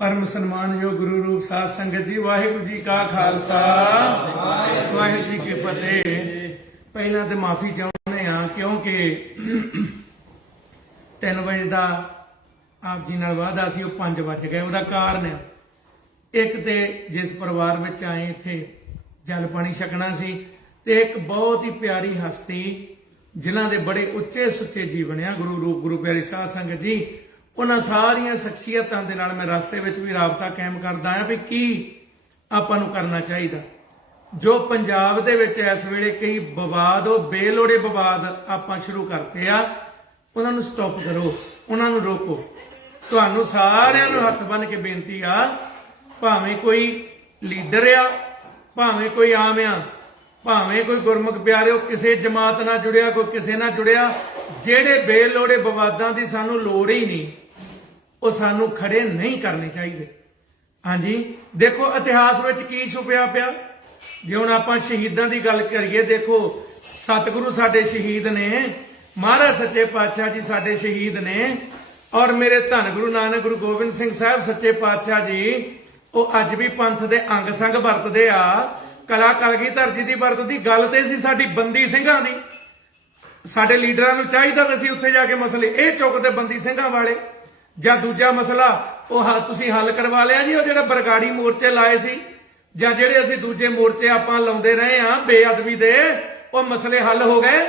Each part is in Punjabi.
परम सन्मानयोग गुरु रूप साध संगत जी, वाहिगुरु जी का खालसा वाहिगुरु जी की फतेह। पहला तो माफी चाहते हैं क्योंकि 3 बजे का आप जी नाल वादा सी 5 बज गए। उसका कारण एक तो जिस परिवार में आए इत्थे जल पानी छकना सी, ते एक बहुत ही प्यारी हस्ती जिन्हां दे बड़े उच्चे सुच्चे जीवन आ गुरु रूप गुरु प्यारी साध संगत जी, उन्हां सारियां शख्सियतां दे नाल मैं रास्ते विच भी राबता कायम करदा हां भी की आपां नूं करना चाहिए। जो पंजाब दे विच इस वेले कई विवाद वो बेलोड़े विवाद आपां शुरू करते आ, उन्हां नूं स्टॉप करो, उन्हां नूं रोको। तुहानूं सारिआं नूं हत्थ बन के बेनती आ, भावें कोई लीडर आ, भावें कोई आम आ, भावें कोई गुरमुख प्यारे किसी जमात नाल जुड़िया, कोई किसी नाल जुड़िया, ਜਿਹੜੇ बेलोड़े विवादां की सानू लोड़ ही नहीं, वो सानू खड़े नहीं करने चाहिए। हाँ जी, देखो इतिहास में की छुपिया पिया। जे हुण आपां शहीदां दी गल करिए, देखो सतगुरु साडे शहीद ने, महाराज सच्चे पातशाह जी साडे शहीद ने, और मेरे धन गुरु नानक गुरु गोबिंद सिंह साहब सच्चे पातशाह जी वो अज भी पंथ दे अंग संग वरतदे आ। कला कलगीधर जी दी वरतदी गल ते सी साडी बंदी ਸਿੰਘਾਂ दी। साडे लीडरां नूं चाहीदा कि असीं उत्थे जाके मसले ਇਹ चुकदे बंदी ਸਿੰਘਾਂ वाले, ਜਾਂ दूजा मसला ਉਹ ਤੁਸੀਂ हल करवा लिया जी, ਉਹ ਜਿਹੜਾ बरगाड़ी मोर्चे लाए सी, ਜਾਂ ਜਿਹੜੇ ਅਸੀਂ ਦੂਜੇ ਮੋਰਚੇ ਆਪਾਂ ਲਾਉਂਦੇ ਰਹੇ ਆ ਬੇਅਦਬੀ ਦੇ, ਉਹ ਮਸਲੇ हल हो गए।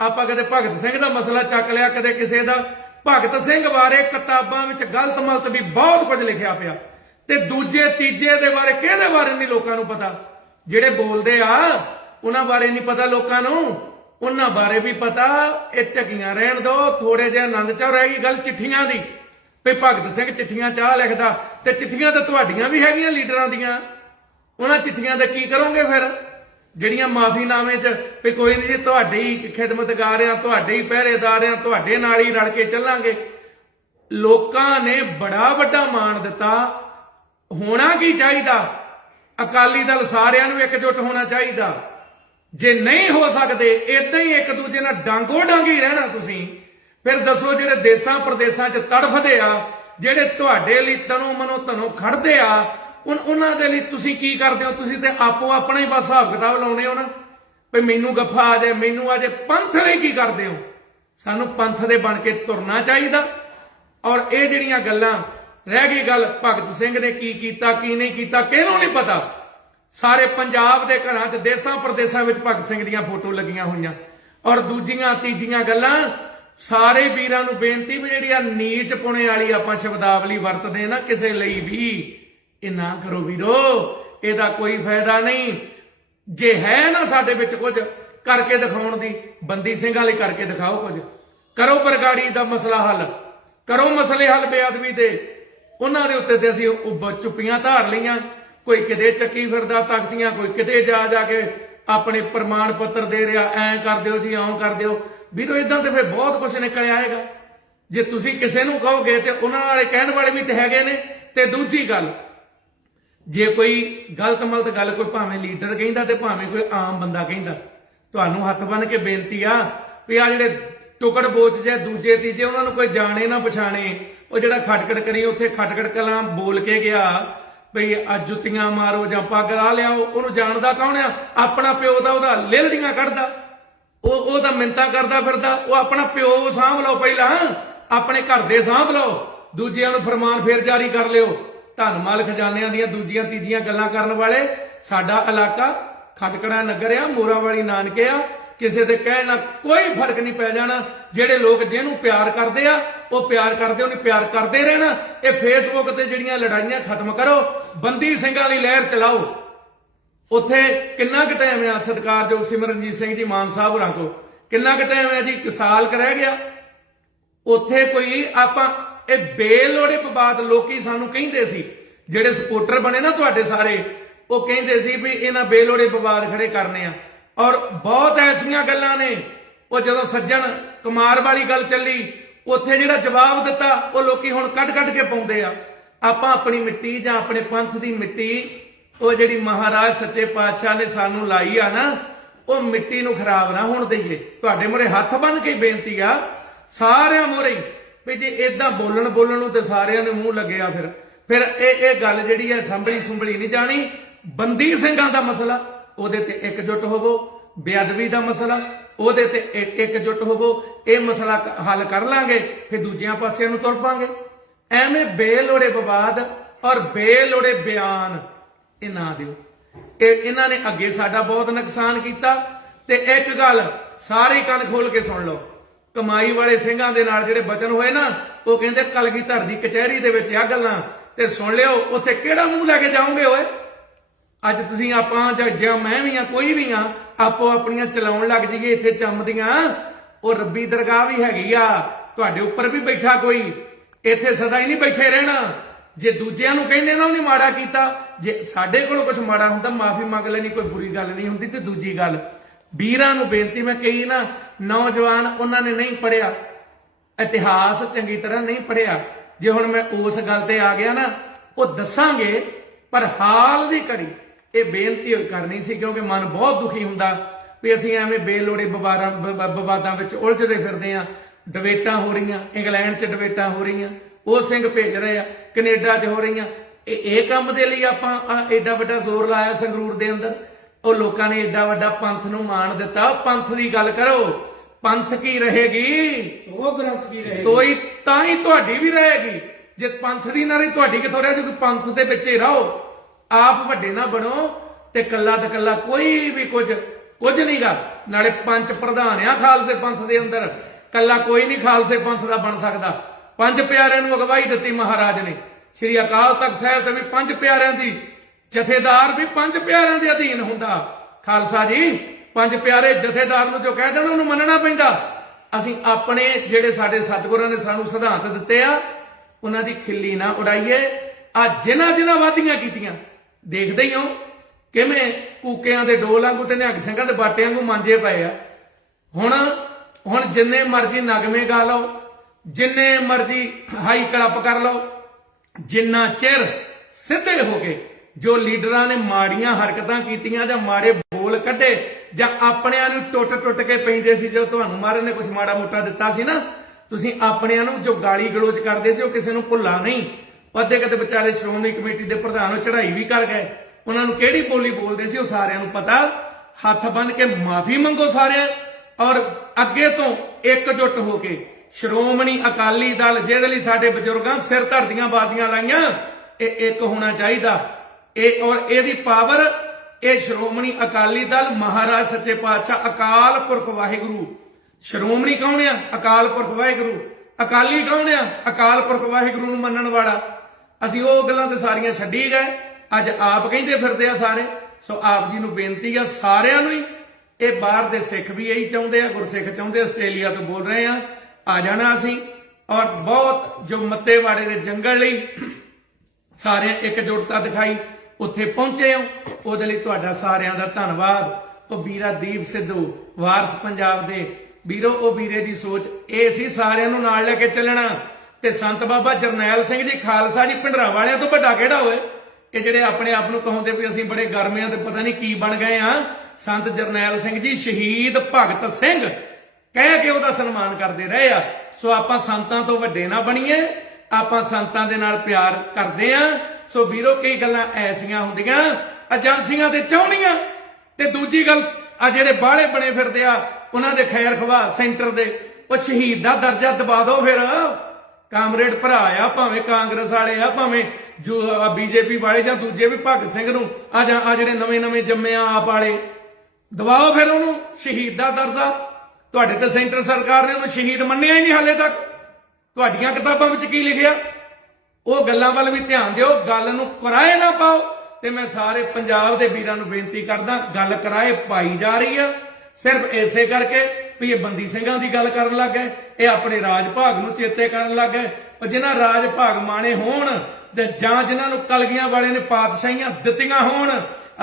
ਆਪਾਂ ਕਦੇ ਭਗਤ ਸਿੰਘ ਦਾ ਮਸਲਾ ਚੱਕ ਲਿਆ, ਕਦੇ ਕਿਸੇ ਦਾ। ਭਗਤ ਸਿੰਘ ਬਾਰੇ ਕਿਤਾਬਾਂ ਵਿੱਚ ਗਲਤ ਮਲਤ ਵੀ ਬਹੁਤ ਕੁਝ ਲਿਖਿਆ ਪਿਆ, ਤੇ ਦੂਜੇ ਤੀਜੇ ਦੇ ਬਾਰੇ ਕਿਹਦੇ ਬਾਰੇ ਨਹੀਂ ਲੋਕਾਂ ਨੂੰ ਪਤਾ। ਜਿਹੜੇ ਬੋਲਦੇ ਆ ਉਹਨਾਂ ਬਾਰੇ ਨਹੀਂ ਪਤਾ ਲੋਕਾਂ ਨੂੰ, ਉਹਨਾਂ ਬਾਰੇ ਵੀ ਪਤਾ। ਇਹ ਢਕੀਆਂ ਰਹਿਣ ਦੋ, ਥੋੜੇ ਜਿਹਾ ਆਨੰਦ ਚਾਹ ਰਹਿ ਗਈ ਗੱਲ ਚਿੱਠੀਆਂ ਦੀ, ਵੀ ਭਗਤ ਸਿੰਘ ਚਿੱਠੀਆਂ ਚਾਹ ਲਿਖਦਾ, ਤੇ ਚਿੱਠੀਆਂ ਤਾਂ ਤੁਹਾਡੀਆਂ ਵੀ ਹੈਗੀਆਂ ਲੀਡਰਾਂ ਦੀਆਂ। ਉਹਨਾਂ ਚਿੱਠੀਆਂ ਦਾ ਕੀ ਕਰੋਗੇ ਫਿਰ, ਜਿਹੜੀਆਂ ਮਾਫੀਨਾਮੇ 'ਚ ਵੀ ਕੋਈ ਨਹੀਂ ਜੀ ਤੁਹਾਡੇ ਹੀ ਖਿਦਮਤਗਾਰ ਆ, ਤੁਹਾਡੇ ਹੀ ਪਹਿਰੇਦਾਰ ਆ, ਤੁਹਾਡੇ ਨਾਲ ਹੀ ਰਲ ਕੇ ਚੱਲਾਂਗੇ। ਲੋਕਾਂ ਨੇ ਬੜਾ ਵੱਡਾ ਮਾਣ ਦਿੱਤਾ। ਹੋਣਾ ਕੀ ਚਾਹੀਦਾ, ਅਕਾਲੀ ਦਲ ਸਾਰਿਆਂ ਨੂੰ ਇਕਜੁੱਟ ਹੋਣਾ ਚਾਹੀਦਾ। ਜੇ ਨਹੀਂ ਹੋ ਸਕਦੇ ਇਦਾਂ ਹੀ ਇੱਕ ਦੂਜੇ ਨਾਲ ਡਾਂਗੋ ਡਾਂਗੀ ਰਹਿਣਾ ਤੁਸੀਂ, ਫਿਰ ਦੱਸੋ ਜਿਹੜੇ ਦੇਸਾਂ ਪ੍ਰਦੇਸਾਂ 'ਚ ਤੜਫਦੇ ਆ, ਜਿਹੜੇ ਤੁਹਾਡੇ ਲਈ ਤਨੋਂ ਮਨੋਂ ਧਨੋਂ ਖੜਦੇ ਆ, ਉਹਨਾਂ ਦੇ ਲਈ ਤੁਸੀਂ ਕੀ ਕਰਦੇ ਹੋ? ਤੁਸੀਂ ਤੇ ਆਪੋ ਆਪਣਾ ਹੀ ਬਸ ਹਿਸਾਬ ਕਿਤਾਬ ਲਾਉਣੇ ਹੋ ਨਾ, ਵੀ ਮੈਨੂੰ ਗੱਫਾ ਆ ਜਾਏ, ਮੈਨੂੰ ਆ ਜਾਏ। ਪੰਥ ਲਈ ਕੀ ਕਰਦੇ ਹੋ? ਸਾਨੂੰ ਪੰਥ ਦੇ ਬਣ ਕੇ ਤੁਰਨਾ ਚਾਹੀਦਾ। ਔਰ ਇਹ ਜਿਹੜੀਆਂ ਗੱਲਾਂ ਰਹਿ ਗਈ ਗੱਲ ਭਗਤ ਸਿੰਘ ਨੇ ਕੀ ਕੀਤਾ ਕੀ ਨਹੀਂ ਕੀਤਾ, ਕਿਹਨੂੰ ਨਹੀਂ ਪਤਾ। ਸਾਰੇ ਪੰਜਾਬ ਦੇ ਘਰਾਂ 'ਚ ਦੇਸਾਂ ਪ੍ਰਦੇਸਾਂ ਵਿੱਚ ਭਗਤ ਸਿੰਘ ਦੀਆਂ ਫੋਟੋ ਲੱਗੀਆਂ ਹੋਈਆਂ। ਔਰ ਦੂਜੀਆਂ ਤੀਜੀਆਂ ਗੱਲਾਂ ਸਾਰੇ ਵੀਰਾਂ ਨੂੰ ਬੇਨਤੀ ਵੀ ਜਿਹੜੀ ਆ ਨੀਚ ਪੁਣੇ ਵਾਲੀ ਆਪਾਂ ਸ਼ਬਦਾਵਲੀ ਵਰਤਦੇ ਨਾ ਕਿਸੇ ਲਈ ਵੀ, ਇਹ ਨਾ ਕਰੋ ਵੀਰੋ, ਇਹਦਾ ਕੋਈ ਫਾਇਦਾ ਨਹੀਂ। ਜੇ ਹੈ ਨਾ ਸਾਡੇ ਵਿੱਚ ਕੁਝ ਕਰਕੇ ਦਿਖਾਉਣ ਦੀ, ਬੰਦੀ ਸਿੰਘਾਂ ਲਈ ਕਰਕੇ ਦਿਖਾਓ ਕੁਝ, ਕਰੋ ਬਰਗਾੜੀ ਦਾ ਮਸਲਾ ਹੱਲ, ਕਰੋ ਮਸਲੇ ਹੱਲ ਬੇਅਦਬੀ ਦੇ। ਉਹਨਾਂ ਦੇ ਉੱਤੇ ਤੇ ਅਸੀਂ ਚੁੱਪੀਆਂ ਧਾਰ ਲਈਆਂ, ਕੋਈ ਕਿਤੇ ਚੱਕੀ ਫਿਰਦਾ ਤਖਤੀਆਂ, ਕੋਈ ਕਿਤੇ ਜਾ ਜਾ ਕੇ ਆਪਣੇ ਪ੍ਰਮਾਣ ਪੱਤਰ ਦੇ ਰਿਹਾ, ਐਂ ਕਰ ਦਿਓ ਜੀ, ਇਉਂ ਕਰ ਦਿਓ। ਵੀਰੋ ਇਦਾਂ ਤੇ ਫਿਰ ਬਹੁਤ ਕੁਝ ਨਿਕਲ ਆਏਗਾ। ਜੇ ਤੁਸੀਂ ਕਿਸੇ ਨੂੰ ਕਹੋਗੇ ਤੇ ਉਹਨਾਂ ਵਾਲੇ ਕਹਿਣ ਵਾਲੇ ਵੀ ਤੇ ਹੈਗੇ ਨੇ। ਤੇ ਦੂਜੀ ਗੱਲ, ਜੇ ਕੋਈ ਗਲਤ ਮਲਤ ਗੱਲ ਕੋਈ ਭਾਵੇਂ ਲੀਡਰ ਕਹਿੰਦਾ ਤੇ ਭਾਵੇਂ ਕੋਈ ਆਮ ਬੰਦਾ ਕਹਿੰਦਾ, ਤੁਹਾਨੂੰ ਹੱਥ ਬੰਨ ਕੇ ਬੇਨਤੀ ਆ ਵੀ ਆ ਜਿਹੜੇ ਟੁਕੜ ਬੋਚ ਜੇ ਦੂਜੇ ਤੀਜੇ, ਉਹਨਾਂ ਨੂੰ ਕੋਈ ਜਾਣੇ ਨਾ ਪਛਾਣੇ। ਉਹ ਜਿਹੜਾ ਖਟਕੜ ਕਰੀ ਉੱਥੇ ਖਟਕੜ ਕਲਾਂ ਬੋਲ ਕੇ ਗਿਆ ਭਈ ਆ ਜੁੱਤੀਆਂ ਮਾਰੋ ਜਾਂ ਪੱਗ ਲਾ ਲਿਆਓ, ਉਹਨੂੰ ਜਾਣਦਾ ਕੌਣ ਆ? ਆਪਣਾ ਪਿਓ ਦਾ ਉਹਦਾ ਲੇਲੜੀਆਂ ਕੱਢਦਾ, ਉਹਦਾ ਮਿੰਤਾਂ ਕਰਦਾ ਫਿਰਦਾ। ਉਹ ਆਪਣਾ ਪਿਓ ਸਾਂਭ ਲਓ ਪਹਿਲਾਂ, ਆਪਣੇ ਘਰ ਦੇ ਸਾਂਭ ਲਓ, ਦੂਜਿਆਂ ਨੂੰ ਫਰਮਾਨ ਫੇਰ ਜਾਰੀ ਕਰ ਲਿਓ। ਧਨ ਮਾਲ ਖਜ਼ਾਨਿਆਂ ਦੀਆਂ ਦੂਜੀਆਂ ਤੀਜੀਆਂ ਗੱਲਾਂ ਕਰਨ ਵਾਲੇ। ਸਾਡਾ ਇਲਾਕਾ ਖਟਕੜਾ ਨਗਰ ਆ, ਮੋਰਾ ਵਾਲੀ ਨਾਨਕੇ ਆ, ਕਿਸੇ ਦੇ ਕਹਿਣ ਨਾਲ ਕੋਈ ਫਰਕ ਨਹੀਂ ਪੈ ਜਾਣਾ। ਜਿਹੜੇ ਲੋਕ ਜਿਹਨੂੰ ਪਿਆਰ ਕਰਦੇ ਆ ਉਹ ਪਿਆਰ ਕਰਦੇ, ਉਹਨੇ ਪਿਆਰ ਕਰਦੇ ਰਹਿਣਾ। ਇਹ ਫੇਸਬੁੱਕ ਤੇ ਜਿਹੜੀਆਂ ਲੜਾਈਆਂ ਖਤਮ ਕਰੋ, ਬੰਦੀ ਸਿੰਘਾਂ ਲਈ ਲਹਿਰ ਚਲਾਓ। ਉੱਥੇ ਕਿੰਨਾ ਕੁ ਟਾਈਮ ਆ ਸਤਿਕਾਰਯੋਗ ਸਿਮਰਨਜੀਤ ਸਿੰਘ ਜੀ ਮਾਨ ਸਾਹਿਬ ਹੋਰਾਂ ਕੋਲ, ਕਿੰਨਾ ਕੁ ਟਾਈਮ ਆ ਜੀ, ਸਾਲ ਕੁ ਰਹਿ ਗਿਆ। ਉੱਥੇ ਕੋਈ ਆਪਾਂ ਇਹ ਬੇਲੋੜੇ ਵਿਵਾਦ ਲੋਕੀ ਸਾਨੂੰ ਕਹਿੰਦੇ ਸੀ, ਜਿਹੜੇ ਸਪੋਰਟਰ ਬਣੇ ਨਾ ਤੁਹਾਡੇ ਸਾਰੇ, ਉਹ ਕਹਿੰਦੇ ਸੀ ਵੀ ਇਹਨਾਂ ਬੇਲੋੜੇ ਵਿਵਾਦ ਖੜੇ ਕਰਨੇ ਆ। ਔਰ ਬਹੁਤ ਐਸੀਆਂ ਗੱਲਾਂ ਨੇ। ਉਹ ਜਦੋਂ ਸੱਜਣ ਕੁਮਾਰ ਵਾਲੀ ਗੱਲ ਚੱਲੀ, ਉੱਥੇ ਜਿਹੜਾ ਜਵਾਬ ਦਿੱਤਾ ਉਹ ਲੋਕੀ ਹੁਣ ਕੱਢ ਕੱਢ ਕੇ ਪਾਉਂਦੇ ਆ। ਆਪਾਂ ਆਪਣੀ ਮਿੱਟੀ ਜਾਂ ਆਪਣੇ ਪੰਥ ਦੀ ਮਿੱਟੀ, ਉਹ ਜਿਹੜੀ ਮਹਾਰਾਜ ਸੱਚੇ ਪਾਤਸ਼ਾਹ ਨੇ ਸਾਨੂੰ ਲਾਈ ਆ ਨਾ, ਉਹ ਮਿੱਟੀ ਨੂੰ ਖਰਾਬ ਨਾ ਹੋਣ ਦਈਏ। ਤੁਹਾਡੇ ਮੂਹਰੇ ਹੱਥ ਬੰਨ ਕੇ ਬੇਨਤੀ ਆ ਸਾਰਿਆਂ ਮੂਹਰੇ ਵੀ ਜੇ ਇਦਾਂ ਬੋਲਣ ਨੂੰ ਤੇ ਸਾਰਿਆਂ ਨੇ ਮੂੰਹ ਲੱਗਿਆ, ਫਿਰ ਫਿਰ ਇਹ ਗੱਲ ਜਿਹੜੀ ਹੈ ਸੰਭਲੀ ਸੁੰਭਲੀ ਨਹੀਂ ਜਾਣੀ। ਬੰਦੀ ਸਿੰਘਾਂ ਦਾ ਮਸਲਾ ਉਹਦੇ ਤੇ ਇਕਜੁੱਟ ਹੋਵੋ, ਬੇਅਦਬੀ ਦਾ ਮਸਲਾ ਉਹਦੇ ਤੇ ਇਕਜੁੱਟ ਹੋਵੋ, ਇਹ ਮਸਲਾ ਹੱਲ ਕਰ ਲਾਂਗੇ, ਫਿਰ ਦੂਜਿਆਂ ਪਾਸਿਆਂ ਨੂੰ ਤੁਰ ਪਾਂਗੇ। ਐਵੇਂ ਬੇਲੋੜੇ ਵਿਵਾਦ ਔਰ ਬੇਲੋੜੇ ਬਿਆਨ ਇਹ ਨਾ ਦਿਓ। ਇਹਨਾਂ ਨੇ ਅੱਗੇ ਸਾਡਾ ਬਹੁਤ ਨੁਕਸਾਨ ਕੀਤਾ। ਤੇ ਇੱਕ ਗੱਲ ਸਾਰੇ ਕੰਨ ਖੋਲ ਕੇ ਸੁਣ ਲਓ, ਕਮਾਈ ਵਾਲੇ ਸਿੰਘਾਂ ਦੇ ਨਾਲ ਜਿਹੜੇ ਬਚਨ ਹੋਏ ਨਾ, ਉਹ ਕਹਿੰਦੇ ਕਲਗੀਧਰ ਦੀ ਕਚਹਿਰੀ ਦੇ ਵਿੱਚ ਆ ਗੱਲਾਂ, ਤੇ ਸੁਣ ਲਿਓ ਉੱਥੇ ਕਿਹੜਾ ਮੂੰਹ ਲੈ ਕੇ ਜਾਓਗੇ ਓਏ। ਅੱਜ ਤੁਸੀਂ ਆਪਾਂ ਜਾਂ ਮੈਂ ਵੀ ਆ, ਕੋਈ ਵੀ ਆ, ਆਪੋ ਆਪਣੀਆਂ ਚਲਾਉਣ ਲੱਗ ਜਾਈਏ ਇੱਥੇ ਚੰਮਦੀਆਂ। ਉਹ ਰੱਬੀ ਦਰਗਾਹ ਵੀ ਹੈਗੀ ਆ, ਤੁਹਾਡੇ ਉੱਪਰ ਵੀ ਬੈਠਾ ਕੋਈ, ਇੱਥੇ ਸਦਾ ਹੀ ਨਹੀਂ ਬੈਠੇ ਰਹਿਣਾ। ਜੇ ਦੂਜਿਆਂ ਨੂੰ ਕਹਿੰਦੇ ਨਾ ਉਹਨੇ ਮਾੜਾ ਕੀਤਾ, ਜੇ ਸਾਡੇ ਕੋਲੋਂ ਕੁਝ ਮਾੜਾ ਹੁੰਦਾ ਮਾਫੀ ਮੰਗ ਲੈਣੀ, ਕੋਈ ਬੁਰੀ ਗੱਲ ਨਹੀਂ ਹੁੰਦੀ। ਤੇ ਦੂਜੀ ਗੱਲ ਵੀਰਾਂ ਨੂੰ ਬੇਨਤੀ ਮੈਂ ਕਹੀ ਨਾ, ਨੌਜਵਾਨ ਉਹਨਾਂ ਨੇ ਨਹੀਂ ਪੜਿਆ, ਇਤਿਹਾਸ ਚੰਗੀ ਤਰ੍ਹਾਂ ਨਹੀਂ ਪੜਿਆ। ਜੇ ਹੁਣ ਮੈਂ ਉਸ ਗੱਲ ਤੇ ਆ ਗਿਆ ਨਾ, ਉਹ ਦੱਸਾਂਗੇ, ਪਰ ਹਾਲ ਦੀ ਘੜੀ ਇਹ ਬੇਨਤੀ ਕਰਨੀ ਸੀ, ਕਿਉਂਕਿ ਮਨ ਬਹੁਤ ਦੁਖੀ ਹੁੰਦਾ ਵੀ ਅਸੀਂ ਐਵੇਂ ਬੇਲੋੜੇ ਵਿਵਾਦਾਂ ਵਿੱਚ ਉਲਝਦੇ ਫਿਰਦੇ ਆ। ਡਿਬੇਟਾਂ ਹੋ ਰਹੀਆਂ, ਇੰਗਲੈਂਡ 'ਚ ਡਿਬੇਟਾਂ ਹੋ ਰਹੀਆਂ, ਉਹ ਸਿੰਘ ਭੇਜ ਰਹੇ ਆ, ਕੈਨੇਡਾ 'ਚ ਹੋ ਰਹੀਆਂ। ਇਹ ਕੰਮ ਦੇ ਲਈ ਆਪਾਂ ਐਡਾ ਵੱਡਾ ਜ਼ੋਰ ਲਾਇਆ ਸੰਗਰੂਰ ਦੇ ਅੰਦਰ, ਉਹ ਲੋਕਾਂ ਨੇ ਐਡਾ ਵੱਡਾ ਪੰਥ ਨੂੰ ਮਾਣ ਦਿੱਤਾ। ਪੰਥ ਦੀ ਗੱਲ ਕਰੋ, ਪੰਥ ਕੀ ਰਹੇਗੀ, ਉਹ ਗ੍ਰੰਥ ਕੀ ਰਹੇਗੀ, ਤੋਈ ਤਾਂ ਹੀ ਤੁਹਾਡੀ ਵੀ ਰਹੇਗੀ। ਜੇ ਪੰਥ ਦੀ ਨਾ ਰਹੀ, ਤੁਹਾਡੀ ਕਿੱਥੋਂ ਰਹਿ ਜੂਗੀ। ਪੰਥ ਦੇ ਵਿੱਚ ਹੀ ਰਹੋ, ਆਪ ਵੱਡੇ ਨਾ ਬਣੋ, ਤੇ ਕੱਲਾ ਤੇ ਕੱਲਾ ਕੋਈ ਵੀ ਕੁਝ ਨਹੀਂਗਾ। ਨਾਲੇ ਪੰਜ ਪ੍ਰਧਾਨ ਆ ਖਾਲਸੇ ਪੰਥ ਦੇ ਅੰਦਰ, ਕੱਲਾ ਕੋਈ ਨਹੀਂ ਖਾਲਸੇ ਪੰਥ ਦਾ ਬਣ ਸਕਦਾ। ਪੰਜ ਪਿਆਰਿਆਂ ਨੂੰ ਅਗਵਾਈ ਦਿੱਤੀ ਮਹਾਰਾਜ ਨੇ, ਸ੍ਰੀ ਅਕਾਲ ਤਖਤ ਸਾਹਿਬ ਤੇ ਵੀ ਪੰਜ ਪਿਆਰਿਆਂ ਦੀ, ਜਥੇਦਾਰ ਵੀ ਪੰਜ ਪਿਆਰਿਆਂ ਦੇ ਅਧੀਨ ਹੁੰਦਾ। ਖਾਲਸਾ ਜੀ ਪੰਜ ਪਿਆਰੇ, ਜਥੇਦਾਰ ਨੂੰ ਜੋ ਕਹਿ ਦੇਣ ਉਹਨੂੰ ਮੰਨਣਾ ਪੈਂਦਾ। ਅਸੀਂ ਆਪਣੇ ਜਿਹੜੇ ਸਾਡੇ ਸਤਿਗੁਰਾਂ ਨੇ ਸਾਨੂੰ ਸਿਧਾਂਤ ਦਿੱਤੇ ਆ, ਉਹਨਾਂ ਦੀ ਖਿੱਲੀ ਨਾ ਉਡਾਈਏ। ਆ ਜਿਨ੍ਹਾਂ ਵਾਧੀਆਂ ਕੀਤੀਆਂ ਦੇਖਦੇ ਹੀ ਹੋ ਕਿਵੇਂ ਕੂਕਿਆਂ ਦੇ ਡੋਲ ਵਾਂਗੂ ਤੇ ਨਿਹੰਗ ਸਿੰਘਾਂ ਦੇ ਬਾਟਿਆਂ ਵਾਂਗੂ ਮਾਂਜੇ ਪਏ ਆ। ਹੁਣ ਜਿੰਨੇ ਮਰਜ਼ੀ ਨਗਮੇ ਗਾ ਲਓ, ਜਿੰਨੇ ਮਰਜ਼ੀ ਹਾਈ ਕਲੱਪ ਕਰ ਲਓ, ਜਿੰਨਾ ਚਿਰ ਸਿੱਧੇ ਹੋ ਕੇ ਜੋ ਲੀਡਰਾਂ ਨੇ ਮਾੜੀਆਂ ਹਰਕਤਾਂ ਕੀਤੀਆਂ ਜਾਂ ਮਾੜੇ ਬੋਲ ਕੱਢੇ ਜਾਂ ਆਪਣਿਆਂ ਨੂੰ ਟੁੱਟ ਕੇ ਪੈਂਦੇ ਸੀ, ਜਦੋਂ ਤੁਹਾਨੂੰ ਮਹਾਰਾਜ ਨੇ ਕੁਝ ਮਾੜਾ ਮੋਟਾ ਦਿੱਤਾ ਸੀ ਨਾ, ਤੁਸੀਂ ਆਪਣਿਆਂ ਨੂੰ ਜੋ ਗਾਲੀ ਗਲੋਚ ਕਰਦੇ ਸੀ ਉਹ ਕਿਸੇ ਨੂੰ ਭੁੱਲਾ ਨਹੀਂ। ਅੱਧੇ ਕਦੇ ਵਿਚਾਰੇ ਸ਼੍ਰੋਮਣੀ ਕਮੇਟੀ ਦੇ ਪ੍ਰਧਾਨ ਚੜ੍ਹਾਈ ਵੀ ਕਰ ਗਏ, ਉਹਨਾਂ ਨੂੰ ਕਿਹੜੀ ਬੋਲੀ ਬੋਲਦੇ ਸੀ ਉਹ ਸਾਰਿਆਂ ਨੂੰ ਪਤਾ। ਹੱਥ ਬੰਨ ਕੇ ਮਾਫੀ ਮੰਗੋ ਸਾਰੇ, ਔਰ ਅੱਗੇ ਤੋਂ ਇਕਜੁੱਟ ਹੋ ਕੇ ਸ਼੍ਰੋਮਣੀ ਅਕਾਲੀ ਦਲ, ਜਿਹਦੇ ਲਈ ਸਾਡੇ ਬਜ਼ੁਰਗਾਂ ਸਿਰ ਧਰਦੀਆਂ ਬਾਜ਼ੀਆਂ ਲਾਈਆਂ, ਇਹ ਇੱਕ ਹੋਣਾ ਚਾਹੀਦਾ। ਔਰ ਇਹਦੀ ਪਾਵਰ, ਇਹ ਸ਼੍ਰੋਮਣੀ ਅਕਾਲੀ ਦਲ ਮਹਾਰਾਜ ਸੱਚੇ ਪਾਤਸ਼ਾਹ ਅਕਾਲ ਪੁਰਖ ਵਾਹਿਗੁਰੂ। ਸ਼੍ਰੋਮਣੀ ਕੌਣ ਆ? ਅਕਾਲ ਪੁਰਖ ਵਾਹਿਗੁਰੂ। ਅਕਾਲੀ ਕੌਣ ਆ? ਅਕਾਲ ਪੁਰਖ ਵਾਹਿਗੁਰੂ ਨੂੰ ਮੰਨਣ ਵਾਲਾ। ਅਸੀਂ ਉਹ ਗੱਲਾਂ ਤੇ ਸਾਰੀਆਂ ਛੱਡੀ ਗਏ, ਅੱਜ ਆਪ ਕਹਿੰਦੇ ਫਿਰਦੇ ਆ ਸਾਰੇ। ਸੋ ਆਪ ਜੀ ਨੂੰ ਬੇਨਤੀ ਆ ਸਾਰਿਆਂ ਨੂੰ ਹੀ, ਇਹ ਬਾਹਰ ਦੇ ਸਿੱਖ ਵੀ ਇਹੀ ਚਾਹੁੰਦੇ ਆ, ਗੁਰਸਿੱਖ ਚਾਹੁੰਦੇ, ਆਸਟ੍ਰੇਲੀਆ ਤੋਂ ਬੋਲ ਰਹੇ ਆ ਜਾਣਾ ਅਸੀਂ। ਔਰ ਬਹੁਤ ਜੋ ਮੱਤੇਵਾੜੇ ਦੇ ਜੰਗਲ ਲਈ ਸਾਰੇ ਇਕਜੁੱਟਤਾ ਦਿਖਾਈ, ਉੱਥੇ ਪਹੁੰਚੇ ਹੋ, ਉਹਦੇ ਲਈ ਤੁਹਾਡਾ ਸਾਰਿਆਂ ਦਾ ਧੰਨਵਾਦ। ਉਹ ਵੀਰਾ ਦੀਪ ਸਿੱਧੂ, ਵਾਰਸ ਪੰਜਾਬ ਦੇ ਵੀਰੋ, ਉਹ ਵੀਰੇ ਦੀ ਸੋਚ ਇਹ ਸੀ ਸਾਰਿਆਂ ਨੂੰ ਨਾਲ ਲੈ ਕੇ ਚੱਲਣਾ। ਤੇ ਸੰਤ ਬਾਬਾ ਜਰਨੈਲ ਸਿੰਘ ਜੀ ਖਾਲਸਾ ਜੀ ਭਿੰਡਰਾਂ ਵਾਲਿਆਂ ਤੋਂ ਵੱਡਾ ਕਿਹੜਾ ਹੋਏ? ਇਹ ਜਿਹੜੇ ਆਪਣੇ ਆਪ ਨੂੰ ਕਹਾਉਂਦੇ ਵੀ ਅਸੀਂ ਬੜੇ ਗਰਮਿਆਂ ਤੇ ਪਤਾ ਨਹੀਂ ਕੀ ਬਣ ਗਏ ਆ। ਸੰਤ ਜਰਨੈਲ ਸਿੰਘ ਜੀ ਸ਼ਹੀਦ ਭਗਤ ਸਿੰਘ ਕਹਿ ਕੇ ਉਹਦਾ ਸਨਮਾਨ ਕਰਦੇ ਰਹੇ ਆ। ਸੋ ਆਪਾਂ ਸੰਤਾਂ ਤੋਂ ਵੱਡੇ ਨਾ ਬਣੀਏ, ਆਪਾਂ ਸੰਤਾਂ ਦੇ ਨਾਲ ਪਿਆਰ ਕਰਦੇ ਆ। ਸੋ ਵੀਰੋ ਕਈ ਗੱਲਾਂ ਐਸੀਆਂ ਹੁੰਦੀਆਂ ਏਜੰਸੀਆਂ ਤੇ ਚਾਹੁੰਦੀਆਂ, ਤੇ ਦੂਜੀ ਗੱਲ ਆ ਜਿਹੜੇ ਬਾਹਲੇ ਬਣੇ ਫਿਰਦੇ ਆ ਉਹਨਾਂ ਦੇ ਖੈਰ ਖਵਾ ਸੈਂਟਰ ਦੇ, ਉਹ ਸ਼ਹੀਦ ਦਾ ਦਰਜਾ ਦਬਾ ਦਿਓ। ਫਿਰ ਕਾਮਰੇਡ ਭਰਾ ਆ, ਭਾਵੇਂ ਕਾਂਗਰਸ ਵਾਲੇ ਆ, ਭਾਵੇਂ ਜੋ ਬੀਜੇਪੀ ਵਾਲੇ ਜਾਂ ਦੂਜੇ ਵੀ, ਭਗਤ ਸਿੰਘ ਨੂੰ ਆ ਜਿਹੜੇ ਨਵੇਂ ਜੰਮੇ ਆ ਆਪ ਵਾਲੇ, ਦਬਾਓ ਫਿਰ ਉਹਨੂੰ ਸ਼ਹੀਦ ਦਾ ਦਰਜਾ। ਤੁਹਾਡੇ ਤੇ ਸੈਂਟਰ ਸਰਕਾਰ ਨੇ ਉਹਨੂੰ ਸ਼ਹੀਦ ਮੰਨਿਆ ਹੀ ਨਹੀਂ ਹਾਲੇ ਤੱਕ। ਤੁਹਾਡੀਆਂ ਕਿਤਾਬਾਂ ਵਿੱਚ ਕੀ ਲਿਖਿਆ? ਉਹ ਗੱਲਾਂ ਵੱਲ ਵੀ ਧਿਆਨ ਦਿਓ, ਗੱਲ ਨੂੰ ਕਿਰਾਏ ਨਾ ਪਾਓ। ਤੇ ਮੈਂ ਸਾਰੇ ਪੰਜਾਬ ਦੇ ਵੀਰਾਂ ਨੂੰ ਬੇਨਤੀ ਕਰਦਾ, ਗੱਲ ਕਿਰਾਏ ਪਾਈ ਜਾ ਰਹੀ ਆ ਸਿਰਫ ਇਸੇ ਕਰਕੇ ਵੀ ਇਹ ਬੰਦੀ ਸਿੰਘਾਂ ਦੀ ਗੱਲ ਕਰਨ ਲੱਗ ਗਏ, ਇਹ ਆਪਣੇ ਰਾਜ ਭਾਗ ਨੂੰ ਚੇਤੇ ਕਰਨ ਲੱਗ ਗਏ। ਪਰ ਜਿਨ੍ਹਾਂ ਰਾਜ ਭਾਗ ਮਾਣੇ ਹੋਣ ਜਾਂ ਜਿਨ੍ਹਾਂ ਨੂੰ ਕਲਗੀਆਂ ਵਾਲੇ ਨੇ ਪਾਤਸ਼ਾਹੀਆਂ ਦਿੱਤੀਆਂ ਹੋਣ,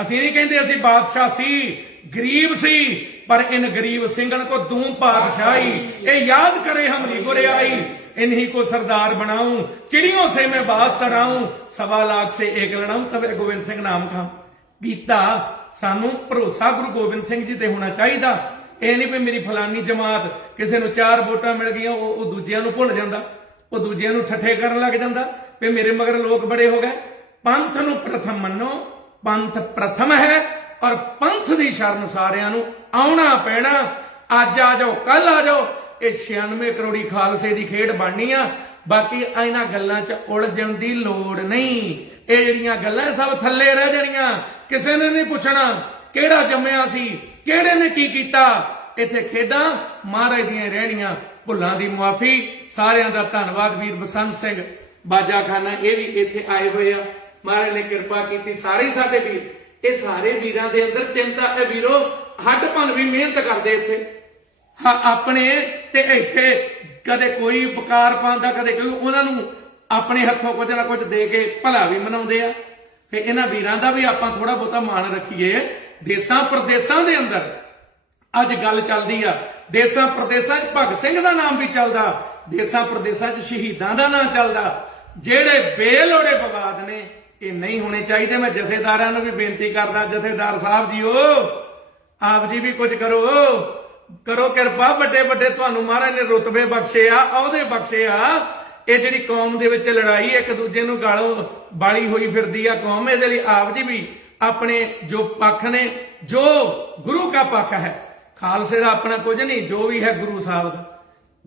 ਅਸੀਂ ਨਹੀਂ ਕਹਿੰਦੇ ਅਸੀਂ ਬਾਦਸ਼ਾਹ ਸੀ, ਗਰੀਬ ਸੀ, ਪਰ ਇਨ ਗਰੀਬ ਸਿੰਘਨ ਕੋ ਦੂੰ ਪਾਤਸ਼ਾਹੀ, ਇਹ ਯਾਦ ਕਰੇ ਹਮਰੀ ਗੁਰਿਆਈ, इन्हीं को सरदार बनाऊं, चिड़ियों से मैं बात कराऊं, 1.25 लाख से एक लड़ाऊं, तब गोबिंद सिंह नाम का गीता। सानू भरोसा गुरु गोबिंद सिंह जी ते होना चाहिए। ਇਹ ਨਹੀਂ ਵੀ ਮੇਰੀ ਫਲਾਨੀ ਜਮਾਤ ਕਿਸੇ ਨੂੰ 4 ਵੋਟਾਂ ਮਿਲ ਗਈਆਂ ਉਹ ਦੂਜਿਆਂ ਨੂੰ ਭੁੱਲ ਜਾਂਦਾ, ਉਹ ਦੂਜਿਆਂ ਨੂੰ ਠੱਠੇ ਕਰਨ ਲੱਗ ਜਾਂਦਾ। ਵੀ ਮੇਰੇ ਮਗਰ ਲੋਕ ਬੜੇ ਹੋ ਗਏ। ਪੰਥ ਨੂੰ ਪ੍ਰਥਮ ਮੰਨੋ, ਪੰਥ ਪ੍ਰਥਮ ਹੈ ਔਰ ਪੰਥ ਦੀ ਸ਼ਰਨ ਸਾਰਿਆਂ ਨੂੰ ਆਉਣਾ ਪੈਣਾ। ਅੱਜ ਆ ਜਾਓ, ਕੱਲ ਆ ਜਾਓ, ਇਹ 96 ਕਰੋੜੀ ਖਾਲਸੇ ਦੀ ਖੇਡ ਬਣਨੀ ਆ। ਬਾਕੀ ਇਹਨਾਂ ਗੱਲਾਂ 'ਚ ਉਲਝਣ ਦੀ ਲੋੜ ਨਹੀਂ। ਇਹ ਜਿਹੜੀਆਂ ਗੱਲਾਂ ਸਭ ਥੱਲੇ ਰਹਿ ਜਾਣੀਆਂ, ਕਿਸੇ ਨੇ ਨਹੀਂ ਪੁੱਛਣਾ ਕਿਹੜਾ ਜੰਮਿਆ ਸੀ, ਕਿਹੜੇ ਨੇ ਕੀ ਕੀਤਾ। ਇੱਥੇ ਖੇਡਾਂ ਮਹਾਰਾਜ ਦੀਆਂ ਰਹਿਣੀਆਂ। ਭੁੱਲਾਂ ਦੀ ਮੁਆਫੀ। ਸਾਰਿਆਂ ਦਾ ਧੰਨਵਾਦ। ਵੀਰ ਬਸੰਤ ਸਿੰਘ ਬਾਜਾਖਾਨਾ ਇਹ ਵੀ ਇੱਥੇ ਆਏ ਹੋਏ ਆ। ਮਹਾਰਾਜ ਨੇ ਕਿਰਪਾ ਕੀਤੀ। ਸਾਰੇ ਹੀ ਸਾਡੇ ਵੀਰ, ਇਹ ਸਾਰੇ ਵੀਰਾਂ ਦੇ ਅੰਦਰ ਚਿੰਤਾ ਹੈ। ਵੀਰੋ ਹੱਡ ਭੰਨ ਵੀ ਮਿਹਨਤ ਕਰਦੇ ਇੱਥੇ ਆਪਣੇ, ਤੇ ਇੱਥੇ ਕਦੇ ਕੋਈ ਬਕਾਰ ਪਾਉਂਦਾ, ਕਦੇ ਕੋਈ, ਉਹਨਾਂ ਨੂੰ ਆਪਣੇ ਹੱਥੋਂ ਕੁਝ ਨਾ ਕੁਝ ਦੇ ਕੇ ਭਲਾ ਵੀ ਮਨਾਉਂਦੇ ਆ। ਤੇ ਇਹਨਾਂ ਵੀਰਾਂ ਦਾ ਵੀ ਆਪਾਂ ਥੋੜਾ ਬਹੁਤਾ ਮਾਣ ਰੱਖੀਏ। ਦੇਸਾਂ ਪ੍ਰਦੇਸਾਂ ਦੇ ਅੰਦਰ ਅੱਜ ਗੱਲ ਚੱਲਦੀ ਆ। ਦੇਸਾਂ ਪ੍ਰਦੇਸਾਂ 'ਚ ਭਗਤ ਸਿੰਘ ਦਾ ਨਾਮ ਵੀ ਚੱਲਦਾ, ਦੇਸਾਂ ਪ੍ਰਦੇਸਾਂ 'ਚ ਸ਼ਹੀਦਾਂ ਦਾ ਨਾਮ ਚੱਲਦਾ। ਜਿਹੜੇ ਬੇਲੋੜੇ ਵਿਵਾਦ ਨੇ ਇਹ ਨਹੀਂ ਹੋਣੇ ਚਾਹੀਦੇ। ਮੈਂ ਜਥੇਦਾਰਾਂ ਨੂੰ ਵੀ ਬੇਨਤੀ ਕਰਦਾ, ਜਥੇਦਾਰ ਸਾਹਿਬ ਜੀਓ, ਆਪ ਜੀ ਵੀ ਕੁਝ ਕਰੋ ਕਿਰਪਾ। ਵੱਡੇ ਵੱਡੇ ਤੁਹਾਨੂੰ ਮਹਾਰਾਜ ਨੇ ਰੁਤਬੇ ਬਖਸ਼ੇ ਆ, ਅਹੁਦੇ ਬਖਸ਼ੇ ਆ। ਇਹ ਜਿਹੜੀ ਕੌਮ ਦੇ ਵਿੱਚ ਲੜਾਈ ਇੱਕ ਦੂਜੇ ਨੂੰ ਗਾਲੋਂ ਬਾਲੀ ਹੋਈ ਫਿਰਦੀ ਆ ਕੌਮ, ਇਹਦੇ ਲਈ ਆਪ ਜੀ ਵੀ ਆਪਣੇ ਜੋ ਪੱਖ ਨੇ, ਜੋ ਗੁਰੂ ਕਾ ਪੱਖ ਹੈ, ਖਾਲਸੇ ਦਾ ਆਪਣਾ ਕੁਝ ਨਹੀਂ, ਜੋ ਵੀ ਹੈ ਗੁਰੂ ਸਾਹਿਬ ਦਾ।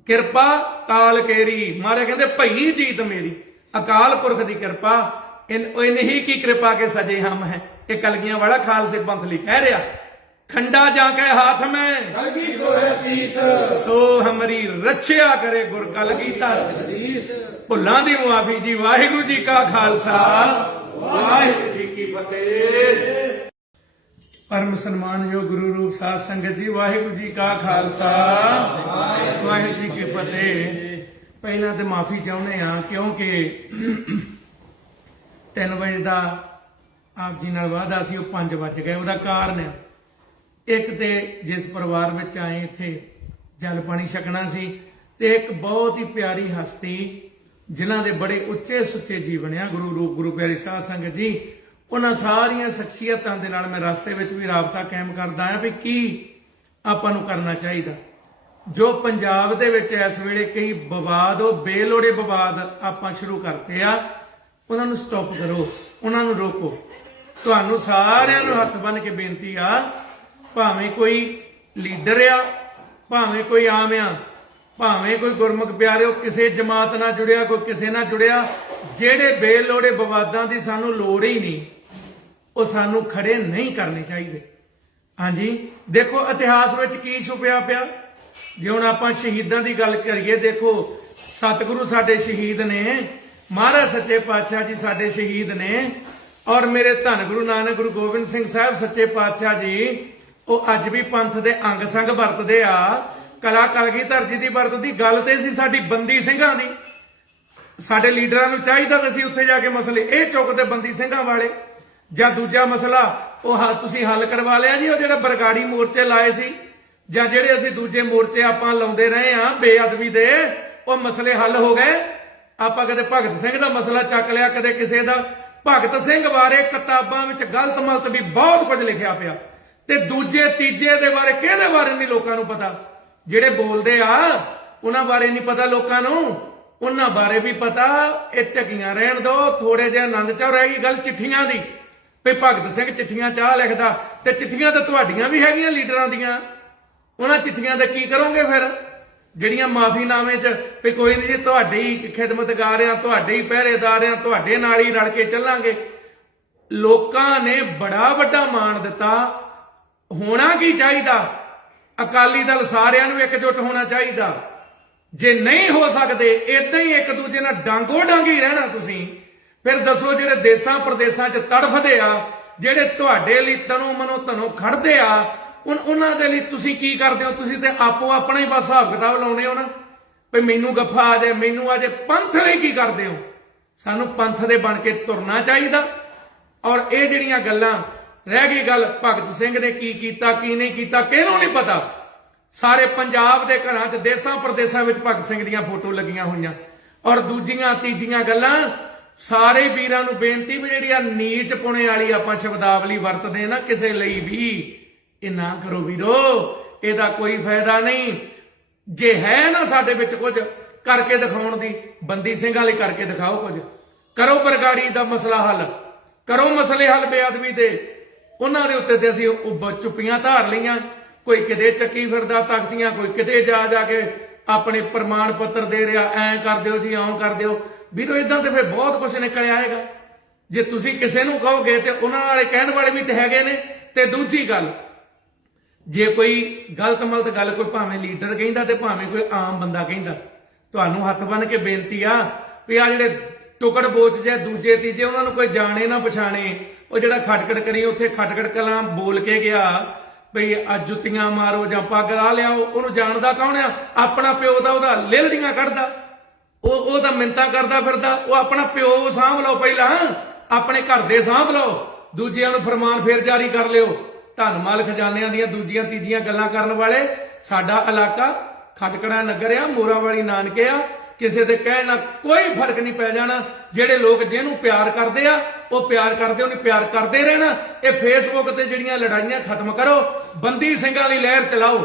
ਕਿਰਪਾ ਕਾਲ ਕੇਰੀ, ਮਹਾਰਾਜ ਕਹਿੰਦੇ ਭਈ ਜੀਤ ਮੇਰੀ, ਅਕਾਲ ਪੁਰਖ ਦੀ ਕਿਰਪਾ। ਇਹਨੇ ਹੀ ਕੀ ਕਿਰਪਾ ਕੇ ਸਜੇ ਹਮ ਹੈ। ਇਹ ਕਲਗੀਆਂ ਵਾਲਾ ਖਾਲਸੇ ਪੰਥ ਲਈ ਕਹਿ ਰਿਹਾ। ਖੰਡਾ ਜਾ ਕੇ ਹਾਥ ਮੈਂ ਕਲਗੀ ਸੋ ਹੈ ਸੀਸ, ਸੋ ਹਮਰੀ ਰੱਛਿਆ ਕਰੇ ਗੁਰ ਕਲਗੀਧਰ। ਭੁੱਲਾਂ ਦੀ ਮੁਆਫੀ ਜੀ। ਵਾਹਿਗੁਰੂ ਜੀ ਕਾ ਖਾਲਸਾ, ਵਾਹਿਗੁਰੂ ਜੀ ਕੀ ਫਤਿਹ। ਪਰਮ ਸਨਮਾਨਯੋਗ ਗੁਰੂ ਰੂਪ ਸਾਧ ਸੰਗਤ ਜੀ, ਵਾਹਿਗੁਰੂ ਜੀ ਕਾ ਖਾਲਸਾ, ਵਾਹਿਗੁਰੂ ਜੀ ਕੀ ਫਤਿਹ। ਪਹਿਲਾਂ ਤੇ ਮਾਫੀ ਚਾਹੁੰਦੇ ਆ ਕਿਉਂਕਿ 3 ਵਜੇ ਦਾ ਆਪ ਜੀ ਨਾਲ ਵਾਅਦਾ ਸੀ, ਉਹ 5 ਵੱਜ ਗਏ। ਉਹਦਾ ਕਾਰਨ ਹੈ, ਇੱਕ ਤੇ ਜਿਸ ਪਰਿਵਾਰ ਵਿੱਚ ਆਏ ਇੱਥੇ ਜਲ ਪਾਣੀ ਛਕਣਾ ਸੀ, ਤੇ ਇੱਕ ਬਹੁਤ ਹੀ ਪਿਆਰੀ ਹਸਤੀ ਜਿਨ੍ਹਾਂ ਦੇ ਬੜੇ ਉੱਚੇ ਸੁੱਚੇ ਜੀਵਨ ਆ, ਗੁਰੂ ਰੂਪ ਗੁਰੂ ਪਿਆਰੀ ਸਾਧ ਸੰਗਤ ਜੀ। ਉਹਨਾਂ ਸਾਰੀਆਂ ਸ਼ਖਸੀਅਤਾਂ ਦੇ ਨਾਲ ਮੈਂ ਰਸਤੇ ਵਿੱਚ ਵੀ ਰਾਬਤਾ ਕਾਇਮ ਕਰਦਾ ਹਾਂ ਵੀ ਕੀ ਆਪਾਂ ਨੂੰ ਕਰਨਾ ਚਾਹੀਦਾ। ਜੋ ਪੰਜਾਬ ਦੇ ਵਿੱਚ ਇਸ ਵੇਲੇ ਕਈ ਵਿਵਾਦ, ਉਹ ਬੇਲੋੜੇ ਵਿਵਾਦ ਆਪਾਂ ਸ਼ੁਰੂ ਕਰਤੇ ਆ, ਉਹਨਾਂ ਨੂੰ ਸਟਾਪ ਕਰੋ, ਉਹਨਾਂ ਨੂੰ ਰੋਕੋ। ਤੁਹਾਨੂੰ ਸਾਰਿਆਂ ਨੂੰ ਹੱਥ ਬੰਨ੍ਹ ਕੇ ਬੇਨਤੀ ਆ, ਭਾਵੇਂ ਕੋਈ ਲੀਡਰ ਆ, ਭਾਵੇਂ ਕੋਈ ਆਮ ਆ, ਭਾਵੇਂ ਕੋਈ ਗੁਰਮੁਖ ਪਿਆਰਿਓ ਕਿਸੇ ਜਮਾਤ ਨਾਲ ਜੁੜਿਆ, ਕੋਈ ਕਿਸੇ ਨਾਲ ਜੁੜਿਆ, ਜਿਹੜੇ ਬੇਲੋੜੇ ਵਿਵਾਦਾਂ ਦੀ ਸਾਨੂੰ ਲੋੜ ਹੀ ਨਹੀਂ, ਉਹ ਸਾਨੂੰ ਖੜੇ ਨਹੀਂ ਕਰਨੇ ਚਾਹੀਦੇ। ਹਾਂਜੀ ਦੇਖੋ ਇਤਿਹਾਸ ਵਿੱਚ ਕੀ ਛੁਪਿਆ ਪਿਆ। ਜੇ ਹੁਣ ਆਪਾਂ ਸ਼ਹੀਦਾਂ ਦੀ ਗੱਲ ਕਰੀਏ, ਦੇਖੋ ਸਤਿਗੁਰੂ ਸਾਡੇ ਸ਼ਹੀਦ ਨੇ, ਮਹਾਰਾਜ ਸੱਚੇ ਪਾਤਸ਼ਾਹ ਜੀ ਸਾਡੇ ਸ਼ਹੀਦ ਨੇ, ਔਰ ਮੇਰੇ ਧੰਨ ਗੁਰੂ ਨਾਨਕ ਗੁਰੂ ਗੋਬਿੰਦ ਸਿੰਘ ਸਾਹਿਬ ਸੱਚੇ ਪਾਤਸ਼ਾਹ ਜੀ ਉਹ ਅੱਜ ਵੀ ਪੰਥ ਦੇ ਅੰਗ ਸੰਗ ਵਰਤਦੇ ਆ। ਕਲਾ ਕਲਗੀਧਰ ਜੀ ਦੀ ਵਰਤਦੀ ਗੱਲ ਤੇ ਸੀ ਸਾਡੀ ਬੰਦੀ ਸਿੰਘਾਂ ਦੀ। ਸਾਡੇ ਲੀਡਰਾਂ ਨੂੰ ਚਾਹੀਦਾ ਕਿ ਅਸੀਂ ਉੱਥੇ ਜਾ ਕੇ ਮਸਲੇ ਇਹ ਚੁੱਕਦੇ ਬੰਦੀ ਸਿੰਘਾਂ ਵਾਲੇ। ਜਾਂ ਦੂਜਾ ਮਸਲਾ ਉਹ ਤੁਸੀਂ ਹੱਲ ਕਰਵਾ ਲਿਆ ਜੀ, ਉਹ ਜਿਹੜਾ ਬਰਗਾੜੀ ਮੋਰਚੇ ਲਾਏ ਸੀ, ਜਾਂ ਜਿਹੜੇ ਅਸੀਂ ਦੂਜੇ ਮੋਰਚੇ ਆਪਾਂ ਲਾਉਂਦੇ ਰਹੇ ਆ ਬੇਅਦਬੀ ਦੇ, ਉਹ ਮਸਲੇ ਹੱਲ ਹੋ ਗਏ। ਆਪਾਂ ਕਦੇ ਭਗਤ ਸਿੰਘ ਦਾ ਮਸਲਾ ਚੱਕ ਲਿਆ, ਕਦੇ ਕਿਸੇ ਦਾ। ਭਗਤ ਸਿੰਘ ਬਾਰੇ ਕਿਤਾਬਾਂ ਵਿੱਚ ਗਲਤ ਮਲਤ ਵੀ ਬਹੁਤ ਕੁਝ ਲਿਖਿਆ ਪਿਆ, ਤੇ ਦੂਜੇ ਤੀਜੇ ਦੇ ਬਾਰੇ ਕਿਹਦੇ ਬਾਰੇ ਨਹੀਂ ਲੋਕਾਂ ਨੂੰ ਪਤਾ। ਜਿਹੜੇ ਬੋਲਦੇ ਆ ਉਹਨਾਂ ਬਾਰੇ ਨਹੀਂ ਪਤਾ ਲੋਕਾਂ ਨੂੰ, ਉਹਨਾਂ ਬਾਰੇ ਵੀ ਪਤਾ। ਇਹ ਢਕੀਆਂ ਰਹਿਣ ਦੋ, ਥੋੜੇ ਜਿਹਾ ਆਨੰਦ ਚਾਹ ਰਹਿ ਗਈ ਗੱਲ ਚਿੱਠੀਆਂ ਦੀ, ਵੀ ਭਗਤ ਸਿੰਘ ਚਿੱਠੀਆਂ ਚਾਹ ਲਿਖਦਾ, ਤੇ ਚਿੱਠੀਆਂ ਤਾਂ ਤੁਹਾਡੀਆਂ ਵੀ ਹੈਗੀਆਂ ਲੀਡਰਾਂ ਦੀਆਂ। ਉਹਨਾਂ ਚਿੱਠੀਆਂ ਦਾ ਕੀ ਕਰੋਗੇ ਫਿਰ, ਜਿਹੜੀਆਂ ਮਾਫੀਨਾਮੇ 'ਚ ਵੀ ਕੋਈ ਨਹੀਂ ਜੀ ਤੁਹਾਡੇ ਹੀ ਖਿਦਮਤਗਾਰ ਆ, ਤੁਹਾਡੇ ਹੀ ਪਹਿਰੇਦਾਰ ਆ, ਤੁਹਾਡੇ ਨਾਲ ਹੀ ਰਲ ਕੇ ਚੱਲਾਂਗੇ। ਲੋਕਾਂ ਨੇ ਬੜਾ ਵੱਡਾ ਮਾਣ ਦਿੱਤਾ। ਹੋਣਾ ਕੀ ਚਾਹੀਦਾ, ਅਕਾਲੀ ਦਲ ਸਾਰਿਆਂ ਨੂੰ ਇਕਜੁੱਟ ਹੋਣਾ ਚਾਹੀਦਾ। ਜੇ ਨਹੀਂ ਹੋ ਸਕਦੇ ਇਦਾਂ ਹੀ ਇੱਕ ਦੂਜੇ ਨਾਲ ਡਾਂਗੋ ਡਾਂਗੀ ਰਹਿਣਾ ਤੁਸੀਂ, ਫਿਰ ਦੱਸੋ ਜਿਹੜੇ ਦੇਸਾਂ ਪ੍ਰਦੇਸਾਂ 'ਚ ਤੜਫਦੇ ਆ, ਜਿਹੜੇ ਤੁਹਾਡੇ ਲਈ ਤਨੋਂ ਮਨੋਂ ਧਨੋਂ ਖੜਦੇ ਆ, ਉਹਨਾਂ ਦੇ ਲਈ ਤੁਸੀਂ ਕੀ ਕਰਦੇ ਹੋ? ਤੁਸੀਂ ਤੇ ਆਪੋ ਆਪਣਾ ਹੀ ਬਸ ਹਿਸਾਬ ਕਿਤਾਬ ਲਾਉਣੇ ਹੋ ਨਾ, ਵੀ ਮੈਨੂੰ ਗੱਫਾ ਆ ਜਾਏ, ਮੈਨੂੰ ਆ ਜਾਏ। ਪੰਥ ਲਈ ਕੀ ਕਰਦੇ ਹੋ? ਸਾਨੂੰ ਪੰਥ ਦੇ ਬਣ ਕੇ ਤੁਰਨਾ ਚਾਹੀਦਾ। ਔਰ ਇਹ ਜਿਹੜੀਆਂ ਗੱਲਾਂ ਰਹਿ ਗਈ ਗੱਲ ਭਗਤ ਸਿੰਘ ਨੇ ਕੀ ਕੀਤਾ ਕੀ ਨਹੀਂ ਕੀਤਾ, ਕਿਹਨੂੰ ਨਹੀਂ ਪਤਾ। ਸਾਰੇ ਪੰਜਾਬ ਦੇ ਘਰਾਂ 'ਚ ਦੇਸਾਂ ਪ੍ਰਦੇਸਾਂ ਵਿੱਚ ਭਗਤ ਸਿੰਘ ਦੀਆਂ ਫੋਟੋ ਲੱਗੀਆਂ ਹੋਈਆਂ। ਔਰ ਦੂਜੀਆਂ ਤੀਜੀਆਂ ਗੱਲਾਂ ਸਾਰੇ ਵੀਰਾਂ ਨੂੰ ਬੇਨਤੀ ਵੀ ਜਿਹੜੀ ਆ ਨੀਚ ਪੁਣੇ ਵਾਲੀ ਆਪਾਂ ਸ਼ਬਦਾਵਲੀ ਵਰਤਦੇ ਨਾ ਕਿਸੇ ਲਈ ਵੀ, ਇਹ ਨਾ ਕਰੋ ਵੀਰੋ, ਇਹਦਾ ਕੋਈ ਫਾਇਦਾ ਨਹੀਂ। ਜੇ ਹੈ ਨਾ ਸਾਡੇ ਵਿੱਚ ਕੁਝ ਕਰਕੇ ਦਿਖਾਉਣ ਦੀ, ਬੰਦੀ ਸਿੰਘਾਂ ਲਈ ਕਰਕੇ ਦਿਖਾਓ ਕੁਝ। ਕਰੋ ਬਰਗਾੜੀ ਦਾ ਮਸਲਾ ਹੱਲ, ਕਰੋ ਮਸਲੇ ਹੱਲ ਬੇਅਦਬੀ ਦੇ। ਉਹਨਾਂ ਦੇ ਉੱਤੇ ਤੇ ਅਸੀਂ ਚੁੱਪੀਆਂ ਧਾਰ ਲਈਆਂ। ਕੋਈ ਕਿਤੇ ਚੱਕੀ ਫਿਰਦਾ ਤਖਤੀਆਂ, ਕੋਈ ਕਿਤੇ ਜਾ ਜਾ ਕੇ ਆਪਣੇ ਪ੍ਰਮਾਣ ਪੱਤਰ ਦੇ ਰਿਹਾ, ਐਂ ਕਰ ਦਿਓ ਜੀ, ਇਉਂ ਕਰ ਦਿਓ। ਵੀਰੋ ਇਦਾਂ ਤੇ ਫਿਰ ਬਹੁਤ ਕੁਝ ਨਿਕਲਿਆ ਆਏਗਾ। ਜੇ ਤੁਸੀਂ ਕਿਸੇ ਨੂੰ ਕਹੋਗੇ ਤੇ ਉਹਨਾਂ ਵਾਲੇ ਕਹਿਣ ਵਾਲੇ ਵੀ ਤੇ ਹੈਗੇ ਨੇ। ਤੇ ਦੂਜੀ ਗੱਲ, ਜੇ ਕੋਈ ਗਲਤ ਮਲਤ ਗੱਲ ਕੋਈ ਭਾਵੇਂ ਲੀਡਰ ਕਹਿੰਦਾ ਤੇ ਭਾਵੇਂ ਕੋਈ ਆਮ ਬੰਦਾ ਕਹਿੰਦਾ, ਤੁਹਾਨੂੰ ਹੱਥ ਬੰਨ ਕੇ ਬੇਨਤੀ ਆ ਵੀ ਆ ਜਿਹੜੇ ਟੁਕੜ ਬੋਚ ਜੇ ਦੂਜੇ ਤੀਜੇ ਉਹਨਾਂ ਨੂੰ ਕੋਈ ਜਾਣੇ ਨਾ ਪਛਾਣੇ। ਉਹ ਜਿਹੜਾ ਖਟਕੜ ਕਰੀ ਉੱਥੇ ਖਟਕੜ ਕਲਾਂ ਬੋਲ ਕੇ ਗਿਆ ਭਈ ਆ ਜੁੱਤੀਆਂ ਮਾਰੋ ਜਾਂ ਪੱਗ ਲਾ ਲਿਆਓ, ਉਹਨੂੰ ਜਾਣਦਾ ਕੌਣ ਆ? ਆਪਣਾ ਪਿਓ ਦਾ ਉਹਦਾ ਲੇਲੜੀਆਂ ਕੱਢਦਾ, ਉਹਦਾ ਮਿੰਤਾ ਕਰਦਾ ਫਿਰਦਾ। ਉਹ ਆਪਣਾ ਪਿਓ ਸਾਂਭ ਲਓ, ਪਹਿਲਾਂ ਆਪਣੇ ਘਰ ਦੇ ਸਾਂਭ ਲਓ, ਦੂਜਿਆਂ ਨੂੰ ਫਰਮਾਨ ਫੇਰ ਜਾਰੀ ਕਰ ਲਿਓ। ਧਨ ਮਾਲ ਖਜ਼ਾਨਿਆਂ ਦੀਆਂ ਦੂਜੀਆਂ ਤੀਜੀਆਂ ਗੱਲਾਂ ਕਰਨ ਵਾਲੇ। ਸਾਡਾ ਇਲਾਕਾ ਖਟਕੜਾ ਨਗਰ ਆ, ਮੋਰਾਂ ਵਾਲੀ ਨਾਨਕੇ ਆ। ਕਿਸੇ ਦੇ ਕਹਿਣ ਨਾਲ ਕੋਈ ਫਰਕ ਨਹੀਂ ਪੈ ਜਾਣਾ। ਜਿਹੜੇ ਲੋਕ ਜਿਹਨੂੰ ਪਿਆਰ ਕਰਦੇ ਆ ਉਹ ਪਿਆਰ ਕਰਦੇ, ਉਹਨੇ ਪਿਆਰ ਕਰਦੇ ਰਹਿਣਾ। ਇਹ ਫੇਸਬੁੱਕ ਤੇ ਜਿਹੜੀਆਂ ਲੜਾਈਆਂ ਖਤਮ ਕਰੋ, ਬੰਦੀ ਸਿੰਘਾਂ ਲਈ ਲਹਿਰ ਚਲਾਓ।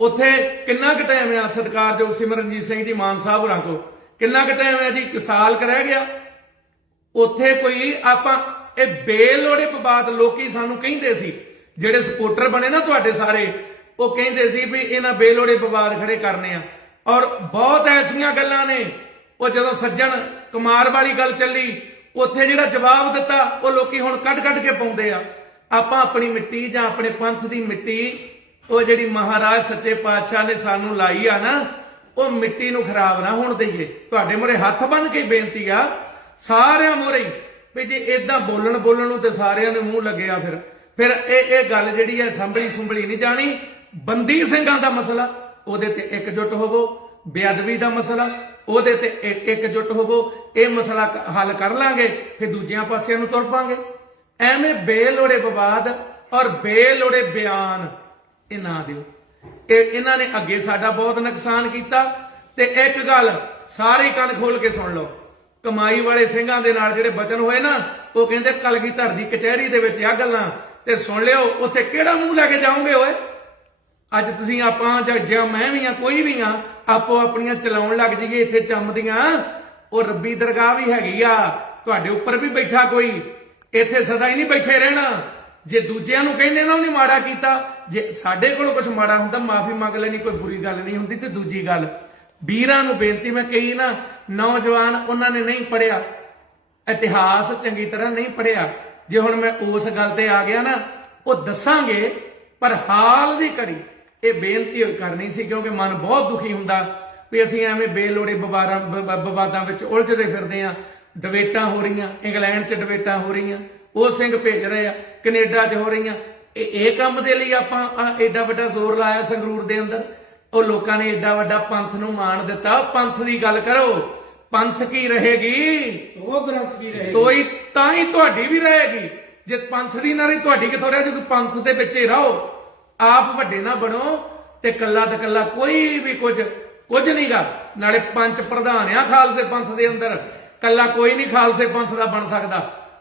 ਉੱਥੇ ਕਿੰਨਾ ਕੁ ਟਾਈਮ ਆ ਸਤਿਕਾਰਯੋਗ ਸਿਮਰਨਜੀਤ ਸਿੰਘ ਜੀ ਮਾਨ ਸਾਹਿਬ ਹੋਰਾਂ ਕੋ, ਕਿੰਨਾ ਕੁ ਟਾਈਮ ਆ ਜੀ, ਸਾਲ ਕੁ ਰਹਿ ਗਿਆ। ਉੱਥੇ ਕੋਈ ਆਪਾਂ ਇਹ ਬੇਲੋੜੇ ਵਿਵਾਦ ਲੋਕੀ ਸਾਨੂੰ ਕਹਿੰਦੇ ਸੀ, ਜਿਹੜੇ ਸਪੋਰਟਰ ਬਣੇ ਨਾ ਤੁਹਾਡੇ ਸਾਰੇ, ਉਹ ਕਹਿੰਦੇ ਸੀ ਵੀ ਇਹਨਾਂ ਬੇਲੋੜੇ ਵਿਵਾਦ ਖੜੇ ਕਰਨੇ ਆ। ਔਰ ਬਹੁਤ ਐਸੀਆਂ ਗੱਲਾਂ ਨੇ। ਉਹ ਜਦੋਂ ਸੱਜਣ ਕੁਮਾਰ ਵਾਲੀ ਗੱਲ ਚੱਲੀ, ਉੱਥੇ ਜਿਹੜਾ ਜਵਾਬ ਦਿੱਤਾ ਉਹ ਲੋਕੀ ਹੁਣ ਕੱਢ ਕੱਢ ਕੇ ਪਾਉਂਦੇ ਆ। ਆਪਾਂ ਆਪਣੀ ਮਿੱਟੀ ਜਾਂ ਆਪਣੇ ਪੰਥ ਦੀ ਮਿੱਟੀ, ਉਹ ਜਿਹੜੀ ਮਹਾਰਾਜ ਸੱਚੇ ਪਾਤਸ਼ਾਹ ਨੇ ਸਾਨੂੰ ਲਾਈ ਆ ਨਾ, ਉਹ ਮਿੱਟੀ ਨੂੰ ਖਰਾਬ ਨਾ ਹੋਣ ਦਈਏ। ਤੁਹਾਡੇ ਮੂਹਰੇ ਹੱਥ ਬੰਨ ਕੇ ਬੇਨਤੀ ਆ ਸਾਰਿਆਂ ਮੂਹਰੇ ਵੀ ਜੇ ਇਦਾਂ ਬੋਲਣ ਨੂੰ ਤੇ ਸਾਰਿਆਂ ਨੇ ਮੂੰਹ ਲੱਗਿਆ ਫਿਰ ਇਹ ਗੱਲ ਜਿਹੜੀ ਹੈ ਸੰਭਲੀ ਨਹੀਂ ਜਾਣੀ। ਬੰਦੀ ਸਿੰਘਾਂ ਦਾ ਮਸਲਾ, ਉਹਦੇ ਤੇ ਇਕਜੁੱਟ ਹੋਵੋ। ਬੇਅਦਬੀ ਦਾ ਮਸਲਾ, ਉਹਦੇ ਤੇ ਇਕਜੁੱਟ ਹੋਵੋ। ਇਹ ਮਸਲਾ ਹੱਲ ਕਰ ਲਾਂਗੇ, ਫਿਰ ਦੂਜਿਆਂ ਪਾਸਿਆਂ ਨੂੰ ਤੁਰ ਪਾਂਗੇ। ਐਵੇਂ ਬੇਲੋੜੇ ਵਿਵਾਦ ਔਰ ਬੇਲੋੜੇ ਬਿਆਨ ਇਹ ਨਾ ਦਿਓ। ਇਹਨਾਂ ਨੇ ਅੱਗੇ ਸਾਡਾ ਬਹੁਤ ਨੁਕਸਾਨ ਕੀਤਾ। ਤੇ ਇੱਕ ਗੱਲ ਸਾਰੇ ਕੰਨ ਖੋਲ ਕੇ ਸੁਣ ਲਓ, ਕਮਾਈ ਵਾਲੇ ਸਿੰਘਾਂ ਦੇ ਨਾਲ ਜਿਹੜੇ ਬਚਨ ਹੋਏ ਨਾ, ਉਹ ਕਹਿੰਦੇ ਕਲਗੀਧਰ ਦੀ ਕਚਹਿਰੀ ਦੇ ਵਿੱਚ ਆ ਗੱਲਾਂ ਤੇ ਸੁਣ ਲਿਓ। ਉੱਥੇ ਕਿਹੜਾ ਮੂੰਹ ਲੈ ਕੇ ਜਾਓਗੇ ਓਏ? ਅੱਜ ਤੁਸੀਂ ਆਪਾਂ ਜਾਂ ਮੈਂ ਵੀ ਆ, ਕੋਈ ਵੀ ਆ, ਆਪੋ ਆਪਣੀਆਂ ਚਲਾਉਣ ਲੱਗ ਜਾਈਏ ਇੱਥੇ ਚੰਮਦੀਆਂ। ਉਹ ਰੱਬੀ ਦਰਗਾਹ ਵੀ ਹੈਗੀ ਆ, ਤੁਹਾਡੇ ਉੱਪਰ ਵੀ ਬੈਠਾ ਕੋਈ। ਇੱਥੇ ਸਦਾ ਹੀ ਨਹੀਂ ਬੈਠੇ ਰਹਿਣਾ। ਜੇ ਦੂਜਿਆਂ ਨੂੰ ਕਹਿੰਦੇ ਨਾ ਉਹਨੇ ਮਾੜਾ ਕੀਤਾ, ਜੇ ਸਾਡੇ ਕੋਲ ਕੁਝ ਮਾੜਾ ਹੁੰਦਾ ਮਾਫੀ ਮੰਗ ਲੈਣੀ, ਕੋਈ ਬੁਰੀ ਗੱਲ ਨਹੀਂ ਹੁੰਦੀ। ਤੇ ਦੂਜੀ ਗੱਲ, ਵੀਰਾਂ ਨੂੰ ਬੇਨਤੀ, ਮੈਂ ਕਹੀ ਨਾ ਨੌਜਵਾਨ ਉਹਨਾਂ ਨੇ ਨਹੀਂ ਪੜਿਆ ਇਤਿਹਾਸ, ਚੰਗੀ ਤਰ੍ਹਾਂ ਨਹੀਂ ਪੜਿਆ। ਜੇ ਹੁਣ ਮੈਂ ਉਸ ਗੱਲ ਤੇ ਆ ਗਿਆ ਨਾ, ਉਹ ਦੱਸਾਂਗੇ, ਪਰ ਹਾਲ ਦੀ ਘੜੀ ਇਹ ਬੇਨਤੀ ਕਰਨੀ ਸੀ ਕਿਉਂਕਿ ਮਨ ਬਹੁਤ ਦੁਖੀ ਹੁੰਦਾ ਵੀ ਅਸੀਂ ਐਵੇਂ ਬੇਲੋੜੇ ਵਿਵਾਦਾਂ ਵਿੱਚ ਉਲਝਦੇ ਫਿਰਦੇ ਆ। ਡਿਬੇਟਾਂ ਹੋ ਰਹੀਆਂ, ਇੰਗਲੈਂਡ 'ਚ ਡਿਬੇਟਾਂ ਹੋ ਰਹੀਆਂ, ਉਹ ਸਿੰਘ ਭੇਜ ਰਹੇ ਆ, ਕੈਨੇਡਾ 'ਚ ਹੋ ਰਹੀਆਂ। ਇਹ ਕੰਮ ਦੇ ਲਈ ਆਪਾਂ ਐਡਾ ਵੱਡਾ ਜ਼ੋਰ ਲਾਇਆ ਸੰਗਰੂਰ ਦੇ ਅੰਦਰ। ਉਹ ਲੋਕਾਂ ਨੇ ਐਡਾ ਵੱਡਾ ਪੰਥ ਨੂੰ ਮਾਣ ਦਿੱਤਾ। ਪੰਥ ਦੀ ਗੱਲ ਕਰੋ, ਪੰਥ ਕੀ ਰਹੇਗੀ? ਉਹ ਗ੍ਰੰਥ ਦੀ ਰਹੇਗੀ, ਤੋਈ ਤਾਂ ਹੀ ਤੁਹਾਡੀ ਵੀ ਰਹੇਗੀ। ਜੇ ਪੰਥ ਦੀ ਨਾ ਰਹੀ, ਤੁਹਾਡੀ ਕਿੱਥੋਂ ਰਹਿ ਜੂਗੀ? ਪੰਥ ਦੇ ਵਿੱਚ ਹੀ ਰਹੋ। ਆਪ ਵੱਡੇ ਨਾ ਬਣੋ ਤੇ ਕੱਲਾ ਤੇ ਕੱਲਾ ਕੋਈ ਵੀ ਕੁਝ ਨਹੀਂਗਾ। ਨਾਲੇ ਪੰਜ ਪ੍ਰਧਾਨ ਆ ਖਾਲਸੇ ਪੰਥ ਦੇ ਅੰਦਰ, ਕੱਲਾ ਕੋਈ ਨਹੀਂ ਖਾਲਸੇ ਪੰਥ ਦਾ ਬਣ ਸਕਦਾ।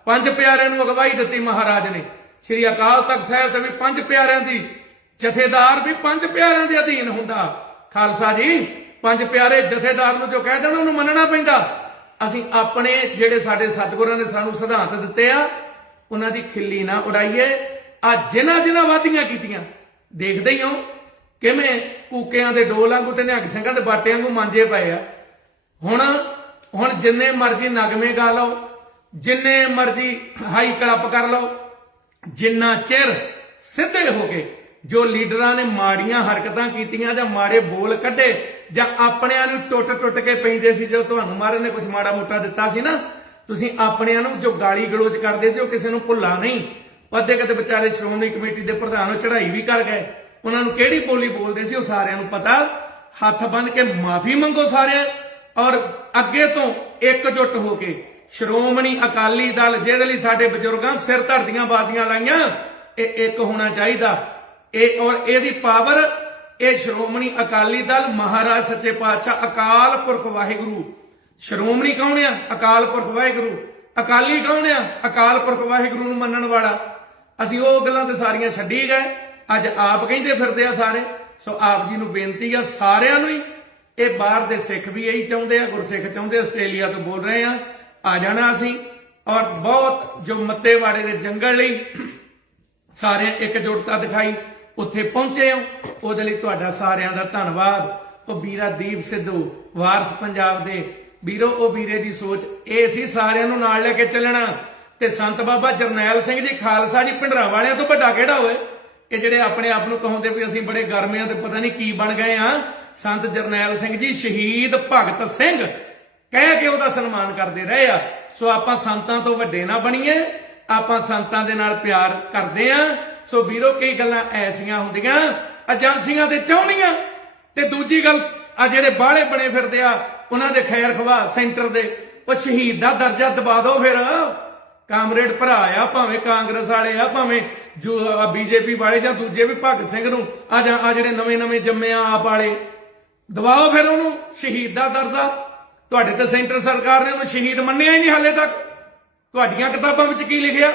ਪੰਜ ਪਿਆਰਿਆਂ ਨੂੰ ਅਗਵਾਈ ਦਿੱਤੀ ਮਹਾਰਾਜ ਨੇ। ਸ੍ਰੀ ਅਕਾਲ ਤਖਤ ਸਾਹਿਬ ਤੇ ਵੀ ਪੰਜ ਪਿਆਰਿਆਂ ਦੀ, ਜਥੇਦਾਰ ਵੀ ਪੰਜ ਪਿਆਰਿਆਂ ਦੇ ਅਧੀਨ ਹੁੰਦਾ। ਖਾਲਸਾ ਜੀ ਪੰਜ ਪਿਆਰੇ, ਜਥੇਦਾਰ ਨੂੰ ਜੋ ਕਹਿ ਦੇਣ ਉਹਨੂੰ ਮੰਨਣਾ ਪੈਂਦਾ। ਅਸੀਂ ਆਪਣੇ ਜਿਹੜੇ ਸਾਡੇ ਸਤਿਗੁਰਾਂ ਨੇ ਸਾਨੂੰ ਸਿਧਾਂਤ ਦਿੱਤੇ ਆ, ਉਹਨਾਂ ਦੀ ਖਿੱਲੀ ਨਾ ਉਡਾਈਏ। ਆ ਜਿਨ੍ਹਾਂ ਵਾਧੀਆਂ ਕੀਤੀਆਂ ਦੇਖਦੇ ਹੀ ਹੋ ਕਿਵੇਂ ਕੂਕਿਆਂ ਦੇ ਡੋਲ ਵਾਂਗੂ ਤੇ ਨਿਹੰਗ ਸਿੰਘਾਂ ਦੇ ਬਾਟਿਆਂ ਵਾਂਗੂ ਮਾਂਜੇ ਪਏ ਆ। ਹੁਣ ਜਿੰਨੇ ਮਰਜ਼ੀ ਨਗਮੇ ਗਾ ਲਓ, ਜਿੰਨੇ ਮਰਜ਼ੀ ਹਾਈ ਕਲੱਪ ਕਰ ਲਓ, ਜਿੰਨਾ ਚਿਰ ਸਿੱਧੇ ਹੋ ਕੇ ਜੋ ਲੀਡਰਾਂ ਨੇ ਮਾੜੀਆਂ ਹਰਕਤਾਂ ਕੀਤੀਆਂ ਜਾਂ ਮਾੜੇ ਬੋਲ ਕੱਢੇ ਜਾਂ ਆਪਣਿਆਂ ਨੂੰ ਟੁੱਟ ਕੇ ਪੈਂਦੇ ਸੀ, ਜਦੋਂ ਤੁਹਾਨੂੰ ਮਹਾਰਾਜ ਨੇ ਕੁਝ ਮਾੜਾ ਮੋਟਾ ਦਿੱਤਾ ਸੀ ਨਾ, ਤੁਸੀਂ ਆਪਣਿਆਂ ਨੂੰ ਜੋ ਗਾਲੀ ਗਲੋਚ ਕਰਦੇ ਸੀ ਉਹ ਕਿਸੇ ਨੂੰ ਭੁੱਲਾ ਨਹੀਂ। ਅੱਧੇ ਕਦੇ ਵਿਚਾਰੇ ਸ਼੍ਰੋਮਣੀ ਕਮੇਟੀ ਦੇ ਪ੍ਰਧਾਨ ਚੜ੍ਹਾਈ ਵੀ ਕਰ ਗਏ, ਉਹਨਾਂ ਨੂੰ ਕਿਹੜੀ ਬੋਲੀ ਬੋਲਦੇ ਸੀ ਉਹ ਸਾਰਿਆਂ ਨੂੰ ਪਤਾ। ਹੱਥ ਬੰਨ ਕੇ ਮਾਫੀ ਮੰਗੋ ਸਾਰੇ, ਔਰ ਅੱਗੇ ਤੋਂ ਇਕਜੁੱਟ ਹੋ ਕੇ ਸ਼੍ਰੋਮਣੀ ਅਕਾਲੀ ਦਲ, ਜਿਹਦੇ ਲਈ ਸਾਡੇ ਬਜ਼ੁਰਗਾਂ ਸਿਰ ਧਰਦੀਆਂ ਬਾਜ਼ੀਆਂ ਲਾਈਆਂ, ਇਹ ਇੱਕ ਹੋਣਾ ਚਾਹੀਦਾ। ਇਹ ਔਰ ਇਹਦੀ ਪਾਵਰ, ਇਹ ਸ਼੍ਰੋਮਣੀ ਅਕਾਲੀ ਦਲ, ਮਹਾਰਾਜ ਸੱਚੇ ਪਾਤਸ਼ਾਹ ਅਕਾਲ ਪੁਰਖ ਵਾਹਿਗੁਰੂ। ਸ਼੍ਰੋਮਣੀ ਕੌਣ ਆ? ਅਕਾਲ ਪੁਰਖ ਵਾਹਿਗੁਰੂ। ਅਕਾਲੀ ਕੌਣ ਆ? ਅਕਾਲ ਪੁਰਖ ਵਾਹਿਗੁਰੂ ਨੂੰ ਮੰਨਣ ਵਾਲਾ। ਅਸੀਂ ਉਹ ਗੱਲਾਂ ਤੇ ਸਾਰੀਆਂ ਛੱਡੀ ਗਏ, ਅੱਜ ਆਪ ਕਹਿੰਦੇ ਫਿਰਦੇ ਆ ਸਾਰੇ। ਸੋ ਆਪ ਜੀ ਨੂੰ ਬੇਨਤੀ ਆ ਸਾਰਿਆਂ ਨੂੰ ਹੀ, ਇਹ ਬਾਹਰ ਦੇ ਸਿੱਖ ਵੀ ਇਹੀ ਚਾਹੁੰਦੇ ਆ, ਗੁਰਸਿੱਖ ਚਾਹੁੰਦੇ, ਆਸਟ੍ਰੇਲੀਆ ਤੋਂ ਬੋਲ ਰਹੇ ਆ, ਆ ਜਾਣਾ ਅਸੀਂ। ਔਰ ਬਹੁਤ ਜੋ ਮੱਤੇਵਾੜੇ ਦੇ ਜੰਗਲ ਲਈ ਸਾਰੇ ਇਕਜੁੱਟਤਾ ਦਿਖਾਈ, ਉੱਥੇ ਪਹੁੰਚੇ ਹੋ, ਉਹਦੇ ਲਈ ਤੁਹਾਡਾ ਸਾਰਿਆਂ ਦਾ ਧੰਨਵਾਦ। ਉਹ ਵੀਰਾ ਦੀਪ ਸਿੱਧੂ ਵਾਰਸ ਪੰਜਾਬ ਦੇ ਵੀਰੋ, ਉਹ ਵੀਰੇ ਦੀ ਸੋਚ ਇਹ ਸੀ ਸਾਰਿਆਂ ਨੂੰ ਨਾਲ ਲੈ ਕੇ ਚੱਲਣਾ। ਤੇ ਸੰਤ ਬਾਬਾ ਜਰਨੈਲ ਸਿੰਘ ਜੀ ਖਾਲਸਾ ਜੀ ਭਿੰਡਰਾਂ ਵਾਲਿਆਂ ਤੋਂ ਵੱਡਾ ਕਿਹੜਾ ਹੋਏ? ਇਹ ਜਿਹੜੇ ਆਪਣੇ ਆਪ ਨੂੰ ਕਹਾਉਂਦੇ ਵੀ ਅਸੀਂ ਬੜੇ ਗਰਮਿਆਂ ਤੇ ਪਤਾ ਨਹੀਂ ਕੀ ਬਣ ਗਏ ਆ। ਸੰਤ ਜਰਨੈਲ ਸਿੰਘ ਜੀ ਸ਼ਹੀਦ ਭਗਤ ਸਿੰਘ ਕਹਿ ਕੇ ਉਹਦਾ ਸਨਮਾਨ ਕਰਦੇ ਰਹੇ ਆ। ਸੋ ਆਪਾਂ ਸੰਤਾਂ ਤੋਂ ਵੱਡੇ ਨਾ ਬਣੀਏ, ਆਪਾਂ ਸੰਤਾਂ ਦੇ ਨਾਲ ਪਿਆਰ ਕਰਦੇ ਆ। ਸੋ ਵੀਰੋ ਕਈ ਗੱਲਾਂ ਐਸੀਆਂ ਹੁੰਦੀਆਂ ਏਜੰਸੀਆਂ ਤੇ ਚਾਹੁੰਦੀਆਂ, ਤੇ ਦੂਜੀ ਗੱਲ ਆ ਜਿਹੜੇ ਬਾਹਲੇ ਬਣੇ ਫਿਰਦੇ ਆ ਉਹਨਾਂ ਦੇ ਖੈਰ ਖਵਾ ਸੈਂਟਰ ਦੇ, ਉਹ ਸ਼ਹੀਦ ਦਾ ਦਰਜਾ ਦਬਾ ਦਿਓ। ਫਿਰ ਕਾਮਰੇਡ ਭਰਾ ਆ, ਭਾਵੇਂ ਕਾਂਗਰਸ ਵਾਲੇ ਆ, ਭਾਵੇਂ ਜੋ ਬੀਜੇਪੀ ਵਾਲੇ ਜਾਂ ਦੂਜੇ ਵੀ, ਭਗਤ ਸਿੰਘ ਨੂੰ ਆ ਜਿਹੜੇ ਨਵੇਂ ਜੰਮੇ ਆ ਆਪ ਵਾਲੇ, ਦਬਾਓ ਫਿਰ ਉਹਨੂੰ ਸ਼ਹੀਦ ਦਾ ਦਰਜਾ। ਤੁਹਾਡੇ ਤੇ ਸੈਂਟਰ ਸਰਕਾਰ ਨੇ ਉਹਨੂੰ ਸ਼ਹੀਦ ਮੰਨਿਆ ਹੀ ਨਹੀਂ ਹਾਲੇ ਤੱਕ। ਤੁਹਾਡੀਆਂ ਕਿਤਾਬਾਂ ਵਿੱਚ ਕੀ ਲਿਖਿਆ?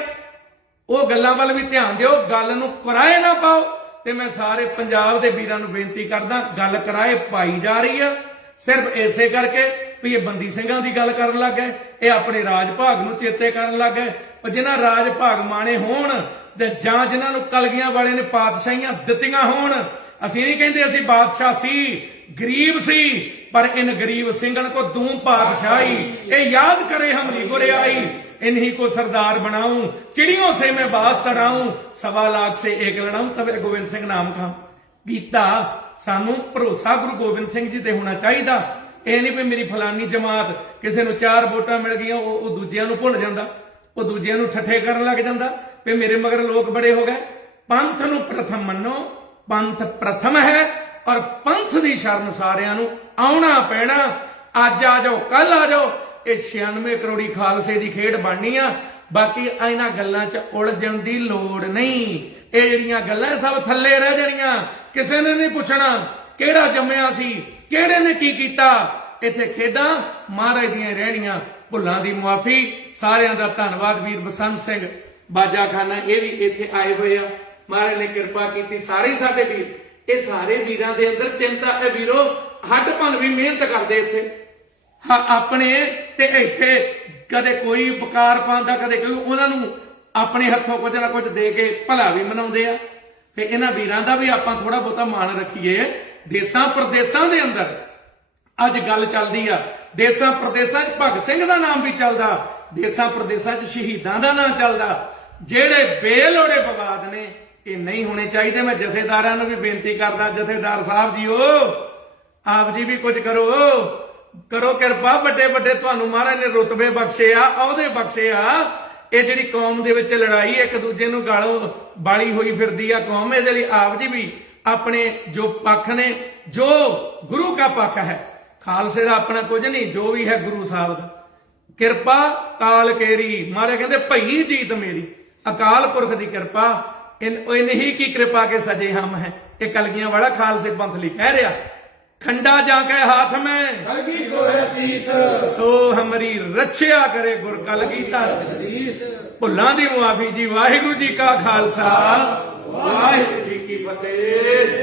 ਉਹ ਗੱਲਾਂ ਵੱਲ ਵੀ ਧਿਆਨ ਦਿਓ, ਗੱਲ ਨੂੰ ਕਿਰਾਏ ਨਾ ਪਾਓ। ਤੇ ਮੈਂ ਸਾਰੇ ਪੰਜਾਬ ਦੇ ਵੀਰਾਂ ਨੂੰ ਬੇਨਤੀ ਕਰਦਾ, ਗੱਲ ਕਿਰਾਏ ਪਾਈ ਜਾ ਰਹੀ ਆ ਸਿਰਫ ਇਸੇ ਕਰਕੇ ਵੀ ਇਹ ਬੰਦੀ ਸਿੰਘਾਂ ਦੀ ਗੱਲ ਕਰਨ ਲੱਗ ਗਏ, ਇਹ ਆਪਣੇ ਰਾਜ ਭਾਗ ਨੂੰ ਚੇਤੇ ਕਰਨ ਲੱਗ ਗਏ। ਪਰ ਜਿਨ੍ਹਾਂ ਰਾਜ ਭਾਗ ਮਾਣੇ ਹੋਣ ਤੇ ਜਾਂ ਜਿਨ੍ਹਾਂ ਨੂੰ ਕਲਗੀਆਂ ਵਾਲੇ ਨੇ ਪਾਤਸ਼ਾਹੀਆਂ ਦਿੱਤੀਆਂ ਹੋਣ, ਅਸੀਂ ਨਹੀਂ ਕਹਿੰਦੇ ਅਸੀਂ ਬਾਦਸ਼ਾਹ ਸੀ, ਗਰੀਬ ਸੀ, ਪਰ ਇਨ ਗਰੀਬ ਸਿੰਘਨ ਕੋ ਦੂੰ ਪਾਤਸ਼ਾਹੀ, ਇਹ ਯਾਦ ਕਰੇ ਹਮਰੀ ਗੁਰਿਆਈ, इन्हीं को सरदार बनाऊं, चिड़ियों से मैं बास कराऊं, 1.25 लाख से एक लड़ाऊं, तब गोबिंद सिंह नाम का गीता। सानू भरोसा गुरु गोबिंद सिंह जी ते होना चाहिए। ਇਹ ਨਹੀਂ ਵੀ ਮੇਰੀ ਫਲਾਨੀ ਜਮਾਤ ਕਿਸੇ ਨੂੰ 4 ਵੋਟਾਂ ਮਿਲ ਗਈਆਂ ਉਹ ਦੂਜਿਆਂ ਨੂੰ ਭੁੱਲ ਜਾਂਦਾ, ਉਹ ਦੂਜਿਆਂ ਨੂੰ ਠੱਠੇ ਕਰਨ ਲੱਗ ਜਾਂਦਾ ਵੀ ਮੇਰੇ ਮਗਰ ਲੋਕ ਬੜੇ ਹੋ ਗਏ। ਪੰਥ ਨੂੰ ਪ੍ਰਥਮ ਮੰਨੋ, ਪੰਥ ਪ੍ਰਥਮ ਹੈ, ਔਰ ਪੰਥ ਦੀ ਸ਼ਰਨ ਸਾਰਿਆਂ ਨੂੰ ਆਉਣਾ ਪੈਣਾ। ਅੱਜ ਆ ਜਾਓ, ਕੱਲ ਆ ਜਾਓ, ਇਹ 96 ਕਰੋੜੀ ਖਾਲਸੇ ਦੀ ਖੇਡ ਬਣਨੀ ਆ। ਬਾਕੀ ਇਹਨਾਂ ਗੱਲਾਂ 'ਚ ਉਲਝਣ ਦੀ ਲੋੜ ਨਹੀਂ। ਇਹ ਜਿਹੜੀਆਂ ਗੱਲਾਂ ਸਭ ਥੱਲੇ ਰਹਿ ਜਾਣੀਆਂ, ਕਿਸੇ ਨੇ ਨਹੀਂ ਪੁੱਛਣਾ ਕਿਹੜਾ ਜੰਮਿਆ ਸੀ, ਕਿਹੜੇ ਨੇ ਕੀ ਕੀਤਾ। ਇੱਥੇ ਖੇਡਾਂ ਮਹਾਰਾਜ ਦੀਆਂ ਰਹਿਣੀਆਂ। ਭੁੱਲਾਂ ਦੀ ਮੁਆਫੀ। ਸਾਰਿਆਂ ਦਾ ਧੰਨਵਾਦ। ਵੀਰ ਬਸੰਤ ਸਿੰਘ ਬਾਜਾਖਾਨਾ ਇਹ ਵੀ ਇੱਥੇ ਆਏ ਹੋਏ ਆ, ਮਹਾਰਾਜ ਨੇ ਕਿਰਪਾ ਕੀਤੀ। ਸਾਰੇ ਸਾਡੇ ਵੀਰ, ਇਹ ਸਾਰੇ ਵੀਰਾਂ ਦੇ ਅੰਦਰ ਚਿੰਤਾ ਹੈ ਵੀਰੋ, ਹੱਡ ਭੰਨ ਵੀ ਮਿਹਨਤ ਕਰਦੇ ਇੱਥੇ ਆਪਣੇ, ਤੇ ਇੱਥੇ ਕਦੇ ਕੋਈ ਬਕਾਰ ਪਾਉਂਦਾ, ਕਦੇ ਕੋਈ, ਉਹਨਾਂ ਨੂੰ ਆਪਣੇ ਹੱਥੋਂ ਕੁਝ ਨਾ ਕੁਝ ਦੇ ਕੇ ਭਲਾ ਵੀ ਮਨਾਉਂਦੇ ਆ। ਤੇ ਇਹਨਾਂ ਵੀਰਾਂ ਦਾ ਵੀ ਆਪਾਂ ਥੋੜਾ ਬਹੁਤਾ ਮਾਣ ਰੱਖੀਏ। ਦੇਸਾਂ ਪ੍ਰਦੇਸਾਂ ਦੇ ਅੰਦਰ ਅੱਜ ਗੱਲ ਚੱਲਦੀ ਆ, ਦੇਸਾਂ ਪ੍ਰਦੇਸਾਂ 'ਚ ਭਗਤ ਸਿੰਘ ਦਾ ਨਾਮ ਵੀ ਚੱਲਦਾ, ਦੇਸਾਂ ਪ੍ਰਦੇਸਾਂ 'ਚ ਸ਼ਹੀਦਾਂ ਦਾ ਨਾਮ ਚੱਲਦਾ। ਜਿਹੜੇ ਬੇਲੋੜੇ ਵਿਵਾਦ ਨੇ ਇਹ ਨਹੀਂ ਹੋਣੇ ਚਾਹੀਦੇ। ਮੈਂ ਜਥੇਦਾਰਾਂ ਨੂੰ ਵੀ ਬੇਨਤੀ ਕਰਦਾ, ਜਥੇਦਾਰ ਸਾਹਿਬ ਜੀਓ, ਆਪ ਜੀ ਵੀ ਕੁਝ ਕਰੋ ਕਿਰਪਾ। ਵੱਡੇ ਵੱਡੇ ਤੁਹਾਨੂੰ ਮਹਾਰਾਜ ਨੇ ਰੁਤਬੇ ਬਖਸ਼ੇ ਆ, ਅਹੁਦੇ ਬਖਸ਼ੇ ਆ। ਇਹ ਜਿਹੜੀ ਕੌਮ ਦੇ ਵਿੱਚ ਲੜਾਈ ਇੱਕ ਦੂਜੇ ਨੂੰ ਗਾਲੋਂ ਬਾਲੀ ਹੋਈ ਫਿਰਦੀ ਆ ਕੌਮ, ਇਹਦੇ ਲਈ ਆਪ ਜੀ ਵੀ ਆਪਣੇ ਜੋ ਪੱਖ ਨੇ, ਜੋ ਗੁਰੂ ਦਾ ਪੱਖ ਹੈ, ਖਾਲਸੇ ਦਾ ਆਪਣਾ ਕੁਝ ਨਹੀਂ, ਜੋ ਵੀ ਹੈ ਗੁਰੂ ਸਾਹਿਬ ਦਾ। ਕਿਰਪਾ ਕਾਲ ਕੇਰੀ, ਮਹਾਰਾਜ ਕਹਿੰਦੇ ਭਈ ਜੀਤ ਮੇਰੀ, ਅਕਾਲ ਪੁਰਖ ਦੀ ਕਿਰਪਾ। ਇਹਨੇ ਹੀ ਕੀ ਕਿਰਪਾ ਕੇ ਸਜੇ ਹਮ ਹੈ। ਇਹ ਕਲਗੀਆਂ ਵਾਲਾ ਖਾਲਸੇ ਪੰਥ ਲਈ ਕਹਿ ਰਿਹਾ। खंडा जाके हाथ में कलगी सो है शीस, सो हमारी रक्षा करे गुर कलगीधर। भुल्लां दी मुआफी जी। वाहिगुरु जी का खालसा, वाहिगुरु जी की फतेह।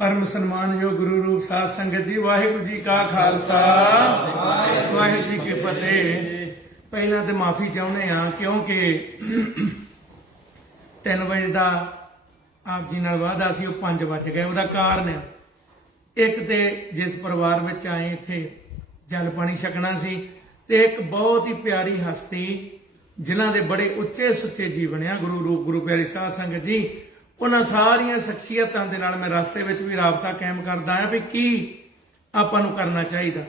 परम सन्मानयोग गुरु रूप साध संगत जी, वाहिगुरु जी का खालसा, वाहिगुरु जी की फतेह। पहला तो माफी चाहुंदे आ क्योंकि 3 ਵਜੇ ਦਾ ਆਪ ਜੀ ਨਾਲ ਵਾਅਦਾ ਸੀ, ਉਹ 5 ਵੱਜ ਗਏ। ਉਹਦਾ ਕਾਰਨ ਇੱਕ ਤੇ ਜਿਸ ਪਰਿਵਾਰ ਵਿੱਚ ਆਏ ਇੱਥੇ ਜਲ ਪਾਣੀ ਛਕਣਾ ਸੀ, ਤੇ ਇੱਕ ਬਹੁਤ ਹੀ ਪਿਆਰੀ ਹਸਤੀ ਜਿਨ੍ਹਾਂ ਦੇ ਬੜੇ ਉੱਚੇ ਸੁੱਚੇ ਜੀਵਨ ਆ, ਗੁਰੂ ਰੂਪ ਗੁਰੂ ਪਿਆਰੀ ਸਾਧ ਸੰਗਤ ਜੀ, ਉਹਨਾਂ ਸਾਰੀਆਂ ਸ਼ਖਸੀਅਤਾਂ ਦੇ ਨਾਲ ਮੈਂ ਰਸਤੇ ਵਿੱਚ ਵੀ ਰਾਬਤਾ ਕਾਇਮ ਕਰਦਾ ਆ ਵੀ ਕੀ ਆਪਾਂ ਨੂੰ ਕਰਨਾ ਚਾਹੀਦਾ।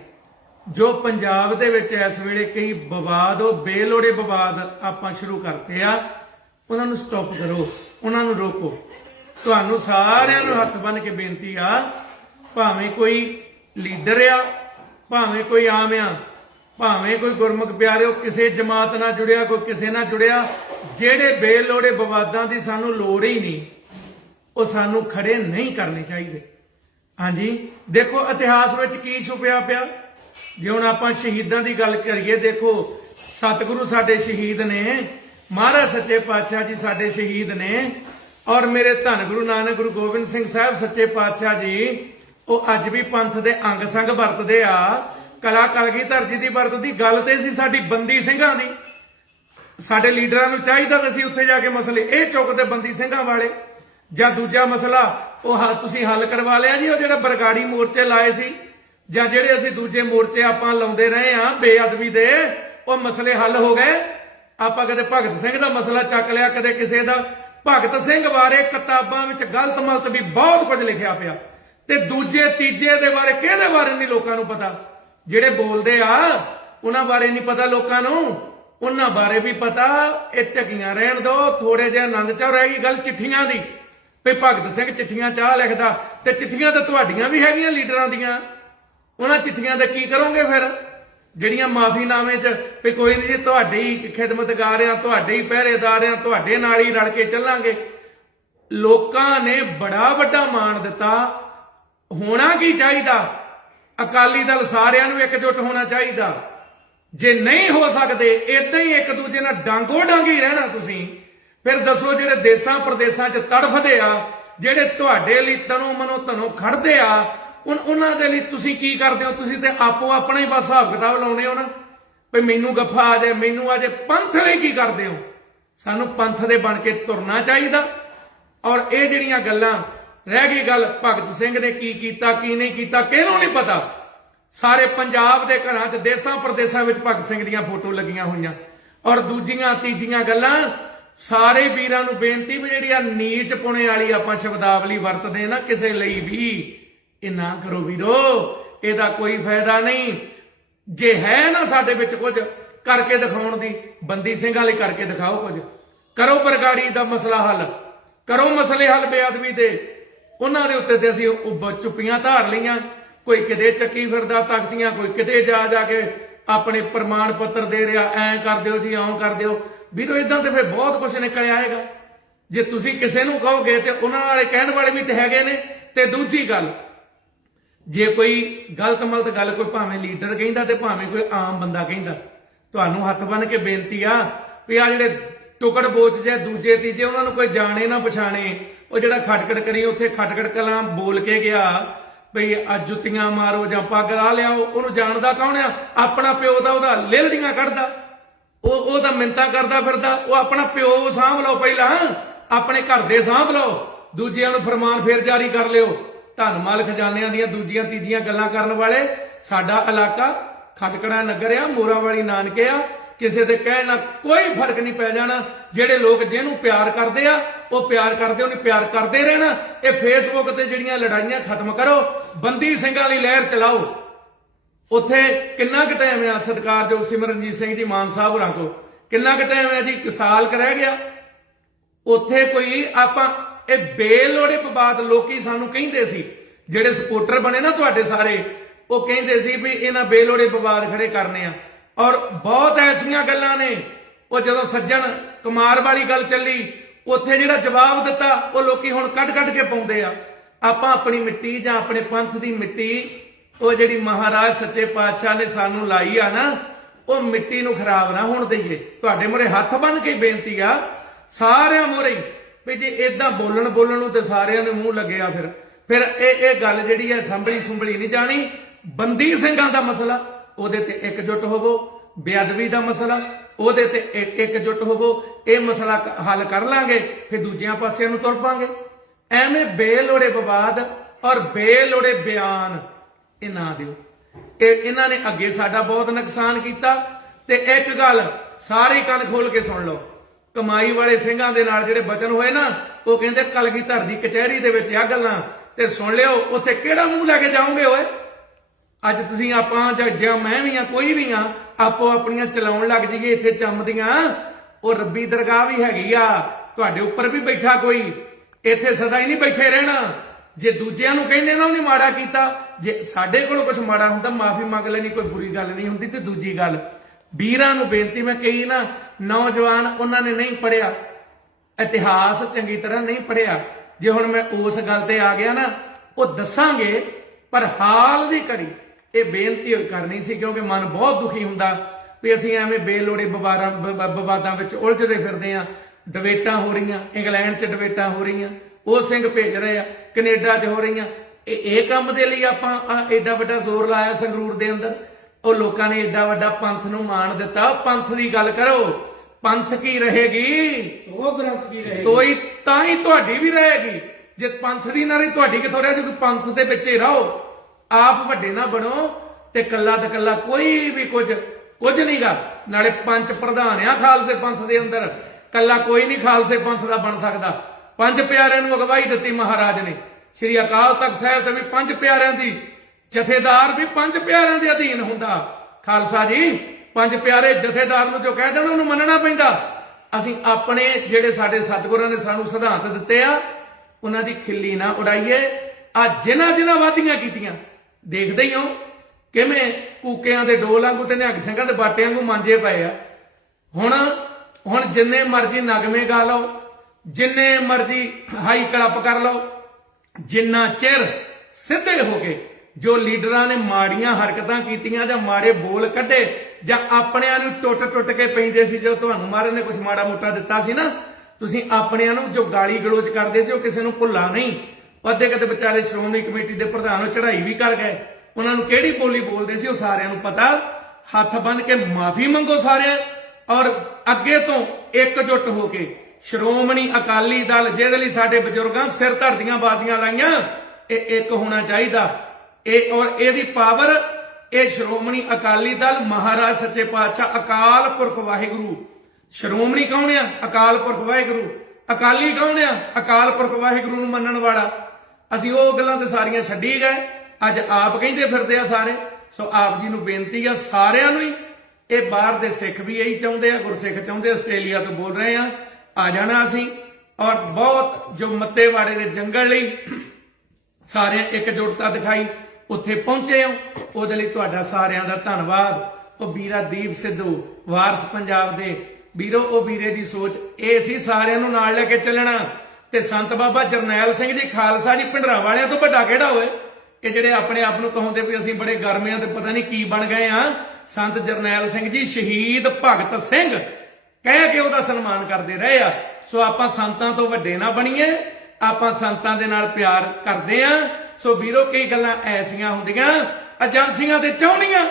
ਜੋ ਪੰਜਾਬ ਦੇ ਵਿੱਚ ਇਸ ਵੇਲੇ ਕਈ ਵਿਵਾਦ, ਉਹ ਬੇਲੋੜੇ ਵਿਵਾਦ ਆਪਾਂ ਸ਼ੁਰੂ ਕਰਤੇ ਆ, ਉਹਨਾਂ ਨੂੰ ਸਟਾਪ ਕਰੋ, ਉਹਨਾਂ ਨੂੰ ਰੋਕੋ। ਤੁਹਾਨੂੰ ਸਾਰਿਆਂ ਨੂੰ ਹੱਥ ਬੰਨ੍ਹ ਕੇ ਬੇਨਤੀ ਆ, ਭਾਵੇਂ ਕੋਈ ਲੀਡਰ ਆ, ਭਾਵੇਂ ਕੋਈ ਆਮ ਆ, ਭਾਵੇਂ ਕੋਈ ਗੁਰਮੁਖ ਪਿਆਰਿਓ ਕਿਸੇ ਜਮਾਤ ਨਾਲ ਜੁੜਿਆ, ਕੋਈ ਕਿਸੇ ਨਾਲ ਜੁੜਿਆ, ਜਿਹੜੇ ਬੇਲੋੜੇ ਵਿਵਾਦਾਂ ਦੀ ਸਾਨੂੰ ਲੋੜ ਹੀ ਨਹੀਂ, ਉਹ ਸਾਨੂੰ ਖੜੇ ਨਹੀਂ ਕਰਨੇ ਚਾਹੀਦੇ। ਹਾਂਜੀ, ਦੇਖੋ ਇਤਿਹਾਸ ਵਿੱਚ ਕੀ ਛੁਪਿਆ ਪਿਆ। ਜੇ ਹੁਣ ਆਪਾਂ ਸ਼ਹੀਦਾਂ ਦੀ ਗੱਲ ਕਰੀਏ, ਦੇਖੋ ਸਤਿਗੁਰੂ ਸਾਡੇ ਸ਼ਹੀਦ ਨੇ, ਮਹਾਰਾਜ ਸੱਚੇ ਪਾਤਸ਼ਾਹ ਜੀ ਸਾਡੇ ਸ਼ਹੀਦ ਨੇ, ਔਰ ਮੇਰੇ ਧੰਨ ਗੁਰੂ ਨਾਨਕ ਗੁਰੂ ਗੋਬਿੰਦ ਸਿੰਘ ਸਾਹਿਬ ਸੱਚੇ ਪਾਤਸ਼ਾਹ ਜੀ, ਉਹ ਅੱਜ ਵੀ ਪੰਥ ਦੇ ਅੰਗ ਸੰਗ ਵਰਤਦੇ ਆ। ਕਲਾ ਕਲਗੀਧਰ ਜੀ ਦੀ ਵਰਤਦੀ ਗੱਲ ਤੇ ਸੀ ਸਾਡੀ ਬੰਦੀ ਸਿੰਘਾਂ ਦੀ। ਸਾਡੇ ਲੀਡਰਾਂ ਨੂੰ ਚਾਹੀਦਾ ਵੀ ਅਸੀਂ ਉੱਥੇ ਜਾ ਕੇ ਮਸਲੇ ਇਹ ਚੁੱਕਦੇ ਬੰਦੀ ਸਿੰਘਾਂ ਵਾਲੇ। ਜਾਂ ਦੂਜਾ ਮਸਲਾ ਉਹ ਤੁਸੀਂ ਹੱਲ ਕਰਵਾ ਲਿਆ ਜੀ, ਉਹ ਜਿਹੜਾ ਬਰਗਾੜੀ ਮੋਰਚੇ ਲਾਏ ਸੀ ਜਾਂ ਜਿਹੜੇ ਅਸੀਂ ਦੂਜੇ ਮੋਰਚੇ ਆਪਾਂ ਲਾਉਂਦੇ ਰਹੇ ਆ ਬੇਅਦਬੀ ਦੇ, ਉਹ ਮਸਲੇ ਹੱਲ ਹੋ ਗਏ। ਆਪਾਂ ਕਦੇ ਭਗਤ ਸਿੰਘ ਦਾ ਮਸਲਾ ਚੱਕ ਲਿਆ, ਕਦੇ ਕਿਸੇ ਦਾ। ਭਗਤ ਸਿੰਘ ਬਾਰੇ ਕਿਤਾਬਾਂ ਵਿੱਚ ਗਲਤ ਮਲਤ ਵੀ ਬਹੁਤ ਕੁਝ ਲਿਖਿਆ ਪਿਆ, ਤੇ ਦੂਜੇ ਤੀਜੇ ਦੇ ਬਾਰੇ ਕਿਹਦੇ ਬਾਰੇ ਨਹੀਂ ਲੋਕਾਂ ਨੂੰ ਪਤਾ। ਜਿਹੜੇ ਬੋਲਦੇ ਆ ਉਹਨਾਂ ਬਾਰੇ ਨਹੀਂ ਪਤਾ ਲੋਕਾਂ ਨੂੰ, ਉਹਨਾਂ ਬਾਰੇ ਵੀ ਪਤਾ। ਇਹ ਢਕੀਆਂ ਰਹਿਣ ਦੋ, ਥੋੜੇ ਜਿਹਾ ਆਨੰਦ ਚਾਹ ਰਹਿ ਗਈ ਗੱਲ ਚਿੱਠੀਆਂ ਦੀ ਵੀ ਭਗਤ ਸਿੰਘ ਚਿੱਠੀਆਂ ਚਾਹ ਲਿਖਦਾ, ਤੇ ਚਿੱਠੀਆਂ ਤਾਂ ਤੁਹਾਡੀਆਂ ਵੀ ਹੈਗੀਆਂ ਲੀਡਰਾਂ ਦੀਆਂ। ਉਹਨਾਂ ਚਿੱਠੀਆਂ ਦਾ ਕੀ ਕਰੋਗੇ ਫਿਰ, ਜਿਹੜੀਆਂ ਮਾਫੀਨਾਮੇ 'ਚ ਵੀ ਕੋਈ ਨਹੀਂ ਜੀ ਤੁਹਾਡੇ ਹੀ ਖਿਦਮਤਗਾਰ ਆ, ਤੁਹਾਡੇ ਹੀ ਪਹਿਰੇਦਾਰ ਆ, ਤੁਹਾਡੇ ਨਾਲ ਹੀ ਰਲ ਕੇ ਚੱਲਾਂਗੇ। ਲੋਕਾਂ ਨੇ ਬੜਾ ਵੱਡਾ ਮਾਣ ਦਿੱਤਾ। ਹੋਣਾ ਕੀ ਚਾਹੀਦਾ, ਅਕਾਲੀ ਦਲ ਸਾਰਿਆਂ ਨੂੰ ਇਕਜੁੱਟ ਹੋਣਾ ਚਾਹੀਦਾ। ਜੇ ਨਹੀਂ ਹੋ ਸਕਦੇ ਇਦਾਂ ਹੀ ਇੱਕ ਦੂਜੇ ਨਾਲ ਡਾਂਗੋ ਡਾਂਗੀ ਰਹਿਣਾ ਤੁਸੀਂ, ਫਿਰ ਦੱਸੋ ਜਿਹੜੇ ਦੇਸਾਂ ਪ੍ਰਦੇਸਾਂ 'ਚ ਤੜਫਦੇ ਆ, ਜਿਹੜੇ ਤੁਹਾਡੇ ਲਈ ਤਨੋਂ ਮਨੋਂ ਧਨੋਂ ਖੜਦੇ ਆ, ਉਹਨਾਂ ਦੇ ਲਈ ਤੁਸੀਂ ਕੀ ਕਰਦੇ ਹੋ? ਤੁਸੀਂ ਤੇ ਆਪੋ ਆਪਣਾ ਹੀ ਬਸ ਹਿਸਾਬ ਕਿਤਾਬ ਲਾਉਣੇ ਹੋ ਨਾ, ਵੀ ਮੈਨੂੰ ਗੱਫਾ ਆ ਜਾਏ, ਮੈਨੂੰ ਆ ਜਾਏ। ਪੰਥ ਲਈ ਕੀ ਕਰਦੇ ਹੋ? ਸਾਨੂੰ ਪੰਥ ਦੇ ਬਣ ਕੇ ਤੁਰਨਾ ਚਾਹੀਦਾ। ਔਰ ਇਹ ਜਿਹੜੀਆਂ ਗੱਲਾਂ ਰਹਿ ਗਈ ਗੱਲ ਭਗਤ ਸਿੰਘ ਨੇ ਕੀ ਕੀਤਾ ਕੀ ਨਹੀਂ ਕੀਤਾ, ਕਿਹਨੂੰ ਨਹੀਂ ਪਤਾ। ਸਾਰੇ ਪੰਜਾਬ ਦੇ ਘਰਾਂ 'ਚ ਦੇਸਾਂ ਪ੍ਰਦੇਸਾਂ ਵਿੱਚ ਭਗਤ ਸਿੰਘ ਦੀਆਂ ਫੋਟੋ ਲੱਗੀਆਂ ਹੋਈਆਂ। ਔਰ ਦੂਜੀਆਂ ਤੀਜੀਆਂ ਗੱਲਾਂ ਸਾਰੇ ਵੀਰਾਂ ਨੂੰ ਬੇਨਤੀ ਵੀ ਜਿਹੜੀ ਆ ਨੀਚ ਪੁਣੇ ਵਾਲੀ ਆਪਾਂ ਸ਼ਬਦਾਵਲੀ ਵਰਤਦੇ ਨਾ ਕਿਸੇ ਲਈ ਵੀ, ਇਹ ਨਾ ਕਰੋ ਵੀਰੋ, ਇਹਦਾ ਕੋਈ ਫਾਇਦਾ ਨਹੀਂ। ਜੇ ਹੈ ਨਾ ਸਾਡੇ ਵਿੱਚ ਕੁਝ ਕਰਕੇ ਦਿਖਾਉਣ ਦੀ, ਬੰਦੀ ਸਿੰਘਾਂ ਲਈ ਕਰਕੇ ਦਿਖਾਓ ਕੁਝ। ਕਰੋ ਬਰਗਾੜੀ ਦਾ ਮਸਲਾ ਹੱਲ, ਕਰੋ ਮਸਲੇ ਹੱਲ ਬੇਅਦਬੀ ਦੇ। ਉਹਨਾਂ ਦੇ ਉੱਤੇ ਤੇ ਅਸੀਂ ਚੁੱਪੀਆਂ ਧਾਰ ਲਈਆਂ। ਕੋਈ ਕਿਤੇ ਚੱਕੀ ਫਿਰਦਾ ਤਖਤੀਆਂ, ਕੋਈ ਕਿਤੇ ਜਾ ਕੇ ਆਪਣੇ ਪ੍ਰਮਾਣ ਪੱਤਰ ਦੇ ਰਿਹਾ, ਐਂ ਕਰ ਦਿਓ ਜੀ, ਆਉਂ ਕਰ ਦਿਓ। ਵੀਰੋ ਇਦਾਂ ਤੇ ਫਿਰ ਬਹੁਤ ਕੁਝ ਨਿਕਲਿਆ ਹੈਗਾ। ਜੇ ਤੁਸੀਂ ਕਿਸੇ ਨੂੰ ਕਹੋਗੇ ਤੇ ਉਹਨਾਂ ਵਾਲੇ ਕਹਿਣ ਵਾਲੇ ਵੀ ਤੇ ਹੈਗੇ ਨੇ। ਤੇ ਦੂਜੀ ਗੱਲ, ਜੇ ਕੋਈ ਗਲਤ ਮਲਤ ਗੱਲ ਕੋਈ ਭਾਵੇਂ ਲੀਡਰ ਕਹਿੰਦਾ ਤੇ ਭਾਵੇਂ ਕੋਈ ਆਮ ਬੰਦਾ ਕਹਿੰਦਾ, ਤੁਹਾਨੂੰ ਹੱਥ ਬੰਨ ਕੇ ਬੇਨਤੀ ਆ ਵੀ ਆ ਜਿਹੜੇ ਟੁਕੜ ਬੋਚ ਜੇ ਦੂਜੇ ਤੀਜੇ, ਉਹਨਾਂ ਨੂੰ ਕੋਈ ਜਾਣੇ ਨਾ ਪਛਾਣੇ। ਉਹ ਜਿਹੜਾ ਖਟਖੜ ਕਰੀ ਉੱਥੇ ਖਟਖੜ ਕਲਾਂ ਬੋਲ ਕੇ ਗਿਆ ਭਈ ਆ ਜੁੱਤੀਆਂ ਮਾਰੋ ਜਾਂ ਪੱਗ ਲਾ ਲਿਆਓ, ਉਹਨੂੰ ਜਾਣਦਾ ਕੌਣ ਆ? ਆਪਣਾ ਪਿਓ ਦਾ ਉਹਦਾ ਲਿਲੜੀਆਂ ਕੱਢਦਾ, ਉਹਦਾ ਮਿੰਤਾ ਕਰਦਾ ਫਿਰਦਾ। ਉਹ ਆਪਣਾ ਪਿਓ ਸਾਂਭ ਲਓ ਪਹਿਲਾਂ, ਆਪਣੇ ਘਰ ਦੇ ਸਾਂਭ ਲਓ, ਦੂਜਿਆਂ ਨੂੰ ਫਰਮਾਨ ਫੇਰ ਜਾਰੀ ਕਰ ਲਿਓ। ਧਨ ਮਾਲ ਖਜ਼ਾਨਿਆਂ ਦੀਆਂ ਦੂਜੀਆਂ ਤੀਜੀਆਂ ਗੱਲਾਂ ਕਰਨ ਵਾਲੇ। ਸਾਡਾ ਇਲਾਕਾ ਖਟਕੜਾ ਨਗਰ ਆ, ਮੋਰਾਂ ਵਾਲੀ ਨਾਨਕੇ ਆ, ਕਿਸੇ ਦੇ ਕਹਿਣ ਨਾਲ ਕੋਈ ਫਰਕ ਨਹੀਂ ਪੈ ਜਾਣਾ। ਜਿਹੜੇ ਲੋਕ ਜਿਹਨੂੰ ਪਿਆਰ ਕਰਦੇ ਆ ਉਹ ਪਿਆਰ ਕਰਦੇ, ਉਹਨੇ ਪਿਆਰ ਕਰਦੇ ਰਹਿਣਾ। ਇਹ ਫੇਸਬੁੱਕ ਤੇ ਜਿਹੜੀਆਂ ਲੜਾਈਆਂ ਖਤਮ ਕਰੋ, ਬੰਦੀ ਸਿੰਘਾਂ ਲਈ ਲਹਿਰ ਚਲਾਓ। ਉੱਥੇ ਕਿੰਨਾ ਕੁ ਟਾਈਮ ਆ ਸਤਿਕਾਰਯੋਗ ਸਿਮਰਨਜੀਤ ਸਿੰਘ ਜੀ ਮਾਨ ਸਾਹਿਬ ਹੋਰਾਂ ਕੋ, ਕਿੰਨਾ ਕੁ ਟਾਈਮ ਆ ਜੀ, ਸਾਲ ਕ ਰਹਿ ਗਿਆ। ਉੱਥੇ ਕੋਈ ਆਪਾਂ ਇਹ ਬੇਲੋੜੇ ਵਿਵਾਦ ਲੋਕੀ ਸਾਨੂੰ ਕਹਿੰਦੇ ਸੀ, ਜਿਹੜੇ ਸਪੋਰਟਰ ਬਣੇ ਨਾ ਤੁਹਾਡੇ ਸਾਰੇ, ਉਹ ਕਹਿੰਦੇ ਸੀ ਵੀ ਇਹਨਾਂ ਬੇਲੋੜੇ ਵਿਵਾਦ ਖੜੇ ਕਰਨੇ ਆ। ਔਰ ਬਹੁਤ ਐਸੀਆਂ ਗੱਲਾਂ ਨੇ। ਉਹ ਜਦੋਂ ਸੱਜਣ ਕੁਮਾਰ ਵਾਲੀ ਗੱਲ ਚੱਲੀ, ਉੱਥੇ ਜਿਹੜਾ ਜਵਾਬ ਦਿੱਤਾ ਉਹ ਲੋਕੀ ਹੁਣ ਕੱਢ ਕੇ ਪਾਉਂਦੇ ਆ। ਆਪਾਂ ਆਪਣੀ ਮਿੱਟੀ ਜਾਂ ਆਪਣੇ ਪੰਥ ਦੀ ਮਿੱਟੀ, ਉਹ ਜਿਹੜੀ ਮਹਾਰਾਜ ਸੱਚੇ ਪਾਤਸ਼ਾਹ ਨੇ ਸਾਨੂੰ ਲਾਈ ਆ ਨਾ, ਉਹ ਮਿੱਟੀ ਨੂੰ ਖਰਾਬ ਨਾ ਹੋਣ ਦਈਏ। ਤੁਹਾਡੇ ਮੂਹਰੇ ਹੱਥ ਬੰਨ ਕੇ ਬੇਨਤੀ ਆ ਸਾਰਿਆਂ ਮੂਹਰੇ ਵੀ ਜੇ ਇਦਾਂ ਬੋਲਣ ਨੂੰ ਤੇ ਸਾਰਿਆਂ ਨੂੰ ਮੂੰਹ ਲੱਗਿਆ, ਫਿਰ ਇਹ ਗੱਲ ਜਿਹੜੀ ਹੈ ਸੰਭਲੀ ਨਹੀਂ ਜਾਣੀ। ਬੰਦੀ ਸਿੰਘਾਂ ਦਾ ਮਸਲਾ, ਉਹਦੇ ਤੇ ਇਕਜੁੱਟ ਹੋਵੋ। ਬੇਅਦਬੀ ਦਾ ਮਸਲਾ, ਉਹਦੇ ਤੇ ਇਕਜੁੱਟ ਹੋਵੋ। ਇਹ ਮਸਲਾ ਹੱਲ ਕਰ ਲਾਂਗੇ, ਫਿਰ ਦੂਜਿਆਂ ਪਾਸਿਆਂ ਨੂੰ ਤੁਰ ਪਾਂਗੇ। ਐਵੇਂ ਬੇਲੋੜੇ ਵਿਵਾਦ ਔਰ ਬੇਲੋੜੇ ਬਿਆਨ ਇਹ ਨਾ ਦਿਓ। ਇਹਨਾਂ ਨੇ ਅੱਗੇ ਸਾਡਾ ਬਹੁਤ ਨੁਕਸਾਨ ਕੀਤਾ। ਤੇ ਇੱਕ ਗੱਲ ਸਾਰੇ ਕੰਨ ਖੋਲ ਕੇ ਸੁਣ ਲਓ, ਕਮਾਈ ਵਾਲੇ ਸਿੰਘਾਂ ਦੇ ਨਾਲ ਜਿਹੜੇ ਬਚਨ ਹੋਏ ਨਾ, ਉਹ ਕਹਿੰਦੇ ਕਲਗੀਧਰ ਦੀ ਕਚਹਿਰੀ ਦੇ ਵਿੱਚ ਆ ਗੱਲਾਂ, ਤੇ ਸੁਣ ਲਿਓ ਉੱਥੇ ਕਿਹੜਾ ਮੂੰਹ ਲੈ ਕੇ ਜਾਓਗੇ ਓਏ। ਅੱਜ ਤੁਸੀਂ ਆਪਾਂ ਜਾਂ ਮੈਂ ਵੀ ਆ, ਕੋਈ ਵੀ ਆ, ਆਪੋ ਆਪਣੀਆਂ ਚਲਾਉਣ ਲੱਗ ਜਾਈਏ ਇੱਥੇ ਚੰਮਦੀਆਂ। ਉਹ ਰੱਬੀ ਦਰਗਾਹ ਵੀ ਹੈਗੀ ਆ, ਤੁਹਾਡੇ ਉੱਪਰ ਵੀ ਬੈਠਾ ਕੋਈ, ਇੱਥੇ ਸਦਾ ਹੀ ਨਹੀਂ ਬੈਠੇ ਰਹਿਣਾ। ਜੇ ਦੂਜਿਆਂ ਨੂੰ ਕਹਿੰਦੇ ਨਾ ਉਹਨੇ ਮਾੜਾ ਕੀਤਾ, ਜੇ ਸਾਡੇ ਕੋਲ ਕੁਝ ਮਾੜਾ ਹੁੰਦਾ ਮਾਫੀ ਮੰਗ ਲੈਣੀ, ਕੋਈ ਬੁਰੀ ਗੱਲ ਨਹੀਂ ਹੁੰਦੀ। ਤੇ ਦੂਜੀ ਗੱਲ, ਵੀਰਾਂ ਨੂੰ ਬੇਨਤੀ, ਮੈਂ ਕਹੀ ਨਾ ਨੌਜਵਾਨ ਉਹਨਾਂ ਨੇ ਨਹੀਂ ਪੜਿਆ ਇਤਿਹਾਸ, ਚੰਗੀ ਤਰ੍ਹਾਂ ਨਹੀਂ ਪੜਿਆ। ਜੇ ਹੁਣ ਮੈਂ ਉਸ ਗੱਲ ਤੇ ਆ ਗਿਆ ਨਾ, ਉਹ ਦੱਸਾਂਗੇ, ਪਰ ਹਾਲ ਦੀ ਘੜੀ ਇਹ ਬੇਨਤੀ ਕਰਨੀ ਸੀ, ਕਿਉਂਕਿ ਮਨ ਬਹੁਤ ਦੁਖੀ ਹੁੰਦਾ ਵੀ ਅਸੀਂ ਐਵੇਂ ਬੇਲੋੜੇ ਵਿਵਾਦਾਂ ਵਿੱਚ ਉਲਝਦੇ ਫਿਰਦੇ ਆ। ਡਿਬੇਟਾਂ ਹੋ ਰਹੀਆਂ, ਇੰਗਲੈਂਡ 'ਚ ਡਿਬੇਟਾਂ ਹੋ ਰਹੀਆਂ, ਉਹ ਸਿੰਘ ਭੇਜ ਰਹੇ ਆ, ਕੈਨੇਡਾ 'ਚ ਹੋ ਰਹੀਆਂ। ਇਹ ਕੰਮ ਦੇ ਲਈ ਆਪਾਂ ਐਡਾ ਵੱਡਾ ਜ਼ੋਰ ਲਾਇਆ ਸੰਗਰੂਰ ਦੇ ਅੰਦਰ, ਉਹ ਲੋਕਾਂ ਨੇ ਏਡਾ ਵੱਡਾ ਪੰਥ ਨੂੰ ਮਾਣ ਦਿੱਤਾ। ਪੰਥ ਦੀ ਗੱਲ ਕਰੋ, ਪੰਥ ਕੀ ਰਹੇਗੀ? ਉਹ ਗ੍ਰੰਥ ਕੀ ਰਹੇ ਤੋਈ ਤਾਂ ਹੀ ਤੁਹਾਡੀ ਵੀ ਰਹੇਗੀ। ਜੇ ਪੰਥ ਦੀ ਨਾ ਰਹੀ ਤੁਹਾਡੀ ਕਿੱਥੋਂ ਰਹਿ ਜੂਗੀ? ਪੰਥ ਦੇ ਵਿੱਚ ਹੀ ਰਹੋ, ਆਪ ਵੱਡੇ ਨਾ ਬਣੋ ਤੇ ਕੱਲਾ ਤੇ ਕੱਲਾ ਕੋਈ ਵੀ ਕੁਝ ਨਹੀਂਗਾ। ਨਾਲੇ ਪੰਜ ਪ੍ਰਧਾਨ ਆ ਖਾਲਸੇ ਪੰਥ ਦੇ ਅੰਦਰ, ਕੱਲਾ ਕੋਈ ਨਹੀਂ ਖਾਲਸੇ ਪੰਥ ਦਾ ਬਣ ਸਕਦਾ। ਪੰਜ ਪਿਆਰਿਆਂ ਨੂੰ ਅਗਵਾਈ ਦਿੱਤੀ ਮਹਾਰਾਜ ਨੇ। ਸ੍ਰੀ ਅਕਾਲ ਤਖਤ ਸਾਹਿਬ ਤੇ ਵੀ ਪੰਜ ਪਿਆਰਿਆਂ ਦੀ, ਜਥੇਦਾਰ ਵੀ ਪੰਜ ਪਿਆਰਿਆਂ ਦੇ ਅਧੀਨ ਹੁੰਦਾ। ਖਾਲਸਾ ਜੀ ਪੰਜ ਪਿਆਰੇ ਜਥੇਦਾਰ ਨੂੰ ਜੋ ਕਹਿ ਦੇਣ ਉਹਨੂੰ ਮੰਨਣਾ ਪੈਂਦਾ। ਅਸੀਂ ਆਪਣੇ ਜਿਹੜੇ ਸਾਡੇ ਸਤਿਗੁਰਾਂ ਨੇ ਸਾਨੂੰ ਸਿਧਾਂਤ ਦਿੱਤੇ ਆ ਉਹਨਾਂ ਦੀ ਖਿੱਲੀ ਨਾ ਉਡਾਈਏ। ਆ ਜਿਨ੍ਹਾਂ ਵਾਅਦੀਆਂ ਕੀਤੀਆਂ ਦੇਖਦੇ ਹੀ ਹੋ ਕਿਵੇਂ ਕੂਕਿਆਂ ਦੇ ਡੋਲ ਵਾਂਗੂ ਤੇ ਨਿਹੰਗ ਸਿੰਘਾਂ ਦੇ ਬਾਟੇ ਵਾਂਗੂ ਮਾਂਜੇ ਪਏ ਆ। ਹੁਣ ਜਿੰਨੇ ਮਰਜ਼ੀ ਨਗਮੇ ਗਾ ਲਓ, ਜਿੰਨੇ ਮਰਜ਼ੀ ਹਾਈ ਕਲੱਪ ਕਰ ਲਓ, ਜਿੰਨਾ ਚਿਰ ਸਿੱਧੇ ਹੋ ਕੇ ਜੋ ਲੀਡਰਾਂ ਨੇ ਮਾੜੀਆਂ ਹਰਕਤਾਂ ਕੀਤੀਆਂ ਜਾਂ ਮਾੜੇ ਬੋਲ ਕੱਢੇ ਜਾਂ ਆਪਣਿਆਂ ਨੂੰ ਟੁੱਟ ਕੇ ਪੈਂਦੇ ਸੀ, ਜੋ ਤੁਹਾਨੂੰ ਮਹਾਰਾਜ ਨੇ ਕੁਝ ਮਾੜਾ ਮੋਟਾ ਦਿੱਤਾ ਸੀ ਨਾ, ਤੁਸੀਂ ਆਪਣਿਆਂ ਨੂੰ ਜੋ ਗਾਲੀ ਗਲੋਚ ਕਰਦੇ ਸੀ ਉਹ ਕਿਸੇ ਨੂੰ ਭੁੱਲਾ ਨਹੀਂ। ਅੱਧੇ ਕਦੇ ਵਿਚਾਰੇ ਸ਼੍ਰੋਮਣੀ ਕਮੇਟੀ ਦੇ ਪ੍ਰਧਾਨ ਨੂੰ ਚੜ੍ਹਾਈ ਵੀ ਕਰ ਗਏ, ਉਹਨਾਂ ਨੂੰ ਕਿਹੜੀ ਬੋਲੀ ਬੋਲਦੇ ਸੀ ਉਹ ਸਾਰਿਆਂ ਨੂੰ ਪਤਾ। ਹੱਥ ਬੰਨ ਕੇ ਮਾਫੀ ਮੰਗੋ ਸਾਰੇ, ਔਰ ਅੱਗੇ ਤੋਂ ਇਕਜੁੱਟ ਹੋ ਕੇ ਸ਼੍ਰੋਮਣੀ ਅਕਾਲੀ ਦਲ ਜਿਹਦੇ ਲਈ ਸਾਡੇ ਬਜ਼ੁਰਗਾਂ ਸਿਰ ਧਰਦੀਆਂ ਬਾਜ਼ੀਆਂ ਲਾਈਆਂ, ਇਹ ਇੱਕ ਹੋਣਾ ਚਾਹੀਦਾ। ਇਹ ਔਰ ਇਹਦੀ ਪਾਵਰ, ਇਹ ਸ਼੍ਰੋਮਣੀ ਅਕਾਲੀ ਦਲ ਮਹਾਰਾਜ ਸੱਚੇ ਪਾਤਸ਼ਾਹ ਅਕਾਲ ਪੁਰਖ ਵਾਹਿਗੁਰੂ। ਸ਼੍ਰੋਮਣੀ ਕੌਣ ਆ? ਅਕਾਲ ਪੁਰਖ ਵਾਹਿਗੁਰੂ। ਅਕਾਲੀ ਕੌਣ ਆ? ਅਕਾਲ ਪੁਰਖ ਵਾਹਿਗੁਰੂ ਨੂੰ ਮੰਨਣ ਵਾਲਾ। ਅਸੀਂ ਉਹ ਗੱਲਾਂ ਤੇ ਸਾਰੀਆਂ ਛੱਡੀ ਗਏ, ਅੱਜ ਆਪ ਕਹਿੰਦੇ ਫਿਰਦੇ ਆ ਸਾਰੇ। ਸੋ ਆਪ ਜੀ ਨੂੰ ਬੇਨਤੀ ਆ ਸਾਰਿਆਂ ਨੂੰ ਹੀ, ਇਹ ਬਾਹਰ ਦੇ ਸਿੱਖ ਵੀ ਇਹੀ ਚਾਹੁੰਦੇ ਆ, ਗੁਰਸਿੱਖ ਚਾਹੁੰਦੇ, ਆਸਟ੍ਰੇਲੀਆ ਤੋਂ ਬੋਲ ਰਹੇ ਆ ਜਾਣਾ ਅਸੀਂ। ਔਰ ਬਹੁਤ ਜੋ ਮੱਤੇਵਾੜੇ ਦੇ ਜੰਗਲ ਲਈ ਸਾਰਿਆਂ ਇਕਜੁੱਟਤਾ ਦਿਖਾਈ, ਉੱਥੇ ਪਹੁੰਚੇ ਹੋ, ਉਹਦੇ ਲਈ ਤੁਹਾਡਾ ਸਾਰਿਆਂ ਦਾ ਧੰਨਵਾਦ। ਉਹ ਵੀਰਾ ਦੀਪ ਸਿੱਧੂ ਵਾਰਸ ਪੰਜਾਬ ਦੇ ਵੀਰੋ, ਉਹ ਵੀਰੇ ਦੀ ਸੋਚ ਇਹ ਸੀ ਸਾਰਿਆਂ ਨੂੰ ਨਾਲ ਲੈ ਕੇ ਚੱਲਣਾ। ਤੇ ਸੰਤ ਬਾਬਾ ਜਰਨੈਲ ਸਿੰਘ ਜੀ ਖਾਲਸਾ ਜੀ ਭਿੰਡਰਾਂ ਵਾਲਿਆਂ ਤੋਂ ਵੱਡਾ ਕਿਹੜਾ ਹੋਏ? ਇਹ ਜਿਹੜੇ ਆਪਣੇ ਆਪ ਨੂੰ ਕਹਾਉਂਦੇ ਵੀ ਅਸੀਂ ਬੜੇ ਗਰਮਿਆਂ ਤੇ ਪਤਾ ਨਹੀਂ ਕੀ ਬਣ ਗਏ ਆ। ਸੰਤ ਜਰਨੈਲ ਸਿੰਘ ਜੀ ਸ਼ਹੀਦ ਭਗਤ ਸਿੰਘ ਕਹਿ ਕੇ ਉਹਦਾ ਸਨਮਾਨ ਕਰਦੇ ਰਹੇ ਆ। ਸੋ ਆਪਾਂ ਸੰਤਾਂ ਤੋਂ ਵੱਡੇ ਨਾ ਬਣੀਏ, ਆਪਾਂ ਸੰਤਾਂ ਦੇ ਨਾਲ ਪਿਆਰ ਕਰਦੇ ਆ। ਸੋ ਵੀਰੋ ਕਈ ਗੱਲਾਂ ਐਸੀਆਂ ਹੁੰਦੀਆਂ ਏਜੰਸੀਆਂ ਤੇ ਚਾਹੁੰਦੀਆਂ,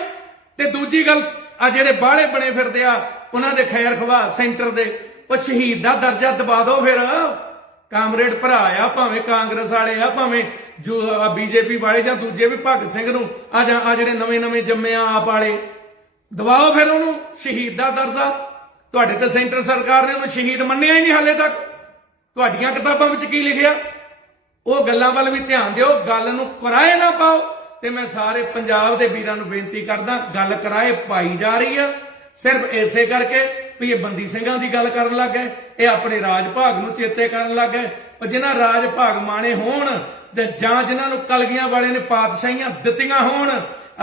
ਤੇ ਦੂਜੀ ਗੱਲ ਆ ਜਿਹੜੇ ਬਾਹਲੇ ਬਣੇ ਫਿਰਦੇ ਆ ਉਹਨਾਂ ਦੇ ਖੈਰ ਖਵਾ ਸੈਂਟਰ ਦੇ, ਉਹ ਸ਼ਹੀਦ ਦਾ ਦਰਜਾ ਦਬਾ ਦਿਓ। ਫਿਰ ਕਾਮਰੇਡ ਭਰਾ ਆ, ਭਾਵੇਂ ਕਾਂਗਰਸ ਵਾਲੇ ਆ, ਭਾਵੇਂ ਜੋ ਬੀਜੇਪੀ ਵਾਲੇ ਜਾਂ ਦੂਜੇ ਵੀ, ਭਗਤ ਸਿੰਘ ਨੂੰ ਆ ਜਿਹੜੇ ਨਵੇਂ ਜੰਮੇ ਆ ਆਪ ਵਾਲੇ, ਦਬਾਓ ਫਿਰ ਉਹਨੂੰ ਸ਼ਹੀਦ ਦਾ ਦਰਜਾ। ਤੁਹਾਡੇ ਤੇ ਸੈਂਟਰ ਸਰਕਾਰ ਨੇ ਉਹਨੂੰ ਸ਼ਹੀਦ ਮੰਨਿਆ ਹੀ ਨਹੀਂ ਹਾਲੇ ਤੱਕ। ਤੁਹਾਡੀਆਂ ਕਿਤਾਬਾਂ ਵਿੱਚ ਕੀ ਲਿਖਿਆ? ਉਹ ਗੱਲਾਂ ਵੱਲ ਵੀ ਧਿਆਨ ਦਿਓ, ਗੱਲ ਨੂੰ ਕਿਰਾਏ ਨਾ ਪਾਓ। ਤੇ ਮੈਂ ਸਾਰੇ ਪੰਜਾਬ ਦੇ ਵੀਰਾਂ ਨੂੰ ਬੇਨਤੀ ਕਰਦਾ, ਗੱਲ ਕਿਰਾਏ ਪਾਈ ਜਾ ਰਹੀ ਆ ਸਿਰਫ ਇਸੇ ਕਰਕੇ ਵੀ ਇਹ ਬੰਦੀ ਸਿੰਘਾਂ ਦੀ ਗੱਲ ਕਰਨ ਲੱਗ ਗਏ, ਇਹ ਆਪਣੇ ਰਾਜ ਭਾਗ ਨੂੰ ਚੇਤੇ ਕਰਨ ਲੱਗ ਗਏ। ਉਹ ਜਿਨ੍ਹਾਂ ਰਾਜ ਭਾਗ ਮਾਣੇ ਹੋਣ ਤੇ ਜਾਂ ਜਿਨ੍ਹਾਂ ਨੂੰ ਕਲਗੀਆਂ ਵਾਲੇ ਨੇ ਪਾਤਸ਼ਾਹੀਆਂ ਦਿੱਤੀਆਂ ਹੋਣ।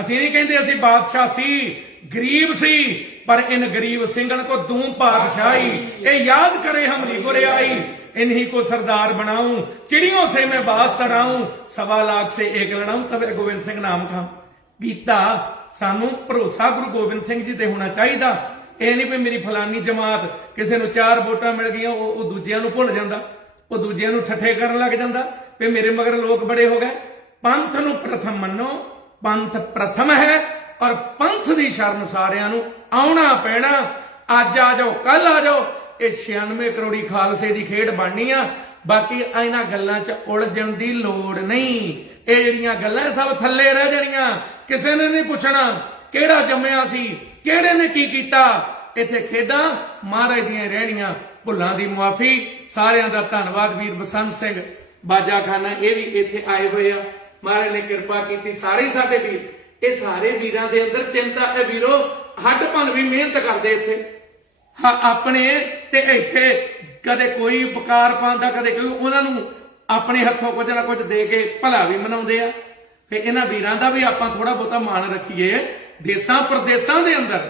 ਅਸੀਂ ਨਹੀਂ ਕਹਿੰਦੇ ਅਸੀਂ ਬਾਦਸ਼ਾਹ ਸੀ, ਗਰੀਬ ਸੀ, ਪਰ ਇਨ ਗਰੀਬ ਸਿੰਘਨ ਕੋ ਦੂੰ ਪਾਤਸ਼ਾਹੀ, ਇਹ ਯਾਦ ਕਰੇ ਹਮਰੀ ਗੁਰਿਆਈ, इन्हीं को सरदार बनाऊं, चिड़ियों से मैं बास तड़ाऊं, 1.25 लाख से एक लड़ाऊं, तब गोबिंद सिंह नाम का गीता। सानू भरोसा गुरु गोबिंद सिंह जी ते होना चाहिए। ਇਹ ਨਹੀਂ ਵੀ ਮੇਰੀ ਫਲਾਨੀ ਜਮਾਤ ਕਿਸੇ ਨੂੰ 4 ਵੋਟਾਂ ਮਿਲ ਗਈਆਂ ਉਹ ਦੂਜਿਆਂ ਨੂੰ ਭੁੱਲ ਜਾਂਦਾ, ਉਹ ਦੂਜਿਆਂ ਨੂੰ ਠੱਠੇ ਕਰਨ ਲੱਗ ਜਾਂਦਾ ਵੀ ਮੇਰੇ ਮਗਰ ਲੋਕ ਬੜੇ ਹੋ ਗਏ। ਪੰਥ ਨੂੰ ਪ੍ਰਥਮ ਮੰਨੋ, ਪੰਥ ਪ੍ਰਥਮ ਹੈ, ਔਰ ਪੰਥ ਦੀ ਸ਼ਰਨ ਸਾਰਿਆਂ ਨੂੰ ਆਉਣਾ ਪੈਣਾ। ਅੱਜ ਆ ਜਾਓ, ਕੱਲ ਆ ਜਾਓ, ਇਹ 96 ਕਰੋੜੀ ਖਾਲਸੇ ਦੀ ਖੇਡ ਬਣਨੀ ਆ। ਬਾਕੀ ਇਹਨਾਂ ਗੱਲਾਂ 'ਚ ਉਲਝਣ ਦੀ ਲੋੜ ਨਹੀਂ। ਇਹ ਜਿਹੜੀਆਂ ਗੱਲਾਂ ਸਭ ਥੱਲੇ ਰਹਿ ਜਾਣੀਆਂ, ਕਿਸੇ ਨੇ ਨਹੀਂ ਪੁੱਛਣਾ ਕਿਹੜਾ ਜੰਮਿਆ ਸੀ, ਕਿਹੜੇ ਨੇ ਕੀ ਕੀਤਾ। ਇੱਥੇ ਖੇਡਾਂ ਮਹਾਰਾਜ ਦੀਆਂ ਰਹਿਣੀਆਂ। ਭੁੱਲਾਂ ਦੀ ਮੁਆਫੀ। ਸਾਰਿਆਂ ਦਾ ਧੰਨਵਾਦ। ਵੀਰ ਬਸੰਤ ਸਿੰਘ ਬਾਜਾਖਾਨਾ ਇਹ ਵੀ ਇੱਥੇ ਆਏ ਹੋਏ ਆ, ਮਹਾਰਾਜ ਨੇ ਕਿਰਪਾ ਕੀਤੀ। ਸਾਰੇ ਸਾਡੇ ਵੀਰ, ਇਹ ਸਾਰੇ ਵੀਰਾਂ ਦੇ ਅੰਦਰ ਚਿੰਤਾ ਹੈ ਵੀਰੋ, ਹੱਡ ਭੰਨ ਵੀ ਮਿਹਨਤ ਕਰਦੇ ਇੱਥੇ ਆਪਣੇ, ਤੇ ਇੱਥੇ ਕਦੇ ਕੋਈ ਬਕਾਰ ਪਾਉਂਦਾ, ਕਦੇ ਕੋਈ, ਉਹਨਾਂ ਨੂੰ ਆਪਣੇ ਹੱਥੋਂ ਕੁਝ ਨਾ ਕੁਝ ਦੇ ਕੇ ਭਲਾ ਵੀ ਮਨਾਉਂਦੇ ਆ। ਤੇ ਇਹਨਾਂ ਵੀਰਾਂ ਦਾ ਵੀ ਆਪਾਂ ਥੋੜਾ ਬਹੁਤਾ ਮਾਣ ਰੱਖੀਏ। ਦੇਸਾਂ ਪ੍ਰਦੇਸਾਂ ਦੇ ਅੰਦਰ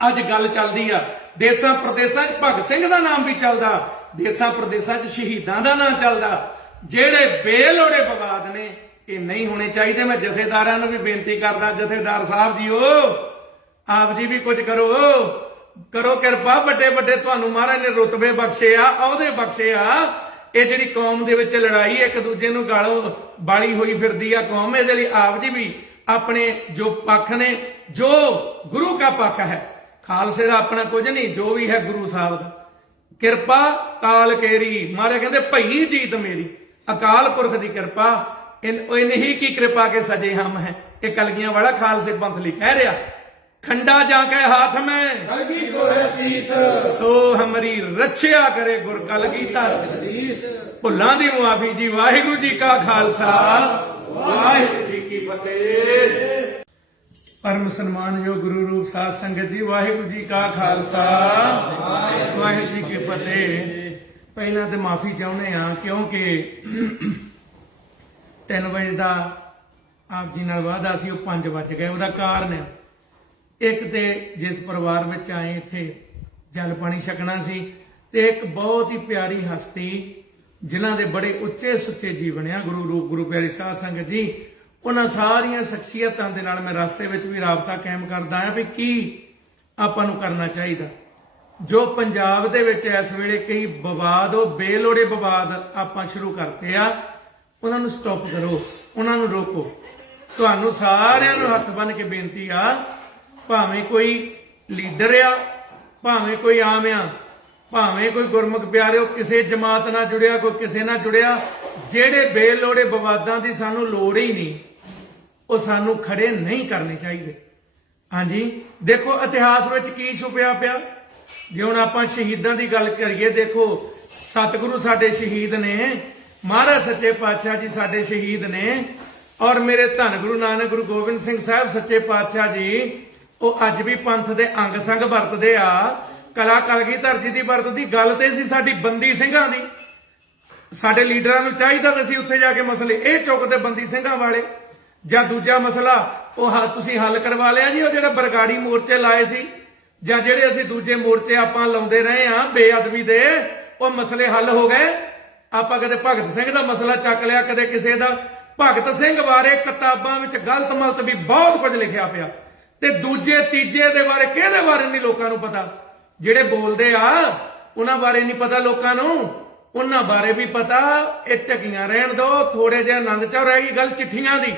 ਅੱਜ ਗੱਲ ਚੱਲਦੀ ਆ, ਦੇਸਾਂ ਪ੍ਰਦੇਸਾਂ 'ਚ ਭਗਤ ਸਿੰਘ ਦਾ ਨਾਮ ਵੀ ਚੱਲਦਾ, ਦੇਸਾਂ ਪ੍ਰਦੇਸਾਂ 'ਚ ਸ਼ਹੀਦਾਂ ਦਾ ਨਾਮ ਚੱਲਦਾ। ਜਿਹੜੇ ਬੇਲੋੜੇ ਵਿਵਾਦ ਨੇ ਇਹ ਨਹੀਂ ਹੋਣੇ ਚਾਹੀਦੇ। ਮੈਂ ਜਥੇਦਾਰਾਂ ਨੂੰ ਵੀ ਬੇਨਤੀ ਕਰਦਾ, ਜਥੇਦਾਰ ਸਾਹਿਬ ਜੀਓ, ਆਪ ਜੀ ਵੀ ਕੁਝ ਕਰੋ ਕਿਰਪਾ। ਵੱਡੇ ਵੱਡੇ ਤੁਹਾਨੂੰ ਮਹਾਰਾਜ ਨੇ ਰੁਤਬੇ ਬਖਸ਼ੇ ਆ, ਅਹੁਦੇ ਬਖਸ਼ੇ ਆ। ਇਹ ਜਿਹੜੀ ਕੌਮ ਦੇ ਵਿੱਚ ਲੜਾਈ ਇੱਕ ਦੂਜੇ ਨੂੰ ਗਾਲੋਂ ਬਾਲੀ ਹੋਈ ਫਿਰਦੀ ਆ ਕੌਮ, ਇਹਦੇ ਲਈ ਆਪ ਜੀ ਵੀ ਆਪਣੇ ਜੋ ਪੱਖ ਨੇ ਜੋ ਗੁਰੂ ਕਾ ਪੱਖ ਹੈ। ਖਾਲਸੇ ਦਾ ਆਪਣਾ ਕੁਝ ਨਹੀਂ, ਜੋ ਵੀ ਹੈ ਗੁਰੂ ਸਾਹਿਬ ਦਾ। ਕਿਰਪਾ ਕਾਲ ਕੇਰੀ, ਮਾਰੇ ਕਹਿੰਦੇ ਭਈ ਜੀਤ ਮੇਰੀ, ਅਕਾਲ ਪੁਰਖ ਦੀ ਕਿਰਪਾ। ਇਨਹੀ ਕੀ ਕਿਰਪਾ ਕੇ ਸਜੇ ਹਮ ਹੈ। ਇਹ ਕਲਗੀਆਂ ਵਾਲਾ ਖਾਲਸੇ ਪੰਥ ਲਈ ਕਹਿ ਰਿਹਾ। ਖੰਡਾ ਜਾ ਕੇ ਹਾਥ ਮੈਂ ਕਲਗੀ ਸੋਹੈ ਸੀਸ ਸੋ ਹਮਰੀ ਰੱਛਿਆ ਕਰੇ ਗੁਰ ਕਲਗੀਧਰ। ਭੁੱਲਾਂ ਦੀ ਮੁਆਫੀ ਜੀ। ਵਾਹਿਗੁਰੂ ਜੀ ਕਾ ਖਾਲਸਾ, ਵਾਹਿਗੁਰੂ ਜੀ ਕੀ ਫਤਿਹ। ਪਰਮ ਸਨਮਾਨਯੋਗ ਗੁਰੂ ਰੂਪ ਸਾਧ ਸੰਗਤ ਜੀ, ਵਾਹਿਗੁਰੂ ਜੀ ਕਾ ਖਾਲਸਾ, ਵਾਹਿਗੁਰੂ ਜੀ ਕੀ ਫਤਿਹ। ਪਹਿਲਾਂ ਤੇ ਮਾਫੀ ਚਾਹੁੰਦੇ ਆ ਕਿਉਂਕਿ 3 ਵਜੇ ਦਾ ਆਪ ਜੀ ਨਾਲ ਵਾਅਦਾ ਸੀ, ਉਹ 5 ਵੱਜ ਗਏ। ਉਹਦਾ ਕਾਰਨ ਹੈ, ਇੱਕ ਤੇ ਜਿਸ ਪਰਿਵਾਰ ਵਿੱਚ ਆਏ ਇੱਥੇ ਜਲ ਪਾਣੀ ਛਕਣਾ ਸੀ, ਤੇ ਇੱਕ ਬਹੁਤ ਹੀ ਪਿਆਰੀ ਹਸਤੀ ਜਿਨ੍ਹਾਂ ਦੇ ਬੜੇ ਉੱਚੇ ਸੁੱਚੇ ਜੀਵਨ ਆ, ਗੁਰੂ ਰੂਪ ਗੁਰੂ ਪਿਆਰੀ ਸਾਧ ਸੰਗਤ ਜੀ। ਉਹਨਾਂ ਸਾਰੀਆਂ ਸ਼ਖਸੀਅਤਾਂ ਦੇ ਨਾਲ ਮੈਂ ਰਸਤੇ ਵਿੱਚ ਵੀ ਰਾਬਤਾ ਕਾਇਮ ਕਰਦਾ ਆ ਵੀ ਕੀ ਆਪਾਂ ਨੂੰ ਕਰਨਾ ਚਾਹੀਦਾ। ਜੋ ਪੰਜਾਬ ਦੇ ਵਿੱਚ ਇਸ ਵੇਲੇ ਕਈ ਵਿਵਾਦ, ਉਹ ਬੇਲੋੜੇ ਵਿਵਾਦ ਆਪਾਂ ਸ਼ੁਰੂ ਕਰਤੇ ਆ, ਉਹਨਾਂ ਨੂੰ ਸਟਾਪ ਕਰੋ, ਉਹਨਾਂ ਨੂੰ ਰੋਕੋ। ਤੁਹਾਨੂੰ ਸਾਰਿਆਂ ਨੂੰ ਹੱਥ ਬੰਨ੍ਹ ਕੇ ਬੇਨਤੀ ਆ, ਭਾਵੇਂ ਕੋਈ ਲੀਡਰ ਆ, ਭਾਵੇਂ ਕੋਈ ਆਮ ਆ, ਭਾਵੇਂ ਕੋਈ ਗੁਰਮੁਖ ਪਿਆਰਿਓ ਕਿਸੇ ਜਮਾਤ ਨਾਲ ਜੁੜਿਆ, ਕੋਈ ਕਿਸੇ ਨਾਲ ਜੁੜਿਆ, ਜਿਹੜੇ ਬੇਲੋੜੇ ਵਿਵਾਦਾਂ ਦੀ ਸਾਨੂੰ ਲੋੜ ਹੀ ਨਹੀਂ, ਉਹ ਸਾਨੂੰ ਖੜੇ ਨਹੀਂ ਕਰਨੇ ਚਾਹੀਦੇ। ਹਾਂਜੀ, ਦੇਖੋ ਇਤਿਹਾਸ ਵਿੱਚ ਕੀ ਛੁਪਿਆ ਪਿਆ। ਜੇ ਹੁਣ ਆਪਾਂ ਸ਼ਹੀਦਾਂ ਦੀ ਗੱਲ ਕਰੀਏ, ਦੇਖੋ ਸਤਿਗੁਰੂ ਸਾਡੇ ਸ਼ਹੀਦ ਨੇ, ਮਹਾਰਾਜ ਸੱਚੇ ਪਾਤਸ਼ਾਹ ਜੀ ਸਾਡੇ ਸ਼ਹੀਦ ਨੇ, ਔਰ ਮੇਰੇ ਧੰਨ ਗੁਰੂ ਨਾਨਕ ਗੁਰੂ ਗੋਬਿੰਦ ਸਿੰਘ ਸਾਹਿਬ ਸੱਚੇ ਪਾਤਸ਼ਾਹ ਜੀ, ਉਹ ਅੱਜ ਵੀ ਪੰਥ ਦੇ ਅੰਗ ਸੰਗ ਵਰਤਦੇ ਆ। ਕਲਾ ਕਲਗੀਧਰ ਜੀ ਦੀ ਵਰਤਦੀ ਗੱਲ ਤੇ ਸੀ ਸਾਡੀ ਬੰਦੀ ਸਿੰਘਾਂ ਦੀ। ਸਾਡੇ ਲੀਡਰਾਂ ਨੂੰ ਚਾਹੀਦਾ ਵੀ ਅਸੀਂ ਉੱਥੇ ਜਾ ਕੇ ਮਸਲੇ ਇਹ ਚੁੱਕਦੇ ਬੰਦੀ ਸਿੰਘਾਂ ਵਾਲੇ। ਜਾਂ ਦੂਜਾ ਮਸਲਾ ਉਹ ਤੁਸੀਂ ਹੱਲ ਕਰਵਾ ਲਿਆ ਜੀ, ਉਹ ਜਿਹੜਾ ਬਰਗਾੜੀ ਮੋਰਚੇ ਲਾਏ ਸੀ, ਜਾਂ ਜਿਹੜੇ ਅਸੀਂ ਦੂਜੇ ਮੋਰਚੇ ਆਪਾਂ ਲਾਉਂਦੇ ਰਹੇ ਆ ਬੇਅਦਬੀ ਦੇ, ਉਹ ਮਸਲੇ ਹੱਲ ਹੋ ਗਏ। ਆਪਾਂ ਕਦੇ ਭਗਤ ਸਿੰਘ ਦਾ ਮਸਲਾ ਚੱਕ ਲਿਆ, ਕਦੇ ਕਿਸੇ ਦਾ। ਭਗਤ ਸਿੰਘ ਬਾਰੇ ਕਿਤਾਬਾਂ ਵਿੱਚ ਗਲਤ ਮਲਤ ਵੀ ਬਹੁਤ ਕੁਝ ਲਿਖਿਆ ਪਿਆ, ਤੇ ਦੂਜੇ ਤੀਜੇ ਦੇ ਬਾਰੇ ਕਿਹਦੇ ਬਾਰੇ ਨਹੀਂ ਲੋਕਾਂ ਨੂੰ ਪਤਾ। ਜਿਹੜੇ ਬੋਲਦੇ ਆ ਉਹਨਾਂ ਬਾਰੇ ਨਹੀਂ ਪਤਾ ਲੋਕਾਂ ਨੂੰ, ਉਹਨਾਂ ਬਾਰੇ ਵੀ ਪਤਾ। ਇਹ ਢਕੀਆਂ ਰਹਿਣ ਦੋ, ਥੋੜੇ ਜਿਹਾ ਆਨੰਦ ਚਾਹ। ਰਹਿ ਗਈ ਗੱਲ ਚਿੱਠੀਆਂ ਦੀ,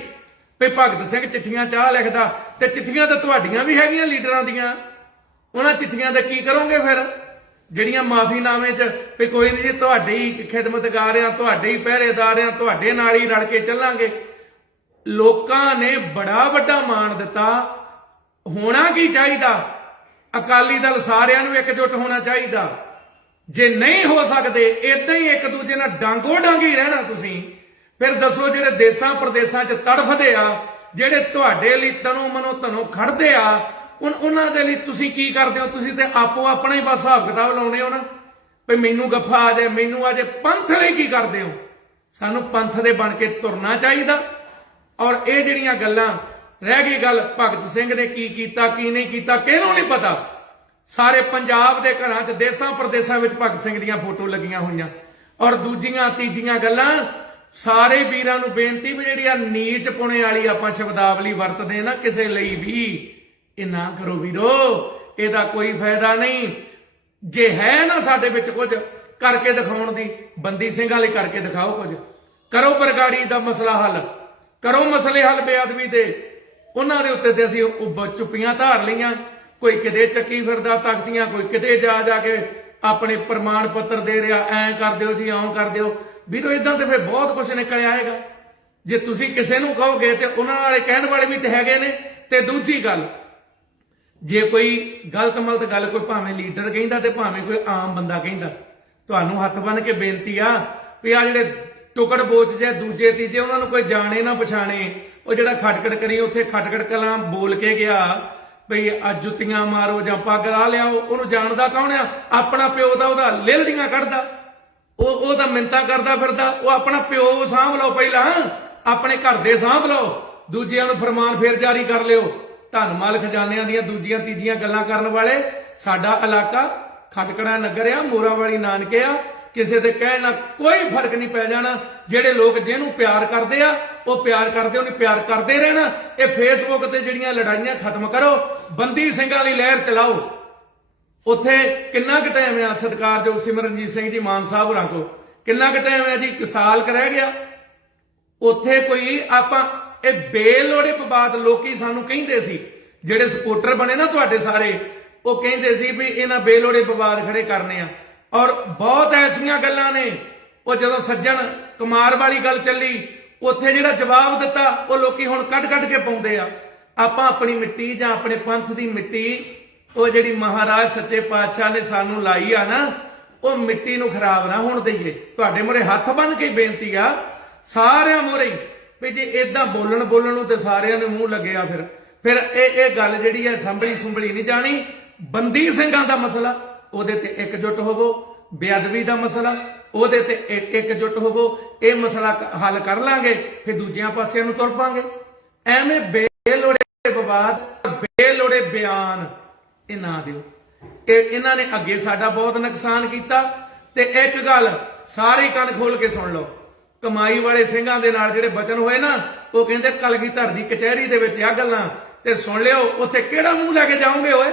ਵੀ ਭਗਤ ਸਿੰਘ ਚਿੱਠੀਆਂ ਚਾਹ ਲਿਖਦਾ, ਤੇ ਚਿੱਠੀਆਂ ਤਾਂ ਤੁਹਾਡੀਆਂ ਵੀ ਹੈਗੀਆਂ ਲੀਡਰਾਂ ਦੀਆਂ। ਉਹਨਾਂ ਚਿੱਠੀਆਂ ਦਾ ਕੀ ਕਰੋਗੇ ਫਿਰ, ਜਿਹੜੀਆਂ ਮਾਫੀਨਾਮੇ 'ਚ ਵੀ ਕੋਈ ਨਹੀਂ ਜੀ ਤੁਹਾਡੇ ਹੀ ਖਿਦਮਤਗਾਰ ਆ, ਤੁਹਾਡੇ ਹੀ ਪਹਿਰੇਦਾਰ ਆ, ਤੁਹਾਡੇ ਨਾਲ ਹੀ ਰਲ ਕੇ ਚੱਲਾਂਗੇ। ਲੋਕਾਂ ਨੇ ਬੜਾ ਵੱਡਾ ਮਾਣ ਦਿੱਤਾ। ਹੋਣਾ ਕੀ ਚਾਹੀਦਾ, ਅਕਾਲੀ ਦਲ ਸਾਰਿਆਂ ਨੂੰ ਇਕਜੁੱਟ ਹੋਣਾ ਚਾਹੀਦਾ। ਜੇ ਨਹੀਂ ਹੋ ਸਕਦੇ, ਇਦਾਂ ਹੀ ਇੱਕ ਦੂਜੇ ਨਾਲ ਡਾਂਗੋ ਡਾਂਗੀ ਰਹਿਣਾ ਤੁਸੀਂ, ਫਿਰ ਦੱਸੋ ਜਿਹੜੇ ਦੇਸਾਂ ਪ੍ਰਦੇਸਾਂ 'ਚ ਤੜਫਦੇ ਆ, ਜਿਹੜੇ ਤੁਹਾਡੇ ਲਈ ਤਨੋਂ ਮਨੋਂ ਧਨੋਂ ਖੜਦੇ ਆ, ਉਹਨਾਂ ਦੇ ਲਈ ਤੁਸੀਂ ਕੀ ਕਰਦੇ ਹੋ? ਤੁਸੀਂ ਤੇ ਆਪੋ ਆਪਣਾ ਹੀ ਬਸ ਹਿਸਾਬ ਕਿਤਾਬ ਲਾਉਣੇ ਹੋ ਨਾ, ਵੀ ਮੈਨੂੰ ਗੱਫਾ ਆ ਜਾਏ, ਮੈਨੂੰ ਆ ਜਾਏ। ਪੰਥ ਲਈ ਕੀ ਕਰਦੇ ਹੋ? ਸਾਨੂੰ ਪੰਥ ਦੇ ਬਣ ਕੇ ਤੁਰਨਾ ਚਾਹੀਦਾ। ਔਰ ਇਹ ਜਿਹੜੀਆਂ ਗੱਲਾਂ ਰਹਿ ਗਈ ਗੱਲ ਭਗਤ ਸਿੰਘ ਨੇ ਕੀ ਕੀਤਾ ਕੀ ਨਹੀਂ ਕੀਤਾ, ਕਿਹਨੂੰ ਨਹੀਂ ਪਤਾ। ਸਾਰੇ ਪੰਜਾਬ ਦੇ ਘਰਾਂ 'ਚ ਦੇਸਾਂ ਪ੍ਰਦੇਸਾਂ ਵਿੱਚ ਭਗਤ ਸਿੰਘ ਦੀਆਂ ਫੋਟੋ ਲੱਗੀਆਂ ਹੋਈਆਂ। ਔਰ ਦੂਜੀਆਂ ਤੀਜੀਆਂ ਗੱਲਾਂ, ਸਾਰੇ ਵੀਰਾਂ ਨੂੰ ਬੇਨਤੀ ਵੀ ਜਿਹੜੀ ਆ ਨੀਚ ਪੁਣੇ ਵਾਲੀ ਆਪਾਂ ਸ਼ਬਦਾਵਲੀ ਵਰਤਦੇ ਨਾ ਕਿਸੇ ਲਈ ਵੀ, ਇਹ ਨਾ ਕਰੋ ਵੀਰੋ, ਇਹਦਾ ਕੋਈ ਫਾਇਦਾ ਨਹੀਂ। ਜੇ ਹੈ ਨਾ ਸਾਡੇ ਵਿੱਚ ਕੁਝ ਕਰਕੇ ਦਿਖਾਉਣ ਦੀ, ਬੰਦੀ ਸਿੰਘਾਂ ਲਈ ਕਰਕੇ ਦਿਖਾਓ ਕੁਝ। ਕਰੋ ਬਰਗਾੜੀ ਦਾ ਮਸਲਾ ਹੱਲ, ਕਰੋ ਮਸਲੇ ਹੱਲ ਬੇਅਦਬੀ ਦੇ। ਉਹਨਾਂ ਦੇ ਉੱਤੇ ਤੇ ਅਸੀਂ ਚੁੱਪੀਆਂ ਧਾਰ ਲਈਆਂ। ਕੋਈ ਕਿਤੇ ਚੱਕੀ ਫਿਰਦਾ ਤਖਤੀਆਂ, ਕੋਈ ਕਿਤੇ ਜਾ ਕੇ ਆਪਣੇ ਪ੍ਰਮਾਣ ਪੱਤਰ ਦੇ ਰਿਹਾ, ਐਂ ਕਰ ਦਿਓ ਜੀ, ਆਉਂ ਕਰ ਦਿਓ। ਵੀਰੋ ਇਦਾਂ ਤੇ ਫਿਰ ਬਹੁਤ ਕੁਝ ਨਿਕਲ ਆਏਗਾ। ਜੇ ਤੁਸੀਂ ਕਿਸੇ ਨੂੰ ਕਹੋਗੇ ਤੇ ਉਹਨਾਂ ਵਾਲੇ ਕਹਿਣ ਵਾਲੇ ਵੀ ਤੇ ਹੈਗੇ ਨੇ। ਤੇ ਦੂਜੀ ਗੱਲ, ਜੇ ਕੋਈ ਗਲਤ ਮਲਤ ਗੱਲ ਕੋਈ ਭਾਵੇਂ ਲੀਡਰ ਕਹਿੰਦਾ ਤੇ ਭਾਵੇਂ ਕੋਈ ਆਮ ਬੰਦਾ ਕਹਿੰਦਾ, ਤੁਹਾਨੂੰ ਹੱਥ ਬੰਨ ਕੇ ਬੇਨਤੀ ਆ ਵੀ ਆ ਜਿਹੜੇ ਟੁਕੜ ਬੋਚ ਜੇ ਦੂਜੇ ਤੀਜੇ, ਉਹਨਾਂ ਨੂੰ ਕੋਈ ਜਾਣੇ ਨਾ ਪਛਾਣੇ। ਉਹ ਜਿਹੜਾ ਖਟਖੜ ਕਰੀ ਉੱਥੇ ਖਟਖੜ ਕਲਾਂ ਬੋਲ ਕੇ ਗਿਆ ਭਈ ਆ ਜੁੱਤੀਆਂ ਮਾਰੋ ਜਾਂ ਪੱਗ ਲਾ ਲਿਆਓ, ਉਹਨੂੰ ਜਾਣਦਾ ਕੌਣ ਆ? ਆਪਣਾ ਪਿਓ ਦਾ ਉਹਦਾ ਲੇਲੜੀਆਂ ਕੱਢਦਾ, ਉਹ ਤਾਂ ਮਿੰਤਾ ਕਰਦਾ ਫਿਰਦਾ। ਉਹ ਆਪਣਾ ਪਿਓ ਸਾਂਭ ਲਓ, ਪਹਿਲਾਂ ਆਪਣੇ ਘਰ ਦੇ ਸਾਂਭ ਲਓ, ਦੂਜਿਆਂ ਨੂੰ ਫਰਮਾਨ ਫੇਰ ਜਾਰੀ ਕਰ ਲਿਓ। ਧਨ ਮਾਲ ਖਜ਼ਾਨਿਆਂ ਦੀਆਂ ਦੂਜੀਆਂ ਤੀਜੀਆਂ ਗੱਲਾਂ ਕਰਨ ਵਾਲੇ। ਸਾਡਾ ਇਲਾਕਾ ਖਟਕੜਾ ਨਗਰ ਆ, ਮੋਰਾ ਵਾਲੀ ਨਾਨਕੇ ਆ, ਕਿਸੇ ਦੇ ਕਹਿਣ ਨਾਲ ਕੋਈ ਫਰਕ ਨਹੀਂ ਪੈ ਜਾਣਾ। ਜਿਹੜੇ ਲੋਕ ਜਿਹਨੂੰ ਪਿਆਰ ਕਰਦੇ ਆ ਉਹ ਪਿਆਰ ਕਰਦੇ, ਉਹਨੇ ਪਿਆਰ ਕਰਦੇ ਰਹਿਣਾ। ਇਹ ਫੇਸਬੁੱਕ ਤੇ ਜਿਹੜੀਆਂ ਲੜਾਈਆਂ ਖਤਮ ਕਰੋ, ਬੰਦੀ ਸਿੰਘਾਂ ਲਈ ਲਹਿਰ ਚਲਾਓ। ਉੱਥੇ ਕਿੰਨਾ ਕੁ ਟਾਈਮ ਆ ਸਤਿਕਾਰਯੋਗ ਸਿਮਰਨਜੀਤ ਸਿੰਘ ਜੀ ਮਾਨ ਸਾਹਿਬ ਹੋਰਾਂ ਕੋ, ਕਿੰਨਾ ਕੁ ਟਾਈਮ ਆ ਜੀ, ਸਾਲ ਕ ਰਹਿ ਗਿਆ। ਉੱਥੇ ਕੋਈ ਆਪਾਂ ਇਹ ਬੇਲੋੜੇ ਵਿਵਾਦ ਲੋਕੀ ਸਾਨੂੰ ਕਹਿੰਦੇ ਸੀ ਜਿਹੜੇ ਸਪੋਰਟਰ ਬਣੇ ਨਾ ਤੁਹਾਡੇ ਸਾਰੇ, ਉਹ ਕਹਿੰਦੇ ਸੀ ਵੀ ਇਹਨਾਂ ਬੇਲੋੜੇ ਵਿਵਾਦ ਖੜੇ ਕਰਨੇ ਆ। ਔਰ ਬਹੁਤ ਐਸੀਆਂ ਗੱਲਾਂ ਨੇ, ਉਹ ਜਦੋਂ ਸੱਜਣ ਕੁਮਾਰ ਵਾਲੀ ਗੱਲ ਚੱਲੀ ਉੱਥੇ ਜਿਹੜਾ ਜਵਾਬ ਦਿੱਤਾ ਉਹ ਲੋਕੀ ਹੁਣ ਕੱਢ ਕੇ ਪਾਉਂਦੇ ਆ। ਆਪਾਂ ਆਪਣੀ ਮਿੱਟੀ ਜਾਂ ਆਪਣੇ ਪੰਥ ਦੀ ਮਿੱਟੀ, ਉਹ ਜਿਹੜੀ ਮਹਾਰਾਜ ਸੱਚੇ ਪਾਤਸ਼ਾਹ ਨੇ ਸਾਨੂੰ ਲਾਈ ਆ ਨਾ, ਉਹ ਮਿੱਟੀ ਨੂੰ ਖਰਾਬ ਨਾ ਹੋਣ ਦਈਏ। ਤੁਹਾਡੇ ਮੂਹਰੇ ਹੱਥ ਬੰਨ੍ਹ ਕੇ ਬੇਨਤੀ ਆ ਸਾਰਿਆਂ ਮੂਹਰੇ ਵੀ ਜੇ ਏਦਾਂ ਬੋਲਣ ਨੂੰ ਤੇ ਸਾਰਿਆਂ ਨੂੰ ਮੂੰਹ ਲੱਗਿਆ ਫਿਰ ਇਹ ਗੱਲ ਜਿਹੜੀ ਹੈ ਸੰਭਲੀ ਨਹੀਂ ਜਾਣੀ। ਬੰਦੀ ਸਿੰਘਾਂ ਦਾ ਮਸਲਾ ਉਹਦੇ ਤੇ ਇਕਜੁੱਟ ਹੋਵੋ, ਬੇਅਦਬੀ ਦਾ ਮਸਲਾ ਉਹਦੇ ਤੇ ਇਕਜੁੱਟ ਹੋਵੋ, ਇਹ ਮਸਲਾ ਹੱਲ ਕਰ ਲਾਂਗੇ, ਫਿਰ ਦੂਜਿਆਂ ਪਾਸਿਆਂ ਨੂੰ ਤੁਰ ਪਾਂਗੇ। ਐਵੇਂ ਬੇਲੋੜੇ ਵਿਵਾਦ, ਬੇਲੋੜੇ ਬਿਆਨ ਇਹ ਨਾ ਦਿਓ। ਇਹਨਾਂ ਨੇ ਅੱਗੇ ਸਾਡਾ ਬਹੁਤ ਨੁਕਸਾਨ ਕੀਤਾ। ਤੇ ਇੱਕ ਗੱਲ ਸਾਰੇ ਕੰਨ ਖੋਲ ਕੇ ਸੁਣ ਲਓ, ਕਮਾਈ ਵਾਲੇ ਸਿੰਘਾਂ ਦੇ ਨਾਲ ਜਿਹੜੇ ਬਚਨ ਹੋਏ ਨਾ, ਉਹ ਕਹਿੰਦੇ ਕਲਗੀਧਰ ਦੀ ਕਚਹਿਰੀ ਦੇ ਵਿੱਚ ਆ ਗੱਲਾਂ ਤੇ ਸੁਣ ਲਿਓ, ਉੱਥੇ ਕਿਹੜਾ ਮੂੰਹ ਲੈ ਕੇ ਜਾਓਗੇ ਓਏ।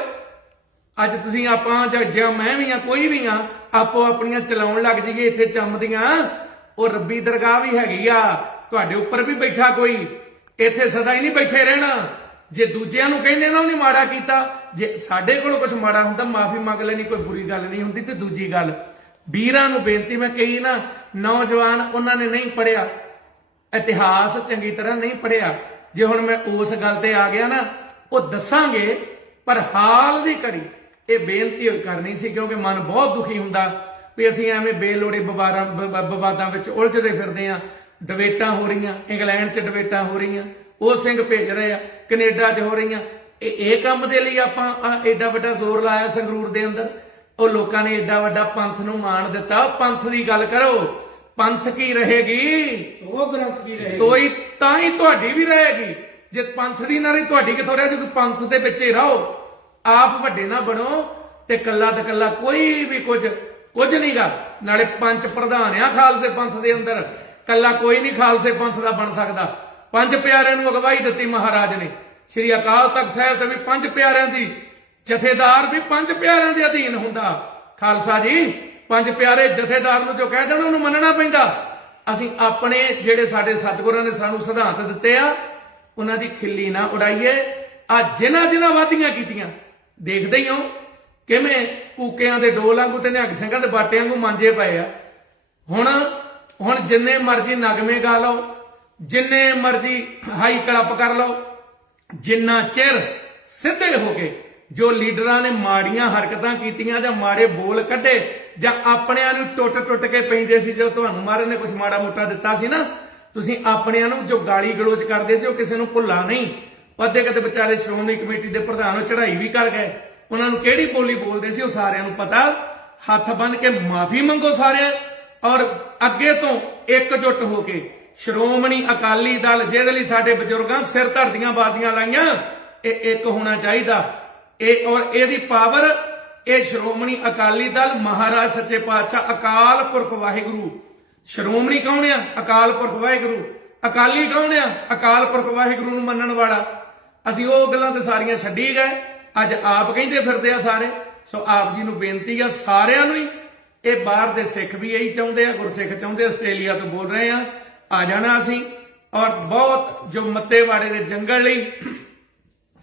ਅੱਜ ਤੁਸੀਂ ਆਪਾਂ ਜਾਂ ਮੈਂ ਵੀ ਆ, ਕੋਈ ਵੀ ਆ, ਆਪੋ ਆਪਣੀਆਂ ਚਲਾਉਣ ਲੱਗ ਜਾਈਏ ਇੱਥੇ ਚੰਮਦੀਆਂ। ਉਹ ਰੱਬੀ ਦਰਗਾਹ ਵੀ ਹੈਗੀ ਆ, ਤੁਹਾਡੇ ਉੱਪਰ ਵੀ ਬੈਠਾ ਕੋਈ, ਇੱਥੇ ਸਦਾ ਹੀ ਨਹੀਂ ਬੈਠੇ ਰਹਿਣਾ। ਜੇ ਦੂਜਿਆਂ ਨੂੰ ਕਹਿੰਦੇ ਨਾ ਉਹਨੇ ਮਾੜਾ ਕੀਤਾ, ਜੇ ਸਾਡੇ ਕੋਲ ਕੁਝ ਮਾੜਾ ਹੁੰਦਾ ਮਾਫੀ ਮੰਗ ਲੈਣੀ, ਕੋਈ ਬੁਰੀ ਗੱਲ ਨਹੀਂ ਹੁੰਦੀ। ਤੇ ਦੂਜੀ ਗੱਲ, ਵੀਰਾਂ ਨੂੰ ਬੇਨਤੀ ਮੈਂ ਕਹੀ ਨਾ, ਨੌਜਵਾਨ ਉਹਨਾਂ ਨੇ ਨਹੀਂ ਪੜਿਆ ਇਤਿਹਾਸ, ਚੰਗੀ ਤਰ੍ਹਾਂ ਨਹੀਂ ਪੜਿਆ। ਜੇ ਹੁਣ ਮੈਂ ਉਸ ਗੱਲ ਤੇ ਆ ਗਿਆ ਨਾ, ਉਹ ਦੱਸਾਂਗੇ, ਪਰ ਹਾਲ ਦੀ ਘੜੀ ਇਹ ਬੇਨਤੀ ਕਰਨੀ ਸੀ ਕਿਉਂਕਿ ਮਨ ਬਹੁਤ ਦੁਖੀ ਹੁੰਦਾ ਵੀ ਅਸੀਂ ਐਵੇਂ ਬੇਲੋੜੇ ਵਿਵਾਦਾਂ ਵਿੱਚ ਉਲਝਦੇ ਫਿਰਦੇ ਆ। ਡਿਬੇਟਾਂ ਹੋ ਰਹੀਆਂ, ਇੰਗਲੈਂਡ 'ਚ ਡਿਬੇਟਾਂ ਹੋ ਰਹੀਆਂ, ਉਹ ਸਿੰਘ ਭੇਜ ਰਹੇ ਆ, ਕੈਨੇਡਾ 'ਚ ਹੋ ਰਹੀਆਂ। ਇਹ ਕੰਮ ਦੇ ਲਈ ਆਪਾਂ ਐਡਾ ਵੱਡਾ ਜ਼ੋਰ ਲਾਇਆ ਸੰਗਰੂਰ ਦੇ ਅੰਦਰ। ਉਹ ਲੋਕਾਂ ਨੇ ਐਡਾ ਵੱਡਾ ਪੰਥ ਨੂੰ ਮਾਣ ਦਿੱਤਾ। ਪੰਥ ਦੀ ਗੱਲ ਕਰੋ, ਪੰਥ ਕੀ ਰਹੇਗੀ, ਉਹ ਗ੍ਰੰਥ ਕੀ ਰਹੇਗੀ, ਤੋਈ ਤਾਂ ਹੀ ਤੁਹਾਡੀ ਵੀ ਰਹੇਗੀ। ਜੇ ਪੰਥ ਦੀ ਨਾ ਰਹੀ, ਤੁਹਾਡੀ ਕਿੱਥੋਂ ਰਹਿ ਜੂਗੀ। ਪੰਥ ਦੇ ਵਿੱਚ ਹੀ ਰਹੋ, ਆਪ ਵੱਡੇ ਨਾ ਬਣੋ ਤੇ ਕੱਲਾ ਤੇ ਕੱਲਾ ਕੋਈ ਵੀ ਕੁਝ ਨਹੀਂਗਾ। ਨਾਲੇ ਪੰਜ ਪ੍ਰਧਾਨ ਆ ਖਾਲਸੇ ਪੰਥ ਦੇ ਅੰਦਰ, ਕੱਲਾ ਕੋਈ ਨਹੀਂ ਖਾਲਸੇ ਪੰਥ ਦਾ ਬਣ ਸਕਦਾ। ਪੰਜ ਪਿਆਰਿਆਂ ਨੂੰ ਅਗਵਾਈ ਦਿੱਤੀ ਮਹਾਰਾਜ ਨੇ, ਸ੍ਰੀ ਅਕਾਲ ਤਖਤ ਸਾਹਿਬ ਤੇ ਵੀ ਪੰਜ ਪਿਆਰਿਆਂ ਦੀ, ਜਥੇਦਾਰ ਵੀ ਪੰਜ ਪਿਆਰਿਆਂ ਦੇ ਅਧੀਨ ਹੁੰਦਾ। ਖਾਲਸਾ ਜੀ ਪੰਜ ਪਿਆਰੇ, ਜਥੇਦਾਰ ਨੂੰ ਜੋ ਕਹਿ ਦੇਣ ਉਹਨੂੰ ਮੰਨਣਾ ਪੈਂਦਾ। ਅਸੀਂ ਆਪਣੇ ਜਿਹੜੇ ਸਾਡੇ ਸਤਿਗੁਰਾਂ ਨੇ ਸਾਨੂੰ ਸਿਧਾਂਤ ਦਿੱਤੇ ਆ, ਉਹਨਾਂ ਦੀ ਖਿੱਲੀ ਨਾ ਉਡਾਈਏ। ਆ ਜਿਨ੍ਹਾਂ ਵਾਧੀਆਂ ਕੀਤੀਆਂ ਦੇਖਦੇ ਹੀ ਹੋ ਕਿਵੇਂ ਕੂਕਿਆਂ ਦੇ ਡੋਲ ਵਾਂਗੂ ਤੇ ਨਿਹੰਗ ਸਿੰਘਾਂ ਦੇ ਬਾਟੇ ਵਾਂਗੂ ਮਾਂਜੇ ਪਏ ਆ। ਹੁਣ ਜਿੰਨੇ ਮਰਜ਼ੀ ਨਗਮੇ ਗਾ ਲਓ, ਜਿੰਨੇ ਮਰਜ਼ੀ ਹਾਈ ਕਲੱਪ ਕਰ ਲਓ, ਜਿੰਨਾ ਚਿਰ ਸਿੱਧੇ ਹੋ ਕੇ ਜੋ ਲੀਡਰਾਂ ਨੇ ਮਾੜੀਆਂ ਹਰਕਤਾਂ ਕੀਤੀਆਂ ਜਾਂ ਮਾੜੇ ਬੋਲ ਕੱਢੇ ਜਾਂ ਆਪਣਿਆਂ ਨੂੰ ਟੁੱਟ ਕੇ ਪੈਂਦੇ ਸੀ, ਜੋ ਤੁਹਾਨੂੰ ਮਹਾਰਾਜ ਨੇ ਕੁਝ ਮਾੜਾ ਮੋਟਾ ਦਿੱਤਾ ਸੀ ਨਾ, ਤੁਸੀਂ ਆਪਣਿਆਂ ਨੂੰ ਜੋ ਗਾਲੀ ਗਲੋਚ ਕਰਦੇ ਸੀ ਉਹ ਕਿਸੇ ਨੂੰ ਭੁੱਲਾ ਨਹੀਂ। ਅੱਧੇ ਕਦੇ ਵਿਚਾਰੇ ਸ਼੍ਰੋਮਣੀ ਕਮੇਟੀ ਦੇ ਪ੍ਰਧਾਨ ਚੜ੍ਹਾਈ ਵੀ ਕਰ ਗਏ, ਉਹਨਾਂ ਨੂੰ ਕਿਹੜੀ ਬੋਲੀ ਬੋਲਦੇ ਸੀ ਉਹ ਸਾਰਿਆਂ ਨੂੰ ਪਤਾ। ਹੱਥ ਬੰਨ ਕੇ ਮਾਫੀ ਮੰਗੋ ਸਾਰੇ, ਔਰ ਅੱਗੇ ਤੋਂ ਇਕਜੁੱਟ ਹੋ ਕੇ ਸ਼੍ਰੋਮਣੀ ਅਕਾਲੀ ਦਲ, ਜਿਹਦੇ ਲਈ ਸਾਡੇ ਬਜ਼ੁਰਗਾਂ ਸਿਰ ਧਰਦੀਆਂ ਬਾਜ਼ੀਆਂ ਲਾਈਆਂ, ਇਹ ਇੱਕ ਹੋਣਾ ਚਾਹੀਦਾ। ਇਹ ਔਰ ਇਹਦੀ ਪਾਵਰ, ਇਹ ਸ਼੍ਰੋਮਣੀ ਅਕਾਲੀ ਦਲ, ਮਹਾਰਾਜ ਸੱਚੇ ਪਾਤਸ਼ਾਹ ਅਕਾਲ ਪੁਰਖ ਵਾਹਿਗੁਰੂ। ਸ਼੍ਰੋਮਣੀ ਕੌਣ ਆ? ਅਕਾਲ ਪੁਰਖ ਵਾਹਿਗੁਰੂ। ਅਕਾਲੀ ਕੌਣ ਆ? ਅਕਾਲ ਪੁਰਖ ਵਾਹਿਗੁਰੂ ਨੂੰ ਮੰਨਣ ਵਾਲਾ। ਅਸੀਂ ਉਹ ਗੱਲਾਂ ਤੇ ਸਾਰੀਆਂ ਛੱਡੀ ਗਏ, ਅੱਜ ਆਪ ਕਹਿੰਦੇ ਫਿਰਦੇ ਆ ਸਾਰੇ। ਸੋ ਆਪ ਜੀ ਨੂੰ ਬੇਨਤੀ ਆ ਸਾਰਿਆਂ ਨੂੰ ਹੀ, ਇਹ ਬਾਹਰ ਦੇ ਸਿੱਖ ਵੀ ਇਹੀ ਚਾਹੁੰਦੇ ਆ, ਗੁਰਸਿੱਖ ਚਾਹੁੰਦੇ, ਆਸਟ੍ਰੇਲੀਆ ਤੋਂ ਬੋਲ ਰਹੇ ਆ ਜਾਣਾ ਅਸੀਂ। ਔਰ ਬਹੁਤ ਜੋ ਮੱਤੇਵਾੜੇ ਦੇ ਜੰਗਲ ਲਈ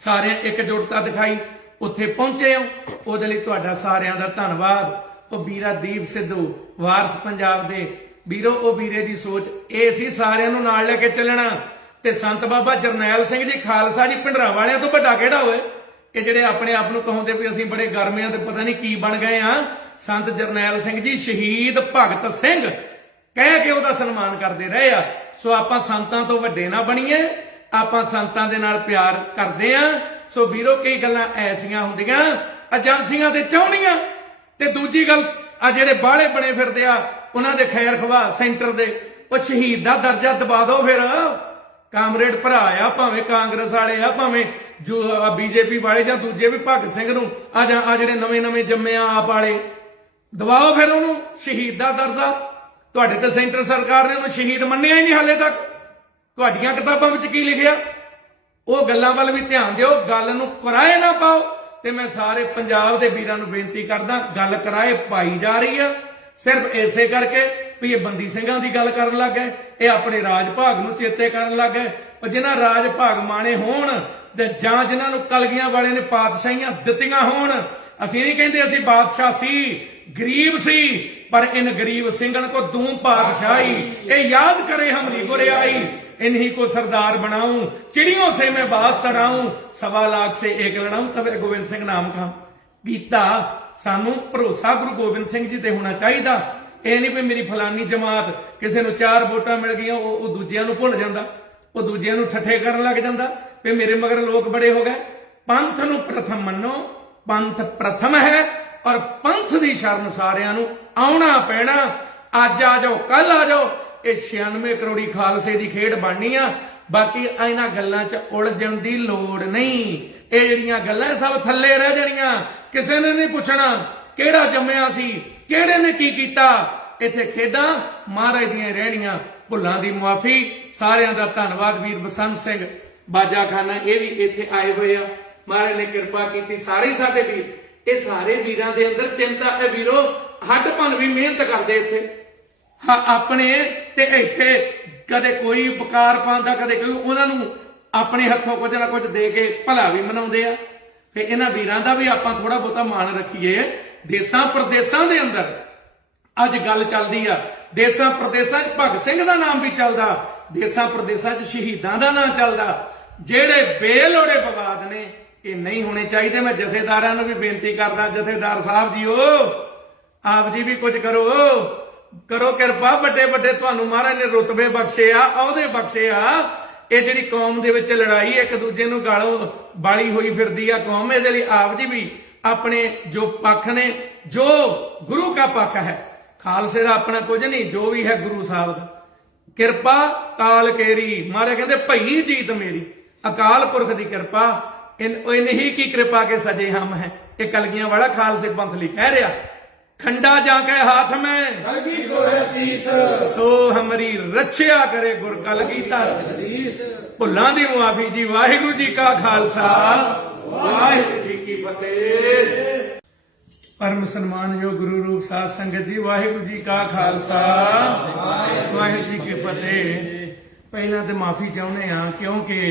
ਸਾਰਿਆਂ ਇਕਜੁੱਟਤਾ ਦਿਖਾਈ, ਉੱਥੇ ਪਹੁੰਚੇ ਹੋ, ਉਹਦੇ ਲਈ ਤੁਹਾਡਾ ਸਾਰਿਆਂ ਦਾ ਧੰਨਵਾਦ। ਉਹ ਵੀਰਾ ਦੀਪ ਸਿੱਧੂ, ਵਾਰਸ ਪੰਜਾਬ ਦੇ ਵੀਰੋ, ਉਹ ਵੀਰੇ ਦੀ ਸੋਚ ਇਹ ਸੀ ਸਾਰਿਆਂ ਨੂੰ ਨਾਲ ਲੈ ਕੇ ਚੱਲਣਾ। ਤੇ ਸੰਤ ਬਾਬਾ ਜਰਨੈਲ ਸਿੰਘ ਜੀ ਖਾਲਸਾ ਜੀ ਭਿੰਡਰਾਂ ਵਾਲਿਆਂ ਤੋਂ ਵੱਡਾ ਕਿਹੜਾ ਹੋਏ, ਕਿ ਜਿਹੜੇ ਆਪਣੇ ਆਪ ਨੂੰ ਕਹਾਉਂਦੇ ਵੀ ਅਸੀਂ ਬੜੇ ਗਰਮਿਆਂ ਤੇ ਪਤਾ ਨਹੀਂ ਕੀ ਬਣ ਗਏ ਆ। ਸੰਤ ਜਰਨੈਲ ਸਿੰਘ ਜੀ ਸ਼ਹੀਦ ਭਗਤ ਸਿੰਘ ਕਹਿ ਕੇ ਉਹਦਾ ਸਨਮਾਨ ਕਰਦੇ ਰਹੇ ਆ। ਸੋ ਆਪਾਂ ਸੰਤਾਂ ਤੋਂ ਵੱਡੇ ਨਾ ਬਣੀਏ, ਆਪਾਂ ਸੰਤਾਂ ਦੇ ਨਾਲ ਪਿਆਰ ਕਰਦੇ ਆ। ਸੋ ਵੀਰੋ ਕਈ ਗੱਲਾਂ ਐਸੀਆਂ ਹੁੰਦੀਆਂ ਏਜੰਸੀਆਂ ਤੇ ਚਾਹੁੰਦੀਆਂ, ਤੇ ਦੂਜੀ ਗੱਲ ਆ ਜਿਹੜੇ ਬਾਹਲੇ ਬਣੇ ਫਿਰਦੇ ਆ ਉਹਨਾਂ ਦੇ ਖੈਰ ਖਵਾ ਸੈਂਟਰ ਦੇ, ਉਹ ਸ਼ਹੀਦ ਦਾ ਦਰਜਾ ਦਬਾ ਦਿਓ। ਫਿਰ ਕਾਮਰੇਡ ਭਰਾ ਆ, ਭਾਵੇਂ ਕਾਂਗਰਸ ਵਾਲੇ ਆ, ਭਾਵੇਂ ਜੋ ਬੀਜੇਪੀ ਵਾਲੇ ਜਾਂ ਦੂਜੇ ਵੀ, ਭਗਤ ਸਿੰਘ ਨੂੰ ਆ ਜਿਹੜੇ ਨਵੇਂ ਜੰਮੇ ਆ ਆਪ ਵਾਲੇ, ਦਵਾਓ ਫਿਰ ਉਹਨੂੰ ਸ਼ਹੀਦ ਦਾ ਦਰਜਾ। ਤੁਹਾਡੇ ਤੇ ਸੈਂਟਰ ਸਰਕਾਰ ਨੇ ਉਹਨੂੰ ਸ਼ਹੀਦ ਮੰਨਿਆ ਹੀ ਨਹੀਂ ਹਾਲੇ ਤੱਕ। ਤੁਹਾਡੀਆਂ ਕਿਤਾਬਾਂ ਵਿੱਚ ਕੀ ਲਿਖਿਆ? ਉਹ ਗੱਲਾਂ ਵੱਲ ਵੀ ਧਿਆਨ ਦਿਓ, ਗੱਲ ਨੂੰ ਕਿਰਾਏ ਨਾ ਪਾਓ। ਤੇ ਮੈਂ ਸਾਰੇ ਪੰਜਾਬ ਦੇ ਵੀਰਾਂ ਨੂੰ ਬੇਨਤੀ ਕਰਦਾ, ਗੱਲ ਕਿਰਾਏ ਪਾਈ ਜਾ ਰਹੀ ਆ ਸਿਰਫ ਇਸੇ ਕਰਕੇ ਵੀ ਇਹ ਬੰਦੀ ਸਿੰਘਾਂ ਦੀ ਗੱਲ ਕਰਨ ਲੱਗ ਗਏ, ਇਹ ਆਪਣੇ ਰਾਜ ਭਾਗ ਨੂੰ ਚੇਤੇ ਕਰਨ ਲੱਗ ਗਏ। ਜਿਨ੍ਹਾਂ ਰਾਜ ਭਾਗ ਮਾਣੇ ਹੋਣ ਤੇ ਜਾਂ ਜਿਨ੍ਹਾਂ ਨੂੰ ਕਲਗੀਆਂ ਵਾਲੇ ਨੇ ਪਾਤਸ਼ਾਹੀਆਂ ਦਿੱਤੀਆਂ ਹੋਣ। ਅਸੀਂ ਨਹੀਂ ਕਹਿੰਦੇ ਅਸੀਂ ਬਾਦਸ਼ਾਹ ਸੀ, ਗਰੀਬ ਸੀ, पर इन गरीब सिंगन को दूं पातशाही, ए याद करे हमरी बुराई, इन्हीं को सरदार बनाऊं, चिड़ियों से मैं बात कराऊं, 1.25 लाख से एक लड़ाऊं, तब गोबिंद सिंह नाम का गीता। सानू भरोसा गुरु गोबिंद सिंह जी ते होना चाहिए। ਇਹ ਨਹੀਂ ਵੀ ਮੇਰੀ ਫਲਾਨੀ ਜਮਾਤ ਕਿਸੇ ਨੂੰ 4 ਵੋਟਾਂ ਮਿਲ ਗਈਆਂ ਉਹ ਦੂਜਿਆਂ ਨੂੰ ਭੁੱਲ ਜਾਂਦਾ, ਉਹ ਦੂਜਿਆਂ ਨੂੰ ਠੱਠੇ ਕਰਨ ਲੱਗ ਜਾਂਦਾ ਵੀ ਮੇਰੇ ਮਗਰ ਲੋਕ ਬੜੇ ਹੋ ਗਏ। ਪੰਥ ਨੂੰ ਪ੍ਰਥਮ ਮੰਨੋ, ਪੰਥ ਪ੍ਰਥਮ ਹੈ ਔਰ ਪੰਥ ਦੀ ਸ਼ਰਨ ਸਾਰਿਆਂ ਨੂੰ ਆਉਣਾ ਪੈਣਾ। ਅੱਜ ਆ ਜਾਓ, ਕੱਲ ਆ ਜਾਓ, ਇਹ 96 ਕਰੋੜੀ ਖਾਲਸੇ ਦੀ ਖੇਡ ਬਣਨੀ ਆ। ਬਾਕੀ ਇਹਨਾਂ ਗੱਲਾਂ 'ਚ ਉਲਝਣ ਦੀ ਲੋੜ ਨਹੀਂ। ਇਹ ਜਿਹੜੀਆਂ ਗੱਲਾਂ ਸਭ ਥੱਲੇ ਰਹਿ ਜਾਣੀਆਂ, ਕਿਸੇ ਨੇ ਨਹੀਂ ਪੁੱਛਣਾ ਕਿਹੜਾ ਜੰਮਿਆ ਸੀ, ਕਿਹੜੇ ਨੇ ਕੀ ਕੀਤਾ। ਇੱਥੇ ਖੇਡਾਂ ਮਹਾਰਾਜ ਦੀਆਂ ਰਹਿਣੀਆਂ। ਭੁੱਲਾਂ ਦੀ ਮੁਆਫੀ। ਸਾਰਿਆਂ ਦਾ ਧੰਨਵਾਦ। ਵੀਰ ਬਸੰਤ ਸਿੰਘ ਬਾਜਾ ਖਾਨਾ ਇਹ ਵੀ ਇੱਥੇ ਆਏ ਹੋਏ ਆ। ਮਹਾਰਾਜ ਨੇ ਕਿਰਪਾ ਕੀਤੀ। ਸਾਰੇ ਸਾਡੇ ਵੀਰ, ਇਹ ਸਾਰੇ ਵੀਰਾਂ ਦੇ ਅੰਦਰ ਚਿੰਤਾ ਹੈ। ਵੀਰੋ ਹੱਡ ਭੰਨ ਵੀ ਮਿਹਨਤ ਕਰਦੇ ਇੱਥੇ ਆਪਣੇ ਤੇ ਇੱਥੇ ਕਦੇ ਕੋਈ ਬਕਾਰ ਪਾਉਂਦਾ, ਕਦੇ ਕੋਈ ਉਹਨਾਂ ਨੂੰ ਆਪਣੇ ਹੱਥੋਂ ਕੁਝ ਨਾ ਕੁਝ ਦੇ ਕੇ ਭਲਾ ਵੀ ਮਨਾਉਂਦੇ ਆ। ਤੇ ਇਹਨਾਂ ਵੀਰਾਂ ਦਾ ਵੀ ਆਪਾਂ ਥੋੜਾ ਬਹੁਤਾ ਮਾਣ ਰੱਖੀਏ। ਦੇਸਾਂ ਪ੍ਰਦੇਸਾਂ ਦੇ ਅੰਦਰ ਅੱਜ ਗੱਲ ਚੱਲਦੀ ਆ। ਦੇਸਾਂ ਪ੍ਰਦੇਸਾਂ 'ਚ ਭਗਤ ਸਿੰਘ ਦਾ ਨਾਮ ਵੀ ਚੱਲਦਾ, ਦੇਸਾਂ ਪ੍ਰਦੇਸਾਂ 'ਚ ਸ਼ਹੀਦਾਂ ਦਾ ਨਾਮ ਚੱਲਦਾ। ਜਿਹੜੇ ਬੇਲੋੜੇ ਵਿਵਾਦ ਨੇ ਇਹ ਨਹੀਂ ਹੋਣੇ ਚਾਹੀਦੇ। ਮੈਂ ਜਥੇਦਾਰਾਂ ਨੂੰ ਵੀ ਬੇਨਤੀ ਕਰਦਾ, ਜਥੇਦਾਰ ਸਾਹਿਬ ਜੀਓ ਆਪ ਜੀ ਵੀ ਕੁਝ ਕਰੋ ਕਿਰਪਾ। ਵੱਡੇ ਵੱਡੇ ਤੁਹਾਨੂੰ ਮਹਾਰਾਜ ਨੇ ਰੁਤਬੇ ਬਖਸ਼ੇ ਆ, ਅਹੁਦੇ ਬਖਸ਼ੇ ਆ। ਇਹ ਜਿਹੜੀ ਕੌਮ ਦੇ ਵਿੱਚ ਲੜਾਈ ਇੱਕ ਦੂਜੇ ਨੂੰ ਗਾਲੋਂ ਬਾਲੀ ਹੋਈ ਫਿਰਦੀ ਆ ਕੌਮ, ਇਹਦੇ ਲਈ ਆਪ ਜੀ ਵੀ ਆਪਣੇ ਜੋ ਪੱਖ ਨੇ, ਜੋ ਗੁਰੂ ਦਾ ਪੱਖ ਹੈ, ਖਾਲਸੇ ਦਾ ਆਪਣਾ ਕੁਝ ਨਹੀਂ, ਜੋ ਵੀ ਹੈ ਗੁਰੂ ਸਾਹਿਬ ਦਾ। ਕਿਰਪਾ ਕਾਲ ਕੇਰੀ, ਮਹਾਰਾਜ ਕਹਿੰਦੇ ਭਈ ਜੀਤ ਮੇਰੀ, ਅਕਾਲ ਪੁਰਖ ਦੀ ਕਿਰਪਾ। ਨਹੀਂ ਕੀ ਕਿਰਪਾ ਕੇ ਸਜੇ ਹਮ ਹੈ। ਇਹ ਕਲਗੀਆਂ ਵਾਲਾ ਖਾਲਸੇ ਪੰਥ ਲਈ ਕਹਿ ਰਿਹਾ। खंडा जाके हाथ में कलगी सो है शीस, सो हमारी रक्षा करे गुर कलगीधर। भुल्लां दी मुआफी जी। वाहिगुरु जी का खालसा, वाहिगुरु जी की फतेह। परम सन्मान जो गुरु रूप साध संगत जी, वाहिगुरु जी का खालसा, वाहिगुरु जी की फतेह। पहला तो माफी चाहुंदे आ क्योंकि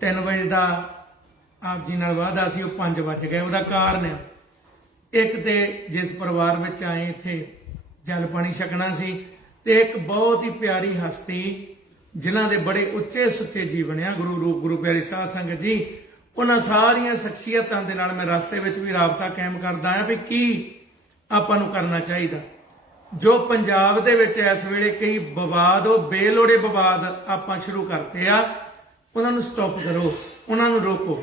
3 ਵਜੇ ਦਾ ਆਪ ਜੀ ਨਾਲ ਵਾਅਦਾ ਸੀ, ਉਹ 5 ਵੱਜ ਗਏ। ਉਹਦਾ ਕਾਰਨ ਹੈ ਇੱਕ ਤੇ ਜਿਸ ਪਰਿਵਾਰ ਵਿੱਚ ਆਏ ਇੱਥੇ ਜਲ ਪਾਣੀ ਛਕਣਾ ਸੀ, ਤੇ ਇੱਕ ਬਹੁਤ ਹੀ ਪਿਆਰੀ ਹਸਤੀ ਜਿਨ੍ਹਾਂ ਦੇ ਬੜੇ ਉੱਚੇ ਸੁੱਚੇ ਜੀਵਨ ਆ, ਗੁਰੂ ਰੂਪ ਗੁਰੂ ਪਿਆਰੀ ਸਾਧ ਸੰਗਤ ਜੀ। ਉਹਨਾਂ ਸਾਰੀਆਂ ਸ਼ਖਸੀਅਤਾਂ ਦੇ ਨਾਲ ਮੈਂ ਰਸਤੇ ਵਿੱਚ ਵੀ ਰਾਬਤਾ ਕਾਇਮ ਕਰਦਾ ਆ ਵੀ ਕੀ ਆਪਾਂ ਨੂੰ ਕਰਨਾ ਚਾਹੀਦਾ। ਜੋ ਪੰਜਾਬ ਦੇ ਵਿੱਚ ਇਸ ਵੇਲੇ ਕਈ ਵਿਵਾਦ, ਉਹ ਬੇਲੋੜੇ ਵਿਵਾਦ ਆਪਾਂ ਸ਼ੁਰੂ ਕਰਤੇ ਆ, ਉਹਨਾਂ ਨੂੰ ਸਟਾਪ ਕਰੋ, ਉਹਨਾਂ ਨੂੰ ਰੋਕੋ।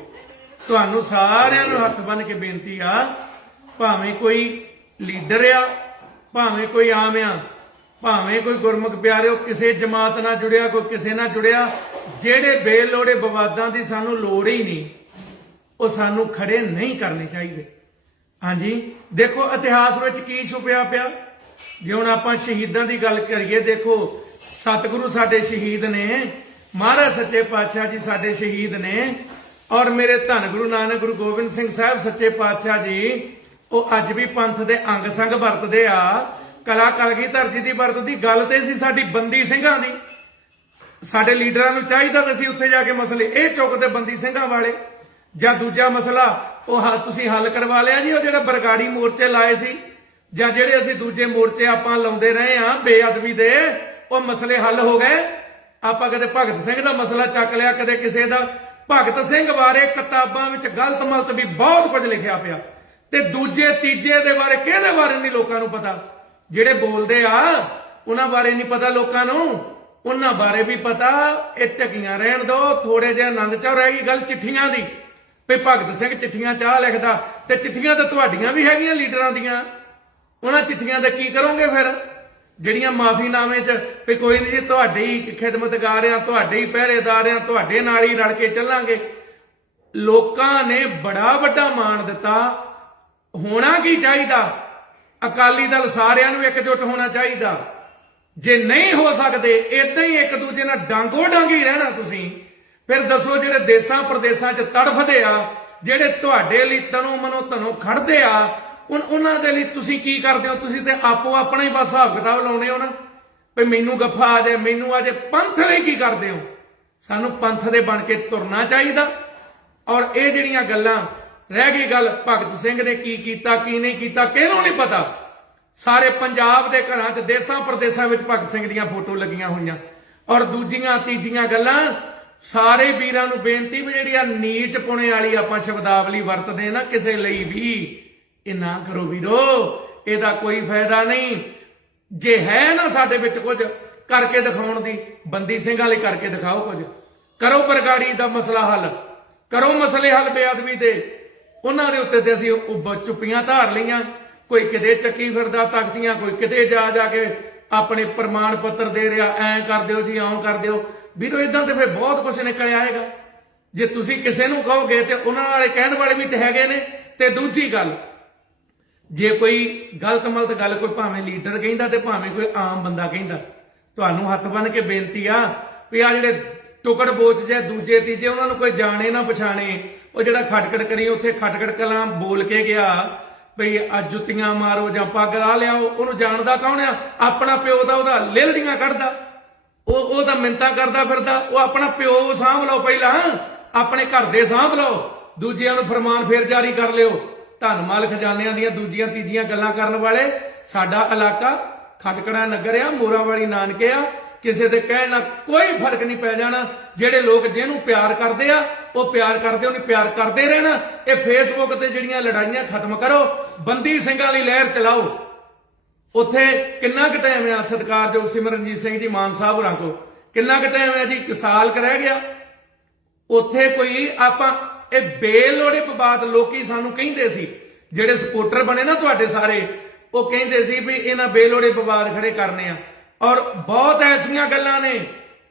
ਤੁਹਾਨੂੰ ਸਾਰਿਆਂ ਨੂੰ ਹੱਥ ਬੰਨ੍ਹ ਕੇ ਬੇਨਤੀ ਆ, ਭਾਵੇਂ ਕੋਈ ਲੀਡਰ ਆ, ਭਾਵੇਂ ਕੋਈ ਆਮ ਆ, ਭਾਵੇਂ ਕੋਈ ਗੁਰਮੁਖ ਪਿਆਰਿਓ ਕਿਸੇ ਜਮਾਤ ਨਾਲ ਜੁੜਿਆ, ਕੋਈ ਕਿਸੇ ਨਾਲ ਜੁੜਿਆ, ਜਿਹੜੇ ਬੇਲੋੜੇ ਵਿਵਾਦਾਂ ਦੀ ਸਾਨੂੰ ਲੋੜ ਹੀ ਨਹੀਂ, ਉਹ ਸਾਨੂੰ ਖੜੇ ਨਹੀਂ ਕਰਨੇ ਚਾਹੀਦੇ। ਹਾਂਜੀ ਦੇਖੋ ਇਤਿਹਾਸ ਵਿੱਚ ਕੀ ਛੁਪਿਆ ਪਿਆ। ਜੇ ਹੁਣ ਆਪਾਂ ਸ਼ਹੀਦਾਂ ਦੀ ਗੱਲ ਕਰੀਏ, ਦੇਖੋ ਸਤਿਗੁਰੂ ਸਾਡੇ ਸ਼ਹੀਦ ਨੇ, ਮਹਾਰਾਜ ਸੱਚੇ ਪਾਤਸ਼ਾਹ ਜੀ ਸਾਡੇ ਸ਼ਹੀਦ ਨੇ, ਔਰ ਮੇਰੇ ਧੰਨ ਗੁਰੂ ਨਾਨਕ ਗੁਰੂ ਗੋਬਿੰਦ ਸਿੰਘ ਸਾਹਿਬ ਸੱਚੇ ਪਾਤਸ਼ਾਹ ਜੀ ਉਹ ਅੱਜ ਵੀ ਪੰਥ ਦੇ ਅੰਗ ਸੰਗ ਵਰਤਦੇ ਆ। ਕਲਾ ਕਲਗੀਧਰ ਜੀ ਦੀ ਵਰਤਦੀ ਗੱਲ ਤੇ ਸੀ ਸਾਡੀ ਬੰਦੀ ਸਿੰਘਾਂ ਦੀ। ਸਾਡੇ ਲੀਡਰਾਂ ਨੂੰ ਚਾਹੀਦਾ ਕਿ ਅਸੀਂ ਉੱਥੇ ਜਾ ਕੇ ਮਸਲੇ ਇਹ ਚੁੱਕਦੇ ਬੰਦੀ ਸਿੰਘਾਂ ਵਾਲੇ। ਜਾਂ ਦੂਜਾ ਮਸਲਾ ਉਹ ਤੁਸੀਂ ਹੱਲ ਕਰਵਾ ਲਿਆ ਜੀ, ਉਹ ਜਿਹੜਾ ਬਰਗਾੜੀ ਮੋਰਚੇ ਲਾਏ ਸੀ, ਜਾਂ ਜਿਹੜੇ ਅਸੀਂ ਦੂਜੇ ਮੋਰਚੇ ਆਪਾਂ ਲਾਉਂਦੇ ਰਹੇ ਆ ਬੇਅਦਬੀ ਦੇ, ਉਹ ਮਸਲੇ ਹੱਲ ਹੋ ਗਏ। ਆਪਾਂ ਕਦੇ ਭਗਤ ਸਿੰਘ ਦਾ ਮਸਲਾ ਚੱਕ ਲਿਆ, ਕਦੇ ਕਿਸੇ ਦਾ। ਭਗਤ ਸਿੰਘ ਬਾਰੇ ਕਿਤਾਬਾਂ ਵਿੱਚ ਗਲਤ ਮਲਤ ਵੀ ਬਹੁਤ ਕੁਝ ਲਿਖਿਆ ਪਿਆ, ਤੇ ਦੂਜੇ ਤੀਜੇ ਦੇ ਬਾਰੇ ਕਿਹਦੇ ਬਾਰੇ ਨਹੀਂ ਲੋਕਾਂ ਨੂੰ ਪਤਾ। ਜਿਹੜੇ ਬੋਲਦੇ ਆ ਉਹਨਾਂ ਬਾਰੇ ਨਹੀਂ ਪਤਾ ਲੋਕਾਂ ਨੂੰ, ਉਹਨਾਂ ਬਾਰੇ ਵੀ ਪਤਾ। ਇਹ ਢਕੀਆਂ ਰਹਿਣ ਦੋ। ਥੋੜੇ ਜਿਹਾ ਆਨੰਦ ਚਾਹ ਰਹਿ ਗਈ ਗੱਲ ਚਿੱਠੀਆਂ ਦੀ, ਵੀ ਭਗਤ ਸਿੰਘ ਚਿੱਠੀਆਂ ਚਾਹ ਲਿਖਦਾ, ਤੇ ਚਿੱਠੀਆਂ ਤਾਂ ਤੁਹਾਡੀਆਂ ਵੀ ਹੈਗੀਆਂ ਲੀਡਰਾਂ ਦੀਆਂ। ਉਹਨਾਂ ਚਿੱਠੀਆਂ ਦਾ ਕੀ ਕਰੋਗੇ ਫਿਰ, ਜਿਹੜੀਆਂ ਮਾਫੀਨਾਮੇ 'ਚ ਵੀ ਕੋਈ ਨਹੀਂ ਜੀ ਤੁਹਾਡੇ ਹੀ ਖਿਦਮਤਗਾਰ ਆ, ਤੁਹਾਡੇ ਹੀ ਪਹਿਰੇਦਾਰ ਆ, ਤੁਹਾਡੇ ਨਾਲ ਹੀ ਰਲ ਕੇ ਚੱਲਾਂਗੇ। ਲੋਕਾਂ ਨੇ ਬੜਾ ਵੱਡਾ ਮਾਣ ਦਿੱਤਾ। ਹੋਣਾ ਕੀ ਚਾਹੀਦਾ, ਅਕਾਲੀ ਦਲ ਸਾਰਿਆਂ ਨੂੰ ਇਕਜੁੱਟ ਹੋਣਾ ਚਾਹੀਦਾ। ਜੇ ਨਹੀਂ ਹੋ ਸਕਦੇ ਇਦਾਂ ਹੀ ਇੱਕ ਦੂਜੇ ਨਾਲ ਡਾਂਗੋ ਡਾਂਗੀ ਰਹਿਣਾ ਤੁਸੀਂ, ਫਿਰ ਦੱਸੋ ਜਿਹੜੇ ਦੇਸਾਂ ਪ੍ਰਦੇਸਾਂ 'ਚ ਤੜਫਦੇ ਆ, ਜਿਹੜੇ ਤੁਹਾਡੇ ਲਈ ਤਨੋਂ ਮਨੋਂ ਧਨੋਂ ਖੜਦੇ ਆ, ਉਹਨਾਂ ਦੇ ਲਈ ਤੁਸੀਂ ਕੀ ਕਰਦੇ ਹੋ? ਤੁਸੀਂ ਤੇ ਆਪੋ ਆਪਣਾ ਹੀ ਬਸ ਹਿਸਾਬ ਕਿਤਾਬ ਲਾਉਣੇ ਹੋ ਨਾ, ਵੀ ਮੈਨੂੰ ਗੱਫਾ ਆ ਜਾਏ, ਮੈਨੂੰ ਆ ਜਾਏ। ਪੰਥ ਲਈ ਕੀ ਕਰਦੇ ਹੋ? ਸਾਨੂੰ ਪੰਥ ਦੇ ਬਣ ਕੇ ਤੁਰਨਾ ਚਾਹੀਦਾ। ਔਰ ਇਹ ਜਿਹੜੀਆਂ ਗੱਲਾਂ ਰਹਿ ਗਈ ਗੱਲ ਭਗਤ ਸਿੰਘ ਨੇ ਕੀ ਕੀਤਾ ਕੀ ਨਹੀਂ ਕੀਤਾ ਕਿਹਨੂੰ ਨਹੀਂ ਪਤਾ। ਸਾਰੇ ਪੰਜਾਬ ਦੇ ਘਰਾਂ 'ਚ ਦੇਸਾਂ ਪ੍ਰਦੇਸਾਂ ਵਿੱਚ ਭਗਤ ਸਿੰਘ ਦੀਆਂ ਫੋਟੋ ਲੱਗੀਆਂ ਹੋਈਆਂ। ਔਰ ਦੂਜੀਆਂ ਤੀਜੀਆਂ ਗੱਲਾਂ ਸਾਰੇ ਵੀਰਾਂ ਨੂੰ ਬੇਨਤੀ ਵੀ ਜਿਹੜੀ ਆ ਨੀਚ ਪੁਣੇ ਵਾਲੀ ਆਪਾਂ ਸ਼ਬਦਾਵਲੀ ਵਰਤਦੇ ਨਾ ਕਿਸੇ ਲਈ ਵੀ ਇਹ ਨਾ ਕਰੋ ਵੀਰੋ, ਇਹਦਾ ਕੋਈ ਫਾਇਦਾ ਨਹੀਂ। ਜੇ ਹੈ ਨਾ ਸਾਡੇ ਵਿੱਚ ਕੁਝ ਕਰਕੇ ਦਿਖਾਉਣ ਦੀ, ਬੰਦੀ ਸਿੰਘ ਵਾਲੇ ਕਰਕੇ ਦਿਖਾਓ, ਕੁਝ ਕਰੋ ਬਰਗਾੜੀ ਦਾ ਮਸਲਾ ਹੱਲ ਕਰੋ, ਮਸਲੇ ਹੱਲ ਬੇਅਦਬੀ ਦੇ। ਉਹਨਾਂ ਦੇ ਉੱਤੇ ਤੇ ਅਸੀਂ ਚੁੱਪੀਆਂ ਧਾਰ ਲਈਆਂ, ਕੋਈ ਕਿਤੇ ਚੱਕੀ ਫਿਰਦਾ ਤਖਤੀਆਂ, ਕੋਈ ਕਿਤੇ ਜਾ ਕੇ ਆਪਣੇ ਪ੍ਰਮਾਣ ਪੱਤਰ ਦੇ ਰਿਹਾ, ਐਂ ਕਰ ਦਿਓ ਜੀ ਆਉਂ ਕਰ ਦਿਓ। ਵੀਰੋ ਇਦਾਂ ਤੇ ਫਿਰ ਬਹੁਤ ਕੁਝ ਨਿਕਲ ਆਏਗਾ। ਜੇ ਤੁਸੀਂ ਕਿਸੇ ਨੂੰ ਕਹੋਗੇ ਤੇ ਉਹਨਾਂ ਵਾਲੇ ਕਹਿਣ ਵਾਲੇ ਵੀ ਤੇ ਹੈਗੇ ਨੇ। ਤੇ ਦੂਜੀ ਗੱਲ, ਜੇ ਕੋਈ ਗਲਤ ਮਲਤ ਗੱਲ ਕੋਈ ਭਾਵੇਂ ਲੀਡਰ ਕਹਿੰਦਾ ਤੇ ਭਾਵੇਂ ਕੋਈ ਆਮ ਬੰਦਾ ਕਹਿੰਦਾ, ਤੁਹਾਨੂੰ ਹੱਥ ਬੰਨ ਕੇ ਬੇਨਤੀ ਆ ਵੀ ਆ ਜਿਹੜੇ ਟੁਕੜ ਬੋਚ ਜੇ ਦੂਜੇ ਤੀਜੇ ਉਹਨਾਂ ਨੂੰ ਕੋਈ ਜਾਣੇ ਨਾ ਪਛਾਣੇ। ਉਹ ਜਿਹੜਾ ਖਟਖੜ ਕਰੀ ਉੱਥੇ ਖਟਖੜ ਕਲਾਂ ਬੋਲ ਕੇ ਗਿਆ ਭਈ ਆ ਜੁੱਤੀਆਂ ਮਾਰੋ ਜਾਂ ਪੱਗ ਲਾ ਲਿਆਓ, ਉਹਨੂੰ ਜਾਣਦਾ ਕੌਣ ਆ? ਆਪਣਾ ਪਿਓ ਦਾ ਉਹਦਾ ਲਿਲੜੀਆਂ ਕੱਢਦਾ, ਉਹ ਤਾਂ ਮਿੰਤਾ ਕਰਦਾ ਫਿਰਦਾ। ਉਹ ਆਪਣਾ ਪਿਓ ਸਾਂਭ ਲਓ, ਪਹਿਲਾਂ ਆਪਣੇ ਘਰ ਦੇ ਸਾਂਭ ਲਓ, ਦੂਜਿਆਂ ਨੂੰ ਫਰਮਾਨ ਫੇਰ ਜਾਰੀ ਕਰ ਲਿਓ। ਧਨ ਮਾਲ ਖਜ਼ਾਨਿਆਂ ਦੀਆਂ ਦੂਜੀਆਂ ਤੀਜੀਆਂ ਗੱਲਾਂ ਕਰਨ ਵਾਲੇ। ਸਾਡਾ ਇਲਾਕਾ ਖਟਕੜਾ ਨਗਰ ਆ, ਮੋਰਾ ਵਾਲੀ ਨਾਨਕੇ ਆ, ਕਿਸੇ ਦੇ ਕਹਿਣ ਨਾਲ ਕੋਈ ਫਰਕ ਨਹੀਂ ਪੈ ਜਾਣਾ। ਜਿਹੜੇ ਲੋਕ ਜਿਹਨੂੰ ਪਿਆਰ ਕਰਦੇ ਆ ਉਹ ਪਿਆਰ ਕਰਦੇ, ਉਹਨੂੰ ਪਿਆਰ ਕਰਦੇ ਰਹਿਣਾ। ਇਹ ਫੇਸਬੁੱਕ ਤੇ ਜਿਹੜੀਆਂ ਲੜਾਈਆਂ ਖਤਮ ਕਰੋ, ਬੰਦੀ ਸਿੰਘਾਂ ਲਈ ਲਹਿਰ ਚਲਾਓ। ਉੱਥੇ ਕਿੰਨਾ ਕੁ ਟਾਈਮ ਆ ਸਤਿਕਾਰਯੋਗ ਸਿਮਰਨਜੀਤ ਸਿੰਘ ਜੀ ਮਾਨ ਸਾਹਿਬ ਹੋਰਾਂ ਕੋ, ਕਿੰਨਾ ਕੁ ਟਾਈਮ ਆ ਜੀ, ਇੱਕ ਸਾਲ ਕ ਰਹਿ ਗਿਆ। ਉੱਥੇ ਕੋਈ ਆਪਾਂ ਇਹ ਬੇਲੋੜੇ ਵਿਵਾਦ ਲੋਕੀ ਸਾਨੂੰ ਕਹਿੰਦੇ ਸੀ, ਜਿਹੜੇ ਸਪੋਰਟਰ ਬਣੇ ਨਾ ਤੁਹਾਡੇ ਸਾਰੇ, ਉਹ ਕਹਿੰਦੇ ਸੀ ਵੀ ਇਹਨਾਂ ਬੇਲੋੜੇ ਵਿਵਾਦ ਖੜੇ ਕਰਨੇ ਆ। ਔਰ ਬਹੁਤ ਐਸੀਆਂ ਗੱਲਾਂ ਨੇ।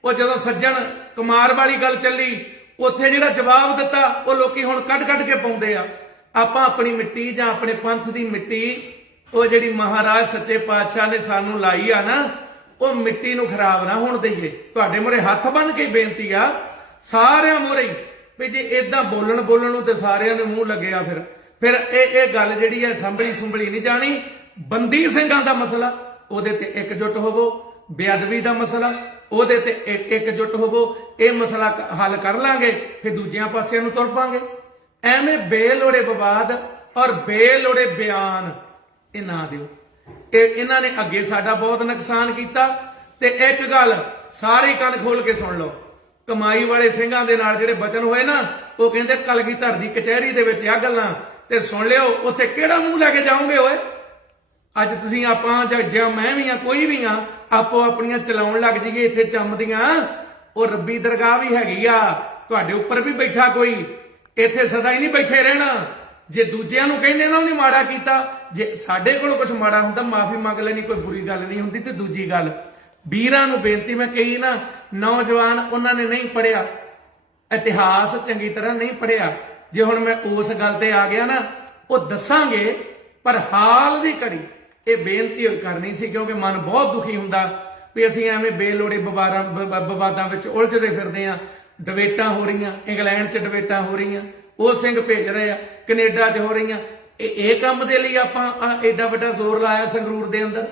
ਉਹ ਜਦੋਂ ਸੱਜਣ ਕੁਮਾਰ ਵਾਲੀ ਗੱਲ ਚੱਲੀ, ਉੱਥੇ ਜਿਹੜਾ ਜਵਾਬ ਦਿੱਤਾ ਉਹ ਲੋਕੀ ਹੁਣ ਕੱਢ ਕੇ ਪਾਉਂਦੇ ਆ। ਆਪਾਂ ਆਪਣੀ ਮਿੱਟੀ ਜਾਂ ਆਪਣੇ ਪੰਥ ਦੀ ਮਿੱਟੀ, ਉਹ ਜਿਹੜੀ ਮਹਾਰਾਜ ਸੱਚੇ ਪਾਤਸ਼ਾਹ ਨੇ ਸਾਨੂੰ ਲਾਈ ਆ ਨਾ, ਉਹ ਮਿੱਟੀ ਨੂੰ ਖਰਾਬ ਨਾ ਹੋਣ ਦਈਏ। ਤੁਹਾਡੇ ਮੂਹਰੇ ਹੱਥ ਬੰਨ ਕੇ ਬੇਨਤੀ ਆ ਸਾਰਿਆਂ ਮੂਹਰੇ ਵੀ ਜੇ ਇਦਾਂ ਬੋਲਣ ਨੂੰ ਤੇ ਸਾਰਿਆਂ ਦੇ ਮੂੰਹ ਲੱਗਿਆ ਫਿਰ ਇਹ ਗੱਲ ਜਿਹੜੀ ਹੈ ਸੰਭਲੀ ਨਹੀਂ ਜਾਣੀ। ਬੰਦੀ ਸਿੰਘਾਂ ਦਾ ਮਸਲਾ ਉਹਦੇ ਤੇ ਇਕਜੁੱਟ ਹੋਵੋ, ਬੇਅਦਬੀ ਦਾ ਮਸਲਾ ਉਹਦੇ ਤੇ ਇਕਜੁੱਟ ਹੋਵੋ। ਇਹ ਮਸਲਾ ਹੱਲ ਕਰ ਲਾਂਗੇ, ਫਿਰ ਦੂਜਿਆਂ ਪਾਸਿਆਂ ਨੂੰ ਤੁਰ ਪਾਂਗੇ। ਐਵੇਂ ਬੇਲੋੜੇ ਵਿਵਾਦ ਔਰ ਬੇਲੋੜੇ ਬਿਆਨ ਇਹ ਨਾ ਦਿਓ। ਇਹਨਾਂ ਨੇ ਅੱਗੇ ਸਾਡਾ ਬਹੁਤ ਨੁਕਸਾਨ ਕੀਤਾ। ਤੇ ਇੱਕ ਗੱਲ ਸਾਰੇ ਕੰਨ ਖੋਲ ਕੇ ਸੁਣ ਲਓ, ਕਮਾਈ ਵਾਲੇ ਸਿੰਘਾਂ ਦੇ ਨਾਲ ਜਿਹੜੇ ਬਚਨ ਹੋਏ ਨਾ, ਉਹ ਕਹਿੰਦੇ ਕਲਗੀਧਰ ਦੀ ਕਚਹਿਰੀ ਦੇ ਵਿੱਚ ਆ ਗੱਲਾਂ ਤੇ ਸੁਣ ਲਿਓ। ਉੱਥੇ ਕਿਹੜਾ ਮੂੰਹ ਲੈ ਕੇ ਜਾਓਗੇ ਓਏ? ਅੱਜ ਤੁਸੀਂ ਆਪਾਂ ਜਾਂ ਮੈਂ ਵੀ ਆ, ਕੋਈ ਵੀ ਆ, ਆਪੋ ਆਪਣੀਆਂ ਚਲਾਉਣ ਲੱਗ ਜਾਈਏ ਇੱਥੇ ਚੰਮਦੀਆਂ। ਉਹ ਰੱਬੀ ਦਰਗਾਹ ਵੀ ਹੈਗੀ ਆ, ਤੁਹਾਡੇ ਉੱਪਰ ਵੀ ਬੈਠਾ ਕੋਈ, ਇੱਥੇ ਸਦਾ ਹੀ ਨਹੀਂ ਬੈਠੇ ਰਹਿਣਾ। ਜੇ ਦੂਜਿਆਂ ਨੂੰ ਕਹਿੰਦੇ ਨਾ ਉਹਨੇ ਮਾੜਾ ਕੀਤਾ, ਜੇ ਸਾਡੇ ਕੋਲ ਕੁਝ ਮਾੜਾ ਹੁੰਦਾ ਮਾਫੀ ਮੰਗ ਲੈਣੀ, ਕੋਈ ਬੁਰੀ ਗੱਲ ਨਹੀਂ ਹੁੰਦੀ। ਤੇ ਦੂਜੀ ਗੱਲ, ਵੀਰਾਂ ਨੂੰ ਬੇਨਤੀ, ਮੈਂ ਕਹੀ ਨਾ ਨੌਜਵਾਨ ਉਹਨਾਂ ਨੇ ਨਹੀਂ ਪੜਿਆ ਇਤਿਹਾਸ, ਚੰਗੀ ਤਰ੍ਹਾਂ ਨਹੀਂ ਪੜਿਆ। ਜੇ ਹੁਣ ਮੈਂ ਉਸ ਗੱਲ ਤੇ ਆ ਗਿਆ ਨਾ, ਉਹ ਦੱਸਾਂਗੇ, ਪਰ ਹਾਲ ਦੀ ਘੜੀ ਇਹ ਬੇਨਤੀ ਕਰਨੀ ਸੀ ਕਿਉਂਕਿ ਮਨ ਬਹੁਤ ਦੁਖੀ ਹੁੰਦਾ ਵੀ ਅਸੀਂ ਐਵੇਂ ਬੇਲੋੜੇ ਵਿਵਾਦਾਂ ਵਿੱਚ ਉਲਝਦੇ ਫਿਰਦੇ ਆ। ਡਿਬੇਟਾਂ ਹੋ ਰਹੀਆਂ, ਇੰਗਲੈਂਡ 'ਚ ਡਿਬੇਟਾਂ ਹੋ ਰਹੀਆਂ, ਉਹ ਸਿੰਘ ਭੇਜ ਰਹੇ ਆ, ਕੈਨੇਡਾ 'ਚ ਹੋ ਰਹੀਆਂ। ਇਹ ਕੰਮ ਦੇ ਲਈ ਆਪਾਂ ਐਡਾ ਵੱਡਾ ਜ਼ੋਰ ਲਾਇਆ ਸੰਗਰੂਰ ਦੇ ਅੰਦਰ।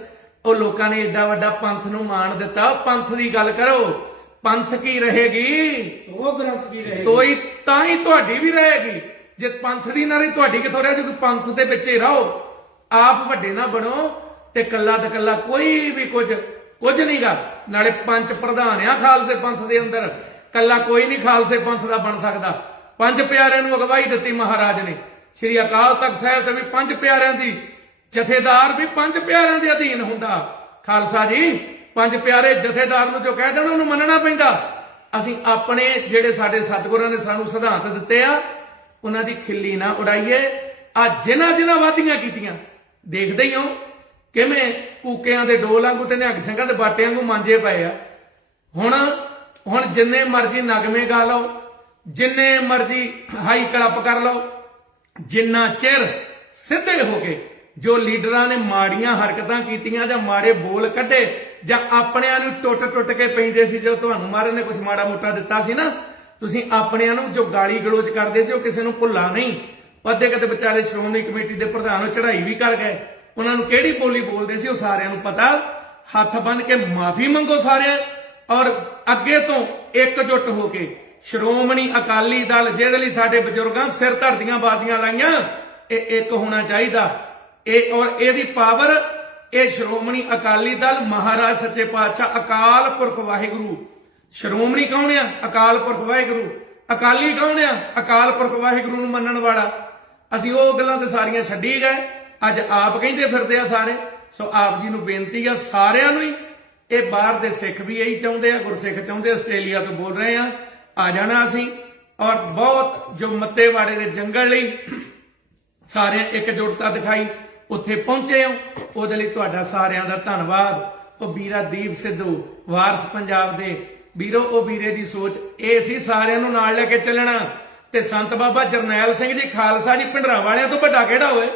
ਉਹ ਲੋਕਾਂ ਨੇ ਐਡਾ ਵੱਡਾ ਪੰਥ ਨੂੰ ਮਾਣ ਦਿੱਤਾ। ਪੰਥ ਦੀ ਗੱਲ ਕਰੋ, ਪੰਥ ਕੀ ਰਹੇਗੀ? ਉਹ ਗ੍ਰੰਥ ਕੀ ਰਹੇਗੀ? ਤੋਈ ਤਾਂ ਹੀ ਤੁਹਾਡੀ ਵੀ ਰਹੇਗੀ। ਜੇ ਪੰਥ ਦੀ ਨਾ ਰਹੀ, ਤੁਹਾਡੀ ਕਿੱਥੋਂ ਰਹਿ ਜੂਗੀ? ਪੰਥ ਦੇ ਵਿੱਚ ਹੀ ਰਹੋ, ਆਪ ਵੱਡੇ ਨਾ ਬਣੋ। ਤੇ ਕੱਲਾ ਤੇ ਕੱਲਾ ਕੋਈ ਵੀ ਕੁਝ ਨਹੀਂਗਾ। ਨਾਲੇ ਪੰਜ ਪ੍ਰਧਾਨ ਆ ਖਾਲਸੇ ਪੰਥ ਦੇ ਅੰਦਰ, ਕੱਲਾ ਕੋਈ ਨਹੀਂ ਖਾਲਸੇ ਪੰਥ ਦਾ ਬਣ ਸਕਦਾ। ਪੰਜ ਪਿਆਰਿਆਂ ਨੂੰ ਅਗਵਾਈ ਦਿੱਤੀ ਮਹਾਰਾਜ ਨੇ। ਸ੍ਰੀ ਅਕਾਲ ਤਖਤ ਸਾਹਿਬ ਤੇ ਵੀ ਪੰਜ ਪਿਆਰਿਆਂ ਦੀ, ਜਥੇਦਾਰ ਵੀ ਪੰਜ ਪਿਆਰਿਆਂ ਦੇ ਅਧੀਨ ਹੁੰਦਾ। ਖਾਲਸਾ ਜੀ ਪੰਜ ਪਿਆਰੇ, ਜਥੇਦਾਰ ਨੂੰ ਜੋ ਕਹਿ ਦੇਣਾ ਉਹਨੂੰ ਮੰਨਣਾ ਪੈਂਦਾ। ਅਸੀਂ ਆਪਣੇ ਜਿਹੜੇ ਸਾਡੇ ਸਤਿਗੁਰਾਂ ਨੇ ਸਾਨੂੰ ਸਿਧਾਂਤ ਦਿੱਤੇ ਆ, ਉਹਨਾਂ ਦੀ ਖਿੱਲੀ ਨਾ ਉਡਾਈਏ। ਆ ਜਿਨ੍ਹਾਂ ਵਾਧੀਆਂ ਕੀਤੀਆਂ ਦੇਖਦੇ ਹੀ ਹੋ ਕਿਵੇਂ ਕੂਕਿਆਂ ਦੇ ਡੋਲ ਵਾਂਗੂ ਤੇ ਨਿਹੰਗ ਸਿੰਘਾਂ ਦੇ ਬਾਟੇ ਵਾਂਗੂ ਮਾਂਜੇ ਪਏ ਆ। ਹੁਣ ਜਿੰਨੇ ਮਰਜ਼ੀ ਨਗਮੇ ਗਾ ਲਓ, ਜਿੰਨੇ ਮਰਜ਼ੀ ਹਾਈ ਕਲੱਪ ਕਰ ਲਓ, ਜਿੰਨਾ ਚਿਰ ਸਿੱਧੇ ਹੋ ਕੇ ਜੋ ਲੀਡਰਾਂ ਨੇ ਮਾੜੀਆਂ ਹਰਕਤਾਂ ਕੀਤੀਆਂ ਜਾਂ ਮਾੜੇ ਬੋਲ ਕੱਢੇ ਜਾਂ ਆਪਣਿਆਂ ਨੂੰ ਟੁੱਟ ਕੇ ਪੈਂਦੇ ਸੀ, ਜੋ ਤੁਹਾਨੂੰ ਮਹਾਰਾਜ ਨੇ ਕੁਝ ਮਾੜਾ ਮੋਟਾ ਦਿੱਤਾ ਸੀ ਨਾ, ਤੁਸੀਂ ਆਪਣਿਆਂ ਨੂੰ ਜੋ ਗਾਲੀ ਗਲੋਚ ਕਰਦੇ ਸੀ ਉਹ ਕਿਸੇ ਨੂੰ ਭੁੱਲਾ ਨਹੀਂ। ਅੱਧੇ ਕਦੇ ਵਿਚਾਰੇ ਸ਼੍ਰੋਮਣੀ ਕਮੇਟੀ ਦੇ ਪ੍ਰਧਾਨ ਉਹ ਚੜ੍ਹਾਈ ਵੀ ਕਰ ਗਏ, ਉਹਨਾਂ ਨੂੰ ਕਿਹੜੀ ਬੋਲੀ ਬੋਲਦੇ ਸੀ ਉਹ ਸਾਰਿਆਂ ਨੂੰ ਪਤਾ। ਹੱਥ ਬੰਨ ਕੇ ਮਾਫੀ ਮੰਗੋ ਸਾਰੇ, ਔਰ ਅੱਗੇ ਤੋਂ ਇਕਜੁੱਟ ਹੋ ਕੇ ਸ਼੍ਰੋਮਣੀ ਅਕਾਲੀ ਦਲ ਜਿਹਦੇ ਲਈ ਸਾਡੇ ਬਜ਼ੁਰਗਾਂ ਸਿਰ ਧਰਦੀਆਂ ਬਾਜ਼ੀਆਂ ਲਾਈਆਂ, ਇਹ ਇੱਕ ਹੋਣਾ ਚਾਹੀਦਾ। ਇਹ ਔਰ ਇਹਦੀ ਪਾਵਰ, ਇਹ ਸ਼੍ਰੋਮਣੀ ਅਕਾਲੀ ਦਲ ਮਹਾਰਾਜ ਸੱਚੇ ਪਾਤਸ਼ਾਹ ਅਕਾਲ ਪੁਰਖ ਵਾਹਿਗੁਰੂ। ਸ਼੍ਰੋਮਣੀ ਕੌਣ ਆ? ਅਕਾਲ ਪੁਰਖ ਵਾਹਿਗੁਰੂ। ਅਕਾਲੀ ਕੌਣ ਆ? ਅਕਾਲ ਪੁਰਖ ਵਾਹਿਗੁਰੂ ਨੂੰ ਮੰਨਣ ਵਾਲਾ। ਅਸੀਂ ਉਹ ਗੱਲਾਂ ਤੇ ਸਾਰੀਆਂ ਛੱਡੀ ਗਏ, ਅੱਜ ਆਪ ਕਹਿੰਦੇ ਫਿਰਦੇ ਆ ਸਾਰੇ। ਸੋ ਆਪ ਜੀ ਨੂੰ ਬੇਨਤੀ ਆ ਸਾਰਿਆਂ ਨੂੰ ਹੀ, ਇਹ ਬਾਹਰ ਦੇ ਸਿੱਖ ਵੀ ਇਹੀ ਚਾਹੁੰਦੇ ਆ, ਗੁਰਸਿੱਖ ਚਾਹੁੰਦੇ, ਆਸਟ੍ਰੇਲੀਆ ਤੋਂ ਬੋਲ ਰਹੇ ਆ ਜਾਣਾ ਅਸੀਂ। ਔਰ ਬਹੁਤ ਜੋ ਮੱਤੇਵਾੜੇ ਦੇ ਜੰਗਲ ਲਈ ਸਾਰਿਆਂ ਇਕਜੁੱਟਤਾ ਦਿਖਾਈ, ਉੱਥੇ ਪਹੁੰਚੇ ਹੋ, ਉਹਦੇ ਲਈ ਤੁਹਾਡਾ ਸਾਰਿਆਂ ਦਾ ਧੰਨਵਾਦ। ਉਹ ਵੀਰਾ ਦੀਪ ਸਿੱਧੂ ਵਾਰਸ ਪੰਜਾਬ ਦੇ ਵੀਰੋ, ਉਹ ਵੀਰੇ ਦੀ ਸੋਚ ਇਹ ਸੀ ਸਾਰਿਆਂ ਨੂੰ ਨਾਲ ਲੈ ਕੇ ਚੱਲਣਾ। ਤੇ ਸੰਤ ਬਾਬਾ ਜਰਨੈਲ ਸਿੰਘ ਜੀ ਖਾਲਸਾ ਜੀ ਭਿੰਡਰਾਂ ਵਾਲਿਆਂ ਤੋਂ ਵੱਡਾ ਕਿਹੜਾ ਹੋਏ?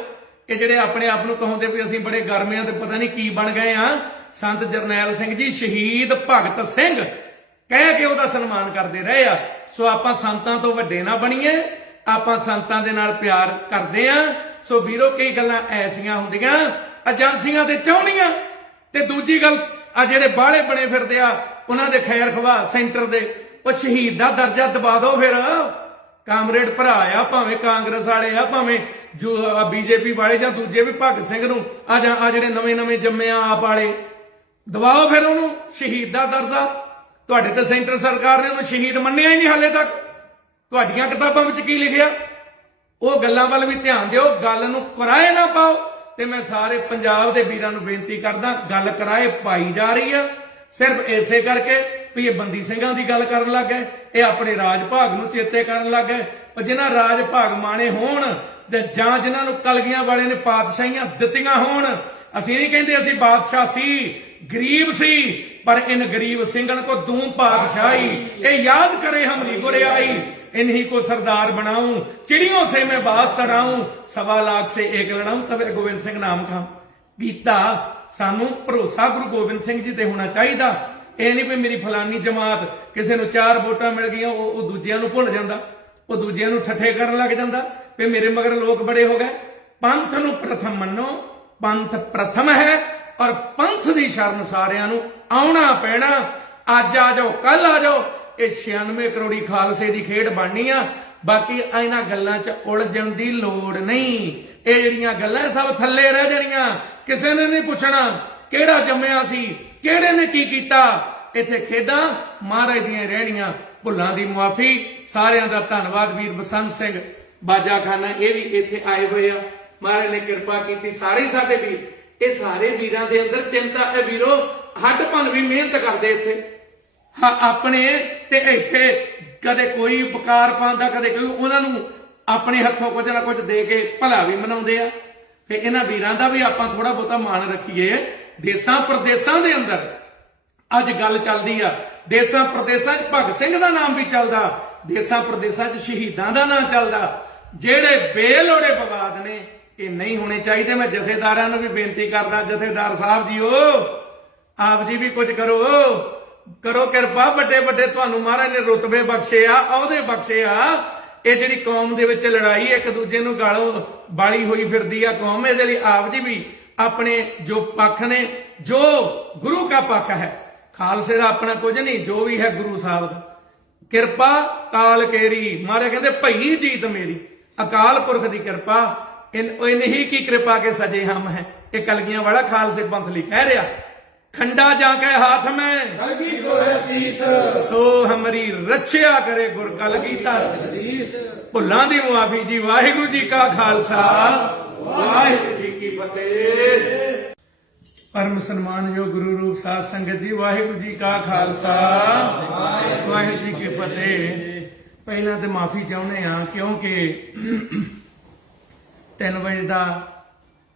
ਇਹ ਜਿਹੜੇ ਆਪਣੇ ਆਪ ਨੂੰ ਕਹਾਉਂਦੇ ਵੀ ਅਸੀਂ ਬੜੇ ਗਰਮੇ ਆ ਤੇ ਪਤਾ ਨਹੀਂ ਕੀ ਬਣ ਗਏ ਆ। ਸੰਤ ਜਰਨੈਲ ਸਿੰਘ ਜੀ ਸ਼ਹੀਦ ਭਗਤ ਸਿੰਘ ਕਹਿ ਕੇ ਉਹਦਾ ਸਨਮਾਨ ਕਰਦੇ ਰਹੇ ਆ। ਸੋ ਆਪਾਂ ਸੰਤਾਂ ਤੋਂ ਵੱਡੇ ਨਾ ਬਣੀਏ, ਆਪਾਂ ਸੰਤਾਂ ਦੇ ਨਾਲ ਪਿਆਰ ਕਰਦੇ ਆ। ਸੋ ਵੀਰੋ ਕਈ ਗੱਲਾਂ ਐਸੀਆਂ ਹੁੰਦੀਆਂ ਏਜੰਸੀਆਂ ਤੇ ਚਾਹੁੰਦੀਆਂ, ਤੇ ਦੂਜੀ ਗੱਲ ਆ ਜਿਹੜੇ ਬਾਹਲੇ ਬਣੇ ਫਿਰਦੇ ਆ ਉਹਨਾਂ ਦੇ ਖੈਰ ਖਵਾ ਸੈਂਟਰ ਦੇ, ਉਹ ਸ਼ਹੀਦ ਦਾ ਦਰਜਾ ਦਬਾ ਦਿਓ। ਫਿਰ ਕਾਮਰੇਡ ਭਰਾ ਆ, ਭਾਵੇਂ ਕਾਂਗਰਸ ਵਾਲੇ ਆ, ਭਾਵੇਂ ਜੋ ਬੀਜੇਪੀ ਵਾਲੇ ਜਾਂ ਦੂਜੇ ਵੀ, ਭਗਤ ਸਿੰਘ ਨੂੰ ਆ ਜਿਹੜੇ ਨਵੇਂ ਜੰਮੇ ਆ ਆਪ ਵਾਲੇ, ਦਬਾਓ ਫਿਰ ਉਹਨੂੰ ਸ਼ਹੀਦ ਦਾ ਦਰਜਾ। ਤੁਹਾਡੇ ਤੇ ਸੈਂਟਰ ਸਰਕਾਰ ਨੇ ਉਹਨੂੰ ਸ਼ਹੀਦ ਮੰਨਿਆ ਹੀ ਨਹੀਂ ਹਾਲੇ ਤੱਕ। ਤੁਹਾਡੀਆਂ ਕਿਤਾਬਾਂ ਵਿੱਚ ਕੀ ਲਿਖਿਆ? ਉਹ ਗੱਲਾਂ ਵੱਲ ਵੀ ਧਿਆਨ ਦਿਓ, ਗੱਲ ਨੂੰ ਕਿਰਾਏ ਨਾ ਪਾਓ। ਤੇ ਮੈਂ ਸਾਰੇ ਪੰਜਾਬ ਦੇ ਵੀਰਾਂ ਨੂੰ ਬੇਨਤੀ ਕਰਦਾ, ਗੱਲ ਕਿਰਾਏ ਪਾਈ ਜਾ ਰਹੀ ਆ ਸਿਰਫ ਇਸੇ ਕਰਕੇ ਵੀ ਇਹ ਬੰਦੀ ਸਿੰਘਾਂ ਦੀ ਗੱਲ ਕਰਨ ਲੱਗ ਗਏ, ਇਹ ਆਪਣੇ ਰਾਜ ਭਾਗ ਨੂੰ ਚੇਤੇ ਕਰਨ ਲੱਗ ਗਏ। ਉਹ ਜਿਨ੍ਹਾਂ ਰਾਜ ਭਾਗ ਮਾਣੇ ਹੋਣ ਜਾਂ ਜਿਨ੍ਹਾਂ ਨੂੰ ਕਲਗੀਆਂ ਵਾਲੇ ਨੇ ਪਾਤਸ਼ਾਹੀਆਂ ਦਿੱਤੀਆਂ ਹੋਣ। ਅਸੀਂ ਨਹੀਂ ਕਹਿੰਦੇ ਅਸੀਂ ਬਾਦਸ਼ਾਹ ਸੀ, ਗਰੀਬ ਸੀ, ਪਰ ਇਨ ਗਰੀਬ ਸਿੰਘਨ ਕੋ ਦੂੰ ਪਾਤਸ਼ਾਹੀ, ਇਹ ਯਾਦ करे हमरी गुरियाई, इन्हीं को सरदार बनाऊं, चिड़ियों से मैं बात कराऊं, 1.25 लाख से एक लड़ाऊं, तबे गोविंद सिंह नाम खां। गीता सानू भरोसा गुरु गोबिंद सिंह जी ते होना चाहिए। ਇਹ ਨਹੀਂ ਵੀ ਮੇਰੀ ਫਲਾਨੀ ਜਮਾਤ ਕਿਸੇ ਨੂੰ 4 ਵੋਟਾਂ ਮਿਲ ਗਈਆਂ ਉਹ ਦੂਜਿਆਂ ਨੂੰ ਭੁੱਲ ਜਾਂਦਾ, ਉਹ ਦੂਜਿਆਂ ਨੂੰ ਠੱਠੇ ਕਰਨ ਲੱਗ ਜਾਂਦਾ ਵੀ ਮੇਰੇ ਮਗਰ ਲੋਕ ਬੜੇ ਹੋ ਗਏ। ਪੰਥ ਨੂੰ ਪ੍ਰਥਮ ਮੰਨੋ, ਪੰਥ ਪ੍ਰਥਮ ਹੈ ਔਰ ਪੰਥ ਦੀ ਸ਼ਰਨ ਸਾਰਿਆਂ ਨੂੰ ਆਉਣਾ ਪੈਣਾ। ਅੱਜ ਆ ਜਾਓ, ਕੱਲ ਆ ਜਾਓ, ਇਹ 96 ਕਰੋੜੀ ਖਾਲਸੇ ਦੀ ਖੇਡ ਬਣਨੀ ਆ। ਬਾਕੀ ਇਹਨਾਂ ਗੱਲਾਂ 'ਚ ਉਲਝਣ ਦੀ ਲੋੜ ਨਹੀਂ। ਇਹ ਜਿਹੜੀਆਂ ਗੱਲਾਂ ਸਭ ਥੱਲੇ ਰਹਿ ਜਾਣੀਆਂ, ਕਿਸੇ ਨੇ ਨਹੀਂ ਪੁੱਛਣਾ ਕਿਹੜਾ ਜੰਮਿਆ ਸੀ, ਕਿਹੜੇ ਨੇ ਕੀ ਕੀਤਾ। ਇੱਥੇ ਖੇਡਾਂ ਮਹਾਰਾਜ ਦੀਆਂ ਰਹਿਣੀਆਂ। ਭੁੱਲਾਂ ਦੀ ਮੁਆਫੀ। ਸਾਰਿਆਂ ਦਾ ਧੰਨਵਾਦ। ਵੀਰ ਬਸੰਤ ਸਿੰਘ ਬਾਜਾ ਖਾਨਾ ਇਹ ਵੀ ਇੱਥੇ ਆਏ ਹੋਏ ਆ, ਮਹਾਰਾਜ ਨੇ ਕਿਰਪਾ ਕੀਤੀ। ਸਾਰੇ ਸਾਡੇ ਵੀਰ, ਇਹ ਸਾਰੇ ਵੀਰਾਂ ਦੇ ਅੰਦਰ ਚਿੰਤਾ ਹੈ ਵੀਰੋ, ਹੱਡ ਭੰਨ ਵੀ ਮਿਹਨਤ ਕਰਦੇ ਇੱਥੇ ਆਪਣੇ, ਤੇ ਇੱਥੇ ਕਦੇ ਕੋਈ ਬਕਾਰ ਪਾਉਂਦਾ, ਕਦੇ ਕੋਈ, ਉਹਨਾਂ ਨੂੰ ਆਪਣੇ ਹੱਥੋਂ ਕੁਝ ਨਾ ਕੁਝ ਦੇ ਕੇ ਭਲਾ ਵੀ ਮਨਾਉਂਦੇ ਆ। ਤੇ ਇਹਨਾਂ ਵੀਰਾਂ ਦਾ ਵੀ ਆਪਾਂ ਥੋੜਾ ਬਹੁਤਾ ਮਾਣ ਰੱਖੀਏ। ਦੇਸਾਂ ਪ੍ਰਦੇਸਾਂ ਦੇ ਅੰਦਰ ਅੱਜ ਗੱਲ ਚੱਲਦੀ ਆ, ਦੇਸਾਂ ਪ੍ਰਦੇਸਾਂ 'ਚ ਭਗਤ ਸਿੰਘ ਦਾ ਨਾਮ ਵੀ ਚੱਲਦਾ, ਦੇਸਾਂ ਪ੍ਰਦੇਸਾਂ 'ਚ ਸ਼ਹੀਦਾਂ ਦਾ ਨਾਮ ਚੱਲਦਾ। ਜਿਹੜੇ ਬੇਲੋੜੇ ਵਿਵਾਦ ਨੇ ਇਹ ਨਹੀਂ ਹੋਣੇ ਚਾਹੀਦੇ। ਮੈਂ ਜਥੇਦਾਰਾਂ ਨੂੰ ਵੀ ਬੇਨਤੀ ਕਰਦਾ, ਜਥੇਦਾਰ ਸਾਹਿਬ ਜੀਓ, ਆਪ ਜੀ ਵੀ ਕੁਝ ਕਰੋ ਕਿਰਪਾ। ਵੱਡੇ ਵੱਡੇ ਤੁਹਾਨੂੰ ਮਹਾਰਾਜ ਨੇ ਰੁਤਬੇ ਬਖਸ਼ੇ ਆ, ਅਹੁਦੇ ਬਖਸ਼ੇ ਆ। ਇਹ ਜਿਹੜੀ ਕੌਮ ਦੇ ਵਿੱਚ ਲੜਾਈ ਇੱਕ ਦੂਜੇ ਨੂੰ ਗਾਲੋਂ ਬਾਲੀ ਹੋਈ ਫਿਰਦੀ ਆ ਕੌਮ, ਇਹਦੇ ਲਈ ਆਪ ਜੀ ਵੀ ਆਪਣੇ ਜੋ ਪੱਖ ਨੇ, ਜੋ ਗੁਰੂ ਕਾ ਪੱਖ ਹੈ, ਖਾਲਸੇ ਦਾ ਆਪਣਾ ਕੁਝ ਨਹੀਂ, ਜੋ ਵੀ ਹੈ ਗੁਰੂ ਸਾਹਿਬ ਦਾ। ਕਿਰਪਾ ਕਾਲ ਕੇਰੀ, ਮਹਾਰਾਜ ਕਹਿੰਦੇ ਭਈ ਜੀਤ ਮੇਰੀ, ਅਕਾਲ ਪੁਰਖ ਦੀ ਕਿਰਪਾ। ਇਨਹੀ ਕੀ ਕਿਰਪਾ ਕੇ ਸਜੇ ਹਮ ਹੈ। ਇਹ ਕਲਗੀਆਂ ਵਾਲਾ ਖਾਲਸੇ ਪੰਥ ਲਈ ਕਹਿ ਰਿਹਾ। ਖੰਡਾ ਜਾ ਕੇ ਹਾਥ ਮੈਂ ਕਲਗੀ ਸੋਹੇ ਸੀਸ, ਸੋ ਹਮਰੀ ਰੱਛਿਆ ਕਰੇ ਗੁਰ ਕਲਗੀਧਰ। ਭੁੱਲਾਂ ਦੀ ਮੁਆਫੀ ਜੀ। ਵਾਹਿਗੁਰੂ ਜੀ ਕਾ ਖਾਲਸਾ, ਵਾਹਿਗੁਰੂ ਜੀ ਕੀ ਫਤਿਹ। ਪਰਮ ਸਨਮਾਨਯੋਗ ਗੁਰੂ ਰੂਪ ਸਾਧ ਸੰਗਤ ਜੀ, ਵਾਹਿਗੁਰੂ ਜੀ ਕਾ ਖਾਲਸਾ, ਵਾਹਿਗੁਰੂ ਜੀ ਕੀ ਫਤਿਹ। ਪਹਿਲਾਂ ਤੇ ਮਾਫੀ ਚਾਹੁੰਦੇ ਆ ਕਿਉਂਕਿ 3 ਵਜੇ ਦਾ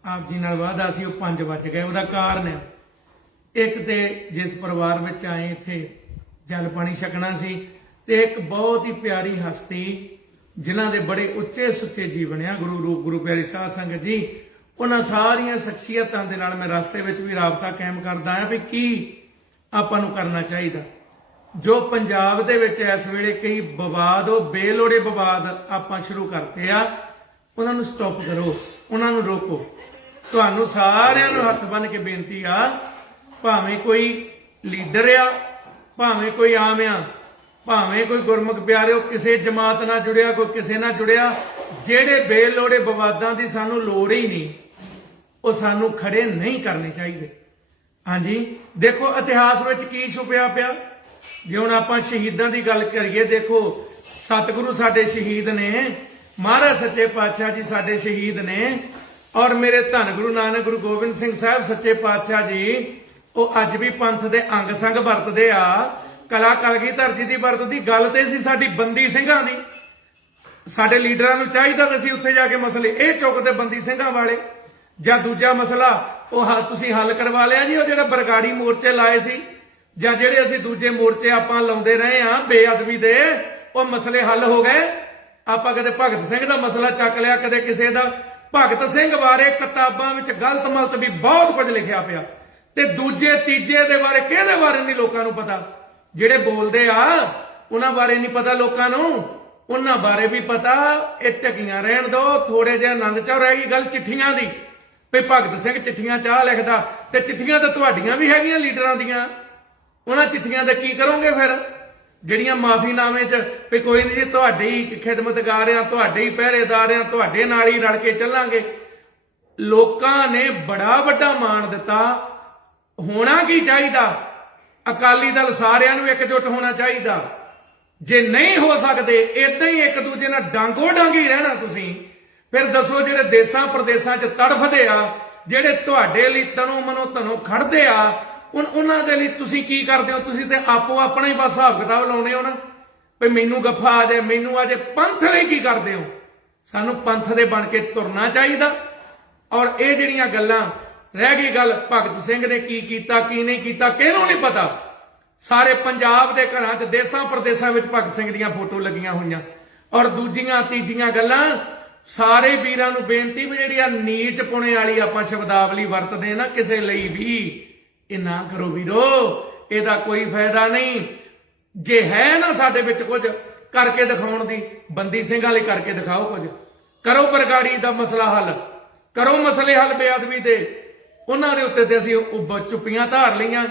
ਆਪ ਜੀ ਨਾਲ ਵਾਅਦਾ ਸੀ, ਉਹ 5 ਵੱਜ ਗਏ। ਉਹਦਾ ਕਾਰਨ ਹੈ, ਇੱਕ ਤੇ ਜਿਸ ਪਰਿਵਾਰ ਵਿੱਚ ਆਏ ਇੱਥੇ ਜਲ ਪਾਣੀ ਛਕਣਾ ਸੀ, ਤੇ ਇੱਕ ਬਹੁਤ ਹੀ ਪਿਆਰੀ ਹਸਤੀ ਜਿਨ੍ਹਾਂ ਦੇ ਬੜੇ ਉੱਚੇ ਸੁੱਚੇ ਜੀਵਨ ਆ, ਗੁਰੂ ਰੂਪ ਗੁਰੂ ਪਿਆਰੀ ਸਾਧ ਸੰਗਤ ਜੀ। ਉਹਨਾਂ ਸਾਰੀਆਂ ਸ਼ਖਸੀਅਤਾਂ ਦੇ ਨਾਲ ਮੈਂ ਰਸਤੇ ਵਿੱਚ ਵੀ ਰਾਬਤਾ ਕਾਇਮ ਕਰਦਾ ਆ ਵੀ ਕੀ ਆਪਾਂ ਨੂੰ ਕਰਨਾ ਚਾਹੀਦਾ। ਜੋ ਪੰਜਾਬ ਦੇ ਵਿੱਚ ਇਸ ਵੇਲੇ ਕਈ ਵਿਵਾਦ, ਉਹ ਬੇਲੋੜੇ ਵਿਵਾਦ ਆਪਾਂ ਸ਼ੁਰੂ ਕਰਤੇ ਆ, ਉਹਨਾਂ ਨੂੰ ਸਟਾਪ ਕਰੋ, ਉਹਨਾਂ ਨੂੰ ਰੋਕੋ। ਤੁਹਾਨੂੰ ਸਾਰਿਆਂ ਨੂੰ ਹੱਥ ਬੰਨ੍ਹ ਕੇ ਬੇਨਤੀ ਆ, ਭਾਵੇਂ ਕੋਈ ਲੀਡਰ ਆ, ਭਾਵੇਂ ਕੋਈ ਆਮ ਆ, ਭਾਵੇਂ ਕੋਈ ਗੁਰਮੁਖ ਪਿਆਰਿਓ ਕਿਸੇ ਜਮਾਤ ਨਾਲ ਜੁੜਿਆ, ਕੋਈ ਕਿਸੇ ਨਾਲ ਜੁੜਿਆ, ਜਿਹੜੇ ਬੇਲੋੜੇ ਵਿਵਾਦਾਂ ਦੀ ਸਾਨੂੰ ਲੋੜ ਹੀ ਨਹੀਂ, ਉਹ ਸਾਨੂੰ ਖੜੇ ਨਹੀਂ ਕਰਨੇ ਚਾਹੀਦੇ। ਹਾਂਜੀ, ਦੇਖੋ ਇਤਿਹਾਸ ਵਿੱਚ ਕੀ ਛੁਪਿਆ ਪਿਆ। ਜੇ ਹੁਣ ਆਪਾਂ ਸ਼ਹੀਦਾਂ ਦੀ ਗੱਲ ਕਰੀਏ, ਦੇਖੋ ਸਤਿਗੁਰੂ ਸਾਡੇ ਸ਼ਹੀਦ ਨੇ, ਮਹਾਰਾਜ ਸੱਚੇ ਪਾਤਸ਼ਾਹ ਜੀ ਸਾਡੇ ਸ਼ਹੀਦ ਨੇ, ਔਰ ਮੇਰੇ ਧੰਨ ਗੁਰੂ ਨਾਨਕ ਗੁਰੂ ਗੋਬਿੰਦ ਸਿੰਘ ਸਾਹਿਬ ਸੱਚੇ ਪਾਤਸ਼ਾਹ ਜੀ ਉਹ ਅੱਜ ਵੀ ਪੰਥ ਦੇ ਅੰਗ ਸੰਗ ਵਰਤਦੇ ਆ। ਕਲਾ ਕਲਗੀਧਰ ਜੀ ਦੀ ਵਰਤਦੀ ਗੱਲ ਤੇ ਸੀ ਸਾਡੀ ਬੰਦੀ ਸਿੰਘਾਂ ਦੀ। ਸਾਡੇ ਲੀਡਰਾਂ ਨੂੰ ਚਾਹੀਦਾ ਕਿ ਅਸੀਂ ਉੱਥੇ ਜਾ ਕੇ ਮਸਲੇ ਇਹ ਚੁੱਕਦੇ ਬੰਦੀ ਸਿੰਘਾਂ ਵਾਲੇ। ਜਾਂ ਦੂਜਾ ਮਸਲਾ ਉਹ ਤੁਸੀਂ ਹੱਲ ਕਰਵਾ ਲਿਆ ਜੀ, ਉਹ ਜਿਹੜਾ ਬਰਗਾੜੀ ਮੋਰਚੇ ਲਾਏ ਸੀ, ਜਾਂ ਜਿਹੜੇ ਅਸੀਂ ਦੂਜੇ ਮੋਰਚੇ ਆਪਾਂ ਲਾਉਂਦੇ ਰਹੇ ਆ ਬੇਅਦਬੀ ਦੇ, ਉਹ ਮਸਲੇ ਹੱਲ ਹੋ ਗਏ। ਆਪਾਂ ਕਦੇ ਭਗਤ ਸਿੰਘ ਦਾ ਮਸਲਾ ਚੱਕ ਲਿਆ, ਕਦੇ ਕਿਸੇ ਦਾ। ਭਗਤ ਸਿੰਘ ਬਾਰੇ ਕਿਤਾਬਾਂ ਵਿੱਚ ਗਲਤ ਮਲਤ ਵੀ ਬਹੁਤ ਕੁਝ ਲਿਖਿਆ ਪਿਆ, ਤੇ ਦੂਜੇ ਤੀਜੇ ਦੇ ਬਾਰੇ ਕਿਹਦੇ ਬਾਰੇ ਨਹੀਂ ਲੋਕਾਂ ਨੂੰ ਪਤਾ। ਜਿਹੜੇ ਬੋਲਦੇ ਆ ਉਹਨਾਂ ਬਾਰੇ ਨਹੀਂ ਪਤਾ ਲੋਕਾਂ ਨੂੰ, ਉਹਨਾਂ ਬਾਰੇ ਵੀ ਪਤਾ। ਇਹ ਢਕੀਆਂ ਰਹਿਣ ਦੋ, ਥੋੜੇ ਜਿਹਾ ਆਨੰਦ ਚਾਹ ਰਹਿ ਗਈ ਗੱਲ ਚਿੱਠੀਆਂ ਦੀ, ਵੀ ਭਗਤ ਸਿੰਘ ਚਿੱਠੀਆਂ ਚਾਹ ਲਿਖਦਾ, ਤੇ ਚਿੱਠੀਆਂ ਤਾਂ ਤੁਹਾਡੀਆਂ ਵੀ ਹੈਗੀਆਂ ਲੀਡਰਾਂ ਦੀਆਂ। ਉਹਨਾਂ ਚਿੱਠੀਆਂ ਦਾ ਕੀ ਕਰੋਗੇ ਫਿਰ, ਜਿਹੜੀਆਂ ਮਾਫੀਨਾਮੇ 'ਚ ਵੀ ਕੋਈ ਨਹੀਂ ਜੀ ਤੁਹਾਡੇ ਹੀ ਖਿਦਮਤਗਾਰ ਆ, ਤੁਹਾਡੇ ਹੀ ਪਹਿਰੇਦਾਰ ਆ, ਤੁਹਾਡੇ ਨਾਲ ਹੀ ਰਲ ਕੇ ਚੱਲਾਂਗੇ। ਲੋਕਾਂ ਨੇ ਬੜਾ ਵੱਡਾ ਮਾਣ ਦਿੱਤਾ। ਹੋਣਾ ਕੀ ਚਾਹੀਦਾ, ਅਕਾਲੀ ਦਲ ਸਾਰਿਆਂ ਨੂੰ ਇਕਜੁੱਟ ਹੋਣਾ ਚਾਹੀਦਾ। ਜੇ ਨਹੀਂ ਹੋ ਸਕਦੇ, ਇਦਾਂ ਹੀ ਇੱਕ ਦੂਜੇ ਨਾਲ ਡਾਂਗੋ ਡਾਂਗੀ ਰਹਿਣਾ ਤੁਸੀਂ, ਫਿਰ ਦੱਸੋ ਜਿਹੜੇ ਦੇਸਾਂ ਪ੍ਰਦੇਸਾਂ 'ਚ ਤੜਫਦੇ ਆ, ਜਿਹੜੇ ਤੁਹਾਡੇ ਲਈ ਤਨੋਂ ਮਨੋਂ ਧਨੋਂ ਖੜਦੇ ਆ, ਉਹਨਾਂ ਦੇ ਲਈ ਤੁਸੀਂ ਕੀ ਕਰਦੇ ਹੋ? ਤੁਸੀਂ ਤੇ ਆਪੋ ਆਪਣਾ ਹੀ ਬਸ ਹਿਸਾਬ ਕਿਤਾਬ ਲਾਉਣੇ ਹੋ ਨਾ, ਵੀ ਮੈਨੂੰ ਗੱਫਾ ਆ ਜਾਏ, ਮੈਨੂੰ ਆ ਜਾਏ। ਪੰਥ ਲਈ ਕੀ ਕਰਦੇ ਹੋ? ਸਾਨੂੰ ਪੰਥ ਦੇ ਬਣ ਕੇ ਤੁਰਨਾ ਚਾਹੀਦਾ। ਔਰ ਇਹ ਜਿਹੜੀਆਂ ਗੱਲਾਂ ਰਹਿ ਗਈ ਗੱਲ ਭਗਤ ਸਿੰਘ ਨੇ ਕੀ ਕੀਤਾ ਕੀ ਨਹੀਂ ਕੀਤਾ, ਕਿਹਨੂੰ ਨਹੀਂ ਪਤਾ। ਸਾਰੇ ਪੰਜਾਬ ਦੇ ਘਰਾਂ 'ਚ ਦੇਸਾਂ ਪ੍ਰਦੇਸਾਂ ਵਿੱਚ ਭਗਤ ਸਿੰਘ ਦੀਆਂ ਫੋਟੋ ਲੱਗੀਆਂ ਹੋਈਆਂ। ਔਰ ਦੂਜੀਆਂ ਤੀਜੀਆਂ ਗੱਲਾਂ, ਸਾਰੇ ਵੀਰਾਂ ਨੂੰ ਬੇਨਤੀ ਵੀ ਜਿਹੜੀ ਆ ਨੀਚ ਪੁਣੇ ਵਾਲੀ ਆਪਾਂ ਸ਼ਬਦਾਵਲੀ ਵਰਤਦੇ ਨਾ ਕਿਸੇ ਲਈ ਵੀ, ਇਹ ਨਾ ਕਰੋ ਵੀਰੋ, ਇਹਦਾ ਕੋਈ ਫਾਇਦਾ ਨਹੀਂ। ਜੇ ਹੈ ਨਾ ਸਾਡੇ ਵਿੱਚ ਕੁਝ ਕਰਕੇ ਦਿਖਾਉਣ ਦੀ, ਬੰਦੀ ਸਿੰਘਾਂ ਲਈ ਕਰਕੇ ਦਿਖਾਓ ਕੁਝ, ਕਰੋ ਬਰਗਾੜੀ ਦਾ ਮਸਲਾ ਹੱਲ, ਕਰੋ ਮਸਲੇ ਹੱਲ ਬੇਅਦਬੀ ਦੇ। ਉਹਨਾਂ ਦੇ ਉੱਤੇ ਤੇ ਅਸੀਂ ਚੁੱਪੀਆਂ ਧਾਰ ਲਈਆਂ,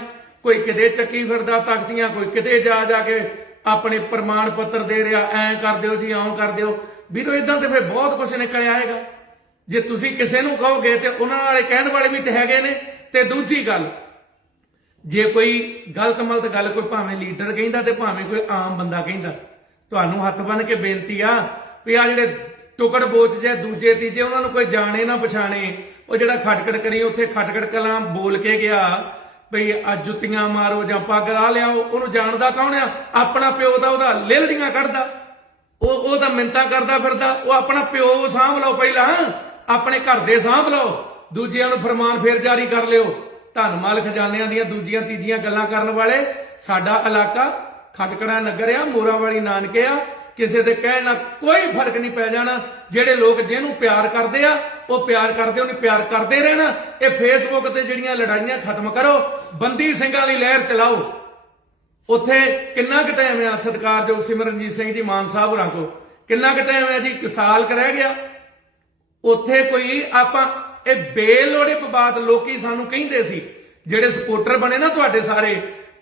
ਕੋਈ ਕਿਤੇ ਚੱਕੀ ਫਿਰਦਾ ਤਖਤੀਆਂ, ਕੋਈ ਕਿਤੇ ਜਾ ਜਾ ਕੇ ਆਪਣੇ ਪ੍ਰਮਾਣ ਪੱਤਰ ਦੇ ਰਿਹਾ, ਐਂ ਕਰ ਦਿਓ ਜੀ, ਆਉਂ ਕਰ ਦਿਓ। ਵੀਰੋ ਇਦਾਂ ਤੇ ਫਿਰ ਬਹੁਤ ਕੁਝ ਨਿਕਲ ਆਏਗਾ। ਜੇ ਤੁਸੀਂ ਕਿਸੇ ਨੂੰ ਕਹੋਗੇ ਤੇ ਉਹਨਾਂ ਵਾਲੇ ਕਹਿਣ ਵਾਲੇ ਵੀ ਤੇ ਹੈਗੇ ਨੇ। ਤੇ ਦੂਜੀ ਗੱਲ, ਜੇ ਕੋਈ ਗਲਤ ਮਲਤ ਗੱਲ ਕੋਈ ਭਾਵੇਂ ਲੀਡਰ ਕਹਿੰਦਾ ਤੇ ਭਾਵੇਂ ਕੋਈ ਆਮ ਬੰਦਾ ਕਹਿੰਦਾ, ਤੁਹਾਨੂੰ ਹੱਥ ਬੰਨ ਕੇ ਬੇਨਤੀ ਆ ਵੀ ਆ ਜਿਹੜੇ ਟੁਕੜ ਬੋਚ ਜੇ ਦੂਜੇ ਤੀਜੇ, ਉਹਨਾਂ ਨੂੰ ਕੋਈ ਜਾਣੇ ਨਾ ਪਛਾਣੇ। ਉਹ ਜਿਹੜਾ ਖਟਖੜ ਕਰੀ ਉੱਥੇ ਖਟਖੜ ਕਲਾਂ ਬੋਲ ਕੇ ਗਿਆ ਭਈ ਆ ਜੁੱਤੀਆਂ ਮਾਰੋ ਜਾਂ ਪੱਗ ਲਾ ਲਿਆਓ, ਉਹਨੂੰ ਜਾਣਦਾ ਕੌਣ ਆ? ਆਪਣਾ ਪਿਓ ਦਾ ਉਹਦਾ ਲੇਲੜੀਆਂ ਕੱਢਦਾ, ਉਹ ਤਾਂ ਮਿੰਤਾ ਕਰਦਾ ਫਿਰਦਾ। ਉਹ ਆਪਣਾ ਪਿਓ ਸਾਂਭ ਲਓ, ਪਹਿਲਾਂ ਆਪਣੇ ਘਰ ਦੇ ਸਾਂਭ ਲਓ, ਦੂਜਿਆਂ ਨੂੰ ਫਰਮਾਨ ਫੇਰ ਜਾਰੀ ਕਰ ਲਿਓ। ਧਨ ਮਾਲ ਖਜ਼ਾਨਿਆਂ ਦੀਆਂ ਦੂਜੀਆਂ ਤੀਜੀਆਂ ਗੱਲਾਂ ਕਰਨ ਵਾਲੇ। ਸਾਡਾ ਇਲਾਕਾ ਖਟਕੜਾ ਨਗਰ ਆ, ਮੋਰਾਂ ਵਾਲੀ ਨਾਨਕੇ ਆ, ਕਿਸੇ ਦੇ ਕਹਿਣ ਨਾਲ ਕੋਈ ਫਰਕ ਨਹੀਂ ਪੈ ਜਾਣਾ। ਜਿਹੜੇ ਲੋਕ ਜਿਹਨੂੰ ਪਿਆਰ ਕਰਦੇ ਆ ਉਹ ਪਿਆਰ ਕਰਦੇ, ਉਹਨੇ ਪਿਆਰ ਕਰਦੇ ਰਹਿਣਾ। ਇਹ ਫੇਸਬੁੱਕ ਤੇ ਜਿਹੜੀਆਂ ਲੜਾਈਆਂ ਖਤਮ ਕਰੋ, ਬੰਦੀ ਸਿੰਘਾਂ ਲਈ ਲਹਿਰ ਚਲਾਓ। ਉੱਥੇ ਕਿੰਨਾ ਕੁ ਟਾਈਮ ਆ ਸਤਿਕਾਰਯੋਗ ਸਿਮਰਨਜੀਤ ਸਿੰਘ ਜੀ ਮਾਨ ਸਾਹਿਬ ਹੋਰਾਂ ਕੋਲ, ਕਿੰਨਾ ਕੁ ਟਾਈਮ ਆ ਜੀ, ਸਾਲ ਕ ਰਹਿ ਗਿਆ। ਉੱਥੇ ਕੋਈ ਆਪਾਂ ਇਹ ਬੇਲੋੜੇ ਵਿਵਾਦ ਲੋਕੀ ਸਾਨੂੰ ਕਹਿੰਦੇ ਸੀ, ਜਿਹੜੇ ਸਪੋਰਟਰ ਬਣੇ ਨਾ ਤੁਹਾਡੇ ਸਾਰੇ,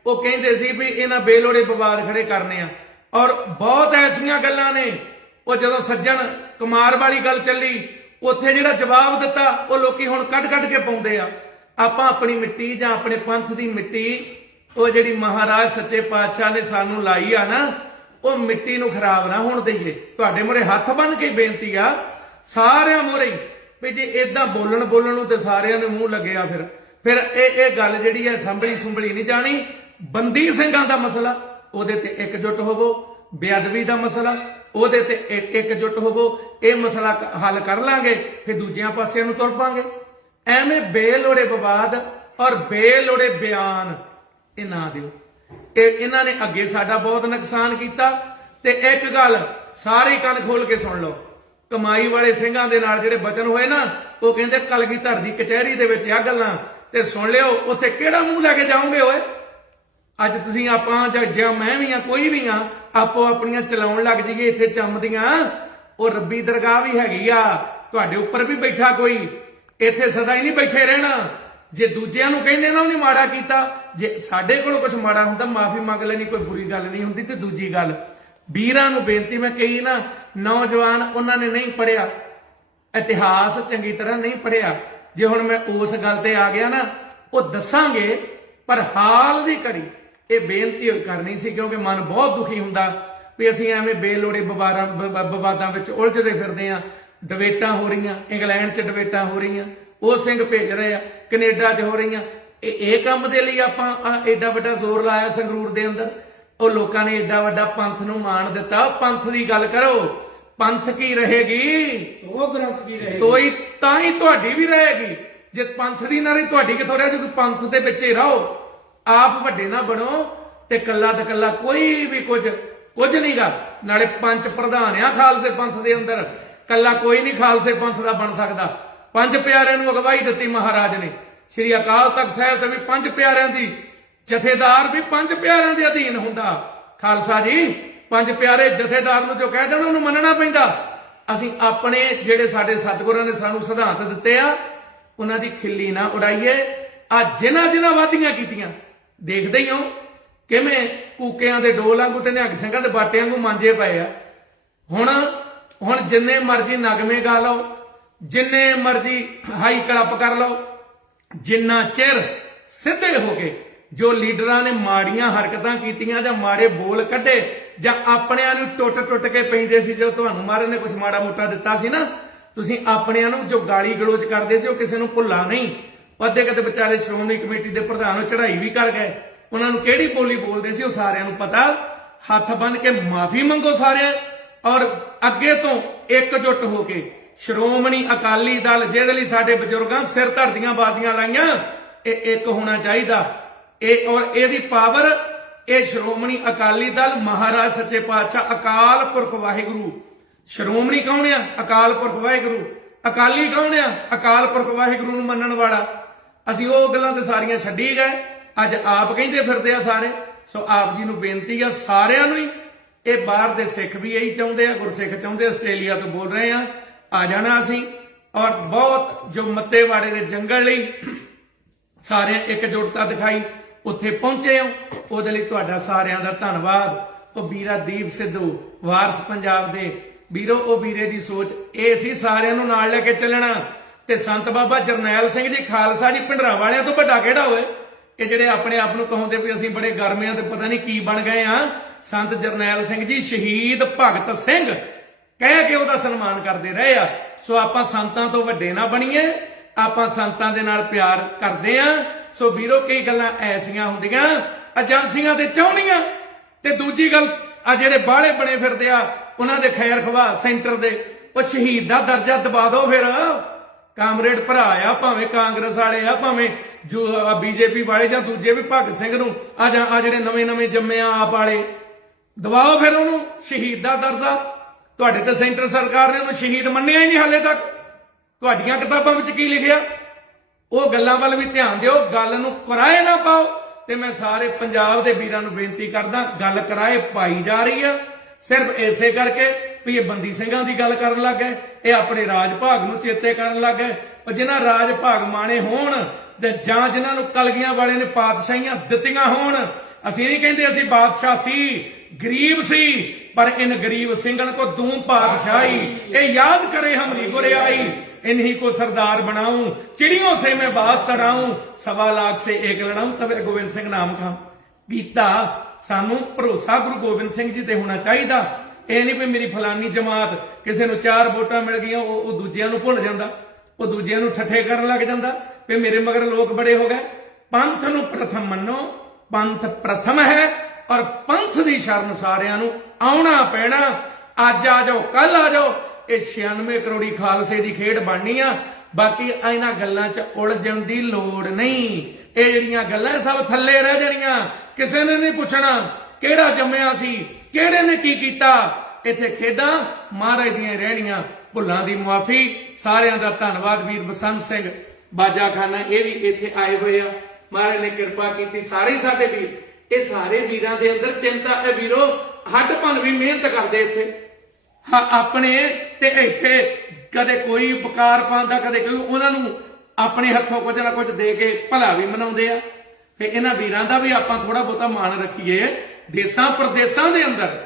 ਉਹ ਕਹਿੰਦੇ ਸੀ ਵੀ ਇਹਨਾਂ ਬੇਲੋੜੇ ਵਿਵਾਦ ਖੜੇ ਕਰਨੇ ਆ। ਔਰ ਬਹੁਤ ਐਸੀਆਂ ਗੱਲਾਂ ਨੇ। ਉਹ ਜਦੋਂ ਸੱਜਣ ਕੁਮਾਰ ਵਾਲੀ ਗੱਲ ਚੱਲੀ, ਉੱਥੇ ਜਿਹੜਾ ਜਵਾਬ ਦਿੱਤਾ ਉਹ ਲੋਕੀ ਹੁਣ ਕੱਢ ਕੱਢ ਕੇ ਪਾਉਂਦੇ ਆ। ਆਪਾਂ ਆਪਣੀ ਮਿੱਟੀ ਜਾਂ ਆਪਣੇ ਪੰਥ ਦੀ ਮਿੱਟੀ, ਉਹ ਜਿਹੜੀ ਮਹਾਰਾਜ ਸੱਚੇ ਪਾਤਸ਼ਾਹ ਨੇ ਸਾਨੂੰ ਲਾਈ ਆ ਨਾ, ਉਹ ਮਿੱਟੀ ਨੂੰ ਖਰਾਬ ਨਾ ਹੋਣ ਦਈਏ। ਤੁਹਾਡੇ ਮੂਹਰੇ ਹੱਥ ਬੰਨ ਕੇ ਬੇਨਤੀ ਆ ਸਾਰਿਆਂ ਮੂਹਰੇ ਵੀ ਜੇ ਇਦਾਂ ਬੋਲਣ ਨੂੰ ਤੇ ਸਾਰਿਆਂ ਦੇ ਮੂੰਹ ਲੱਗਿਆ, ਫਿਰ ਇਹ ਗੱਲ ਜਿਹੜੀ ਹੈ ਸੰਭਲੀ ਨਹੀਂ ਜਾਣੀ। ਬੰਦੀ ਸਿੰਘਾਂ ਦਾ ਮਸਲਾ, ਉਹਦੇ ਤੇ ਇਕਜੁੱਟ ਹੋਵੋ। ਬੇਅਦਬੀ ਦਾ ਮਸਲਾ, ਉਹਦੇ ਤੇ ਇਕਜੁੱਟ ਹੋਵੋ। ਇਹ ਮਸਲਾ ਹੱਲ ਕਰ ਲਾਂਗੇ, ਫਿਰ ਦੂਜਿਆਂ ਪਾਸਿਆਂ ਨੂੰ ਤੁਰ ਪਾਂਗੇ। ਐਵੇਂ ਬੇਲੋੜੇ ਵਿਵਾਦ ਔਰ ਬੇਲੋੜੇ ਬਿਆਨ ਇਹ ਨਾ ਦਿਓ। ਇਹਨਾਂ ਨੇ ਅੱਗੇ ਸਾਡਾ ਬਹੁਤ ਨੁਕਸਾਨ ਕੀਤਾ। ਤੇ ਇੱਕ ਗੱਲ ਸਾਰੇ ਕੰਨ ਖੋਲ ਕੇ ਸੁਣ ਲਓ, ਕਮਾਈ ਵਾਲੇ ਸਿੰਘਾਂ ਦੇ ਨਾਲ ਜਿਹੜੇ ਬਚਨ ਹੋਏ ਨਾ, ਉਹ ਕਹਿੰਦੇ ਕਲਗੀਧਰ ਦੀ ਕਚਹਿਰੀ ਦੇ ਵਿੱਚ ਆ ਗੱਲਾਂ ਤੇ ਸੁਣ ਲਿਓ। ਉੱਥੇ ਕਿਹੜਾ ਮੂੰਹ ਲੈ ਕੇ ਜਾਓਗੇ ਓਏ? ਅੱਜ ਤੁਸੀਂ ਆਪਾਂ ਜਾਂ ਮੈਂ ਵੀ ਆ, ਕੋਈ ਵੀ ਆ, ਆਪੋ ਆਪਣੀਆਂ ਚਲਾਉਣ ਲੱਗ ਜਾਈਏ ਇੱਥੇ ਚੰਮਦੀਆਂ। ਉਹ ਰੱਬੀ ਦਰਗਾਹ ਵੀ ਹੈਗੀ ਆ, ਤੁਹਾਡੇ ਉੱਪਰ ਵੀ ਬੈਠਾ ਕੋਈ। ਇੱਥੇ ਸਦਾ ਹੀ ਨਹੀਂ ਬੈਠੇ ਰਹਿਣਾ। ਜੇ ਦੂਜਿਆਂ ਨੂੰ ਕਹਿੰਦੇ ਨਾ ਉਹਨੇ ਮਾੜਾ ਕੀਤਾ, ਜੇ ਸਾਡੇ ਕੋਲ ਕੁਝ ਮਾੜਾ ਹੁੰਦਾ ਮਾਫੀ ਮੰਗ ਲੈਣੀ, ਕੋਈ ਬੁਰੀ ਗੱਲ ਨਹੀਂ ਹੁੰਦੀ। ਤੇ ਦੂਜੀ ਗੱਲ ਵੀਰਾਂ ਨੂੰ ਬੇਨਤੀ, ਮੈਂ ਕਹੀ ਨਾ ਨੌਜਵਾਨ ਉਹਨਾਂ ਨੇ ਨਹੀਂ ਪੜਿਆ ਇਤਿਹਾਸ, ਚੰਗੀ ਤਰ੍ਹਾਂ ਨਹੀਂ ਪੜਿਆ। ਜੇ ਹੁਣ ਮੈਂ ਉਸ ਗੱਲ ਤੇ ਆ ਗਿਆ ਨਾ ਉਹ ਦੱਸਾਂਗੇ, ਪਰ ਹਾਲ ਦੀ ਘੜੀ ਇਹ ਬੇਨਤੀ ਕਰਨੀ ਸੀ ਕਿਉਂਕਿ ਮਨ ਬਹੁਤ ਦੁਖੀ ਹੁੰਦਾ ਵੀ ਅਸੀਂ ਐਵੇਂ ਬੇਲੋੜੇ ਵਿਵਾਦਾਂ ਵਿੱਚ ਉਲਝਦੇ ਫਿਰਦੇ ਆ। ਡਿਬੇਟਾਂ ਹੋ ਰਹੀਆਂ, ਇੰਗਲੈਂਡ 'ਚ ਡਿਬੇਟਾਂ ਹੋ ਰਹੀਆਂ, ਉਹ ਸਿੰਘ ਭੇਜ ਰਹੇ ਆ, ਕੈਨੇਡਾ 'ਚ ਹੋ ਰਹੀਆਂ। ਇਹ ਕੰਮ ਦੇ ਲਈ ਆਪਾਂ ਐਡਾ ਵੱਡਾ ਜ਼ੋਰ ਲਾਇਆ ਸੰਗਰੂਰ ਦੇ ਅੰਦਰ, ਉਹ ਲੋਕਾਂ ਨੇ ਐਡਾ ਵੱਡਾ ਪੰਥ ਨੂੰ ਮਾਣ ਦਿੱਤਾ। ਪੰਥ ਦੀ ਗੱਲ ਕਰੋ, ਪੰਥ ਕੀ ਰਹੇਗੀ? ਉਹ ਗ੍ਰੰਥ ਕੀ ਰਹੇਗੀ? ਤੋਈ ਤਾਂ ਹੀ ਤੁਹਾਡੀ ਵੀ ਰਹੇਗੀ। ਜੇ ਪੰਥ ਦੀ ਨਾ ਰਹੀ ਤੁਹਾਡੀ ਕਿੱਥੋਂ ਰਹਿ ਜੂਗੀ? ਪੰਥ ਦੇ ਵਿੱਚ ਹੀ ਰਹੋ, ਆਪ ਵੱਡੇ ਨਾ ਬਣੋ ਤੇ ਕੱਲਾ ਤੇ ਕੱਲਾ ਕੋਈ ਵੀ ਕੁਝ ਨਹੀਂਗਾ। ਨਾਲੇ ਪੰਜ ਪ੍ਰਧਾਨ ਆ ਖਾਲਸੇ ਪੰਥ ਦੇ ਅੰਦਰ, ਕੱਲਾ ਕੋਈ ਨਹੀਂ ਖਾਲਸੇ ਪੰਥ ਦਾ ਬਣ ਸਕਦਾ। ਪੰਜ ਪਿਆਰਿਆਂ ਨੂੰ ਅਗਵਾਈ ਦਿੱਤੀ ਮਹਾਰਾਜ ਨੇ, ਸ੍ਰੀ ਅਕਾਲ ਤਖਤ ਸਾਹਿਬ ਤੇ ਵੀ ਪੰਜ ਪਿਆਰਿਆਂ ਦੀ ਜਥੇਦਾਰ ਵੀ ਪੰਜ ਪਿਆਰਿਆਂ ਦੇ ਅਧੀਨ ਹੁੰਦਾ। ਖਾਲਸਾ ਜੀ ਪੰਜ ਪਿਆਰੇ ਜਥੇਦਾਰ ਨੂੰ ਜੋ ਕਹਿ ਦੇਣ ਉਹਨੂੰ ਮੰਨਣਾ ਪੈਂਦਾ। ਅਸੀਂ ਆਪਣੇ ਜਿਹੜੇ ਸਾਡੇ ਸਤਿਗੁਰਾਂ ਨੇ ਸਾਨੂੰ ਸਿਧਾਂਤ ਦਿੱਤੇ ਆ ਉਹਨਾਂ ਦੀ ਖਿੱਲੀ ਨਾ ਉਡਾਈਏ। ਆ ਜਿਨ੍ਹਾਂ ਵਾਧੀਆਂ ਕੀਤੀਆਂ ਦੇਖਦੇ ਹੀ ਹੋ ਕਿਵੇਂ ਕੂਕਿਆਂ ਦੇ ਡੋਲ ਵਾਂਗੂ ਤੇ ਨਿਹੰਗ ਸਿੰਘਾਂ ਦੇ ਬਾਟਿਆਂ ਵਾਂਗੂ ਮਾਂਜੇ ਪਏ ਆ। ਹੁਣ ਜਿੰਨੇ ਮਰਜ਼ੀ ਨਗਮੇ ਗਾ ਲਓ, ਜਿੰਨੇ ਮਰਜ਼ੀ ਹਾਈ ਕਲੱਪ ਕਰ ਲਓ, ਜਿੰਨਾ ਚਿਰ ਸਿੱਧੇ ਹੋ ਕੇ ਜੋ ਲੀਡਰਾਂ ਨੇ ਮਾੜੀਆਂ ਹਰਕਤਾਂ ਕੀਤੀਆਂ ਜਾਂ ਮਾੜੇ ਬੋਲ ਕੱਢੇ ਜਾਂ ਆਪਣਿਆਂ ਨੂੰ ਟੁੱਟ ਕੇ ਪੈਂਦੇ ਸੀ, ਜੋ ਤੁਹਾਨੂੰ ਮਹਾਰਾਜ ਨੇ ਕੁਝ ਮਾੜਾ ਮੋਟਾ ਦਿੱਤਾ ਸੀ ਨਾ, ਤੁਸੀਂ ਆਪਣਿਆਂ ਨੂੰ ਜੋ ਗਾਲੀ ਗਲੋਚ ਕਰਦੇ ਸੀ ਉਹ ਕਿਸੇ ਨੂੰ ਭੁੱਲਾ ਨਹੀਂ। ਅੱਧੇ ਕਦੇ ਵਿਚਾਰੇ ਸ਼੍ਰੋਮਣੀ ਕਮੇਟੀ ਦੇ ਪ੍ਰਧਾਨ ਉਹ ਚੜ੍ਹਾਈ ਵੀ ਕਰ ਗਏ, ਉਹਨਾਂ ਨੂੰ ਕਿਹੜੀ ਬੋਲੀ ਬੋਲਦੇ ਸੀ ਉਹ ਸਾਰਿਆਂ ਨੂੰ ਪਤਾ। ਹੱਥ ਬੰਨ ਕੇ ਮਾਫੀ ਮੰਗੋ ਸਾਰੇ, ਔਰ ਅੱਗੇ ਤੋਂ ਇਕਜੁੱਟ ਹੋ ਕੇ ਸ਼੍ਰੋਮਣੀ ਅਕਾਲੀ ਦਲ ਜਿਹਦੇ ਲਈ ਸਾਡੇ ਬਜ਼ੁਰਗਾਂ ਸਿਰ ਧਰਦੀਆਂ ਬਾਜ਼ੀਆਂ ਲਾਈਆਂ, ਇਹ ਇੱਕ ਹੋਣਾ ਚਾਹੀਦਾ। ਇਹ ਔਰ ਇਹਦੀ ਪਾਵਰ, ਇਹ ਸ਼੍ਰੋਮਣੀ ਅਕਾਲੀ ਦਲ ਮਹਾਰਾਜ ਸੱਚੇ ਪਾਤਸ਼ਾਹ ਅਕਾਲ ਪੁਰਖ ਵਾਹਿਗੁਰੂ। ਸ਼੍ਰੋਮਣੀ ਕੌਣ ਆ? ਅਕਾਲ ਪੁਰਖ ਵਾਹਿਗੁਰੂ। ਅਕਾਲੀ ਕੌਣ ਆ? ਅਕਾਲ ਪੁਰਖ ਵਾਹਿਗੁਰੂ ਨੂੰ ਮੰਨਣ ਵਾਲਾ। ਅਸੀਂ ਉਹ ਗੱਲਾਂ ਤੇ ਸਾਰੀਆਂ ਛੱਡੀ ਗਏ, ਅੱਜ ਆਪ ਕਹਿੰਦੇ ਫਿਰਦੇ ਆ ਸਾਰੇ। ਸੋ ਆਪ ਜੀ ਨੂੰ ਬੇਨਤੀ ਆ ਸਾਰਿਆਂ ਨੂੰ ਹੀ, ਇਹ ਬਾਹਰ ਦੇ ਸਿੱਖ ਵੀ ਇਹੀ ਚਾਹੁੰਦੇ ਆ, ਗੁਰਸਿੱਖ ਚਾਹੁੰਦੇ, ਆਸਟ੍ਰੇਲੀਆ ਤੋਂ ਬੋਲ ਰਹੇ ਆ ਜਾਣਾ ਅਸੀਂ। ਔਰ ਬਹੁਤ ਜੋ ਮੱਤੇਵਾੜੇ ਦੇ ਜੰਗਲ ਲਈ ਸਾਰੇ ਇਕਜੁੱਟਤਾ ਦਿਖਾਈ, ਉੱਥੇ ਪਹੁੰਚੇ ਹੋ, ਉਹਦੇ ਲਈ ਤੁਹਾਡਾ ਸਾਰਿਆਂ ਦਾ ਧੰਨਵਾਦ। ਉਹ ਵੀਰਾ ਦੀਪ ਸਿੱਧੂ ਵਾਰਸ ਪੰਜਾਬ ਦੇ ਵੀਰੋ, ਉਹ ਵੀਰੇ ਦੀ ਸੋਚ ਇਹ ਸੀ ਸਾਰਿਆਂ ਨੂੰ ਨਾਲ ਲੈ ਕੇ ਚੱਲਣਾ। ਤੇ ਸੰਤ ਬਾਬਾ ਜਰਨੈਲ ਸਿੰਘ ਜੀ ਖਾਲਸਾ ਜੀ ਭਿੰਡਰਾਂ ਵਾਲਿਆਂ ਤੋਂ ਵੱਡਾ ਕਿਹੜਾ ਹੋਏ? ਇਹ ਜਿਹੜੇ ਆਪਣੇ ਆਪ ਨੂੰ ਕਹਾਉਂਦੇ ਵੀ ਅਸੀਂ ਬੜੇ ਗਰਮੇ ਆ ਤੇ ਪਤਾ ਨਹੀਂ ਕੀ ਬਣ ਗਏ ਆ। ਸੰਤ ਜਰਨੈਲ ਸਿੰਘ ਜੀ ਸ਼ਹੀਦ ਭਗਤ ਸਿੰਘ ਕਹਿ ਕੇ ਉਹਦਾ ਸਨਮਾਨ ਕਰਦੇ ਰਹੇ ਆ। ਸੋ ਆਪਾਂ ਸੰਤਾਂ ਤੋਂ ਵੱਡੇ ਨਾ ਬਣੀਏ, ਆਪਾਂ ਸੰਤਾਂ ਦੇ ਨਾਲ ਪਿਆਰ ਕਰਦੇ ਆ। ਸੋ ਵੀਰੋ ਕਈ ਗੱਲਾਂ ਐਸੀਆਂ ਹੁੰਦੀਆਂ ਏਜੰਸੀਆਂ ਤੇ ਚਾਹੁੰਦੀਆਂ, ਤੇ ਦੂਜੀ ਗੱਲ ਆ ਜਿਹੜੇ ਬਾਹਲੇ ਬਣੇ ਫਿਰਦੇ ਆ ਉਹਨਾਂ ਦੇ ਖੈਰ ਖਵਾ ਸੈਂਟਰ ਦੇ, ਉਹ ਸ਼ਹੀਦ ਦਾ ਦਰਜਾ ਦਬਾ ਦਿਓ। ਫਿਰ ਕਾਮਰੇਡ ਭਰਾ ਆ, ਭਾਵੇਂ ਕਾਂਗਰਸ ਵਾਲੇ ਆ, ਭਾਵੇਂ ਜੋ ਬੀਜੇਪੀ ਵਾਲੇ ਜਾਂ ਦੂਜੇ ਵੀ, ਭਗਤ ਸਿੰਘ ਨੂੰ ਆ ਜਿਹੜੇ ਨਵੇਂ ਜੰਮੇ ਆ ਆਪ ਵਾਲੇ, ਦਬਾਓ ਫਿਰ ਉਹਨੂੰ ਸ਼ਹੀਦ ਦਾ ਦਰਜਾ। ਤੁਹਾਡੇ ਤੇ ਸੈਂਟਰ ਸਰਕਾਰ ਨੇ ਉਹਨੂੰ ਸ਼ਹੀਦ ਮੰਨਿਆ ਹੀ ਨਹੀਂ ਹਾਲੇ ਤੱਕ। ਤੁਹਾਡੀਆਂ ਕਿਤਾਬਾਂ ਵਿੱਚ ਕੀ ਲਿਖਿਆ? ਉਹ ਗੱਲਾਂ ਵੱਲ ਵੀ ਧਿਆਨ ਦਿਓ, ਗੱਲ ਨੂੰ ਕਿਰਾਏ ਨਾ ਪਾਓ। ਤੇ ਮੈਂ ਸਾਰੇ ਪੰਜਾਬ ਦੇ ਵੀਰਾਂ ਨੂੰ ਬੇਨਤੀ ਕਰਦਾ, ਗੱਲ ਕਿਰਾਏ ਪਾਈ ਜਾ ਰਹੀ ਆ ਸਿਰਫ ਇਸੇ ਕਰਕੇ ਵੀ ਇਹ ਬੰਦੀ ਸਿੰਘਾਂ ਦੀ ਗੱਲ ਕਰਨ ਲੱਗ ਗਏ, ਇਹ ਆਪਣੇ ਰਾਜ ਭਾਗ ਨੂੰ ਚੇਤੇ ਕਰਨ ਲੱਗ ਗਏ। ਉਹ ਜਿਨ੍ਹਾਂ ਰਾਜ ਭਾਗ ਮਾਣੇ ਹੋਣ ਤੇ ਜਾਂ ਜਿਨ੍ਹਾਂ ਨੂੰ ਕਲਗੀਆਂ ਵਾਲੇ ਨੇ ਪਾਤਸ਼ਾਹੀਆਂ ਦਿੱਤੀਆਂ ਹੋਣ। ਅਸੀਂ ਨਹੀਂ ਕਹਿੰਦੇ ਅਸੀਂ ਬਾਦਸ਼ਾਹ ਸੀ, ਗਰੀਬ ਸੀ, ਪਰ ਇਨ ਗਰੀਬ ਸਿੰਘਨ ਕੋ ਦੂੰ पातशाही, ये याद करे हमरी गुरियाई, इन्हीं को सरदार बनाऊं, चिड़ियों से मैं बात कराऊं, 1.25 लाख से एक लड़ाऊं, तब गोविंद सिंह नाम का गीता। सानू भरोसा गुरु गोबिंद सिंह जी ते होना चाहिए। ਇਹ ਨਹੀਂ ਵੀ ਮੇਰੀ ਫਲਾਨੀ ਜਮਾਤ ਕਿਸੇ ਨੂੰ 4 ਵੋਟਾਂ ਮਿਲ ਗਈਆਂ ਉਹ ਦੂਜਿਆਂ ਨੂੰ ਭੁੱਲ ਜਾਂਦਾ, ਉਹ ਦੂਜਿਆਂ ਨੂੰ ਠੱਠੇ ਕਰਨ ਲੱਗ ਜਾਂਦਾ ਵੀ ਮੇਰੇ ਮਗਰ ਲੋਕ ਬੜੇ ਹੋ ਗਏ। ਪੰਥ ਨੂੰ ਪ੍ਰਥਮ ਮੰਨੋ, ਪੰਥ ਪ੍ਰਥਮ ਹੈ, ਔਰ ਪੰਥ ਦੀ ਸ਼ਰਨ ਸਾਰਿਆਂ ਨੂੰ ਆਉਣਾ ਪੈਣਾ। ਅੱਜ ਆ ਜਾਓ, ਕੱਲ ਆ ਜਾਓ, ਇਹ 96 ਕਰੋੜੀ ਖਾਲਸੇ ਦੀ ਖੇਡ ਬਣਨੀ ਆ। ਬਾਕੀ ਇਹਨਾਂ ਗੱਲਾਂ 'ਚ ਉਲਝਣ ਦੀ ਲੋੜ ਨਹੀਂ। ਇਹ ਜਿਹੜੀਆਂ ਗੱਲਾਂ ਸਭ ਥੱਲੇ ਰਹਿ ਜਾਣੀਆਂ, ਕਿਸੇ ਨੇ ਨਹੀਂ ਪੁੱਛਣਾ ਕਿਹੜਾ ਜੰਮਿਆ ਸੀ, ਕਿਹੜੇ ਨੇ ਕੀ ਕੀਤਾ। ਇੱਥੇ ਖੇਡਾਂ ਮਹਾਰਾਜ ਦੀਆਂ ਰਹਿਣੀਆਂ। ਭੁੱਲਾਂ ਦੀ ਮੁਆਫੀ। ਸਾਰਿਆਂ ਦਾ ਧੰਨਵਾਦ। ਵੀਰ ਬਸੰਤ ਸਿੰਘ ਬਾਜਾਖਾਨਾ ਇਹ ਵੀ ਇੱਥੇ ਆਏ ਹੋਏ ਆ, ਮਹਾਰਾਜ ਨੇ ਕਿਰਪਾ ਕੀਤੀ। ਸਾਰੇ ਸਾਡੇ ਵੀਰ, ਇਹ ਸਾਰੇ ਵੀਰਾਂ ਦੇ ਅੰਦਰ ਚਿੰਤਾ ਹੈ ਵੀਰੋ, ਹੱਡ ਭੰਨ ਵੀ ਮਿਹਨਤ ਕਰਦੇ ਇੱਥੇ ਆਪਣੇ ਤੇ ਇੱਥੇ। ਕਦੇ ਕੋਈ ਬਕਾਰ ਪਾਉਂਦਾ, ਕਦੇ ਕੋਈ, ਉਹਨਾਂ ਨੂੰ ਆਪਣੇ ਹੱਥੋਂ ਕੁਝ ਨਾ ਕੁਝ ਦੇ ਕੇ ਭਲਾ ਵੀ ਮਨਾਉਂਦੇ ਆ। ਤੇ ਇਹਨਾਂ ਵੀਰਾਂ ਦਾ ਵੀ ਆਪਾਂ ਥੋੜਾ ਬਹੁਤਾ ਮਾਣ ਰੱਖੀਏ। ਦੇਸਾਂ ਪ੍ਰਦੇਸਾਂ ਦੇ ਅੰਦਰ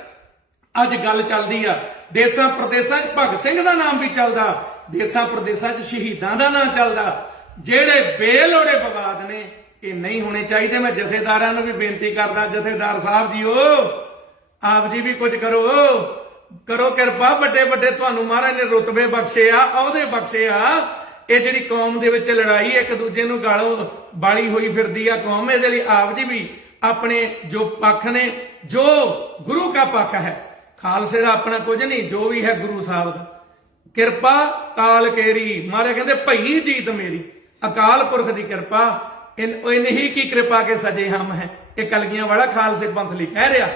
ਅੱਜ ਗੱਲ ਚੱਲਦੀ ਆ, ਦੇਸਾਂ ਪ੍ਰਦੇਸਾਂ 'ਚ ਭਗਤ ਸਿੰਘ ਦਾ ਨਾਮ ਵੀ ਚੱਲਦਾ, ਦੇਸਾਂ ਪ੍ਰਦੇਸਾਂ 'ਚ ਸ਼ਹੀਦਾਂ ਦਾ ਨਾਮ ਚੱਲਦਾ। ਜਿਹੜੇ ਬੇਲੋੜੇ ਵਿਵਾਦ ਨੇ ਇਹ ਨਹੀਂ ਹੋਣੇ ਚਾਹੀਦੇ। ਮੈਂ ਜਥੇਦਾਰਾਂ ਨੂੰ ਵੀ ਬੇਨਤੀ ਕਰਦਾ, ਜਥੇਦਾਰ ਸਾਹਿਬ ਜੀਓ ਆਪ ਜੀ ਵੀ ਕੁਝ ਕਰੋ ਕਿਰਪਾ। ਵੱਡੇ ਵੱਡੇ ਤੁਹਾਨੂੰ ਮਹਾਰਾਜ ਨੇ ਰੁਤਬੇ ਬਖਸ਼ੇ ਆ, ਅਹੁਦੇ ਬਖਸ਼ੇ ਆ। ਇਹ ਜਿਹੜੀ ਕੌਮ ਦੇ ਵਿੱਚ ਲੜਾਈ ਇੱਕ ਦੂਜੇ ਨੂੰ ਗਾਲੋਂ ਬਾਲੀ ਹੋਈ ਫਿਰਦੀ ਆ ਕੌਮ, ਇਹਦੇ ਲਈ ਆਪ ਜੀ ਵੀ ਆਪਣੇ ਜੋ ਪੱਖ ਨੇ, ਜੋ ਗੁਰੂ ਕਾ ਪੱਖ ਹੈ, ਖਾਲਸੇ ਦਾ ਆਪਣਾ ਕੁਝ ਨਹੀਂ, ਜੋ ਵੀ ਹੈ ਗੁਰੂ ਸਾਹਿਬ ਦਾ। ਕਿਰਪਾ ਕਾਲ ਕੇਰੀ, ਮਹਾਰਾਜ ਕਹਿੰਦੇ ਭਈ ਜੀਤ ਮੇਰੀ, ਅਕਾਲ ਪੁਰਖ ਦੀ ਕਿਰਪਾ। ਇਨਹੀ ਕੀ ਕਿਰਪਾ ਕੇ ਸਜੇ ਹਮ ਹੈ। ਇਹ ਕਲਗੀਆਂ ਵਾਲਾ ਖਾਲਸੇ ਪੰਥ ਲਈ ਕਹਿ ਰਿਹਾ।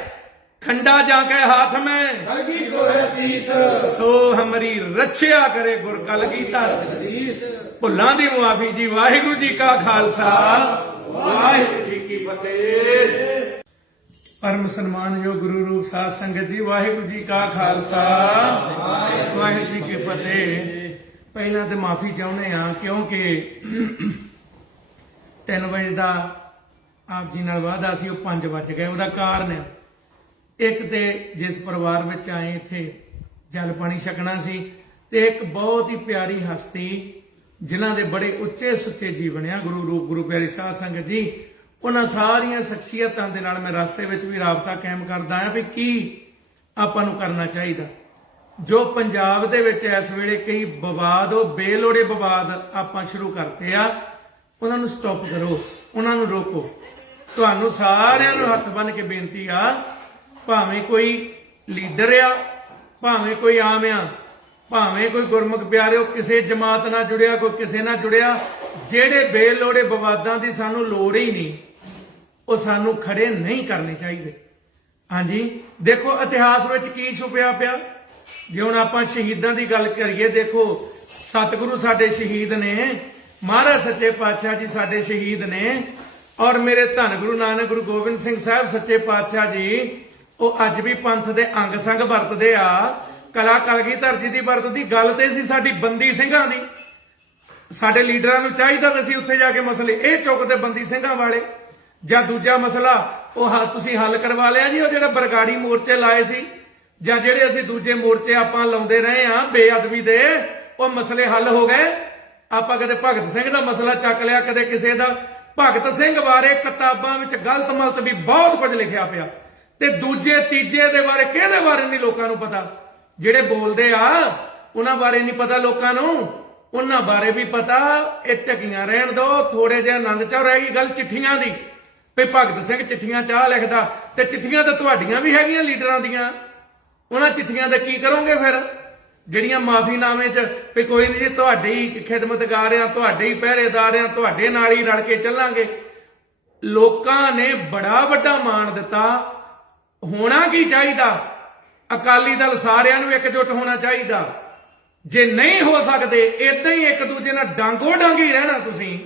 ਖੰਡਾ ਜਾ ਕੇ ਹਾਥ ਮੈਂ ਕਲਗੀ ਸੋਹੈ ਸੀਸ, ਸੋ ਹਮਰੀ ਰੱਛਿਆ ਕਰੇ ਗੁਰ ਕਲਗੀਧਰ। ਭੁੱਲਾਂ ਦੀ ਮੁਆਫੀ ਜੀ। ਵਾਹਿਗੁਰੂ ਜੀ ਕਾ ਖਾਲਸਾ, ਵਾਹਿਗੁਰੂ ਜੀ ਕੀ ਫਤਿਹ। ਪਰਮ ਸਨਮਾਨਯੋਗ ਗੁਰੂ ਰੂਪ ਸਾਧ ਸੰਗਤ ਜੀ, ਵਾਹਿਗੁਰੂ ਜੀ ਕਾ ਖਾਲਸਾ, ਵਾਹਿਗੁਰੂ ਜੀ ਕੀ ਫਤਿਹ। ਪਹਿਲਾਂ ਤੇ ਮਾਫੀ ਚਾਹੁੰਦੇ ਆ ਕਿਉਂਕਿ 3 ਵਜੇ ਦਾ ਆਪ ਜੀ ਨਾਲ ਵਾਅਦਾ ਸੀ, ਉਹ 5 ਵੱਜ ਗਏ। ਉਹਦਾ ਕਾਰਨ ਹੈ ਇੱਕ ਤੇ ਜਿਸ ਪਰਿਵਾਰ ਵਿੱਚ ਆਏ ਇੱਥੇ ਜਲ ਪਾਣੀ ਛਕਣਾ ਸੀ, ਤੇ ਇੱਕ ਬਹੁਤ ਹੀ ਪਿਆਰੀ ਹਸਤੀ ਜਿਨ੍ਹਾਂ ਦੇ ਬੜੇ ਉੱਚੇ ਸੁੱਚੇ ਜੀਵਨ ਆ, ਗੁਰੂ ਰੂਪ ਗੁਰੂ ਪਿਆਰੀ ਸਾਧ ਸੰਗਤ ਜੀ। ਉਹਨਾਂ ਸਾਰੀਆਂ ਸ਼ਖਸੀਅਤਾਂ ਦੇ ਨਾਲ ਮੈਂ ਰਸਤੇ ਵਿੱਚ ਵੀ ਰਾਬਤਾ ਕਾਇਮ ਕਰਦਾ ਆ ਵੀ ਕੀ ਆਪਾਂ ਨੂੰ ਕਰਨਾ ਚਾਹੀਦਾ। ਜੋ ਪੰਜਾਬ ਦੇ ਵਿੱਚ ਇਸ ਵੇਲੇ ਕਈ ਵਿਵਾਦ, ਉਹ ਬੇਲੋੜੇ ਵਿਵਾਦ ਆਪਾਂ ਸ਼ੁਰੂ ਕਰਤੇ ਆ, ਉਹਨਾਂ ਨੂੰ ਸਟਾਪ ਕਰੋ, ਉਹਨਾਂ ਨੂੰ ਰੋਕੋ। ਤੁਹਾਨੂੰ ਸਾਰਿਆਂ ਨੂੰ ਹੱਥ ਬੰਨ੍ਹ ਕੇ ਬੇਨਤੀ ਆ, ਭਾਵੇਂ ਕੋਈ ਲੀਡਰ ਆ, ਭਾਵੇਂ ਕੋਈ ਆਮ ਆ, ਭਾਵੇਂ ਕੋਈ ਗੁਰਮੁਖ ਪਿਆਰਿਓ ਕਿਸੇ ਜਮਾਤ ਨਾਲ ਜੁੜਿਆ, ਕੋਈ ਕਿਸੇ ਨਾਲ ਜੁੜਿਆ, ਜਿਹੜੇ ਬੇਲੋੜੇ ਵਿਵਾਦਾਂ ਦੀ ਸਾਨੂੰ ਲੋੜ ਹੀ ਨਹੀਂ, ਉਹ ਸਾਨੂੰ ਖੜੇ ਨਹੀਂ ਕਰਨੇ ਚਾਹੀਦੇ। ਹਾਂਜੀ ਦੇਖੋ ਇਤਿਹਾਸ ਵਿੱਚ ਕੀ ਛੁਪਿਆ ਪਿਆ। ਜੇ ਹੁਣ ਆਪਾਂ ਸ਼ਹੀਦਾਂ ਦੀ ਗੱਲ ਕਰੀਏ, ਦੇਖੋ ਸਤਿਗੁਰੂ ਸਾਡੇ ਸ਼ਹੀਦ ਨੇ, ਮਹਾਰਾਜ ਸੱਚੇ ਪਾਤਸ਼ਾਹ ਜੀ ਸਾਡੇ ਸ਼ਹੀਦ ਨੇ, ਔਰ ਮੇਰੇ ਧੰਨ ਗੁਰੂ ਨਾਨਕ ਗੁਰੂ ਗੋਬਿੰਦ ਸਿੰਘ ਸਾਹਿਬ ਸੱਚੇ ਪਾਤਸ਼ਾਹ ਜੀ ਉਹ ਅੱਜ ਵੀ ਪੰਥ ਦੇ ਅੰਗ ਸੰਗ ਵਰਤਦੇ ਆ। ਕਲਾ ਕਲਗੀਧਰ ਜੀ ਦੀ ਵਰਤਦੀ ਗੱਲ ਤੇ ਸੀ ਸਾਡੀ ਬੰਦੀ ਸਿੰਘਾਂ ਦੀ। ਸਾਡੇ ਲੀਡਰਾਂ ਨੂੰ ਚਾਹੀਦਾ ਕਿ ਅਸੀਂ ਉੱਥੇ ਜਾ ਕੇ ਮਸਲੇ ਇਹ ਚੁੱਕਦੇ ਬੰਦੀ ਸਿੰਘਾਂ ਵਾਲੇ। ਜਾਂ ਦੂਜਾ ਮਸਲਾ ਉਹ ਤੁਸੀਂ ਹੱਲ ਕਰਵਾ ਲਿਆ ਜੀ, ਉਹ ਜਿਹੜਾ ਬਰਗਾੜੀ ਮੋਰਚੇ ਲਾਏ ਸੀ, ਜਾਂ ਜਿਹੜੇ ਅਸੀਂ ਦੂਜੇ ਮੋਰਚੇ ਆਪਾਂ ਲਾਉਂਦੇ ਰਹੇ ਆ ਬੇਅਦਬੀ ਦੇ, ਉਹ ਮਸਲੇ ਹੱਲ ਹੋ ਗਏ। ਆਪਾਂ ਕਦੇ ਭਗਤ ਸਿੰਘ ਦਾ ਮਸਲਾ ਚੱਕ ਲਿਆ, ਕਦੇ ਕਿਸੇ ਦਾ। ਭਗਤ ਸਿੰਘ ਬਾਰੇ ਕਿਤਾਬਾਂ ਵਿੱਚ ਗਲਤ ਮਲਤ ਵੀ ਬਹੁਤ ਕੁਝ ਲਿਖਿਆ ਪਿਆ, ਤੇ ਦੂਜੇ ਤੀਜੇ ਦੇ ਬਾਰੇ ਕਿਹਦੇ ਬਾਰੇ ਨਹੀਂ ਲੋਕਾਂ ਨੂੰ ਪਤਾ। ਜਿਹੜੇ ਬੋਲਦੇ ਆ ਉਹਨਾਂ ਬਾਰੇ ਨਹੀਂ ਪਤਾ ਲੋਕਾਂ ਨੂੰ, ਉਹਨਾਂ ਬਾਰੇ ਵੀ ਪਤਾ। ਇਹ ਢਕੀਆਂ ਰਹਿਣ ਦੋ, ਥੋੜੇ ਜਿਹਾ ਆਨੰਦ ਚਾਹ ਰਹਿ ਗਈ ਗੱਲ ਚਿੱਠੀਆਂ ਦੀ, ਵੀ ਭਗਤ ਸਿੰਘ ਚਿੱਠੀਆਂ ਚਾਹ ਲਿਖਦਾ, ਤੇ ਚਿੱਠੀਆਂ ਤਾਂ ਤੁਹਾਡੀਆਂ ਵੀ ਹੈਗੀਆਂ ਲੀਡਰਾਂ ਦੀਆਂ। ਉਹਨਾਂ ਚਿੱਠੀਆਂ ਦਾ ਕੀ ਕਰੋਗੇ ਫਿਰ, ਜਿਹੜੀਆਂ ਮਾਫੀਨਾਮੇ 'ਚ ਵੀ ਕੋਈ ਨਹੀਂ ਜੀ ਤੁਹਾਡੇ ਹੀ ਖਿਦਮਤਗਾਰ ਆ, ਤੁਹਾਡੇ ਹੀ ਪਹਿਰੇਦਾਰ ਆ, ਤੁਹਾਡੇ ਨਾਲ ਹੀ ਰਲ ਕੇ ਚੱਲਾਂਗੇ। ਲੋਕਾਂ ਨੇ ਬੜਾ ਵੱਡਾ ਮਾਣ ਦਿੱਤਾ। ਹੋਣਾ ਕੀ ਚਾਹੀਦਾ, ਅਕਾਲੀ ਦਲ ਸਾਰਿਆਂ ਨੂੰ ਇਕਜੁੱਟ ਹੋਣਾ ਚਾਹੀਦਾ। ਜੇ ਨਹੀਂ ਹੋ ਸਕਦੇ ਇਦਾਂ ਹੀ ਇੱਕ ਦੂਜੇ ਨਾਲ ਡਾਂਗੋ ਡਾਂਗੀ ਰਹਿਣਾ ਤੁਸੀਂ,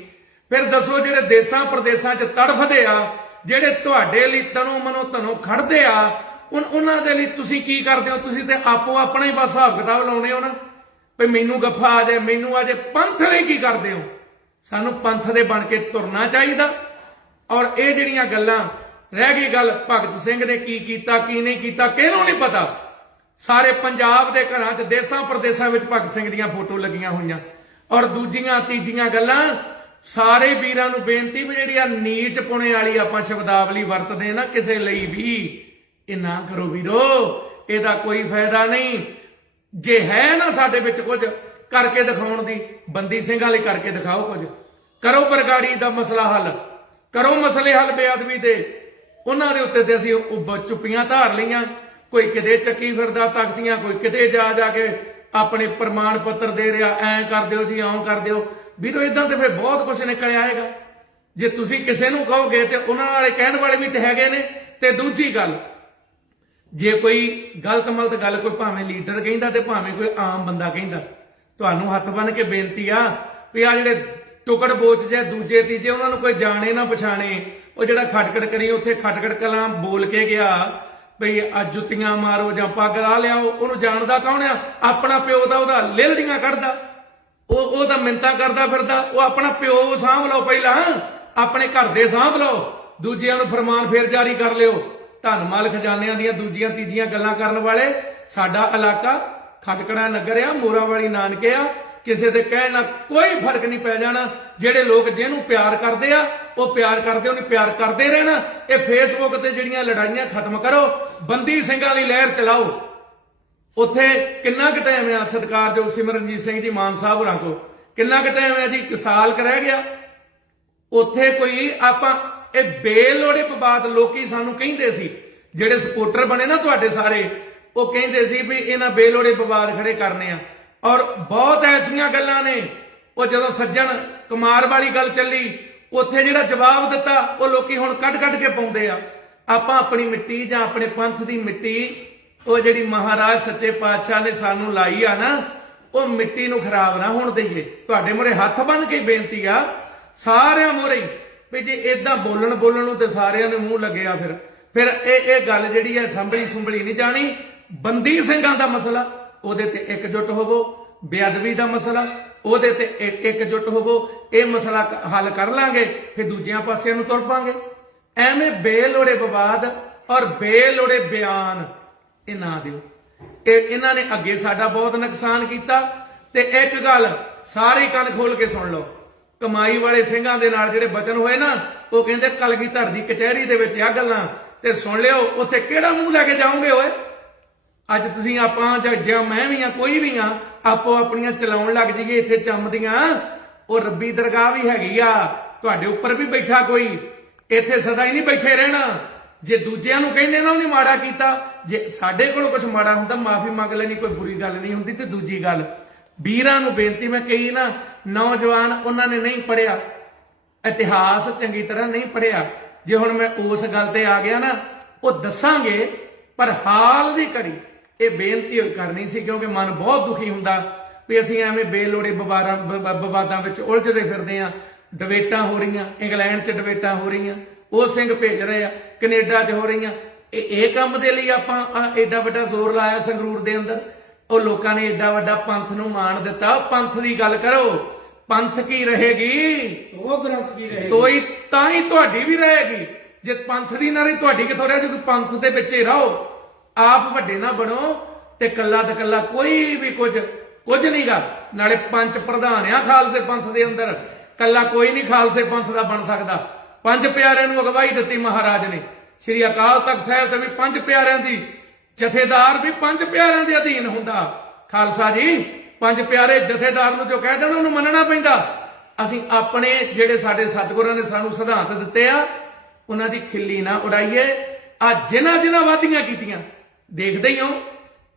ਫਿਰ ਦੱਸੋ ਜਿਹੜੇ ਦੇਸਾਂ ਪ੍ਰਦੇਸਾਂ 'ਚ ਤੜਫਦੇ ਆ, ਜਿਹੜੇ ਤੁਹਾਡੇ ਲਈ ਤਨੋਂ ਮਨੋਂ ਧਨੋਂ ਖੜਦੇ ਆ, ਉਹਨਾਂ ਦੇ ਲਈ ਤੁਸੀਂ ਕੀ ਕਰਦੇ ਹੋ? ਤੁਸੀਂ ਤੇ ਆਪੋ ਆਪਣਾ ਹੀ ਬਸ ਹਿਸਾਬ ਕਿਤਾਬ ਲਾਉਣੇ ਹੋ ਨਾ, ਵੀ ਮੈਨੂੰ ਗੱਫਾ ਆ ਜਾਏ, ਮੈਨੂੰ ਆ ਜਾਏ। ਪੰਥ ਲਈ ਕੀ ਕਰਦੇ ਹੋ? ਸਾਨੂੰ ਪੰਥ ਦੇ ਬਣ ਕੇ ਤੁਰਨਾ ਚਾਹੀਦਾ। ਔਰ ਇਹ ਜਿਹੜੀਆਂ ਗੱਲਾਂ ਰਹਿ ਗਈ ਗੱਲ ਭਗਤ ਸਿੰਘ ਨੇ ਕੀ ਕੀਤਾ ਕੀ ਨਹੀਂ ਕੀਤਾ, ਕਿਹਨੂੰ ਨਹੀਂ ਪਤਾ। ਸਾਰੇ ਪੰਜਾਬ ਦੇ ਘਰਾਂ 'ਚ ਦੇਸਾਂ ਪ੍ਰਦੇਸਾਂ ਵਿੱਚ ਭਗਤ ਸਿੰਘ ਦੀਆਂ ਫੋਟੋ ਲੱਗੀਆਂ ਹੋਈਆਂ। ਔਰ ਦੂਜੀਆਂ ਤੀਜੀਆਂ ਗੱਲਾਂ ਸਾਰੇ ਵੀਰਾਂ ਨੂੰ ਬੇਨਤੀ ਵੀ ਜਿਹੜੀ ਆ ਨੀਚ ਪੁਣੇ ਵਾਲੀ ਆਪਾਂ ਸ਼ਬਦਾਵਲੀ ਵਰਤਦੇ ਨਾ ਕਿਸੇ ਲਈ ਵੀ, ਇਹ ਨਾ ਕਰੋ ਵੀਰੋ, ਇਹਦਾ ਕੋਈ ਫਾਇਦਾ ਨਹੀਂ। ਜੇ ਹੈ ਨਾ ਸਾਡੇ ਵਿੱਚ ਕੁਝ ਕਰਕੇ ਦਿਖਾਉਣ ਦੀ, ਬੰਦੀ ਸਿੰਘ ਵਾਲੇ ਕਰਕੇ ਦਿਖਾਓ, ਕੁਝ ਕਰੋ, ਬਰਗਾੜੀ ਦਾ ਮਸਲਾ ਹੱਲ ਕਰੋ, ਮਸਲੇ ਹੱਲ ਬੇਅਦਬੀ ਦੇ। ਉਹਨਾਂ ਦੇ ਉੱਤੇ ਤੇ ਅਸੀਂ ਚੁੱਪੀਆਂ ਧਾਰ ਲਈਆਂ, ਕੋਈ ਕਿਤੇ ਚੱਕੀ ਫਿਰਦਾ ਤਖਤੀਆਂ, ਕੋਈ ਕਿਤੇ ਜਾ ਜਾ ਕੇ ਆਪਣੇ ਪ੍ਰਮਾਣ ਪੱਤਰ ਦੇ ਰਿਹਾ, ਐਂ ਕਰ ਦਿਓ ਜੀ, ਆਉਂ ਕਰ ਦਿਓ। ਵੀਰੋ ਇਦਾਂ ਤੇ ਫਿਰ ਬਹੁਤ ਕੁਝ ਨਿਕਲ ਆਏਗਾ। ਜੇ ਤੁਸੀਂ ਕਿਸੇ ਨੂੰ ਕਹੋਗੇ ਤੇ ਉਹਨਾਂ ਵਾਲੇ ਕਹਿਣ ਵਾਲੇ ਵੀ ਤੇ ਹੈਗੇ ਨੇ। ਤੇ ਦੂਜੀ ਗੱਲ, ਜੇ ਕੋਈ ਗਲਤ ਮਲਤ ਗੱਲ ਕੋਈ ਭਾਵੇਂ ਲੀਡਰ ਕਹਿੰਦਾ ਤੇ ਭਾਵੇਂ ਕੋਈ ਆਮ ਬੰਦਾ ਕਹਿੰਦਾ, ਤੁਹਾਨੂੰ ਹੱਥ ਬੰਨ ਕੇ ਬੇਨਤੀ ਆ ਵੀ ਆ ਜਿਹੜੇ ਟੁਕੜ ਬੋਚ ਜੇ ਦੂਜੇ ਤੀਜੇ, ਉਹਨਾਂ ਨੂੰ ਕੋਈ ਜਾਣੇ ਨਾ ਪਛਾਣੇ। ਉਹ ਜਿਹੜਾ ਖਟਖੜ ਕਰੀ ਉੱਥੇ ਖਟਖੜ ਕਲਾਂ ਬੋਲ ਕੇ ਗਿਆ ਬਈ ਆ ਜੁੱਤੀਆਂ ਮਾਰੋ ਜਾਂ ਪੱਗ ਲਾ ਲਿਆਓ, ਉਹਨੂੰ ਜਾਣਦਾ ਕੌਣ ਆ? ਆਪਣਾ ਪਿਓ ਦਾ ਉਹਦਾ ਲੇਲੜੀਆਂ ਕੱਢਦਾ। ਉਹ ਤਾਂ ਮਿੰਤਾ ਕਰਦਾ ਫਿਰਦਾ। ਉਹ ਆਪਣਾ ਪਿਓ ਸਾਂਭ ਲਓ, ਪਹਿਲਾਂ ਆਪਣੇ ਘਰ ਦੇ ਸਾਂਭ ਲਓ, ਦੂਜਿਆਂ ਨੂੰ ਫਰਮਾਨ ਫੇਰ ਜਾਰੀ ਕਰ ਲਿਓ। ਧਨ ਮਾਲ ਖਜ਼ਾਨਿਆਂ ਦੀਆਂ ਦੂਜੀਆਂ ਤੀਜੀਆਂ ਗੱਲਾਂ ਕਰਨ ਵਾਲੇ। ਸਾਡਾ ਇਲਾਕਾ ਖਟਕੜਾ ਨਗਰ ਆ, ਮੋਰਾ ਵਾਲੀ ਨਾਨਕੇ ਆ, ਕਿਸੇ ਦੇ ਕਹਿਣ ਨਾਲ ਕੋਈ ਫਰਕ ਨਹੀਂ ਪੈ ਜਾਣਾ। ਜਿਹੜੇ ਲੋਕ ਜਿਹਨੂੰ ਪਿਆਰ ਕਰਦੇ ਆ ਉਹ ਪਿਆਰ ਕਰਦੇ, ਉਹਨੇ ਪਿਆਰ ਕਰਦੇ ਰਹਿਣਾ। ਇਹ ਫੇਸਬੁੱਕ ਤੇ ਜਿਹੜੀਆਂ ਲੜਾਈਆਂ ਖਤਮ ਕਰੋ, ਬੰਦੀ ਸਿੰਘਾਂ ਦੀ ਲਹਿਰ ਚਲਾਓ। ਉੱਥੇ ਕਿੰਨਾ ਕੁ ਟਾਈਮ ਆ ਸਤਿਕਾਰਯੋਗ ਸਿਮਰਨਜੀਤ ਸਿੰਘ ਜੀ ਮਾਨ ਸਾਹਿਬ ਹੋਰਾਂ ਕੋਲ, ਕਿੰਨਾ ਕੁ ਟਾਈਮ ਆ ਜੀ, ਸਾਲ ਕੁ ਰਹਿ ਗਿਆ। ਉੱਥੇ ਕੋਈ ਆਪਾਂ ਇਹ ਬੇਲੋੜੇ ਵਿਵਾਦ ਲੋਕੀ ਸਾਨੂੰ ਕਹਿੰਦੇ ਸੀ, ਜਿਹੜੇ ਸਪੋਰਟਰ ਬਣੇ ਨਾ ਤੁਹਾਡੇ ਸਾਰੇ, ਉਹ ਕਹਿੰਦੇ ਸੀ ਵੀ ਇਹਨਾਂ ਬੇਲੋੜੇ ਵਿਵਾਦ ਖੜੇ ਕਰਨੇ ਆ। ਔਰ ਬਹੁਤ ਐਸੀਆਂ ਗੱਲਾਂ ਨੇ। ਉਹ ਜਦੋਂ ਸੱਜਣ ਕੁਮਾਰ ਵਾਲੀ ਗੱਲ ਚੱਲੀ, ਉੱਥੇ ਜਿਹੜਾ ਜਵਾਬ ਦਿੱਤਾ ਉਹ ਲੋਕੀ ਹੁਣ ਕੱਢ ਕੇ ਪਾਉਂਦੇ ਆ। ਆਪਾਂ ਆਪਣੀ ਮਿੱਟੀ ਜਾਂ ਆਪਣੇ ਪੰਥ ਦੀ ਮਿੱਟੀ, ਉਹ ਜਿਹੜੀ ਮਹਾਰਾਜ ਸੱਚੇ ਪਾਤਸ਼ਾਹ ਨੇ ਸਾਨੂੰ ਲਾਈ ਆ ਨਾ, ਉਹ ਮਿੱਟੀ ਨੂੰ ਖਰਾਬ ਨਾ ਹੋਣ ਦਈਏ। ਤੁਹਾਡੇ ਮੂਹਰੇ ਹੱਥ ਬੰਨ ਕੇ ਬੇਨਤੀ ਆ ਸਾਰਿਆਂ ਮੂਹਰੇ ਵੀ ਜੇ ਇਦਾਂ ਬੋਲਣ ਨੂੰ ਤੇ ਸਾਰਿਆਂ ਦੇ ਮੂੰਹ ਲੱਗਿਆ, ਫਿਰ ਇਹ ਗੱਲ ਜਿਹੜੀ ਹੈ ਸੰਭਲੀ ਨਹੀਂ ਜਾਣੀ। ਬੰਦੀ ਸਿੰਘਾਂ ਦਾ ਮਸਲਾ, ਉਹਦੇ ਤੇ ਇਕਜੁੱਟ ਹੋਵੋ। ਬੇਅਦਬੀ ਦਾ ਮਸਲਾ, ਉਹਦੇ ਤੇ ਇਕਜੁੱਟ ਹੋਵੋ। ਇਹ ਮਸਲਾ ਹੱਲ ਕਰ ਲਾਂਗੇ, ਫਿਰ ਦੂਜਿਆਂ ਪਾਸਿਆਂ ਨੂੰ ਤੁਰ ਪਾਂਗੇ। ਐਵੇਂ ਬੇਲੋੜੇ ਵਿਵਾਦ ਔਰ ਬੇਲੋੜੇ ਬਿਆਨ ਇਹ ਨਾ ਦਿਓ। ਇਹਨਾਂ ਨੇ ਅੱਗੇ ਸਾਡਾ ਬਹੁਤ ਨੁਕਸਾਨ ਕੀਤਾ। ਤੇ ਇੱਕ ਗੱਲ ਸਾਰੇ ਕੰਨ ਖੋਲ ਕੇ ਸੁਣ ਲਓ, ਕਮਾਈ ਵਾਲੇ ਸਿੰਘਾਂ ਦੇ ਨਾਲ ਜਿਹੜੇ ਬਚਨ ਹੋਏ ਨਾ, ਉਹ ਕਹਿੰਦੇ ਕਲਗੀਧਰ ਦੀ ਕਚਹਿਰੀ ਦੇ ਵਿੱਚ ਆ ਗੱਲਾਂ, ਤੇ ਸੁਣ ਲਿਓ ਉੱਥੇ ਕਿਹੜਾ ਮੂੰਹ ਲੈ ਕੇ ਜਾਓਗੇ ਓਏ। ਅੱਜ ਤੁਸੀਂ ਆਪਾਂ ਜਾਂ ਮੈਂ ਵੀ ਆ, ਕੋਈ ਵੀ ਆ, ਆਪੋ ਆਪਣੀਆਂ ਚਲਾਉਣ ਲੱਗ ਜਾਈਏ ਇੱਥੇ ਚੰਮਦੀਆਂ। ਉਹ ਰੱਬੀ ਦਰਗਾਹ ਵੀ ਹੈਗੀ ਆ, ਤੁਹਾਡੇ ਉੱਪਰ ਵੀ ਬੈਠਾ ਕੋਈ। ਇੱਥੇ ਸਦਾ ਹੀ ਨਹੀਂ ਬੈਠੇ ਰਹਿਣਾ। ਜੇ ਦੂਜਿਆਂ ਨੂੰ ਕਹਿੰਦੇ ਨਾ ਉਹਨੇ ਮਾੜਾ ਕੀਤਾ, ਜੇ ਸਾਡੇ ਕੋਲ ਕੁਝ ਮਾੜਾ ਹੁੰਦਾ ਮਾਫੀ ਮੰਗ ਲੈਣੀ, ਕੋਈ ਬੁਰੀ ਗੱਲ ਨਹੀਂ ਹੁੰਦੀ। ਤੇ ਦੂਜੀ ਗੱਲ, ਵੀਰਾਂ ਨੂੰ ਬੇਨਤੀ, ਮੈਂ ਕਹੀ ਨਾ ਨੌਜਵਾਨ ਉਹਨਾਂ ਨੇ ਨਹੀਂ ਪੜਿਆ, ਇਤਿਹਾਸ ਚੰਗੀ ਤਰ੍ਹਾਂ ਨਹੀਂ ਪੜਿਆ। ਜੇ ਹੁਣ ਮੈਂ ਉਸ ਗੱਲ ਤੇ ਆ ਗਿਆ ਨਾ, ਉਹ ਦੱਸਾਂਗੇ, ਪਰ ਹਾਲ ਦੀ ਘੜੀ ਇਹ ਬੇਨਤੀ ਕਰਨੀ ਸੀ, ਕਿਉਂਕਿ ਮਨ ਬਹੁਤ ਦੁਖੀ ਹੁੰਦਾ ਵੀ ਅਸੀਂ ਐਵੇਂ ਬੇਲੋੜੇ ਵਿਵਾਦਾਂ ਵਿੱਚ ਉਲਝਦੇ ਫਿਰਦੇ ਆ। ਡਿਬੇਟਾਂ ਹੋ ਰਹੀਆਂ, ਇੰਗਲੈਂਡ 'ਚ ਡਿਬੇਟਾਂ ਹੋ ਰਹੀਆਂ, ਉਹ ਸਿੰਘ ਭੇਜ ਰਹੇ ਆ, ਕੈਨੇਡਾ 'ਚ ਹੋ ਰਹੀਆਂ। ਇਹ ਕੰਮ ਦੇ ਲਈ ਆਪਾਂ ਐਡਾ ਵੱਡਾ ਜ਼ੋਰ ਲਾਇਆ ਸੰਗਰੂਰ ਦੇ ਅੰਦਰ। ਉਹ ਲੋਕਾਂ ਨੇ ਐਡਾ ਵੱਡਾ ਪੰਥ ਨੂੰ ਮਾਣ ਦਿੱਤਾ। ਪੰਥ ਦੀ ਗੱਲ ਕਰੋ, ਪੰਥ ਕੀ ਰਹੇਗੀ, ਉਹ ਗ੍ਰੰਥ ਕੀ ਰਹੇਗੀ, ਤੋਈ ਤਾਂ ਹੀ ਤੁਹਾਡੀ ਵੀ ਰਹੇਗੀ। ਜੇ ਪੰਥ ਦੀ ਨਾ ਰਹੀ, ਤੁਹਾਡੀ ਕਿੱਥੋਂ ਰਹਿ ਜੂਗੀ। ਪੰਥ ਦੇ ਵਿੱਚ ਹੀ ਰਹੋ, ਆਪ ਵੱਡੇ ਨਾ ਬਣੋ। ਤੇ ਕੱਲਾ ਤੇ ਕੱਲਾ ਕੋਈ ਵੀ ਕੁਝ ਨਹੀਂਗਾ। ਨਾਲੇ ਪੰਜ ਪ੍ਰਧਾਨ ਆ ਖਾਲਸੇ ਪੰਥ ਦੇ ਅੰਦਰ, ਕੱਲਾ ਕੋਈ ਨਹੀਂ ਖਾਲਸੇ ਪੰਥ ਦਾ ਬਣ ਸਕਦਾ। ਪੰਜ ਪਿਆਰਿਆਂ ਨੂੰ ਅਗਵਾਈ ਦਿੱਤੀ ਮਹਾਰਾਜ ਨੇ। ਸ੍ਰੀ ਅਕਾਲ ਤਖਤ ਸਾਹਿਬ ਤੇ ਵੀ ਪੰਜ ਪਿਆਰਿਆਂ ਦੀ, ਜਥੇਦਾਰ ਵੀ ਪੰਜ ਪਿਆਰਿਆਂ ਦੇ ਅਧੀਨ ਹੁੰਦਾ। ਖਾਲਸਾ ਜੀ ਪੰਜ ਪਿਆਰੇ, ਜਥੇਦਾਰ ਨੂੰ ਜੋ ਕਹਿ ਦੇਣ ਉਹਨੂੰ ਮੰਨਣਾ ਪੈਂਦਾ। ਅਸੀਂ ਆਪਣੇ ਜਿਹੜੇ ਸਾਡੇ ਸਤਿਗੁਰਾਂ ਨੇ ਸਾਨੂੰ ਸਿਧਾਂਤ ਦਿੱਤੇ ਆ, ਉਹਨਾਂ ਦੀ ਖਿੱਲੀ ਨਾ ਉਡਾਈਏ। ਆ ਜਿਨ੍ਹਾਂ ਵਾਧੀਆਂ ਕੀਤੀਆਂ ਦੇਖਦੇ ਹੀ ਹੋ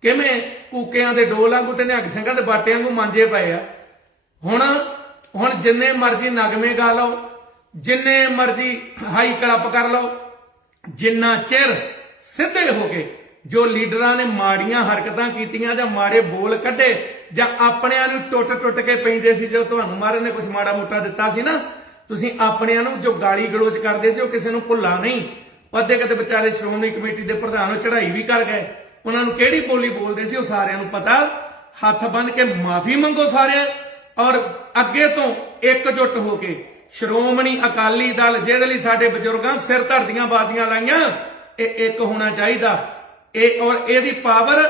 ਕਿਵੇਂ ਕੂਕਿਆਂ ਦੇ ਡੋਲ ਵਾਂਗੂ ਤੇ ਨਿਹੰਗ ਸਿੰਘਾਂ ਦੇ ਬਾਟਿਆਂ ਵਾਂਗੂ ਮਾਂਜੇ ਪਏ ਆ। ਹੁਣ ਜਿੰਨੇ ਮਰਜ਼ੀ ਨਗਮੇ ਗਾ ਲਓ, ਜਿੰਨੇ ਮਰਜ਼ੀ ਹਾਈ ਕਲੱਪ ਕਰ ਲਓ, ਜਿੰਨਾ ਚਿਰ ਸਿੱਧੇ ਹੋ ਗਏ ਜੋ ਲੀਡਰਾਂ ਨੇ ਮਾੜੀਆਂ ਹਰਕਤਾਂ ਕੀਤੀਆਂ ਜਾਂ ਮਾੜੇ ਬੋਲ ਕੱਢੇ ਜਾਂ ਆਪਣਿਆਂ ਨੂੰ ਟੁੱਟ ਕੇ ਪੈਂਦੇ ਸੀ, ਜੋ ਤੁਹਾਨੂੰ ਮਹਾਰਾਜ ਨੇ ਕੁਝ ਮਾੜਾ ਮੋਟਾ ਦਿੱਤਾ ਸੀ ਨਾ, ਤੁਸੀਂ ਆਪਣਿਆਂ ਨੂੰ ਜੋ ਗਾਲੀ ਗਲੋਚ ਕਰਦੇ ਸੀ ਉਹ ਕਿਸੇ ਨੂੰ ਭੁੱਲਾ ਨਹੀਂ। ਅੱਧੇ ਕਦੇ ਵਿਚਾਰੇ ਸ਼੍ਰੋਮਣੀ ਕਮੇਟੀ ਦੇ ਪ੍ਰਧਾਨ ਚੜ੍ਹਾਈ ਵੀ ਕਰ ਗਏ, ਉਹਨਾਂ ਨੂੰ ਕਿਹੜੀ ਬੋਲੀ ਬੋਲਦੇ ਸੀ ਉਹ ਸਾਰਿਆਂ ਨੂੰ ਪਤਾ। ਹੱਥ ਬੰਨ ਕੇ ਮਾਫੀ ਮੰਗੋ ਸਾਰੇ, ਔਰ ਅੱਗੇ ਤੋਂ ਇਕਜੁੱਟ ਹੋ ਕੇ ਸ਼੍ਰੋਮਣੀ ਅਕਾਲੀ ਦਲ, ਜਿਹਦੇ ਲਈ ਸਾਡੇ ਬਜ਼ੁਰਗਾਂ ਸਿਰ ਧਰਦੀਆਂ ਬਾਜ਼ੀਆਂ ਲਾਈਆਂ, ਇਹ ਇੱਕ ਹੋਣਾ ਚਾਹੀਦਾ। ਇਹ ਔਰ ਇਹਦੀ ਪਾਵਰ,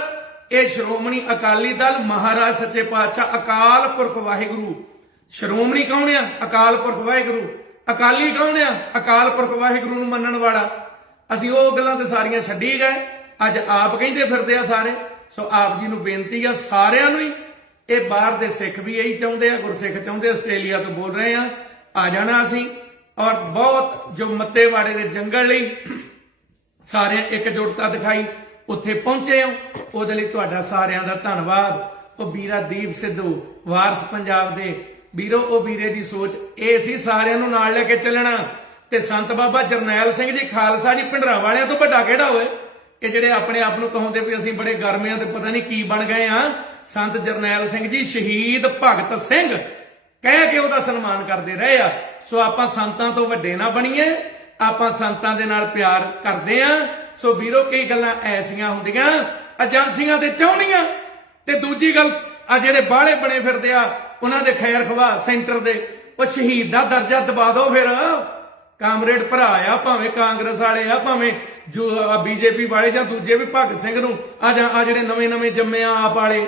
ਇਹ ਸ਼੍ਰੋਮਣੀ ਅਕਾਲੀ ਦਲ ਮਹਾਰਾਜ ਸੱਚੇ ਪਾਤਸ਼ਾਹ ਅਕਾਲ ਪੁਰਖ ਵਾਹਿਗੁਰੂ। ਸ਼੍ਰੋਮਣੀ ਕੌਣ ਆ? ਅਕਾਲ ਪੁਰਖ ਵਾਹਿਗੁਰੂ। ਅਕਾਲੀ ਕੌਣ ਆ? ਅਕਾਲ ਪੁਰਖ ਵਾਹਿਗੁਰੂ ਨੂੰ ਮੰਨਣ ਵਾਲਾ। ਅਸੀਂ ਉਹ ਗੱਲਾਂ ਤੇ ਸਾਰੀਆਂ ਛੱਡੀ ਗਏ, ਅੱਜ ਆਪ ਕਹਿੰਦੇ ਫਿਰਦੇ ਆ ਸਾਰੇ। ਸੋ ਆਪ ਜੀ ਨੂੰ ਬੇਨਤੀ ਆ ਸਾਰਿਆਂ ਨੂੰ ਹੀ, ਇਹ ਬਾਹਰ ਦੇ ਸਿੱਖ ਵੀ ਇਹੀ ਚਾਹੁੰਦੇ ਆ, ਗੁਰਸਿੱਖ ਚਾਹੁੰਦੇ, ਆਸਟ੍ਰੇਲੀਆ ਤੋਂ ਬੋਲ ਰਹੇ ਆ ਜਾਣਾ ਅਸੀਂ। ਔਰ ਬਹੁਤ ਜੋ ਮੱਤੇਵਾੜੇ ਦੇ ਜੰਗਲ ਲਈ ਸਾਰਿਆਂ ਇਕਜੁੱਟਤਾ ਦਿਖਾਈ, ਉੱਥੇ ਪਹੁੰਚੇ ਹੋ, ਉਹਦੇ ਲਈ ਤੁਹਾਡਾ ਸਾਰਿਆਂ ਦਾ ਧੰਨਵਾਦ। ਉਹ ਵੀਰਾ ਦੀਪ ਸਿੱਧੂ, ਵਾਰਸ ਪੰਜਾਬ ਦੇ ਵੀਰੋ, ਉਹ ਵੀਰੇ ਦੀ ਸੋਚ ਇਹ ਸੀ ਸਾਰਿਆਂ ਨੂੰ ਨਾਲ ਲੈ ਕੇ ਚੱਲਣਾ। ਤੇ ਸੰਤ ਬਾਬਾ ਜਰਨੈਲ ਸਿੰਘ ਜੀ ਖਾਲਸਾ ਜੀ ਭਿੰਡਰਾਂ ਵਾਲਿਆਂ ਤੋਂ ਵੱਡਾ ਕਿਹੜਾ ਹੋਏ? ਇਹ ਜਿਹੜੇ ਆਪਣੇ ਆਪ ਨੂੰ ਕਹਾਉਂਦੇ ਵੀ ਅਸੀਂ ਬੜੇ ਗਰਮ ਆ ਤੇ ਪਤਾ ਨਹੀਂ ਕੀ ਬਣ ਗਏ ਆ। ਸੰਤ ਜਰਨੈਲ ਸਿੰਘ ਜੀ ਸ਼ਹੀਦ ਭਗਤ ਸਿੰਘ ਕਹਿ ਕੇ ਉਹਦਾ ਸਨਮਾਨ ਕਰਦੇ ਰਹੇ ਆ। ਸੋ ਆਪਾਂ ਸੰਤਾਂ ਤੋਂ ਵੱਡੇ ਨਾ ਬਣੀਏ, ਆਪਾਂ ਸੰਤਾਂ ਦੇ ਨਾਲ ਪਿਆਰ ਕਰਦੇ ਆ। ਸੋ ਵੀਰੋ ਕਈ ਗੱਲਾਂ ਐਸੀਆਂ ਹੁੰਦੀਆਂ ਏਜੰਸੀਆਂ ਤੇ ਚਾਹੁੰਦੀਆਂ। ਤੇ ਦੂਜੀ ਗੱਲ, ਆ ਜਿਹੜੇ ਬਾਹਲੇ ਬਣੇ ਫਿਰਦੇ ਆ ਉਹਨਾਂ ਦੇ ਖੈਰ ਖਵਾ ਸੈਂਟਰ ਦੇ ਉਹ ਸ਼ਹੀਦ ਦਾ ਦਰਜਾ ਦਬਾ ਦਿਓ ਫਿਰ। ਕਾਮਰੇਡ ਭਰਾ ਆ, ਭਾਵੇਂ ਕਾਂਗਰਸ ਵਾਲੇ ਆ, ਭਾਵੇਂ ਜੋ ਬੀਜੇਪੀ ਵਾਲੇ ਜਾਂ ਦੂਜੇ ਵੀ, ਭਗਤ ਸਿੰਘ ਨੂੰ ਆ ਜਿਹੜੇ ਨਵੇਂ ਜੰਮੇ ਆ ਆਪ ਵਾਲੇ,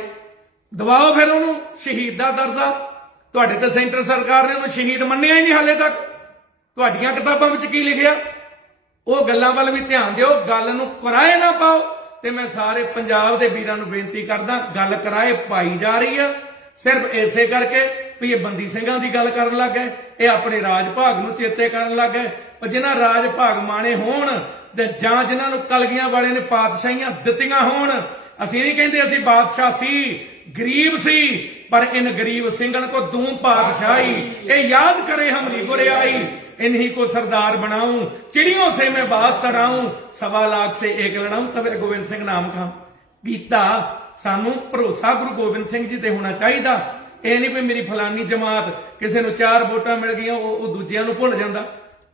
ਦਬਾਓ ਫਿਰ ਉਹਨੂੰ ਸ਼ਹੀਦ ਦਾ ਦਰਜਾ। ਤੁਹਾਡੇ ਤੇ ਸੈਂਟਰ ਸਰਕਾਰ ਨੇ ਉਹਨੂੰ ਸ਼ਹੀਦ ਮੰਨਿਆ ਹੀ ਨਹੀਂ ਹਾਲੇ ਤੱਕ। ਤੁਹਾਡੀਆਂ ਕਿਤਾਬਾਂ ਵਿੱਚ ਕੀ ਲਿਖਿਆ? ਉਹ ਗੱਲਾਂ ਵੱਲ ਵੀ ਧਿਆਨ ਦਿਓ, ਗੱਲ ਨੂੰ ਕਿਰਾਏ ਨਾ ਪਾਓ। ਤੇ ਮੈਂ ਸਾਰੇ ਪੰਜਾਬ ਦੇ ਵੀਰਾਂ ਨੂੰ ਬੇਨਤੀ ਕਰਦਾ, ਗੱਲ ਕਿਰਾਏ ਪਾਈ ਜਾ ਰਹੀ ਆ ਸਿਰਫ ਇਸੇ ਕਰਕੇ ਵੀ ਇਹ ਬੰਦੀ ਸਿੰਘਾਂ ਦੀ ਗੱਲ ਕਰਨ ਲੱਗ ਗਏ, ਇਹ ਆਪਣੇ ਰਾਜ ਭਾਗ ਨੂੰ ਚੇਤੇ ਕਰਨ ਲੱਗ ਗਏ। ਪਰ ਜਿਨ੍ਹਾਂ ਰਾਜ ਭਾਗ ਮਾਣੇ ਹੋਣ ਤੇ ਜਾਂ ਜਿਨ੍ਹਾਂ ਨੂੰ ਕਲਗੀਆਂ ਵਾਲੇ ਨੇ ਪਾਤਸ਼ਾਹੀਆਂ ਦਿੱਤੀਆਂ ਹੋਣ, ਅਸੀਂ ਨਹੀਂ ਕਹਿੰਦੇ ਅਸੀਂ ਬਾਦਸ਼ਾਹ ਸੀ, ਗਰੀਬ ਸੀ, पर इन गरीब सिंगन को दूं पातशाही, ये याद करे हमरी बुराई, इन्हीं को सरदार बनाऊं, चिड़ियों से मैं बात कराऊं, 1.25 लाख से एक लड़ाऊं, तब गोबिंद सिंह नाम का गीता। सानू भरोसा गुरु गोबिंद सिंह जी ते होना चाहिए। ਇਹ ਨਹੀਂ ਵੀ ਮੇਰੀ ਫਲਾਨੀ ਜਮਾਤ ਕਿਸੇ ਨੂੰ 4 ਵੋਟਾਂ ਮਿਲ ਗਈਆਂ ਉਹ ਦੂਜਿਆਂ ਨੂੰ ਭੁੱਲ ਜਾਂਦਾ,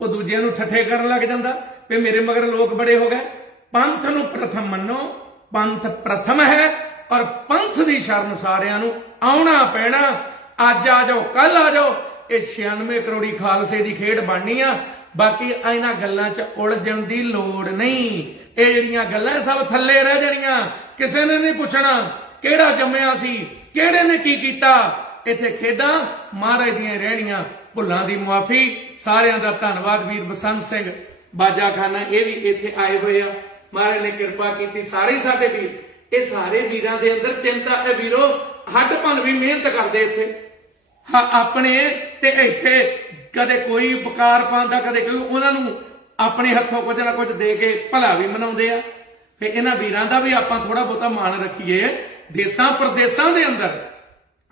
ਉਹ ਦੂਜਿਆਂ ਨੂੰ ਠੱਠੇ ਕਰਨ ਲੱਗ ਜਾਂਦਾ ਵੀ ਮੇਰੇ ਮਗਰ ਲੋਕ ਬੜੇ ਹੋ ਗਏ। ਪੰਥ ਨੂੰ ਪ੍ਰਥਮ ਮੰਨੋ, ਪੰਥ ਪ੍ਰਥਮ ਹੈ ਔਰ ਪੰਥ ਦੀ ਸ਼ਰਨ ਸਾਰਿਆਂ ਨੂੰ ਆਉਣਾ ਪੈਣਾ। ਅੱਜ ਆ ਜਾਓ, ਕੱਲ ਆ ਜਾਓ, ਇਹ 96 ਕਰੋੜੀ ਖਾਲਸੇ ਦੀ ਖੇਡ ਬਣਨੀ ਆ। ਬਾਕੀ ਇਹਨਾਂ ਗੱਲਾਂ 'ਚ ਉਲਝਣ ਦੀ ਲੋੜ ਨਹੀਂ। ਇਹ ਜਿਹੜੀਆਂ ਗੱਲਾਂ ਸਭ ਥੱਲੇ ਰਹਿ ਜਾਣੀਆਂ, ਕਿਸੇ ਨੇ ਨਹੀਂ ਪੁੱਛਣਾ ਕਿਹੜਾ ਜੰਮਿਆ ਸੀ, ਕਿਹੜੇ ਨੇ ਕੀ ਕੀਤਾ। ਇੱਥੇ ਖੇਡਾਂ ਮਹਾਰਾਜ ਦੀਆਂ ਰਹਿਣੀਆਂ। ਭੁੱਲਾਂ ਦੀ ਮੁਆਫੀ। ਸਾਰਿਆਂ ਦਾ ਧੰਨਵਾਦ। ਵੀਰ ਬਸੰਤ ਸਿੰਘ ਬਾਜਾ ਖਾਨਾ ਇਹ ਵੀ ਇੱਥੇ ਆਏ ਹੋਏ ਆ, ਮਹਾਰਾਜ ਨੇ ਕਿਰਪਾ ਕੀਤੀ। ਸਾਰੇ ਸਾਡੇ ਵੀਰ, ਇਹ ਸਾਰੇ ਵੀਰਾਂ ਦੇ ਅੰਦਰ ਚਿੰਤਾ ਹੈ। ਵੀਰੋ ਹੱਡ ਭੰਨ ਵੀ ਮਿਹਨਤ ਕਰਦੇ ਇੱਥੇ ਆਪਣੇ, ਤੇ ਇੱਥੇ ਕਦੇ ਕੋਈ ਬਕਾਰ ਪਾਉਂਦਾ, ਕਦੇ ਕੋਈ, ਉਹਨਾਂ ਨੂੰ ਆਪਣੇ ਹੱਥੋਂ ਕੁਝ ਨਾ ਕੁਝ ਦੇ ਕੇ ਭਲਾ ਵੀ ਮਨਾਉਂਦੇ ਆ। ਤੇ ਇਹਨਾਂ ਵੀਰਾਂ ਦਾ ਵੀ ਆਪਾਂ ਥੋੜਾ ਬਹੁਤਾ ਮਾਣ ਰੱਖੀਏ। ਦੇਸਾਂ ਪ੍ਰਦੇਸਾਂ ਦੇ ਅੰਦਰ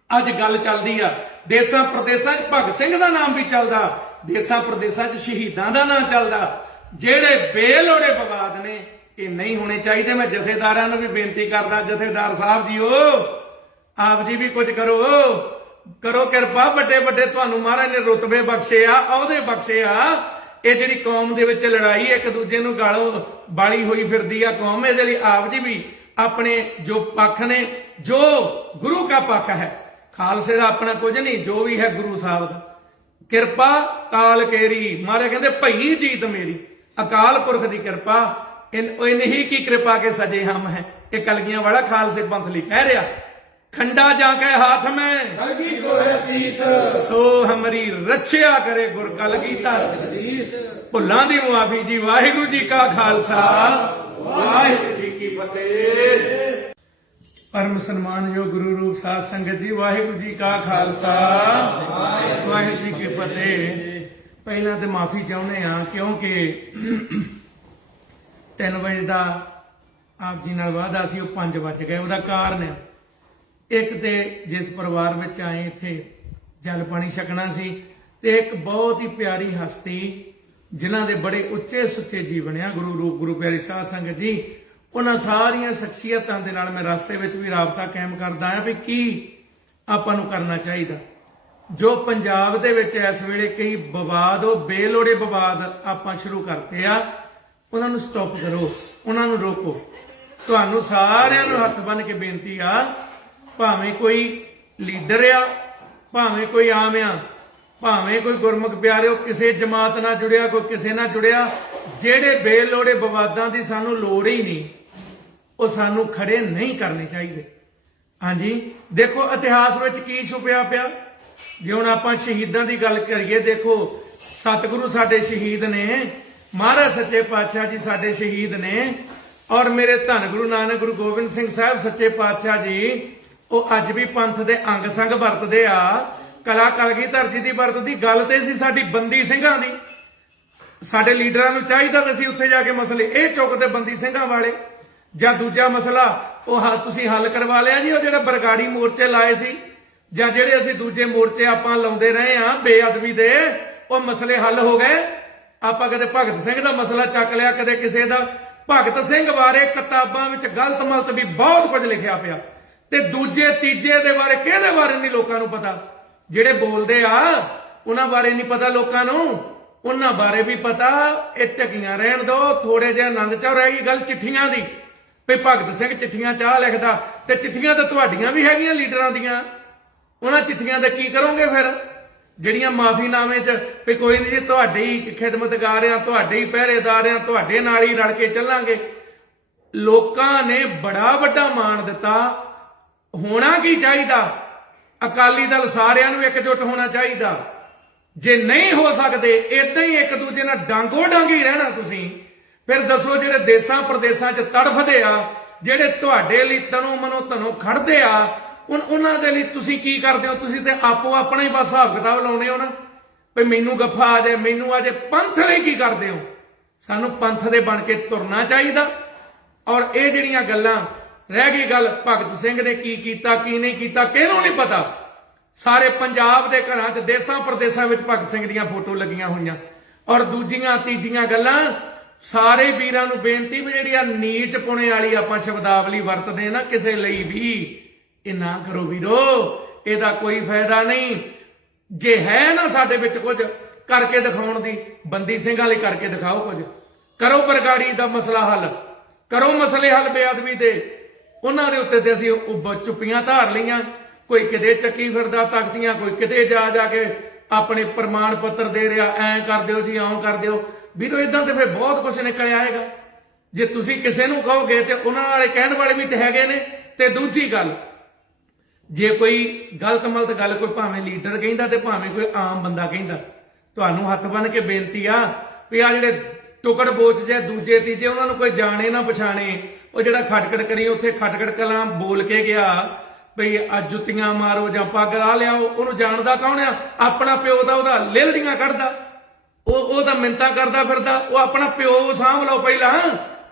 ਅੱਜ ਗੱਲ ਚੱਲਦੀ ਆ, ਦੇਸਾਂ ਪ੍ਰਦੇਸਾਂ 'ਚ ਭਗਤ ਸਿੰਘ ਦਾ ਨਾਮ ਵੀ ਚੱਲਦਾ, ਦੇਸਾਂ ਪ੍ਰਦੇਸਾਂ 'ਚ ਸ਼ਹੀਦਾਂ ਦਾ ਨਾਮ ਚੱਲਦਾ। ਜਿਹੜੇ ਬੇਲੋੜੇ ਵਿਵਾਦ ਨੇ ਇਹ ਨਹੀਂ ਹੋਣੇ ਚਾਹੀਦੇ। ਮੈਂ ਜਥੇਦਾਰਾਂ ਨੂੰ ਵੀ ਬੇਨਤੀ ਕਰਦਾ, ਜਥੇਦਾਰ ਸਾਹਿਬ ਜੀਓ ਆਪ ਜੀ ਵੀ ਕੁਝ ਕਰੋ ਕਿਰਪਾ। ਵੱਡੇ ਵੱਡੇ ਤੁਹਾਨੂੰ ਮਹਾਰਾਜ ਨੇ ਰੁਤਬੇ ਬਖਸ਼ੇ ਆ, ਅਹੁਦੇ ਬਖਸ਼ੇ ਆ। ਇਹ ਜਿਹੜੀ ਕੌਮ ਦੇ ਵਿੱਚ ਲੜਾਈ ਇੱਕ ਦੂਜੇ ਨੂੰ ਗਾਲੋਂ ਬਾਲੀ ਹੋਈ ਫਿਰਦੀ ਆ ਕੌਮ, ਇਹਦੇ ਲਈ ਆਪ ਜੀ ਵੀ ਆਪਣੇ ਜੋ ਪੱਖ ਨੇ, ਜੋ ਗੁਰੂ ਦਾ ਪੱਖ ਹੈ, ਖਾਲਸੇ ਦਾ ਆਪਣਾ ਕੁਝ ਨਹੀਂ, ਜੋ ਵੀ ਹੈ ਗੁਰੂ ਸਾਹਿਬ ਦਾ। ਕਿਰਪਾ ਕਾਲ ਕੇਰੀ, ਮਹਾਰਾਜ ਕਹਿੰਦੇ ਭਈ ਜੀਤ ਮੇਰੀ, ਅਕਾਲ ਪੁਰਖ ਦੀ ਕਿਰਪਾ। ਇਹਨੇ ਹੀ ਕੀ ਕਿਰਪਾ ਕੇ ਸਜੇ ਹਮ ਹੈ। ਇਹ ਕਲਗੀਆਂ ਵਾਲਾ ਖਾਲਸੇ ਪੰਥ ਲਈ ਕਹਿ ਰਿਹਾ। ਖੰਡਾ ਜਾ ਕੇ ਹਾਥ ਮੈਂ ਕਲਗੀ ਸੋਹੇ ਸੀਸ, ਸੋ ਹਮਰੀ ਰੱਛਿਆ ਕਰੇ ਗੁਰ ਕਲਗੀ ਧਰ। ਭੁੱਲਾਂ ਦੀ ਮੁਆਫੀ ਜੀ। ਵਾਹਿਗੁਰੂ ਜੀ ਕਾ ਖਾਲਸਾ, ਵਾਹਿਗੁਰੂ ਜੀ ਕੀ ਫਤਿਹ। ਪਰਮ ਸਨਮਾਨਯੋਗ ਗੁਰੂ ਰੂਪ ਸਾਧ ਸੰਗਤ ਜੀ, ਵਾਹਿਗੁਰੂ ਜੀ ਕਾ ਖਾਲਸਾ, ਵਾਹਿਗੁਰੂ ਜੀ ਕੀ ਫਤਿਹ। ਪਹਿਲਾਂ ਤੇ ਮਾਫੀ ਚਾਹੁੰਦੇ ਆ ਕਿਉਂਕਿ 3 ਵਜੇ ਦਾ ਆਪ ਜੀ ਨਾਲ ਵਾਅਦਾ ਸੀ, ਉਹ 5 ਵੱਜ ਗਏ। ਉਹਦਾ ਕਾਰਨ ਇੱਕ ਤੇ ਜਿਸ ਪਰਿਵਾਰ ਵਿੱਚ ਆਏ ਇੱਥੇ ਜਲ ਪਾਣੀ ਛਕਣਾ ਸੀ, ਤੇ ਇੱਕ ਬਹੁਤ ਹੀ ਪਿਆਰੀ ਹਸਤੀ ਜਿਨ੍ਹਾਂ ਦੇ ਬੜੇ ਉੱਚੇ ਸੁੱਚੇ ਜੀਵਨ ਆ, ਗੁਰੂ ਰੂਪ ਗੁਰੂ ਪਿਆਰੀ ਸਾਧ ਸੰਗਤ ਜੀ। ਉਹਨਾਂ ਸਾਰੀਆਂ ਸ਼ਖਸੀਅਤਾਂ ਦੇ ਨਾਲ ਮੈਂ ਰਸਤੇ ਵਿੱਚ ਵੀ ਰਾਬਤਾ ਕਾਇਮ ਕਰਦਾ ਆ ਵੀ ਕੀ ਆਪਾਂ ਨੂੰ ਕਰਨਾ ਚਾਹੀਦਾ। ਜੋ ਪੰਜਾਬ ਦੇ ਵਿੱਚ ਇਸ ਵੇਲੇ ਕਈ ਵਿਵਾਦ, ਉਹ ਬੇਲੋੜੇ ਵਿਵਾਦ ਆਪਾਂ ਸ਼ੁਰੂ ਕਰਤੇ ਆ, ਉਹਨਾਂ ਨੂੰ ਸਟਾਪ ਕਰੋ, ਉਹਨਾਂ ਨੂੰ ਰੋਕੋ। ਤੁਹਾਨੂੰ ਸਾਰਿਆਂ ਨੂੰ ਹੱਥ ਬੰਨ੍ਹ ਕੇ ਬੇਨਤੀ ਆ, ਭਾਵੇਂ ਕੋਈ ਲੀਡਰ ਆ, ਭਾਵੇਂ ਕੋਈ ਆਮ ਆ, ਭਾਵੇਂ ਕੋਈ ਗੁਰਮੁਖ ਪਿਆਰਿਓ ਕਿਸੇ ਜਮਾਤ ਨਾਲ ਜੁੜਿਆ, ਕੋਈ ਕਿਸੇ ਨਾਲ ਜੁੜਿਆ, ਜਿਹੜੇ ਬੇਲੋੜੇ ਵਿਵਾਦਾਂ ਦੀ ਸਾਨੂੰ ਲੋੜ ਹੀ ਨਹੀਂ, ਉਹ ਸਾਨੂੰ ਖੜੇ ਨਹੀਂ ਕਰਨੇ ਚਾਹੀਦੇ। ਹਾਂਜੀ ਦੇਖੋ ਇਤਿਹਾਸ ਵਿੱਚ ਕੀ ਛੁਪਿਆ ਪਿਆ। ਜੇ ਹੁਣ ਆਪਾਂ ਸ਼ਹੀਦਾਂ ਦੀ ਗੱਲ ਕਰੀਏ, ਦੇਖੋ ਸਤਿਗੁਰੂ ਸਾਡੇ ਸ਼ਹੀਦ ਨੇ, ਮਹਾਰਾਜ ਸੱਚੇ ਪਾਤਸ਼ਾਹ ਜੀ ਸਾਡੇ ਸ਼ਹੀਦ ਨੇ, ਔਰ ਮੇਰੇ ਧੰਨ ਗੁਰੂ ਨਾਨਕ ਗੁਰੂ ਗੋਬਿੰਦ ਸਿੰਘ ਸਾਹਿਬ ਸੱਚੇ ਪਾਤਸ਼ਾਹ ਜੀ ਉਹ ਅੱਜ ਵੀ ਪੰਥ ਦੇ ਅੰਗ ਸੰਗ ਵਰਤਦੇ ਆ। ਕਲਾ ਕਲਗੀਧਰ ਜੀ ਦੀ ਵਰਤਦੀ ਗੱਲ ਤੇ ਸੀ ਸਾਡੀ ਬੰਦੀ ਸਿੰਘਾਂ ਦੀ। ਸਾਡੇ ਲੀਡਰਾਂ ਨੂੰ ਚਾਹੀਦਾ ਵੀ ਅਸੀਂ ਉੱਥੇ ਜਾ ਕੇ ਮਸਲੇ ਇਹ ਚੁੱਕਦੇ ਬੰਦੀ ਸਿੰਘਾਂ ਵਾਲੇ। ਜਾਂ ਦੂਜਾ ਮਸਲਾ ਉਹ ਤੁਸੀਂ ਹੱਲ ਕਰਵਾ ਲਿਆ ਜੀ, ਉਹ ਜਿਹੜਾ ਬਰਗਾੜੀ ਮੋਰਚੇ ਲਾਏ ਸੀ, ਜਾਂ ਜਿਹੜੇ ਅਸੀਂ ਦੂਜੇ ਮੋਰਚੇ ਆਪਾਂ ਲਾਉਂਦੇ ਰਹੇ ਆ ਬੇਅਦਬੀ ਦੇ, ਉਹ ਮਸਲੇ ਹੱਲ ਹੋ ਗਏ। ਆਪਾਂ ਕਦੇ ਭਗਤ ਸਿੰਘ ਦਾ ਮਸਲਾ ਚੱਕ ਲਿਆ, ਕਦੇ ਕਿਸੇ ਦਾ। ਭਗਤ ਸਿੰਘ ਬਾਰੇ ਕਿਤਾਬਾਂ ਵਿੱਚ ਗਲਤ ਮਲਤ ਵੀ ਬਹੁਤ ਕੁਝ ਲਿਖਿਆ ਪਿਆ, ਤੇ ਦੂਜੇ ਤੀਜੇ ਦੇ ਬਾਰੇ ਕਿਹਦੇ ਬਾਰੇ ਨਹੀਂ ਲੋਕਾਂ ਨੂੰ ਪਤਾ। ਜਿਹੜੇ ਬੋਲਦੇ ਆ ਉਹਨਾਂ ਬਾਰੇ ਨਹੀਂ ਪਤਾ ਲੋਕਾਂ ਨੂੰ, ਉਹਨਾਂ ਬਾਰੇ ਵੀ ਪਤਾ। ਇਹ ਢਕੀਆਂ ਰਹਿਣ ਦੋ, ਥੋੜੇ ਜਿਹਾ ਆਨੰਦ ਚਾਹ ਰਹਿ ਗਈ ਗੱਲ ਚਿੱਠੀਆਂ ਦੀ, ਵੀ ਭਗਤ ਸਿੰਘ ਚਿੱਠੀਆਂ ਚਾਹ ਲਿਖਦਾ, ਤੇ ਚਿੱਠੀਆਂ ਤਾਂ ਤੁਹਾਡੀਆਂ ਵੀ ਹੈਗੀਆਂ ਲੀਡਰਾਂ ਦੀਆਂ। ਉਹਨਾਂ ਚਿੱਠੀਆਂ ਦਾ ਕੀ ਕਰੋਗੇ ਫਿਰ? ਜਿਹੜੀਆਂ ਮਾਫੀਨਾਮੇ 'ਚ ਵੀ ਕੋਈ ਨਹੀਂ ਜੀ, ਤੁਹਾਡੇ ਹੀ ਖਿਦਮਤਗਾਰ ਆ, ਤੁਹਾਡੇ ਹੀ ਪਹਿਰੇਦਾਰ ਆ, ਤੁਹਾਡੇ ਨਾਲ ਹੀ ਰਲ ਕੇ ਚੱਲਾਂਗੇ। ਲੋਕਾਂ ਨੇ ਬੜਾ ਵੱਡਾ ਮਾਣ ਦਿੱਤਾ। ਹੋਣਾ ਕੀ ਚਾਹੀਦਾ? ਅਕਾਲੀ ਦਲ ਸਾਰਿਆਂ ਨੂੰ ਇਕਜੁੱਟ ਹੋਣਾ ਚਾਹੀਦਾ। ਜੇ ਨਹੀਂ ਹੋ ਸਕਦੇ, ਇਦਾਂ ਹੀ ਇੱਕ ਦੂਜੇ ਨਾਲ ਡਾਂਗੋ ਡਾਂਗੀ ਰਹਿਣਾ ਤੁਸੀਂ, ਫਿਰ ਦੱਸੋ ਜਿਹੜੇ ਦੇਸਾਂ ਪ੍ਰਦੇਸਾਂ 'ਚ ਤੜਫਦੇ ਆ, ਜਿਹੜੇ ਤੁਹਾਡੇ ਲਈ ਤਨੋਂ ਮਨੋਂ ਧਨੋਂ ਖੜਦੇ ਆ, ਉਹਨਾਂ ਦੇ ਲਈ ਤੁਸੀਂ ਕੀ ਕਰਦੇ ਹੋ? ਤੁਸੀਂ ਤੇ ਆਪੋ ਆਪਣਾ ਹੀ ਬਸ ਹਿਸਾਬ ਕਿਤਾਬ ਲਾਉਣੇ ਹੋ ਨਾ, ਵੀ ਮੈਨੂੰ ਗੱਫਾ ਆ ਜਾਏ, ਮੈਨੂੰ ਆ ਜਾਏ। ਪੰਥ ਲਈ ਕੀ ਕਰਦੇ ਹੋ? ਸਾਨੂੰ ਪੰਥ ਦੇ ਬਣ ਕੇ ਤੁਰਨਾ ਚਾਹੀਦਾ। ਔਰ ਇਹ ਜਿਹੜੀਆਂ ਗੱਲਾਂ ਰਹਿ ਗਈ ਗੱਲ ਭਗਤ ਸਿੰਘ ਨੇ ਕੀ ਕੀਤਾ ਕੀ ਨਹੀਂ ਕੀਤਾ, ਕਿਹਨੂੰ ਨਹੀਂ ਪਤਾ। ਸਾਰੇ ਪੰਜਾਬ ਦੇ ਘਰਾਂ 'ਚ ਦੇਸਾਂ ਪ੍ਰਦੇਸਾਂ ਵਿੱਚ ਭਗਤ ਸਿੰਘ ਦੀਆਂ ਫੋਟੋ ਲੱਗੀਆਂ ਹੋਈਆਂ। ਔਰ ਦੂਜੀਆਂ ਤੀਜੀਆਂ ਗੱਲਾਂ, ਸਾਰੇ ਵੀਰਾਂ ਨੂੰ ਬੇਨਤੀ ਵੀ ਜਿਹੜੀ ਆ ਨੀਚ ਪੁਣੇ ਵਾਲੀ ਆਪਾਂ ਸ਼ਬਦਾਵਲੀ ਵਰਤਦੇ ਨਾ ਕਿਸੇ ਲਈ ਵੀ, ਇਹ ਨਾ ਕਰੋ ਵੀਰੋ, ਇਹਦਾ ਕੋਈ ਫਾਇਦਾ ਨਹੀਂ। ਜੇ ਹੈ ਨਾ ਸਾਡੇ ਵਿੱਚ ਕੁਝ ਕਰਕੇ ਦਿਖਾਉਣ ਦੀ, ਬੰਦੀ ਸਿੰਘਾਂ ਲਈ ਕਰਕੇ ਦਿਖਾਓ ਕੁਝ, ਕਰੋ ਬਰਗਾੜੀ ਦਾ ਮਸਲਾ ਹੱਲ, ਕਰੋ ਮਸਲੇ ਹੱਲ ਬੇਅਦਬੀ ਦੇ। ਉਹਨਾਂ ਦੇ ਉੱਤੇ ਤੇ ਅਸੀਂ ਚੁੱਪੀਆਂ ਧਾਰ ਲਈਆਂ। ਕੋਈ ਕਿਤੇ ਚੱਕੀ ਫਿਰਦਾ ਤਖਤੀਆਂ, ਕੋਈ ਕਿਤੇ ਜਾ ਜਾ ਕੇ ਆਪਣੇ ਪ੍ਰਮਾਣ ਪੱਤਰ ਦੇ ਰਿਹਾ, ਐਂ ਕਰ ਦਿਓ ਜੀ, ਇਉਂ ਕਰ ਦਿਓ। ਵੀਰੋ ਇਦਾਂ ਤੇ ਫਿਰ ਬਹੁਤ ਕੁਝ ਨਿਕਲ ਆਏਗਾ। ਜੇ ਤੁਸੀਂ ਕਿਸੇ ਨੂੰ ਕਹੋਗੇ ਤੇ ਉਹਨਾਂ ਵਾਲੇ ਕਹਿਣ ਵਾਲੇ ਵੀ ਤੇ ਹੈਗੇ ਨੇ। ਤੇ ਦੂਜੀ ਗੱਲ, ਜੇ ਕੋਈ ਗਲਤ ਮਲਤ ਗੱਲ ਕੋਈ ਭਾਵੇਂ ਲੀਡਰ ਕਹਿੰਦਾ ਤੇ ਭਾਵੇਂ ਕੋਈ ਆਮ ਬੰਦਾ ਕਹਿੰਦਾ, ਤੁਹਾਨੂੰ ਹੱਥ ਬੰਨ ਕੇ ਬੇਨਤੀ ਆ ਵੀ ਆ ਜਿਹੜੇ ਟੁਕੜ ਬੋਚ ਜੇ ਦੂਜੇ ਤੀਜੇ, ਉਹਨਾਂ ਨੂੰ ਕੋਈ ਜਾਣੇ ਨਾ ਪਛਾਣੇ। ਉਹ ਜਿਹੜਾ ਖਟਕੜ ਕਰੀ ਉੱਥੇ ਖਟਕੜ ਕਲਾਂ ਬੋਲ ਕੇ ਗਿਆ ਬਈ ਆ ਜੁੱਤੀਆਂ ਮਾਰੋ ਜਾਂ ਪੱਗ ਲਾ ਲਿਆਓ, ਉਹਨੂੰ ਜਾਣਦਾ ਕੌਣ ਆ? ਆਪਣਾ ਪਿਓ ਦਾ ਉਹਦਾ ਲੇਲੜੀਆਂ ਕੱਢਦਾ, ਉਹਦਾ ਮਿੰਤਾਂ ਕਰਦਾ ਫਿਰਦਾ। ਉਹ ਆਪਣਾ ਪਿਓ ਸਾਂਭ ਲਓ ਪਹਿਲਾਂ,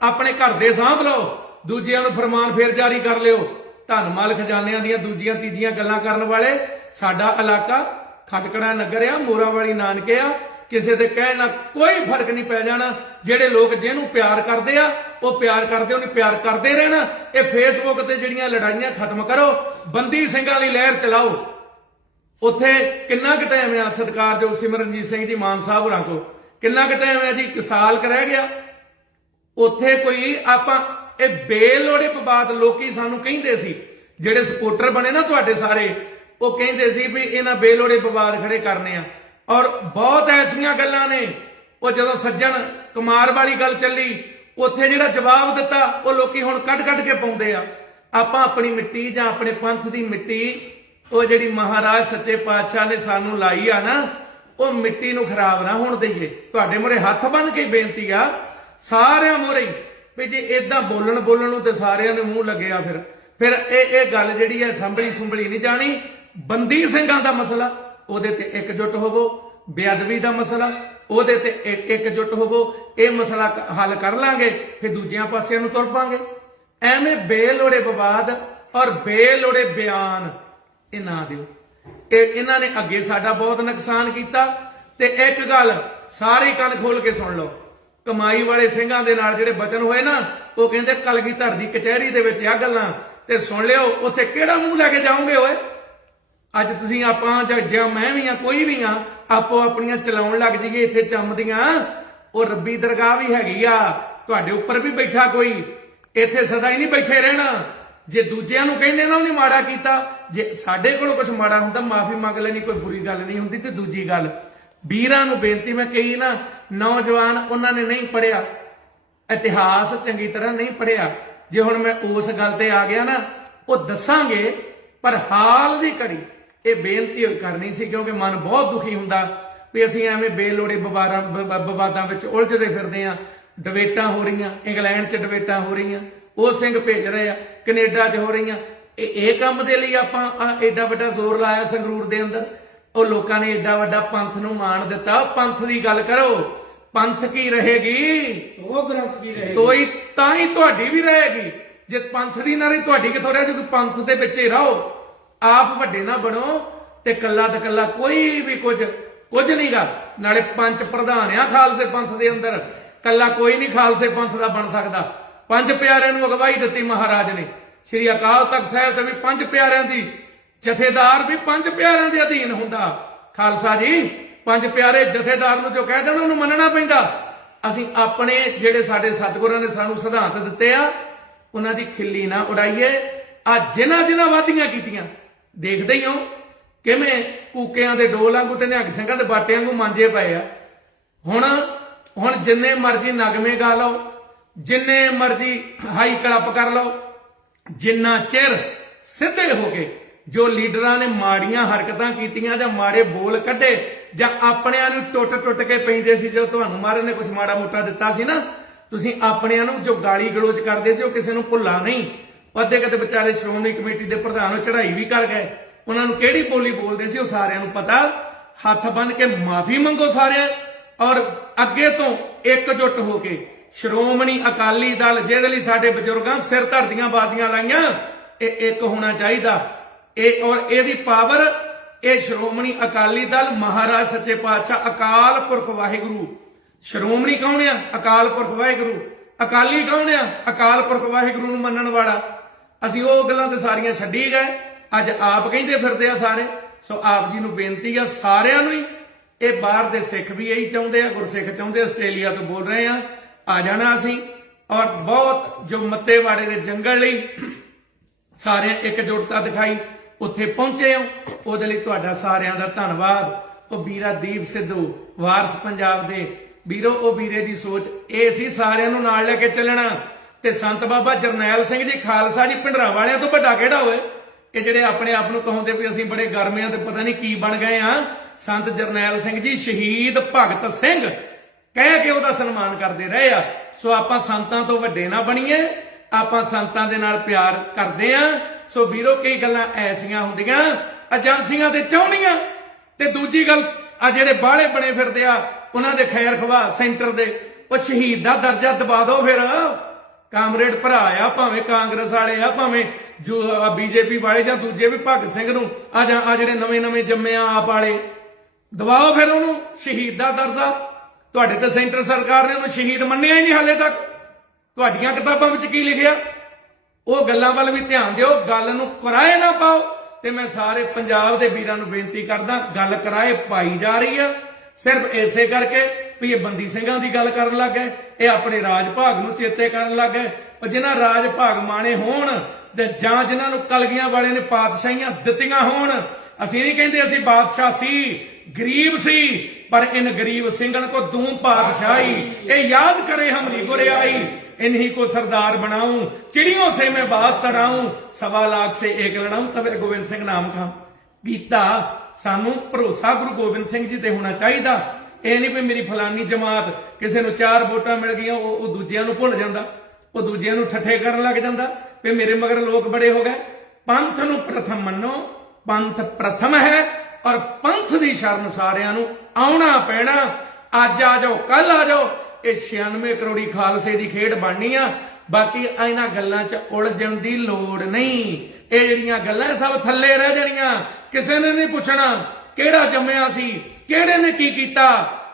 ਆਪਣੇ ਘਰ ਦੇ ਸਾਂਭ ਲਓ, ਦੂਜਿਆਂ ਨੂੰ ਫਰਮਾਨ ਫੇਰ ਜਾਰੀ ਕਰ ਲਿਓ। ਧਨ ਮਾਲ ਖਜ਼ਾਨਿਆਂ ਦੀਆਂ ਦੂਜੀਆਂ ਤੀਜੀਆਂ ਗੱਲਾਂ ਕਰਨ ਵਾਲੇ। ਸਾਡਾ ਇਲਾਕਾ ਖਟਕੜਾ ਨਗਰ ਆ, ਮੋਰਾਂ ਵਾਲੀ ਨਾਨਕੇ ਆ, ਕਿਸੇ ਦੇ ਕਹਿਣ ਨਾਲ ਕੋਈ ਫਰਕ ਨਹੀਂ ਪੈ ਜਾਣਾ। ਜਿਹੜੇ ਲੋਕ ਜਿਹਨੂੰ ਪਿਆਰ ਕਰਦੇ ਆ ਉਹ ਪਿਆਰ ਕਰਦੇ, ਉਹਨੇ ਪਿਆਰ ਕਰਦੇ ਰਹਿਣਾ। ਇਹ ਫੇਸਬੁੱਕ ਤੇ ਜਿਹੜੀਆਂ ਲੜਾਈਆਂ ਖਤਮ ਕਰੋ, ਬੰਦੀ ਸਿੰਘਾਂ ਲਈ ਲਹਿਰ ਚਲਾਓ। ਉੱਥੇ ਕਿੰਨਾ ਕੁ ਟਾਈਮ ਆ ਸਤਿਕਾਰਯੋਗ ਸਿਮਰਨਜੀਤ ਸਿੰਘ ਜੀ ਮਾਨ ਸਾਹਿਬ ਹੋਰਾਂ ਕੋਲ, ਕਿੰਨਾ ਕੁ ਟਾਈਮ ਆ ਜੀ? ਸਾਲ ਕ ਰਹਿ ਗਿਆ। ਉੱਥੇ ਕੋਈ ਆਪਾਂ ਇਹ ਬੇਲੋੜੇ ਵਿਵਾਦ ਲੋਕੀ ਸਾਨੂੰ ਕਹਿੰਦੇ ਸੀ, ਜਿਹੜੇ ਸਪੋਰਟਰ ਬਣੇ ਨਾ ਤੁਹਾਡੇ ਸਾਰੇ, ਉਹ ਕਹਿੰਦੇ ਸੀ ਵੀ ਇਹਨਾਂ ਬੇਲੋੜੇ ਵਿਵਾਦ ਖੜੇ ਕਰਨੇ ਆ। ਔਰ ਬਹੁਤ ਐਸੀਆਂ ਗੱਲਾਂ ਨੇ। ਉਹ ਜਦੋਂ ਸੱਜਣ ਕੁਮਾਰ ਵਾਲੀ ਗੱਲ ਚੱਲੀ, ਉੱਥੇ ਜਿਹੜਾ ਜਵਾਬ ਦਿੱਤਾ ਉਹ ਲੋਕੀ ਹੁਣ ਕੱਢ ਕੱਢ ਕੇ ਪਾਉਂਦੇ ਆ। ਆਪਾਂ ਆਪਣੀ ਮਿੱਟੀ ਜਾਂ ਆਪਣੇ ਪੰਥ ਦੀ ਮਿੱਟੀ, ਉਹ ਜਿਹੜੀ ਮਹਾਰਾਜ ਸੱਚੇ ਪਾਤਸ਼ਾਹ ਨੇ ਸਾਨੂੰ ਲਾਈ ਆ ਨਾ, ਉਹ ਮਿੱਟੀ ਨੂੰ ਖਰਾਬ ਨਾ ਹੋਣ ਦਈਏ। ਤੁਹਾਡੇ ਮੂਹਰੇ ਹੱਥ ਬੰਨ ਕੇ ਬੇਨਤੀ ਆ ਸਾਰਿਆਂ ਮੂਹਰੇ ਵੀ ਜੇ ਇਦਾਂ ਬੋਲਣ ਨੂੰ ਤੇ ਸਾਰਿਆਂ ਨੇ ਮੂੰਹ ਲੱਗਿਆ, ਫਿਰ ਇਹ ਗੱਲ ਜਿਹੜੀ ਹੈ ਸੰਭਲੀ ਨਹੀਂ ਜਾਣੀ। ਬੰਦੀ ਸਿੰਘਾਂ ਦਾ ਮਸਲਾ, ਉਹਦੇ ਤੇ ਇਕਜੁੱਟ ਹੋਵੋ। ਬੇਅਦਬੀ ਦਾ ਮਸਲਾ, ਉਹਦੇ ਤੇ ਇਕਜੁੱਟ ਹੋਵੋ। ਇਹ ਮਸਲਾ ਹੱਲ ਕਰ ਲਾਂਗੇ, ਫਿਰ ਦੂਜਿਆਂ ਪਾਸਿਆਂ ਨੂੰ ਤੁਰ ਪਾਂਗੇ। ਐਵੇਂ ਬੇਲੋੜੇ ਵਿਵਾਦ ਔਰ ਬੇਲੋੜੇ ਬਿਆਨ ਇਹ ਨਾ ਦਿਓ। ਇਹਨਾਂ ਨੇ ਅੱਗੇ ਸਾਡਾ ਬਹੁਤ ਨੁਕਸਾਨ ਕੀਤਾ। ਤੇ ਇੱਕ ਗੱਲ ਸਾਰੇ ਕੰਨ ਖੋਲ ਕੇ ਸੁਣ ਲਓ, ਕਮਾਈ ਵਾਲੇ ਸਿੰਘਾਂ ਦੇ ਨਾਲ ਜਿਹੜੇ ਬਚਨ ਹੋਏ ਨਾ, ਉਹ ਕਹਿੰਦੇ ਕਲਗੀਧਰ ਦੀ ਕਚਹਿਰੀ ਦੇ ਵਿੱਚ ਆ ਗੱਲਾਂ, ਤੇ ਸੁਣ ਲਿਓ ਉੱਥੇ ਕਿਹੜਾ ਮੂੰਹ ਲੈ ਕੇ ਜਾਓਗੇ ਓਏ। ਅੱਜ ਤੁਸੀਂ ਆਪਾਂ ਜਾਂ ਮੈਂ ਵੀ ਆ, ਕੋਈ ਵੀ ਆ, ਆਪੋ ਆਪਣੀਆਂ ਚਲਾਉਣ ਲੱਗ ਜਾਈਏ ਇੱਥੇ ਚੰਮਦੀਆਂ। ਉਹ ਰੱਬੀ ਦਰਗਾਹ ਵੀ ਹੈਗੀ ਆ, ਤੁਹਾਡੇ ਉੱਪਰ ਵੀ ਬੈਠਾ ਕੋਈ, ਇੱਥੇ ਸਦਾ ਹੀ ਨਹੀਂ ਬੈਠੇ ਰਹਿਣਾ। ਜੇ ਦੂਜਿਆਂ ਨੂੰ ਕਹਿੰਦੇ ਨਾ ਉਹਨੇ ਮਾੜਾ ਕੀਤਾ, ਜੇ ਸਾਡੇ ਕੋਲ ਕੁਝ ਮਾੜਾ ਹੁੰਦਾ ਮਾਫੀ ਮੰਗ ਲੈਣੀ, ਕੋਈ ਬੁਰੀ ਗੱਲ ਨਹੀਂ ਹੁੰਦੀ। ਤੇ ਦੂਜੀ ਗੱਲ, ਵੀਰਾਂ ਨੂੰ ਬੇਨਤੀ, ਮੈਂ ਕਹੀ ਨਾ ਨੌਜਵਾਨ ਉਹਨਾਂ ਨੇ ਨਹੀਂ ਪੜਿਆ ਇਤਿਹਾਸ, ਚੰਗੀ ਤਰ੍ਹਾਂ ਨਹੀਂ ਪੜਿਆ। ਜੇ ਹੁਣ ਮੈਂ ਉਸ ਗੱਲ ਤੇ ਆ ਗਿਆ ਨਾ, ਉਹ ਦੱਸਾਂਗੇ, ਪਰ ਹਾਲ ਦੀ ਘੜੀ ਇਹ ਬੇਨਤੀ ਕਰਨੀ ਸੀ, ਕਿਉਂਕਿ ਮਨ ਬਹੁਤ ਦੁਖੀ ਹੁੰਦਾ ਵੀ ਅਸੀਂ ਐਵੇਂ ਬੇਲੋੜੇ ਵਿਵਾਦਾਂ ਵਿੱਚ ਉਲਝਦੇ ਫਿਰਦੇ ਆ। ਡਿਬੇਟਾਂ ਹੋ ਰਹੀਆਂ, ਇੰਗਲੈਂਡ 'ਚ ਡਿਬੇਟਾਂ ਹੋ ਰਹੀਆਂ, ਉਹ ਸਿੰਘ ਭੇਜ ਰਹੇ ਆ, ਕੈਨੇਡਾ 'ਚ ਹੋ ਰਹੀਆਂ। ਇਹ ਕੰਮ ਦੇ ਲਈ ਆਪਾਂ ਐਡਾ ਵੱਡਾ ਜ਼ੋਰ ਲਾਇਆ ਸੰਗਰੂਰ ਦੇ ਅੰਦਰ। ਉਹ ਲੋਕਾਂ ਨੇ ਐਡਾ ਵੱਡਾ ਪੰਥ ਨੂੰ ਮਾਣ ਦਿੱਤਾ। ਪੰਥ ਦੀ ਗੱਲ ਕਰੋ, ਪੰਥ ਕੀ ਰਹੇਗੀ? ਉਹ ਗ੍ਰੰਥ ਕੀ ਰਹੇਗੀ? ਤੋਈ ਤਾਂ ਹੀ ਤੁਹਾਡੀ ਵੀ ਰਹੇਗੀ। ਜੇ ਪੰਥ ਦੀ ਨਾ ਰਹੀ, ਤੁਹਾਡੀ ਕਿੱਥੋਂ ਰਹਿ ਜੂਗੀ? ਪੰਥ ਦੇ ਵਿੱਚ ਹੀ ਰਹੋ, ਆਪ ਵੱਡੇ ਨਾ ਬਣੋ। ਤੇ ਕੱਲਾ ਤੇ ਕੱਲਾ ਕੋਈ ਵੀ ਕੁਝ ਨਹੀਂਗਾ। ਨਾਲੇ ਪੰਜ ਪ੍ਰਧਾਨ ਆ ਖਾਲਸੇ ਪੰਥ ਦੇ ਅੰਦਰ, ਕੱਲਾ ਕੋਈ ਨਹੀਂ ਖਾਲਸੇ ਪੰਥ ਦਾ ਬਣ ਸਕਦਾ। ਪੰਜ ਪਿਆਰਿਆਂ ਨੂੰ ਅਗਵਾਈ ਦਿੱਤੀ ਮਹਾਰਾਜ ਨੇ। ਸ੍ਰੀ ਅਕਾਲ ਤਖਤ ਸਾਹਿਬ ਤੇ ਵੀ ਪੰਜ ਪਿਆਰਿਆਂ ਦੀ, ਜਥੇਦਾਰ ਵੀ ਪੰਜ ਪਿਆਰਿਆਂ ਦੇ ਅਧੀਨ ਹੁੰਦਾ। ਖਾਲਸਾ ਜੀ ਪੰਜ ਪਿਆਰੇ, ਜਥੇਦਾਰ ਨੂੰ ਜੋ ਕਹਿ ਦੇਣ ਉਹਨੂੰ ਮੰਨਣਾ ਪੈਂਦਾ। ਅਸੀਂ ਆਪਣੇ ਜਿਹੜੇ ਸਾਡੇ ਸਤਿਗੁਰਾਂ ਨੇ ਸਾਨੂੰ ਸਿਧਾਂਤ ਦਿੱਤੇ ਆ, ਉਹਨਾਂ ਦੀ ਖਿੱਲੀ ਨਾ ਉਡਾਈਏ। ਆ ਜਿਨ੍ਹਾਂ ਵਾਅਦੀਆਂ ਕੀਤੀਆਂ ਦੇਖਦੇ ਹੀ ਹੋ, ਕਿਵੇਂ ਕੂਕਿਆਂ ਦੇ ਡੋਲ ਵਾਂਗੂ ਤੇ ਨਿਹੰਗ ਸਿੰਘਾਂ ਦੇ ਬਾਟਿਆਂ ਵਾਂਗੂ ਮਾਂਜੇ ਪਏ ਆ। ਹੁਣ ਜਿੰਨੇ ਮਰਜ਼ੀ ਨਗਮੇ ਗਾ ਲਓ, ਜਿੰਨੇ ਮਰਜ਼ੀ ਹਾਈ ਕਲੱਪ ਕਰ ਲਓ, ਜਿੰਨਾ ਚਿਰ ਸਿੱਧੇ ਹੋ ਕੇ ਜੋ ਲੀਡਰਾਂ ਨੇ ਮਾੜੀਆਂ ਹਰਕਤਾਂ ਕੀਤੀਆਂ ਜਾਂ ਮਾੜੇ ਬੋਲ ਕੱਢੇ ਜਾਂ ਆਪਣਿਆਂ ਨੂੰ ਟੁੱਟ ਕੇ ਪੈਂਦੇ ਸੀ, ਜਦੋਂ ਤੁਹਾਨੂੰ ਮਹਾਰਾਜ ਨੇ ਕੁਝ ਮਾੜਾ ਮੋਟਾ ਦਿੱਤਾ ਸੀ ਨਾ, ਤੁਸੀਂ ਆਪਣਿਆਂ ਨੂੰ ਜੋ ਗਾਲੀ ਗਲੋਚ ਕਰਦੇ ਸੀ ਉਹ ਕਿਸੇ ਨੂੰ ਭੁੱਲਾ ਨਹੀਂ। ਅੱਧੇ ਕਦੇ ਵਿਚਾਰੇ ਸ਼੍ਰੋਮਣੀ ਕਮੇਟੀ ਦੇ ਪ੍ਰਧਾਨ ਚੜ੍ਹਾਈ ਵੀ ਕਰ ਗਏ, ਉਹਨਾਂ ਨੂੰ ਕਿਹੜੀ ਬੋਲੀ ਬੋਲਦੇ ਸੀ ਉਹ ਸਾਰਿਆਂ ਨੂੰ ਪਤਾ। ਹੱਥ ਬੰਨ ਕੇ ਮਾਫੀ ਮੰਗੋ ਸਾਰੇ, ਔਰ ਅੱਗੇ ਤੋਂ ਇਕਜੁੱਟ ਹੋ ਕੇ ਸ਼੍ਰੋਮਣੀ ਅਕਾਲੀ ਦਲ ਜਿਹਦੇ ਲਈ ਸਾਡੇ ਬਜ਼ੁਰਗਾਂ ਸਿਰ ਧਰਦੀਆਂ ਬਾਜ਼ੀਆਂ ਲਾਈਆਂ, ਇਹ ਇੱਕ ਹੋਣਾ ਚਾਹੀਦਾ। ਇਹ ਔਰ ਇਹਦੀ ਪਾਵਰ, ਇਹ ਸ਼੍ਰੋਮਣੀ ਅਕਾਲੀ ਦਲ ਮਹਾਰਾਜ ਸੱਚੇ ਪਾਤਸ਼ਾਹ ਅਕਾਲ ਪੁਰਖ ਵਾਹਿਗੁਰੂ। ਸ਼੍ਰੋਮਣੀ ਕੌਣ ਆ? ਅਕਾਲ ਪੁਰਖ ਵਾਹਿਗੁਰੂ। ਅਕਾਲੀ ਕੌਣ ਆ? ਅਕਾਲ ਪੁਰਖ ਵਾਹਿਗੁਰੂ ਨੂੰ ਮੰਨਣ ਵਾਲਾ। ਅਸੀਂ ਉਹ ਗੱਲਾਂ ਤੇ ਸਾਰੀਆਂ ਛੱਡੀ ਗਏ, ਅੱਜ ਆਪ ਕਹਿੰਦੇ ਫਿਰਦੇ ਆ ਸਾਰੇ। ਸੋ ਆਪ ਜੀ ਨੂੰ ਬੇਨਤੀ ਆ ਸਾਰਿਆਂ ਨੂੰ ਹੀ, ਇਹ ਬਾਹਰ ਦੇ ਸਿੱਖ ਵੀ ਇਹੀ ਚਾਹੁੰਦੇ ਆ, ਗੁਰਸਿੱਖ ਚਾਹੁੰਦੇ, ਆਸਟ੍ਰੇਲੀਆ ਤੋਂ ਬੋਲ ਰਹੇ ਆ ਜਾਣਾ ਅਸੀਂ। ਔਰ ਬਹੁਤ ਜੋ ਮੱਤੇਵਾੜੇ ਦੇ ਜੰਗਲ ਲਈ ਸਾਰੇ ਇਕਜੁੱਟਤਾ ਦਿਖਾਈ, ਉੱਥੇ ਪਹੁੰਚੇ ਹੋ, ਉਹਦੇ ਲਈ ਤੁਹਾਡਾ ਸਾਰਿਆਂ ਦਾ ਧੰਨਵਾਦ। ਉਹ ਵੀਰਾ ਦੀਪ ਸਿੱਧੂ ਵਾਰਸ ਪੰਜਾਬ ਦੇ ਵੀਰੋ, ਉਹ ਵੀਰੇ ਦੀ ਸੋਚ ਇਹ ਸੀ ਸਾਰਿਆਂ ਨੂੰ ਨਾਲ ਲੈ ਕੇ ਚੱਲਣਾ। ਤੇ ਸੰਤ ਬਾਬਾ ਜਰਨੈਲ ਸਿੰਘ ਜੀ ਖਾਲਸਾ ਜੀ ਭਿੰਡਰਾਂ ਵਾਲਿਆਂ ਤੋਂ ਵੱਡਾ ਕਿਹੜਾ ਹੋਏ? ਇਹ ਜਿਹੜੇ ਆਪਣੇ ਆਪ ਨੂੰ ਕਹਾਉਂਦੇ ਵੀ ਅਸੀਂ ਬੜੇ ਗਰਮੇ ਆ ਤੇ ਪਤਾ ਨਹੀਂ ਕੀ ਬਣ ਗਏ ਆ। ਸੰਤ ਜਰਨੈਲ ਸਿੰਘ ਜੀ ਸ਼ਹੀਦ ਭਗਤ ਸਿੰਘ ਕਹਿ ਕੇ ਉਹਦਾ ਸਨਮਾਨ ਕਰਦੇ ਰਹੇ ਆ। ਸੋ ਆਪਾਂ ਸੰਤਾਂ ਤੋਂ ਵੱਡੇ ਨਾ ਬਣੀਏ, ਆਪਾਂ ਸੰਤਾਂ ਦੇ ਨਾਲ ਪਿਆਰ ਕਰਦੇ ਆ। ਸੋ ਵੀਰੋ ਕਈ ਗੱਲਾਂ ਐਸੀਆਂ ਹੁੰਦੀਆਂ ਏਜੰਸੀਆਂ ਤੇ ਚਾਹੁੰਦੀਆਂ, ਤੇ ਦੂਜੀ ਗੱਲ ਆ ਜਿਹੜੇ ਬਾਹਲੇ ਬਣੇ ਫਿਰਦੇ ਆ ਉਹਨਾਂ ਦੇ ਖੈਰ ਖਵਾ ਸੈਂਟਰ ਦੇ, ਉਹ ਸ਼ਹੀਦ ਦਾ ਦਰਜਾ ਦਬਾ ਦਿਓ। ਫਿਰ ਕਾਮਰੇਡ ਭਰਾ ਆ, ਭਾਵੇਂ ਕਾਂਗਰਸ ਵਾਲੇ ਆ, ਭਾਵੇਂ ਜੋ ਬੀਜੇਪੀ ਵਾਲੇ ਜਾਂ ਦੂਜੇ ਵੀ, ਭਗਤ ਸਿੰਘ ਨੂੰ ਆ ਜਿਹੜੇ ਨਵੇਂ ਜੰਮੇ ਆ ਆਪ ਵਾਲੇ, ਦਬਾਓ ਫਿਰ ਉਹਨੂੰ ਸ਼ਹੀਦ ਦਾ ਦਰਜਾ। ਤੁਹਾਡੇ ਤੇ ਸੈਂਟਰ ਸਰਕਾਰ ਨੇ ਉਹਨੂੰ ਸ਼ਹੀਦ ਮੰਨਿਆ ਹੀ ਨਹੀਂ ਹਾਲੇ ਤੱਕ। ਤੁਹਾਡੀਆਂ ਕਿਤਾਬਾਂ ਵਿੱਚ ਕੀ ਲਿਖਿਆ? ਉਹ ਗੱਲਾਂ ਵੱਲ ਵੀ ਧਿਆਨ ਦਿਓ, ਗੱਲ ਨੂੰ ਕਿਰਾਏ ਨਾ ਪਾਓ। ਤੇ ਮੈਂ ਸਾਰੇ ਪੰਜਾਬ ਦੇ ਵੀਰਾਂ ਨੂੰ ਬੇਨਤੀ ਕਰਦਾ, ਗੱਲ ਕਿਰਾਏ ਪਾਈ ਜਾ ਰਹੀ ਆ ਸਿਰਫ ਇਸੇ ਕਰਕੇ ਵੀ ਇਹ ਬੰਦੀ ਸਿੰਘਾਂ ਦੀ ਗੱਲ ਕਰਨ ਲੱਗ ਗਏ, ਇਹ ਆਪਣੇ ਰਾਜ ਭਾਗ ਨੂੰ ਚੇਤੇ ਕਰਨ ਲੱਗ ਗਏ। ਜਿਨ੍ਹਾਂ ਰਾਜ ਭਾਗ ਮਾਣੇ ਹੋਣ ਤੇ ਜਾਂ ਜਿਨ੍ਹਾਂ ਨੂੰ ਕਲਗੀਆਂ ਵਾਲੇ ਨੇ ਪਾਤਸ਼ਾਹੀਆਂ ਦਿੱਤੀਆਂ ਹੋਣ, ਅਸੀਂ ਨਹੀਂ ਕਹਿੰਦੇ ਅਸੀਂ ਬਾਦਸ਼ਾਹ ਸੀ, ਗਰੀਬ ਸੀ, ਪਰ ਇਨ ਗਰੀਬ ਸਿੰਘਨ ਕੋ ਦੂੰ ਪਾਤਸ਼ਾਹੀ, ਇਹ ਯਾਦ ਕਰੇ ਹਮਰੀ ਗੁਰਿਆਈ, इन्हीं को सरदार बनाऊं, चिड़ियों से मैं बात कराऊं, 1.25 लाख से एक लड़ाऊं, तब गोबिंद सिंह नाम का गीता। सानू भरोसा गुरु गोबिंद सिंह जी ते होना चाहिए। ਇਹ ਨਹੀਂ ਵੀ ਮੇਰੀ ਫਲਾਨੀ ਜਮਾਤ ਕਿਸੇ ਨੂੰ 4 ਵੋਟਾਂ ਮਿਲ ਗਈਆਂ ਉਹ ਦੂਜਿਆਂ ਨੂੰ ਭੁੱਲ ਜਾਂਦਾ, ਉਹ ਦੂਜਿਆਂ ਨੂੰ ਠੱਠੇ ਕਰਨ ਲੱਗ ਜਾਂਦਾ ਵੀ ਮੇਰੇ ਮਗਰ ਲੋਕ ਬੜੇ ਹੋ ਗਏ। ਪੰਥ ਨੂੰ ਪ੍ਰਥਮ ਮੰਨੋ, ਪੰਥ ਪ੍ਰਥਮ ਹੈ, ਔਰ ਪੰਥ ਦੀ ਸ਼ਰਨ ਸਾਰਿਆਂ ਨੂੰ ਆਉਣਾ ਪੈਣਾ। ਅੱਜ ਆ ਜਾਓ, ਕੱਲ ਆ ਜਾਓ, ਇਹ 96 ਕਰੋੜੀ ਖਾਲਸੇ ਦੀ ਖੇਡ ਬਣਨੀ ਆ। ਬਾਕੀ ਇਹਨਾਂ ਗੱਲਾਂ 'ਚ ਉਲਝਣ ਦੀ ਲੋੜ ਨਹੀਂ। ਇਹ ਜਿਹੜੀਆਂ ਗੱਲਾਂ ਸਭ ਥੱਲੇ ਰਹਿ ਜਾਣੀਆਂ, ਕਿਸੇ ਨੇ ਨਹੀਂ ਪੁੱਛਣਾ ਕਿਹੜਾ ਜੰਮਿਆ ਸੀ, ਕਿਹੜੇ ਨੇ ਕੀ ਕੀਤਾ।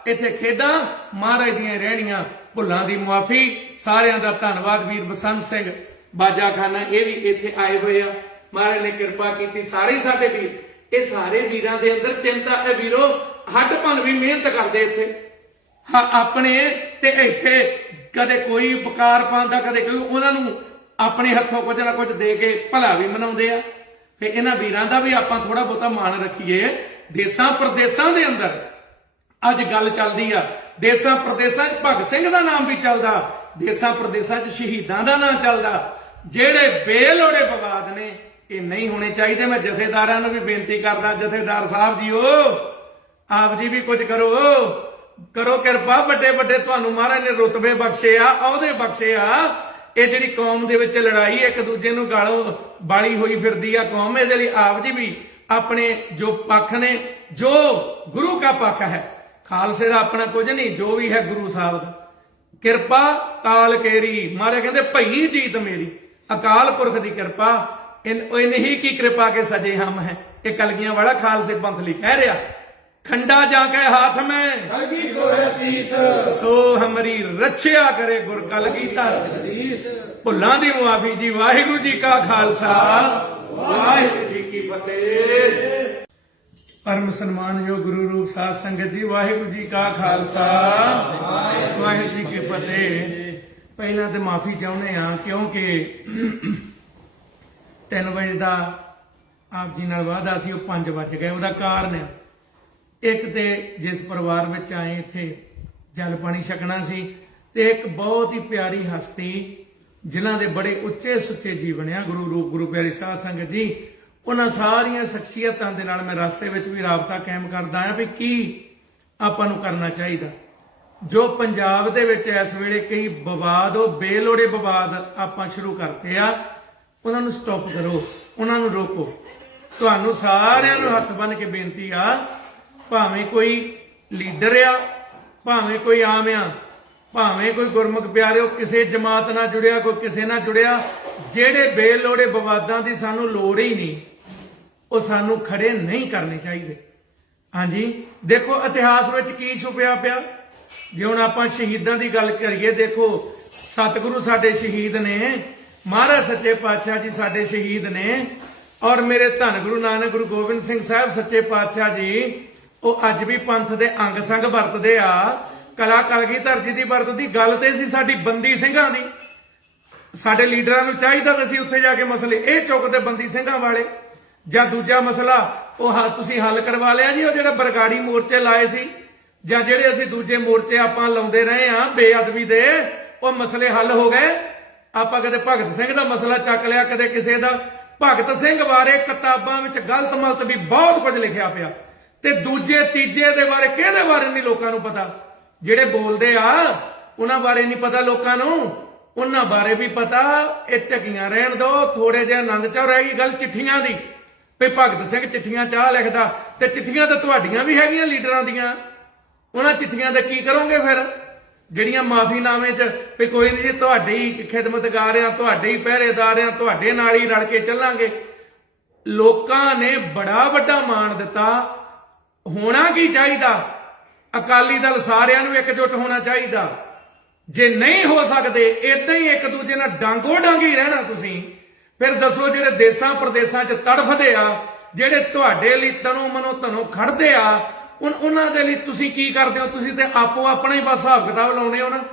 ਇੱਥੇ ਖੇਡਾਂ ਮਹਾਰਾਜ ਦੀਆਂ ਰਹਿਣੀਆਂ। ਭੁੱਲਾਂ ਦੀ ਮੁਆਫੀ। ਸਾਰਿਆਂ ਦਾ ਧੰਨਵਾਦ। ਵੀਰ ਬਸੰਤ ਸਿੰਘ ਬਾਜਾਖਾਨਾ ਇਹ ਵੀ ਇੱਥੇ ਆਏ ਹੋਏ ਆ, ਮਹਾਰਾਜ ਨੇ ਕਿਰਪਾ ਕੀਤੀ। ਸਾਰੇ ਸਾਡੇ ਵੀਰ, ਇਹ ਸਾਰੇ ਵੀਰਾਂ ਦੇ ਅੰਦਰ ਚਿੰਤਾ ਹੈ ਵੀਰੋ, ਹੱਡ ਭੰਨ ਵੀ ਮਿਹਨਤ ਕਰਦੇ ਇੱਥੇ ਆਪਣੇ, ਤੇ ਇੱਥੇ ਕਦੇ ਕੋਈ ਬਕਾਰ ਪਾਉਂਦਾ, ਕਦੇ ਕੋਈ, ਉਹਨਾਂ ਨੂੰ ਆਪਣੇ ਹੱਥੋਂ ਕੁਝ ਨਾ ਕੁਝ ਦੇ ਕੇ ਭਲਾ ਵੀ ਮਨਾਉਂਦੇ ਆ। ਤੇ ਇਹਨਾਂ ਵੀਰਾਂ ਦਾ ਵੀ ਆਪਾਂ ਥੋੜਾ ਬਹੁਤਾ ਮਾਣ ਰੱਖੀਏ। ਦੇਸਾਂ ਪ੍ਰਦੇਸਾਂ ਦੇ ਅੰਦਰ ਅੱਜ ਗੱਲ ਚੱਲਦੀ ਆ, ਦੇਸਾਂ ਪ੍ਰਦੇਸਾਂ 'ਚ ਭਗਤ ਸਿੰਘ ਦਾ ਨਾਮ ਵੀ ਚੱਲਦਾ, ਦੇਸਾਂ ਪ੍ਰਦੇਸਾਂ 'ਚ ਸ਼ਹੀਦਾਂ ਦਾ ਨਾਮ ਚੱਲਦਾ। ਜਿਹੜੇ ਬੇਲੋੜੇ ਵਿਵਾਦ ਨੇ ਇਹ ਨਹੀਂ ਹੋਣੇ ਚਾਹੀਦੇ। ਮੈਂ ਜਥੇਦਾਰਾਂ ਨੂੰ ਵੀ ਬੇਨਤੀ ਕਰਦਾ, ਜਥੇਦਾਰ ਸਾਹਿਬ ਜੀਓ, ਆਪ ਜੀ ਵੀ ਕੁਝ ਕਰੋ ਕਿਰਪਾ। ਵੱਡੇ ਵੱਡੇ ਤੁਹਾਨੂੰ ਮਹਾਰਾਜ ਨੇ ਰੁਤਬੇ ਬਖਸ਼ੇ ਆ, ਅਹੁਦੇ ਬਖਸ਼ੇ ਆ। ਇਹ ਜਿਹੜੀ ਕੌਮ ਦੇ ਵਿੱਚ ਲੜਾਈ ਇੱਕ ਦੂਜੇ ਨੂੰ ਗਾਲੋਂ ਬਾਲੀ ਹੋਈ ਫਿਰਦੀ ਆ ਕੌਮ, ਇਹਦੇ ਲਈ ਆਪ ਜੀ ਵੀ ਆਪਣੇ ਜੋ ਪੱਖ ਨੇ, ਜੋ ਗੁਰੂ ਦਾ ਪੱਖ ਹੈ, ਖਾਲਸੇ ਦਾ ਆਪਣਾ ਕੁਝ ਨਹੀਂ, ਜੋ ਵੀ ਹੈ ਗੁਰੂ ਸਾਹਿਬ ਦਾ। ਕਿਰਪਾ ਕਾਲ ਕੇਰੀ, ਮਹਾਰਾਜ ਕਹਿੰਦੇ ਭਈ ਜੀਤ ਮੇਰੀ, ਅਕਾਲ ਪੁਰਖ ਦੀ ਕਿਰਪਾ। ਇਹਨੇ ਹੀ ਕੀ ਕਿਰਪਾ ਕੇ ਸਜੇ ਹਮ ਹੈ। ਇਹ ਕਲਗੀਆਂ ਵਾਲਾ ਖਾਲਸੇ ਪੰਥ ਲਈ ਕਹਿ ਰਿਹਾ। खंडा जाके हाथ में कलगी सो है शीस, सो हमारी रक्षा करे गुर कलगीधर। भुल्लां दी मुआफी जी। वाहिगुरु जी का खालसा, वाहिगुरु जी की फतेह। परम सन्मानयोग गुरु रूप साध संगत जी, वाहिगुरु जी का खालसा, वाहिगुरु जी की फतेह। पहला तो माफी चाहुंदे हां क्योंकि 3 ਵਜੇ ਦਾ ਆਪ ਜੀ ਨਾਲ ਵਾਅਦਾ ਸੀ ਉਹ 5 ਵੱਜ ਗਏ। ਉਹਦਾ ਕਾਰਨ ਆ, ਇੱਕ ਤੇ ਜਿਸ ਪਰਿਵਾਰ ਵਿੱਚ ਆਏ ਇੱਥੇ ਜਲ ਪਾਣੀ ਛਕਣਾ ਸੀ, ਤੇ ਇੱਕ ਬਹੁਤ ਹੀ ਪਿਆਰੀ ਹਸਤੀ ਜਿਨ੍ਹਾਂ ਦੇ ਬੜੇ ਉੱਚੇ ਸੁੱਚੇ ਜੀਵਨ ਆ, ਗੁਰੂ ਪਿਆਰੀ ਸਾਧ ਸੰਗਤ ਜੀ, ਉਹਨਾਂ ਸਾਰੀਆਂ ਸ਼ਖਸੀਅਤਾਂ ਦੇ ਨਾਲ ਮੈਂ ਰਸਤੇ ਵਿੱਚ ਵੀ ਰਾਬਤਾ ਕਾਇਮ ਕਰਦਾ ਆ ਵੀ ਕੀ ਆਪਾਂ ਨੂੰ ਕਰਨਾ ਚਾਹੀਦਾ। ਜੋ ਪੰਜਾਬ ਦੇ ਵਿੱਚ ਇਸ ਵੇਲੇ ਕਈ ਵਿਵਾਦ, ਉਹ ਬੇਲੋੜੇ ਵਿਵਾਦ ਆਪਾਂ ਸ਼ੁਰੂ ਕਰਤੇ ਆ, ਉਹਨਾਂ ਨੂੰ ਸਟਾਪ ਕਰੋ, ਉਹਨਾਂ ਨੂੰ ਰੋਕੋ। ਤੁਹਾਨੂੰ ਸਾਰਿਆਂ ਨੂੰ ਹੱਥ ਬੰਨ੍ਹ ਕੇ ਬੇਨਤੀ ਆ, ਭਾਵੇਂ ਕੋਈ ਲੀਡਰ ਆ, ਭਾਵੇਂ ਕੋਈ ਆਮ ਆ, ਭਾਵੇਂ ਕੋਈ ਗੁਰਮੁਖ ਪਿਆਰਿਓ ਕਿਸੇ ਜਮਾਤ ਨਾਲ ਜੁੜਿਆ, ਕੋਈ ਕਿਸੇ ਨਾਲ ਜੁੜਿਆ, ਜਿਹੜੇ ਬੇਲੋੜੇ ਵਿਵਾਦਾਂ ਦੀ ਸਾਨੂੰ ਲੋੜ ਹੀ ਨਹੀਂ, ਉਹ ਸਾਨੂੰ ਖੜੇ ਨਹੀਂ ਕਰਨੇ ਚਾਹੀਦੇ। ਹਾਂਜੀ, ਦੇਖੋ ਇਤਿਹਾਸ ਵਿੱਚ ਕੀ ਛੁਪਿਆ ਪਿਆ। ਜੇ ਹੁਣ ਆਪਾਂ ਸ਼ਹੀਦਾਂ ਦੀ ਗੱਲ ਕਰੀਏ, ਦੇਖੋ ਸਤਿਗੁਰੂ ਸਾਡੇ ਸ਼ਹੀਦ ਨੇ, ਮਹਾਰਾਜ ਸੱਚੇ ਪਾਤਸ਼ਾਹ ਜੀ ਸਾਡੇ ਸ਼ਹੀਦ ਨੇ, ਔਰ ਮੇਰੇ ਧੰਨ ਗੁਰੂ ਨਾਨਕ ਗੁਰੂ ਗੋਬਿੰਦ ਸਿੰਘ ਸਾਹਿਬ ਸੱਚੇ ਪਾਤਸ਼ਾਹ ਜੀ, ਉਹ ਅੱਜ ਵੀ ਪੰਥ ਦੇ ਅੰਗ ਸੰਗ ਵਰਤਦੇ ਆ। ਕਲਾ ਕਲਗੀਧਰ ਜੀ ਦੀ ਵਰਤਦੀ ਗੱਲ ਤੇ ਸੀ ਸਾਡੀ ਬੰਦੀ ਸਿੰਘਾਂ ਦੀ। ਸਾਡੇ ਲੀਡਰਾਂ ਨੂੰ ਚਾਹੀਦਾ ਕਿ ਅਸੀਂ ਉੱਥੇ ਜਾ ਕੇ ਮਸਲੇ ਇਹ ਚੁੱਕਦੇ ਬੰਦੀ ਸਿੰਘਾਂ ਵਾਲੇ। ਜਾਂ ਦੂਜਾ ਮਸਲਾ ਉਹ ਤੁਸੀਂ ਹੱਲ ਕਰਵਾ ਲਿਆ ਜੀ, ਉਹ ਜਿਹੜਾ ਬਰਗਾੜੀ ਮੋਰਚੇ ਲਾਏ ਸੀ, ਜਾਂ ਜਿਹੜੇ ਅਸੀਂ ਦੂਜੇ ਮੋਰਚੇ ਆਪਾਂ ਲਾਉਂਦੇ ਰਹੇ ਆ ਬੇਅਦਬੀ ਦੇ, ਉਹ ਮਸਲੇ ਹੱਲ ਹੋ ਗਏ। ਆਪਾਂ ਕਦੇ ਭਗਤ ਸਿੰਘ ਦਾ ਮਸਲਾ ਚੱਕ ਲਿਆ, ਕਦੇ ਕਿਸੇ ਦਾ। ਭਗਤ ਸਿੰਘ ਬਾਰੇ ਕਿਤਾਬਾਂ ਵਿੱਚ ਗਲਤ ਮਲਤ ਵੀ ਬਹੁਤ ਕੁਝ ਲਿਖਿਆ ਪਿਆ, ਤੇ ਦੂਜੇ ਤੀਜੇ ਦੇ ਬਾਰੇ ਕਿਹਦੇ ਬਾਰੇ ਨਹੀਂ ਲੋਕਾਂ ਨੂੰ ਪਤਾ। ਜਿਹੜੇ ਬੋਲਦੇ ਆ ਉਹਨਾਂ ਬਾਰੇ ਨਹੀਂ ਪਤਾ ਲੋਕਾਂ ਨੂੰ, ਉਹਨਾਂ ਬਾਰੇ ਵੀ ਪਤਾ। ਇਹ ਢਕੀਆਂ ਰਹਿਣ ਦੋ, ਥੋੜੇ ਜਿਹਾ ਆਨੰਦ ਚਾਹ ਰਹਿ ਗਈ ਗੱਲ ਚਿੱਠੀਆਂ ਦੀ, ਵੀ ਭਗਤ ਸਿੰਘ ਚਿੱਠੀਆਂ ਚਾਹ ਲਿਖਦਾ, ਤੇ ਚਿੱਠੀਆਂ ਤਾਂ ਤੁਹਾਡੀਆਂ ਵੀ ਹੈਗੀਆਂ ਲੀਡਰਾਂ ਦੀਆਂ। ਉਹਨਾਂ ਚਿੱਠੀਆਂ ਦਾ ਕੀ ਕਰੋਗੇ ਫਿਰ, ਜਿਹੜੀਆਂ ਮਾਫੀਨਾਮੇ 'ਚ ਵੀ ਕੋਈ ਨਹੀਂ ਜੀ ਤੁਹਾਡੇ ਹੀ ਖਿਦਮਤਗਾਰ ਆ, ਤੁਹਾਡੇ ਹੀ ਪਹਿਰੇਦਾਰ ਆ, ਤੁਹਾਡੇ ਨਾਲ ਹੀ ਰਲ ਕੇ ਚੱਲਾਂਗੇ। ਲੋਕਾਂ ਨੇ ਬੜਾ ਵੱਡਾ ਮਾਣ ਦਿੱਤਾ। ਹੋਣਾ ਕੀ ਚਾਹੀਦਾ, ਅਕਾਲੀ ਦਲ ਸਾਰਿਆਂ ਨੂੰ ਇਕਜੁੱਟ ਹੋਣਾ ਚਾਹੀਦਾ। ਜੇ ਨਹੀਂ ਹੋ ਸਕਦੇ, ਇਦਾਂ ਹੀ ਇੱਕ ਦੂਜੇ ਨਾਲ ਡਾਂਗੋ ਡਾਂਗੀ ਰਹਿਣਾ ਤੁਸੀਂ, ਫਿਰ ਦੱਸੋ ਜਿਹੜੇ ਦੇਸਾਂ ਪ੍ਰਦੇਸਾਂ 'ਚ ਤੜਫਦੇ ਆ, ਜਿਹੜੇ ਤੁਹਾਡੇ ਲਈ ਤਨੋਂ ਮਨੋਂ ਧਨੋਂ ਖੜਦੇ ਆ, ਉਹਨਾਂ ਦੇ ਲਈ ਤੁਸੀਂ ਕੀ ਕਰਦੇ ਹੋ? ਤੁਸੀਂ ਤੇ ਆਪੋ ਆਪਣਾ ਹੀ ਬਸ ਹਿਸਾਬ ਕਿਤਾਬ ਲਾਉਣੇ ਹੋ ਨਾ,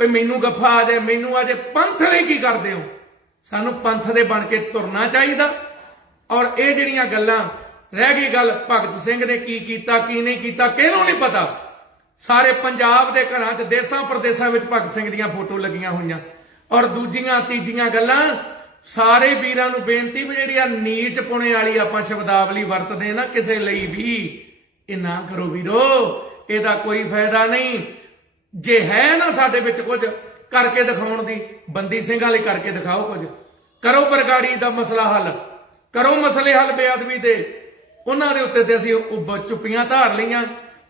ਵੀ ਮੈਨੂੰ ਗੱਫਾ ਆ ਜਾਏ, ਮੈਨੂੰ ਆ ਜਾਏ। ਪੰਥ ਲਈ ਕੀ ਕਰਦੇ ਹੋ? ਸਾਨੂੰ ਪੰਥ ਦੇ ਬਣ ਕੇ ਤੁਰਨਾ ਚਾਹੀਦਾ। ਔਰ ਇਹ ਜਿਹੜੀਆਂ ਗੱਲਾਂ ਰਹਿ ਗਈ ਗੱਲ ਭਗਤ ਸਿੰਘ ਨੇ ਕੀ ਕੀਤਾ ਕੀ ਨਹੀਂ ਕੀਤਾ, ਕਿਹਨੂੰ ਨਹੀਂ ਪਤਾ। ਸਾਰੇ ਪੰਜਾਬ ਦੇ ਘਰਾਂ 'ਚ ਦੇਸਾਂ ਪ੍ਰਦੇਸਾਂ ਵਿੱਚ ਭਗਤ ਸਿੰਘ ਦੀਆਂ ਫੋਟੋ ਲੱਗੀਆਂ ਹੋਈਆਂ। ਔਰ ਦੂਜੀਆਂ ਤੀਜੀਆਂ ਗੱਲਾਂ, ਸਾਰੇ ਵੀਰਾਂ ਨੂੰ ਬੇਨਤੀ ਵੀ ਜਿਹੜੀ ਆ ਨੀਚ ਪੁਣੇ ਵਾਲੀ ਆਪਾਂ ਸ਼ਬਦਾਵਲੀ ਵਰਤਦੇ ਨਾ ਕਿਸੇ ਲਈ ਵੀ, ਇਹ ਨਾ ਕਰੋ ਵੀਰੋ, ਇਹਦਾ ਕੋਈ ਫਾਇਦਾ ਨਹੀਂ। ਜੇ ਹੈ ਨਾ ਸਾਡੇ ਵਿੱਚ ਕੁਝ ਕਰਕੇ ਦਿਖਾਉਣ ਦੀ, ਬੰਦੀ ਸਿੰਘਾਂ ਲਈ ਕਰਕੇ ਦਿਖਾਓ ਕੁਝ, ਕਰੋ ਬਰਗਾੜੀ ਦਾ ਮਸਲਾ ਹੱਲ, ਕਰੋ ਮਸਲੇ ਹੱਲ ਬੇਅਦਬੀ ਦੇ। ਉਹਨਾਂ ਦੇ ਉੱਤੇ ਤੇ ਅਸੀਂ ਚੁੱਪੀਆਂ ਧਾਰ ਲਈਆਂ,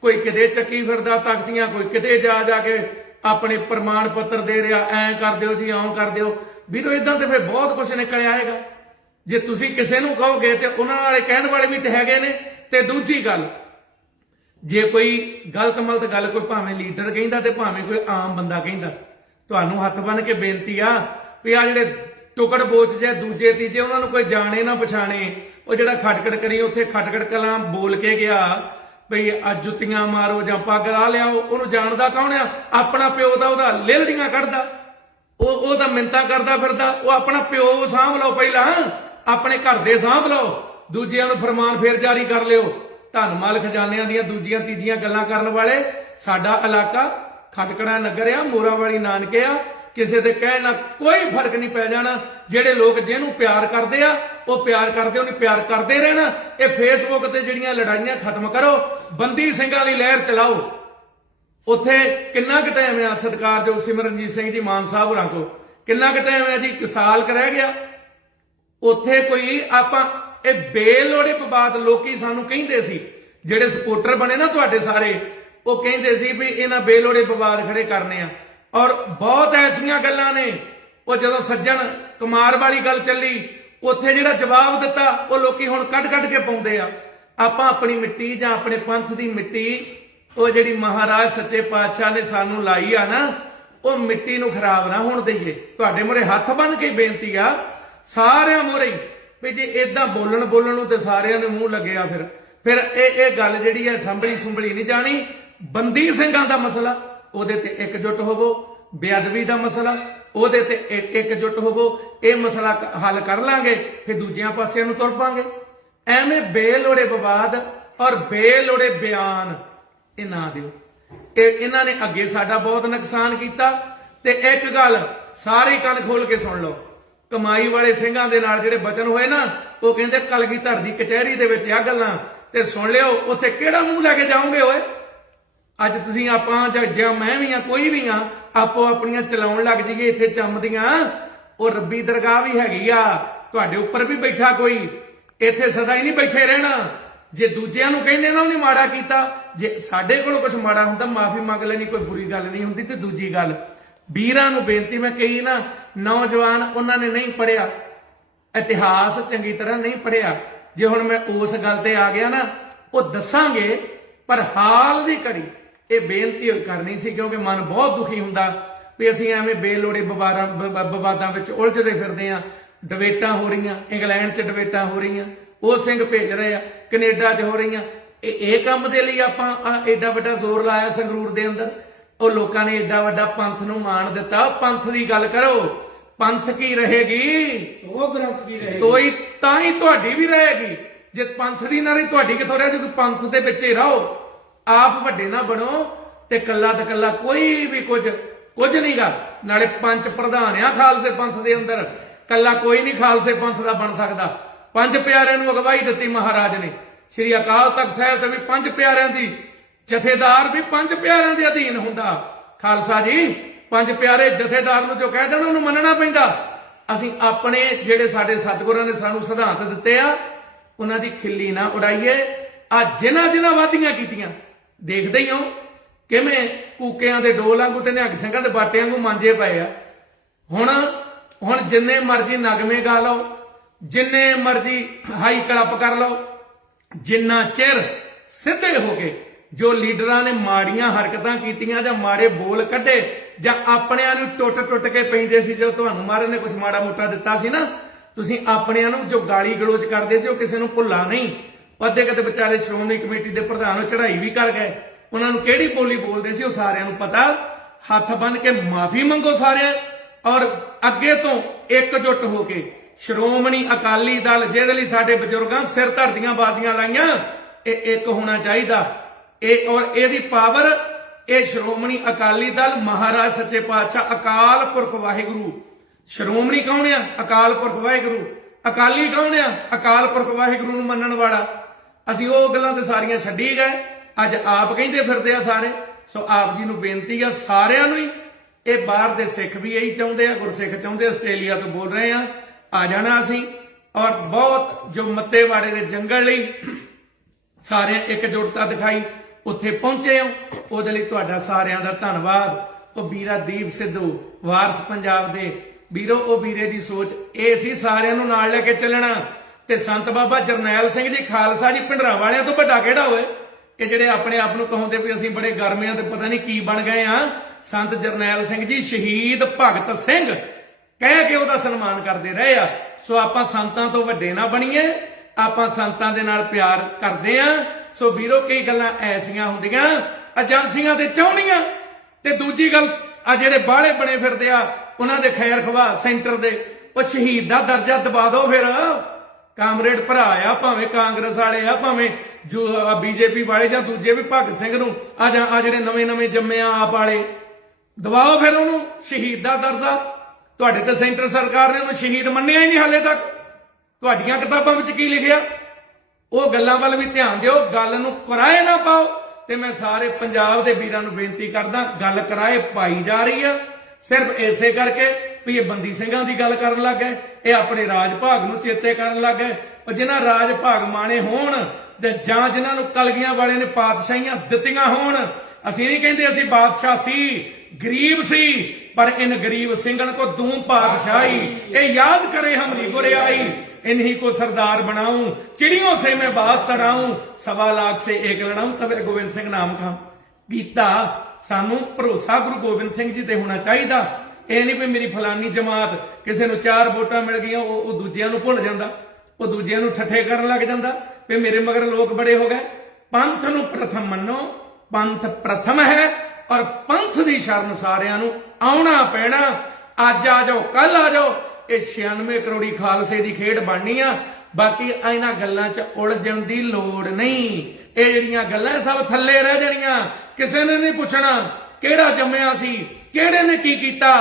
ਕੋਈ ਕਿਤੇ ਚੱਕੀ ਫਿਰਦਾ ਤਖਤੀਆਂ, ਕੋਈ ਕਿਤੇ ਜਾ ਜਾ ਕੇ ਆਪਣੇ ਪ੍ਰਮਾਣ ਪੱਤਰ ਦੇ ਰਿਹਾ, ਐਂ ਕਰ ਦਿਓ ਜੀ, ਆਉਂ ਕਰ ਦਿਓ। ਵੀਰੋ ਇਦਾਂ ਤੇ ਫਿਰ ਬਹੁਤ ਕੁਝ ਨਿਕਲਿਆ ਆਏਗਾ। ਜੇ ਤੁਸੀਂ ਕਿਸੇ ਨੂੰ ਕਹੋਗੇ ਤੇ ਉਹਨਾਂ ਵਾਲੇ ਕਹਿਣ ਵਾਲੇ ਵੀ ਤੇ ਹੈਗੇ ਨੇ। ਤੇ ਦੂਜੀ ਗੱਲ, ਜੇ ਕੋਈ ਗਲਤ ਮਲਤ ਗੱਲ ਕੋਈ ਭਾਵੇਂ ਲੀਡਰ ਕਹਿੰਦਾ ਤੇ ਭਾਵੇਂ ਕੋਈ ਆਮ ਬੰਦਾ ਕਹਿੰਦਾ, ਤੁਹਾਨੂੰ ਹੱਥ ਬੰਨ੍ਹ ਕੇ ਬੇਨਤੀ ਆ ਵੀ ਆ ਜਿਹੜੇ ਟੁਕੜ ਬੋਚ ਜੇ ਦੂਜੇ ਤੀਜੇ, ਉਹਨਾਂ ਨੂੰ ਕੋਈ ਜਾਣੇ ਨਾ ਪਛਾਣੇ। ਉਹ ਜਿਹੜਾ ਖਟਕੜ ਕਰੀ ਉੱਥੇ ਖਟਕੜ ਕਲਾਂ ਬੋਲ ਕੇ ਗਿਆ ਭਈ ਆ ਜੁੱਤੀਆਂ ਮਾਰੋ ਜਾਂ ਪੱਗ ਲਾ ਲਿਆਓ, ਉਹਨੂੰ ਜਾਣਦਾ ਕੌਣ ਆ? ਆਪਣਾ ਪਿਓ ਦਾ ਉਹਦਾ ਲੇਲੜੀਆਂ ਕੱਢਦਾ, ਉਹਦਾ ਮਿੰਤਾਂ ਕਰਦਾ ਫਿਰਦਾ। ਉਹ ਆਪਣਾ ਪਿਓ ਸਾਂਭ ਲਓ ਪਹਿਲਾਂ, ਆਪਣੇ ਘਰ ਦੇ ਸਾਂਭ ਲਓ, ਦੂਜਿਆਂ ਨੂੰ ਫਰਮਾਨ ਫੇਰ ਜਾਰੀ ਕਰ ਲਿਓ। ਧਨ ਮਾਲ ਖਜ਼ਾਨਿਆਂ ਦੀਆਂ ਦੂਜੀਆਂ ਤੀਜੀਆਂ ਗੱਲਾਂ ਕਰਨ ਵਾਲੇ। ਸਾਡਾ ਇਲਾਕਾ ਖਟਕੜਾ ਨਗਰ ਆ, ਮੋਰਾਂ ਵਾਲੀ ਨਾਨਕੇ ਆ, ਕਿਸੇ ਦੇ ਕਹਿਣ ਨਾਲ ਕੋਈ ਫਰਕ ਨਹੀਂ ਪੈ ਜਾਣਾ। ਜਿਹੜੇ ਲੋਕ ਜਿਹਨੂੰ ਪਿਆਰ ਕਰਦੇ ਆ ਉਹ ਪਿਆਰ ਕਰਦੇ, ਉਹਨੂੰ ਪਿਆਰ ਕਰਦੇ ਰਹਿਣਾ। ਇਹ ਫੇਸਬੁੱਕ ਤੇ ਜਿਹੜੀਆਂ ਲੜਾਈਆਂ ਖਤਮ ਕਰੋ, ਬੰਦੀ ਸਿੰਘਾਂ ਲਈ ਲਹਿਰ ਚਲਾਓ। ਉੱਥੇ ਕਿੰਨਾ ਕੁ ਟਾਈਮ ਆ ਸਤਿਕਾਰਯੋਗ ਸਿਮਰਨਜੀਤ ਸਿੰਘ ਜੀ ਮਾਨ ਸਾਹਿਬ ਹੋਰਾਂ ਕੋ, ਕਿੰਨਾ ਕੁ ਟਾਈਮ ਆ ਜੀ, ਸਾਲ ਕੁ ਰਹਿ ਗਿਆ। ਉੱਥੇ ਕੋਈ ਆਪਾਂ ਇਹ ਬੇਲੋੜੇ ਵਿਵਾਦ ਲੋਕੀ ਸਾਨੂੰ ਕਹਿੰਦੇ ਸੀ, ਜਿਹੜੇ ਸਪੋਰਟਰ ਬਣੇ ਨਾ ਤੁਹਾਡੇ ਸਾਰੇ, ਉਹ ਕਹਿੰਦੇ ਸੀ ਵੀ ਇਹਨਾਂ ਬੇਲੋੜੇ ਵਿਵਾਦ ਖੜੇ ਕਰਨੇ ਆ। ਔਰ ਬਹੁਤ ਐਸੀਆਂ ਗੱਲਾਂ ਨੇ। ਉਹ ਜਦੋਂ ਸੱਜਣ ਕੁਮਾਰ ਵਾਲੀ ਗੱਲ ਚੱਲੀ, ਉੱਥੇ ਜਿਹੜਾ ਜਵਾਬ ਦਿੱਤਾ ਉਹ ਲੋਕੀ ਹੁਣ ਕੱਢ ਕੱਢ ਕੇ ਪਾਉਂਦੇ ਆ। ਆਪਾਂ ਆਪਣੀ ਮਿੱਟੀ ਜਾਂ ਆਪਣੇ ਪੰਥ ਦੀ ਮਿੱਟੀ, ਉਹ ਜਿਹੜੀ ਮਹਾਰਾਜ ਸੱਚੇ ਪਾਤਸ਼ਾਹ ਨੇ ਸਾਨੂੰ ਲਾਈ ਆ ਨਾ, ਉਹ ਮਿੱਟੀ ਨੂੰ ਖਰਾਬ ਨਾ ਹੋਣ ਦਈਏ। ਤੁਹਾਡੇ ਮੂਹਰੇ ਹੱਥ ਬੰਨ੍ਹ ਕੇ ਬੇਨਤੀ ਆ ਸਾਰਿਆਂ ਮੂਹਰੇ ਵੀ ਜੇ ਇਦਾਂ ਬੋਲਣ ਨੂੰ ਤੇ ਸਾਰਿਆਂ ਦੇ ਮੂੰਹ ਲੱਗਿਆ, ਫਿਰ ਇਹ ਗੱਲ ਜਿਹੜੀ ਹੈ ਸੰਭਲੀ ਨਹੀਂ ਜਾਣੀ। ਬੰਦੀ ਸਿੰਘਾਂ ਦਾ ਮਸਲਾ, ਉਹਦੇ ਤੇ ਇਕਜੁੱਟ ਹੋਵੋ। ਬੇਅਦਬੀ ਦਾ ਮਸਲਾ, ਉਹਦੇ ਤੇ ਇਕਜੁੱਟ ਹੋਵੋ। ਇਹ ਮਸਲਾ ਹੱਲ ਕਰ ਲਾਂਗੇ, ਫਿਰ ਦੂਜਿਆਂ ਪਾਸਿਆਂ ਨੂੰ ਤੁਰ ਪਾਂਗੇ। ਐਵੇਂ ਬੇਲੋੜੇ ਵਿਵਾਦ ਔਰ ਬੇਲੋੜੇ ਬਿਆਨ ਇਹ ਨਾ ਦਿਓ। ਇਹਨਾਂ ਨੇ ਅੱਗੇ ਸਾਡਾ ਬਹੁਤ ਨੁਕਸਾਨ ਕੀਤਾ। ਤੇ ਇੱਕ ਗੱਲ ਸਾਰੇ ਕੰਨ ਖੋਲ ਕੇ ਸੁਣ ਲਓ, ਕਮਾਈ ਵਾਲੇ ਸਿੰਘਾਂ ਦੇ ਨਾਲ ਜਿਹੜੇ ਬਚਨ ਹੋਏ ਨਾ, ਉਹ ਕਹਿੰਦੇ ਕਲਗੀਧਰ ਦੀ ਕਚਹਿਰੀ ਦੇ ਵਿੱਚ ਆ ਗੱਲਾਂ ਤੇ ਸੁਣ ਲਿਓ, ਉੱਥੇ ਕਿਹੜਾ ਮੂੰਹ ਲੈ ਕੇ ਜਾਓਗੇ ਓਏ। ਅੱਜ ਤੁਸੀਂ ਆਪਾਂ ਜਾਂ ਮੈਂ ਵੀ ਆ ਕੋਈ ਵੀ ਆ ਆਪੋ ਆਪਣੀਆਂ ਚਲਾਉਣ ਲੱਗ ਜਾਈਏ ਇੱਥੇ ਚੰਮਦੀਆਂ। ਉਹ ਰੱਬੀ ਦਰਗਾਹ ਵੀ ਹੈਗੀ ਆ, ਤੁਹਾਡੇ ਉੱਪਰ ਵੀ ਬੈਠਾ ਕੋਈ, ਇੱਥੇ ਸਦਾ ਹੀ ਨਹੀਂ ਬੈਠੇ ਰਹਿਣਾ। ਜੇ ਦੂਜਿਆਂ ਨੂੰ ਕਹਿੰਦੇ ਨਾ ਉਹਨੇ ਮਾੜਾ ਕੀਤਾ, ਜੇ ਸਾਡੇ ਕੋਲ ਕੁਝ ਮਾੜਾ ਹੁੰਦਾ ਮਾਫੀ ਮੰਗ ਲੈਣੀ, ਕੋਈ ਬੁਰੀ ਗੱਲ ਨਹੀਂ ਹੁੰਦੀ। ਤੇ ਦੂਜੀ ਗੱਲ ਵੀਰਾਂ ਨੂੰ ਬੇਨਤੀ ਮੈਂ ਕਹੀ ਨਾ, ਨੌਜਵਾਨ ਉਹਨਾਂ ਨੇ ਨਹੀਂ ਪੜਿਆ, ਇਤਿਹਾਸ ਚੰਗੀ ਤਰ੍ਹਾਂ ਨਹੀਂ ਪੜਿਆ। ਜੇ ਹੁਣ ਮੈਂ ਉਸ ਗੱਲ ਤੇ ਆ ਗਿਆ ਨਾ, ਉਹ ਦੱਸਾਂਗੇ, ਪਰ ਹਾਲ ਦੀ ਘੜੀ ਇਹ ਬੇਨਤੀ ਕਰਨੀ ਸੀ ਕਿਉਂਕਿ ਮਨ ਬਹੁਤ ਦੁਖੀ ਹੁੰਦਾ ਵੀ ਅਸੀਂ ਐਵੇਂ ਬੇਲੋੜੇ ਵਿਵਾਦਾਂ ਵਿੱਚ ਉਲਝਦੇ ਫਿਰਦੇ ਆ। ਡਿਬੇਟਾਂ ਹੋ ਰਹੀਆਂ, ਇੰਗਲੈਂਡ 'ਚ ਡਿਬੇਟਾਂ ਹੋ ਰਹੀਆਂ, ਉਹ ਸਿੰਘ ਭੇਜ ਰਹੇ ਆ, ਕੈਨੇਡਾ 'ਚ ਹੋ ਰਹੀਆਂ। ਇਹ ਕੰਮ ਦੇ ਲਈ ਆਪਾਂ ਐਡਾ ਵੱਡਾ ਜ਼ੋਰ ਲਾਇਆ ਸੰਗਰੂਰ ਦੇ ਅੰਦਰ। ਉਹ ਲੋਕਾਂ ਨੇ ਐਡਾ ਵੱਡਾ ਪੰਥ ਨੂੰ ਮਾਣ ਦਿੱਤਾ। ਪੰਥ ਦੀ ਗੱਲ ਕਰੋ, ਪੰਥ ਕੀ ਰਹੇਗੀ? ਉਹ ਗ੍ਰੰਥ ਦੀ ਰਹੇਗੀ, ਤੋਈ ਤਾਂ ਹੀ ਤੁਹਾਡੀ ਵੀ ਰਹੇਗੀ। ਜੇ ਪੰਥ ਦੀ ਨਾ ਰਹੀ ਤੁਹਾਡੀ ਕਿੱਥੋਂ ਰਹਿ ਜੂਗੀ? ਪੰਥ ਦੇ ਵਿੱਚ ਹੀ ਰਹੋ, ਆਪ ਵੱਡੇ ਨਾ ਬਣੋ ਤੇ ਕੱਲਾ ਤੇ ਕੱਲਾ ਕੋਈ ਵੀ ਕੁਝ ਨਹੀਂਗਾ। ਨਾਲੇ ਪੰਜ ਪ੍ਰਧਾਨ ਆ ਖਾਲਸੇ ਪੰਥ ਦੇ ਅੰਦਰ, ਕੱਲਾ ਕੋਈ ਨਹੀਂ ਖਾਲਸੇ ਪੰਥ ਦਾ ਬਣ ਸਕਦਾ। ਪੰਜ ਪਿਆਰਿਆਂ ਨੂੰ ਅਗਵਾਈ ਦਿੱਤੀ ਮਹਾਰਾਜ ਨੇ, ਸ੍ਰੀ ਅਕਾਲ ਤਖਤ ਸਾਹਿਬ ਤੇ ਵੀ ਪੰਜ ਪਿਆਰਿਆਂ ਦੀ, ਜਥੇਦਾਰ ਵੀ ਪੰਜ ਪਿਆਰਿਆਂ ਦੇ ਅਧੀਨ ਹੁੰਦਾ। ਖਾਲਸਾ ਜੀ ਪੰਜ ਪਿਆਰੇ ਜਥੇਦਾਰ ਨੂੰ ਜੋ ਕਹਿ ਦੇਣ ਉਹਨੂੰ ਮੰਨਣਾ ਪੈਂਦਾ। ਅਸੀਂ ਆਪਣੇ ਜਿਹੜੇ ਸਾਡੇ ਸਤਿਗੁਰਾਂ ਨੇ ਸਾਨੂੰ ਸਿਧਾਂਤ ਦਿੱਤੇ ਆ ਉਹਨਾਂ ਦੀ ਖਿੱਲੀ ਨਾ ਉਡਾਈਏ। ਆ ਜਿਨ੍ਹਾਂ ਵਾਧੀਆਂ ਕੀਤੀਆਂ ਦੇਖਦੇ ਹੀ ਹੋ ਕਿਵੇਂ ਕੂਕਿਆਂ ਦੇ ਡੋਲ ਵਾਂਗੂ ਤੇ ਨਿਹੰਗ ਸਿੰਘਾਂ ਦੇ ਬਾਟੇ ਵਾਂਗੂ ਮਾਂਜੇ ਪਏ ਆ। ਹੁਣ ਜਿੰਨੇ ਮਰਜ਼ੀ ਨਗਮੇ ਗਾ ਲਓ, ਜਿੰਨੇ ਮਰਜ਼ੀ ਹਾਈ ਕਲੱਪ ਕਰ ਲਓ, ਜਿੰਨਾ ਚਿਰ ਸਿੱਧੇ ਹੋ ਕੇ ਜੋ ਲੀਡਰਾਂ ਨੇ ਮਾੜੀਆਂ ਹਰਕਤਾਂ ਕੀਤੀਆਂ ਜਾਂ ਮਾੜੇ ਬੋਲ ਕੱਢੇ ਜਾਂ ਆਪਣਿਆਂ ਨੂੰ ਟੁੱਟ ਕੇ ਪੈਂਦੇ ਸੀ, ਜਦੋਂ ਤੁਹਾਨੂੰ ਮਹਾਰਾਜ ਨੇ ਕੁਝ ਮਾੜਾ ਮੋਟਾ ਦਿੱਤਾ ਸੀ ਨਾ, ਤੁਸੀਂ ਆਪਣਿਆਂ ਨੂੰ ਜੋ ਗਾਲੀ ਗਲੋਚ ਕਰਦੇ ਸੀ ਉਹ ਕਿਸੇ ਨੂੰ ਭੁੱਲਾ ਨਹੀਂ। ਅੱਧੇ ਕਦੇ ਵਿਚਾਰੇ ਸ਼੍ਰੋਮਣੀ ਕਮੇਟੀ ਦੇ ਪ੍ਰਧਾਨ ਚੜ੍ਹਾਈ ਵੀ ਕਰ ਗਏ, ਉਹਨਾਂ ਨੂੰ ਕਿਹੜੀ ਬੋਲੀ ਬੋਲਦੇ ਸੀ ਉਹ ਸਾਰਿਆਂ ਨੂੰ ਪਤਾ। ਹੱਥ ਬੰਨ ਕੇ ਮਾਫੀ ਮੰਗੋ ਸਾਰੇ, ਔਰ ਅੱਗੇ ਤੋਂ ਇਕਜੁੱਟ ਹੋ ਕੇ ਸ਼੍ਰੋਮਣੀ ਅਕਾਲੀ ਦਲ ਜਿਹਦੇ ਲਈ ਸਾਡੇ ਬਜ਼ੁਰਗਾਂ ਸਿਰ ਧਰਦੀਆਂ ਬਾਜ਼ੀਆਂ ਲਾਈਆਂ, ਇਹ ਇੱਕ ਹੋਣਾ ਚਾਹੀਦਾ। ਇਹ ਔਰ ਇਹਦੀ ਪਾਵਰ, ਇਹ ਸ਼੍ਰੋਮਣੀ ਅਕਾਲੀ ਦਲ ਮਹਾਰਾਜ ਸੱਚੇ ਪਾਤਸ਼ਾਹ ਅਕਾਲ ਪੁਰਖ ਵਾਹਿਗੁਰੂ। ਸ਼੍ਰੋਮਣੀ ਕੌਣ ਆ? ਅਕਾਲ ਪੁਰਖ ਵਾਹਿਗੁਰੂ। ਅਕਾਲੀ ਕੌਣ ਆ? ਅਕਾਲ ਪੁਰਖ ਵਾਹਿਗੁਰੂ ਨੂੰ ਮੰਨਣ ਵਾਲਾ। ਅਸੀਂ ਉਹ ਗੱਲਾਂ ਤੇ ਸਾਰੀਆਂ ਛੱਡੀ ਗਏ, ਅੱਜ ਆਪ ਕਹਿੰਦੇ ਫਿਰਦੇ ਆ ਸਾਰੇ। ਸੋ ਆਪ ਜੀ ਨੂੰ ਬੇਨਤੀ ਆ ਸਾਰਿਆਂ ਨੂੰ ਹੀ, ਇਹ ਬਾਹਰ ਦੇ ਸਿੱਖ ਵੀ ਇਹੀ ਚਾਹੁੰਦੇ ਆ, ਗੁਰਸਿੱਖ ਚਾਹੁੰਦੇ, ਆਸਟ੍ਰੇਲੀਆ ਤੋਂ ਬੋਲ ਰਹੇ ਆ ਜਾਣਾ ਅਸੀਂ। ਔਰ ਬਹੁਤ ਜੋ ਮੱਤੇਵਾੜੇ ਦੇ ਜੰਗਲ ਲਈ ਸਾਰਿਆਂ ਇਕਜੁੱਟਤਾ ਦਿਖਾਈ, ਉੱਥੇ ਪਹੁੰਚੇ ਹੋ, ਉਹਦੇ ਲਈ ਤੁਹਾਡਾ ਸਾਰਿਆਂ ਦਾ ਧੰਨਵਾਦ। ਉਹ ਵੀਰਾ ਦੀਪ ਸਿੱਧੂ ਵਾਰਸ ਪੰਜਾਬ ਦੇ ਵੀਰੋ, ਉਹ ਵੀਰੇ ਦੀ ਸੋਚ ਇਹ ਸੀ ਸਾਰਿਆਂ ਨੂੰ ਨਾਲ ਲੈ ਕੇ ਚੱਲਣਾ। ਤੇ ਸੰਤ ਬਾਬਾ ਜਰਨੈਲ ਸਿੰਘ ਜੀ ਖਾਲਸਾ ਜੀ ਭਿੰਡਰਾਂ ਵਾਲਿਆਂ ਤੋਂ ਵੱਡਾ ਕਿਹੜਾ ਹੋਏ? ਇਹ ਜਿਹੜੇ ਆਪਣੇ ਆਪ ਨੂੰ ਕਹਾਉਂਦੇ ਵੀ ਅਸੀਂ ਬੜੇ ਗਰਮਿਆਂ ਤੇ ਪਤਾ ਨਹੀਂ ਕੀ ਬਣ ਗਏ ਆ। ਸੰਤ ਜਰਨੈਲ ਸਿੰਘ ਜੀ ਸ਼ਹੀਦ ਭਗਤ ਸਿੰਘ ਕਹਿ ਕੇ ਉਹਦਾ ਸਨਮਾਨ ਕਰਦੇ ਰਹੇ ਆ। ਸੋ ਆਪਾਂ ਸੰਤਾਂ ਤੋਂ ਵੱਡੇ ਨਾ ਬਣੀਏ, ਆਪਾਂ ਸੰਤਾਂ ਦੇ ਨਾਲ ਪਿਆਰ ਕਰਦੇ ਆ। ਸੋ ਵੀਰੋ ਕਈ ਗੱਲਾਂ ਐਸੀਆਂ ਹੁੰਦੀਆਂ ਏਜੰਸੀਆਂ ਤੇ ਚਾਹੁੰਦੀਆਂ, ਤੇ ਦੂਜੀ ਗੱਲ ਆ ਜਿਹੜੇ ਬਾਹਲੇ ਬਣੇ ਫਿਰਦੇ ਆ ਉਹਨਾਂ ਦੇ ਖੈਰ ਖਵਾ ਸੈਂਟਰ ਦੇ, ਉਹ ਸ਼ਹੀਦ ਦਾ ਦਰਜਾ ਦਬਾ ਦਿਓ। ਫਿਰ ਕਾਮਰੇਡ ਭਰਾ ਆ, ਭਾਵੇਂ ਕਾਂਗਰਸ ਵਾਲੇ ਆ, ਭਾਵੇਂ ਜੋ ਬੀਜੇਪੀ ਵਾਲੇ ਜਾਂ ਦੂਜੇ ਵੀ, ਭਗਤ ਸਿੰਘ ਨੂੰ ਆ ਜਿਹੜੇ ਨਵੇਂ ਜੰਮੇ ਆ ਆਪ ਵਾਲੇ, ਦਬਾਓ ਫਿਰ ਉਹਨੂੰ ਸ਼ਹੀਦ ਦਾ ਦਰਜਾ। ਤੁਹਾਡੇ ਤੇ ਸੈਂਟਰ ਸਰਕਾਰ ਨੇ ਉਹਨੂੰ ਸ਼ਹੀਦ ਮੰਨਿਆ ਹੀ ਨਹੀਂ ਹਾਲੇ ਤੱਕ। ਤੁਹਾਡੀਆਂ ਕਿਤਾਬਾਂ ਵਿੱਚ ਕੀ ਲਿਖਿਆ? ਉਹ ਗੱਲਾਂ ਵੱਲ ਵੀ ਧਿਆਨ ਦਿਓ, ਗੱਲ ਨੂੰ ਕਿਰਾਏ ਨਾ ਪਾਓ। ਤੇ ਮੈਂ ਸਾਰੇ ਪੰਜਾਬ ਦੇ ਵੀਰਾਂ ਨੂੰ ਬੇਨਤੀ ਕਰਦਾ, ਗੱਲ ਕਿਰਾਏ ਪਾਈ ਜਾ ਰਹੀ ਆ ਸਿਰਫ ਇਸੇ ਕਰਕੇ ਵੀ ਇਹ ਬੰਦੀ ਸਿੰਘਾਂ ਦੀ ਗੱਲ ਕਰਨ ਲੱਗ ਗਏ, ਇਹ ਆਪਣੇ ਰਾਜ ਭਾਗ ਨੂੰ ਚੇਤੇ ਕਰਨ ਲੱਗ ਗਏ। ਉਹ ਜਿਨ੍ਹਾਂ ਰਾਜ ਭਾਗ ਮਾਣੇ ਹੋਣ ਤੇ ਜਾਂ ਜਿਨ੍ਹਾਂ ਨੂੰ ਕਲਗੀਆਂ ਵਾਲੇ ਨੇ ਪਾਤਸ਼ਾਹੀਆਂ ਦਿੱਤੀਆਂ ਹੋਣ। ਅਸੀਂ ਨਹੀਂ ਕਹਿੰਦੇ ਅਸੀਂ ਬਾਦਸ਼ਾਹ ਸੀ, ਗਰੀਬ ਸੀ, ਪਰ ਇਨ ਗਰੀਬ ਸਿੰਘਨ ਕੋ ਦੂੰ ਪਾਤਸ਼ਾਹੀ, ਇਹ ਯਾਦ ਕਰੇ ਹਮਰੀ ਗੁਰਿਆਈ, इन्हीं को सरदार बनाऊं, चिड़ियों से मैं बात कराऊं, 1.25 लाख से एक लड़ाऊं, तब गोबिंद सिंह नाम का गीता। सानू भरोसा गुरु गोबिंद सिंह जी ते होना चाहिए। ਇਹ ਨਹੀਂ ਵੀ ਮੇਰੀ ਫਲਾਨੀ ਜਮਾਤ ਕਿਸੇ ਨੂੰ 4 ਵੋਟਾਂ ਮਿਲ ਗਈਆਂ ਉਹ ਦੂਜਿਆਂ ਨੂੰ ਭੁੱਲ ਜਾਂਦਾ, ਉਹ ਦੂਜਿਆਂ ਨੂੰ ਠੱਠੇ ਕਰਨ ਲੱਗ ਜਾਂਦਾ ਵੀ ਮੇਰੇ ਮਗਰ ਲੋਕ ਬੜੇ ਹੋ ਗਏ। ਪੰਥ ਨੂੰ ਪ੍ਰਥਮ ਮੰਨੋ, ਪੰਥ ਪ੍ਰਥਮ ਹੈ, ਔਰ ਪੰਥ ਦੀ ਸ਼ਰਨ ਸਾਰਿਆਂ ਨੂੰ ਆਉਣਾ ਪੈਣਾ। ਅੱਜ ਆ ਜਾਓ, ਕੱਲ ਆ ਜਾਓ, ਇਹ 96 ਕਰੋੜੀ ਖਾਲਸੇ ਦੀ ਖੇਡ ਬਣਨੀ ਆ। ਬਾਕੀ ਇਹਨਾਂ ਗੱਲਾਂ 'ਚ ਉਲਝਣ ਦੀ ਲੋੜ ਨਹੀਂ। ਇਹ ਜਿਹੜੀਆਂ ਗੱਲਾਂ ਸਭ ਥੱਲੇ ਰਹਿ ਜਾਣੀਆਂ, ਕਿਸੇ ਨੇ ਨਹੀਂ ਪੁੱਛਣਾ ਕਿਹੜਾ ਜੰਮਿਆ ਸੀ, ਕਿਹੜੇ ਨੇ ਕੀ ਕੀਤਾ।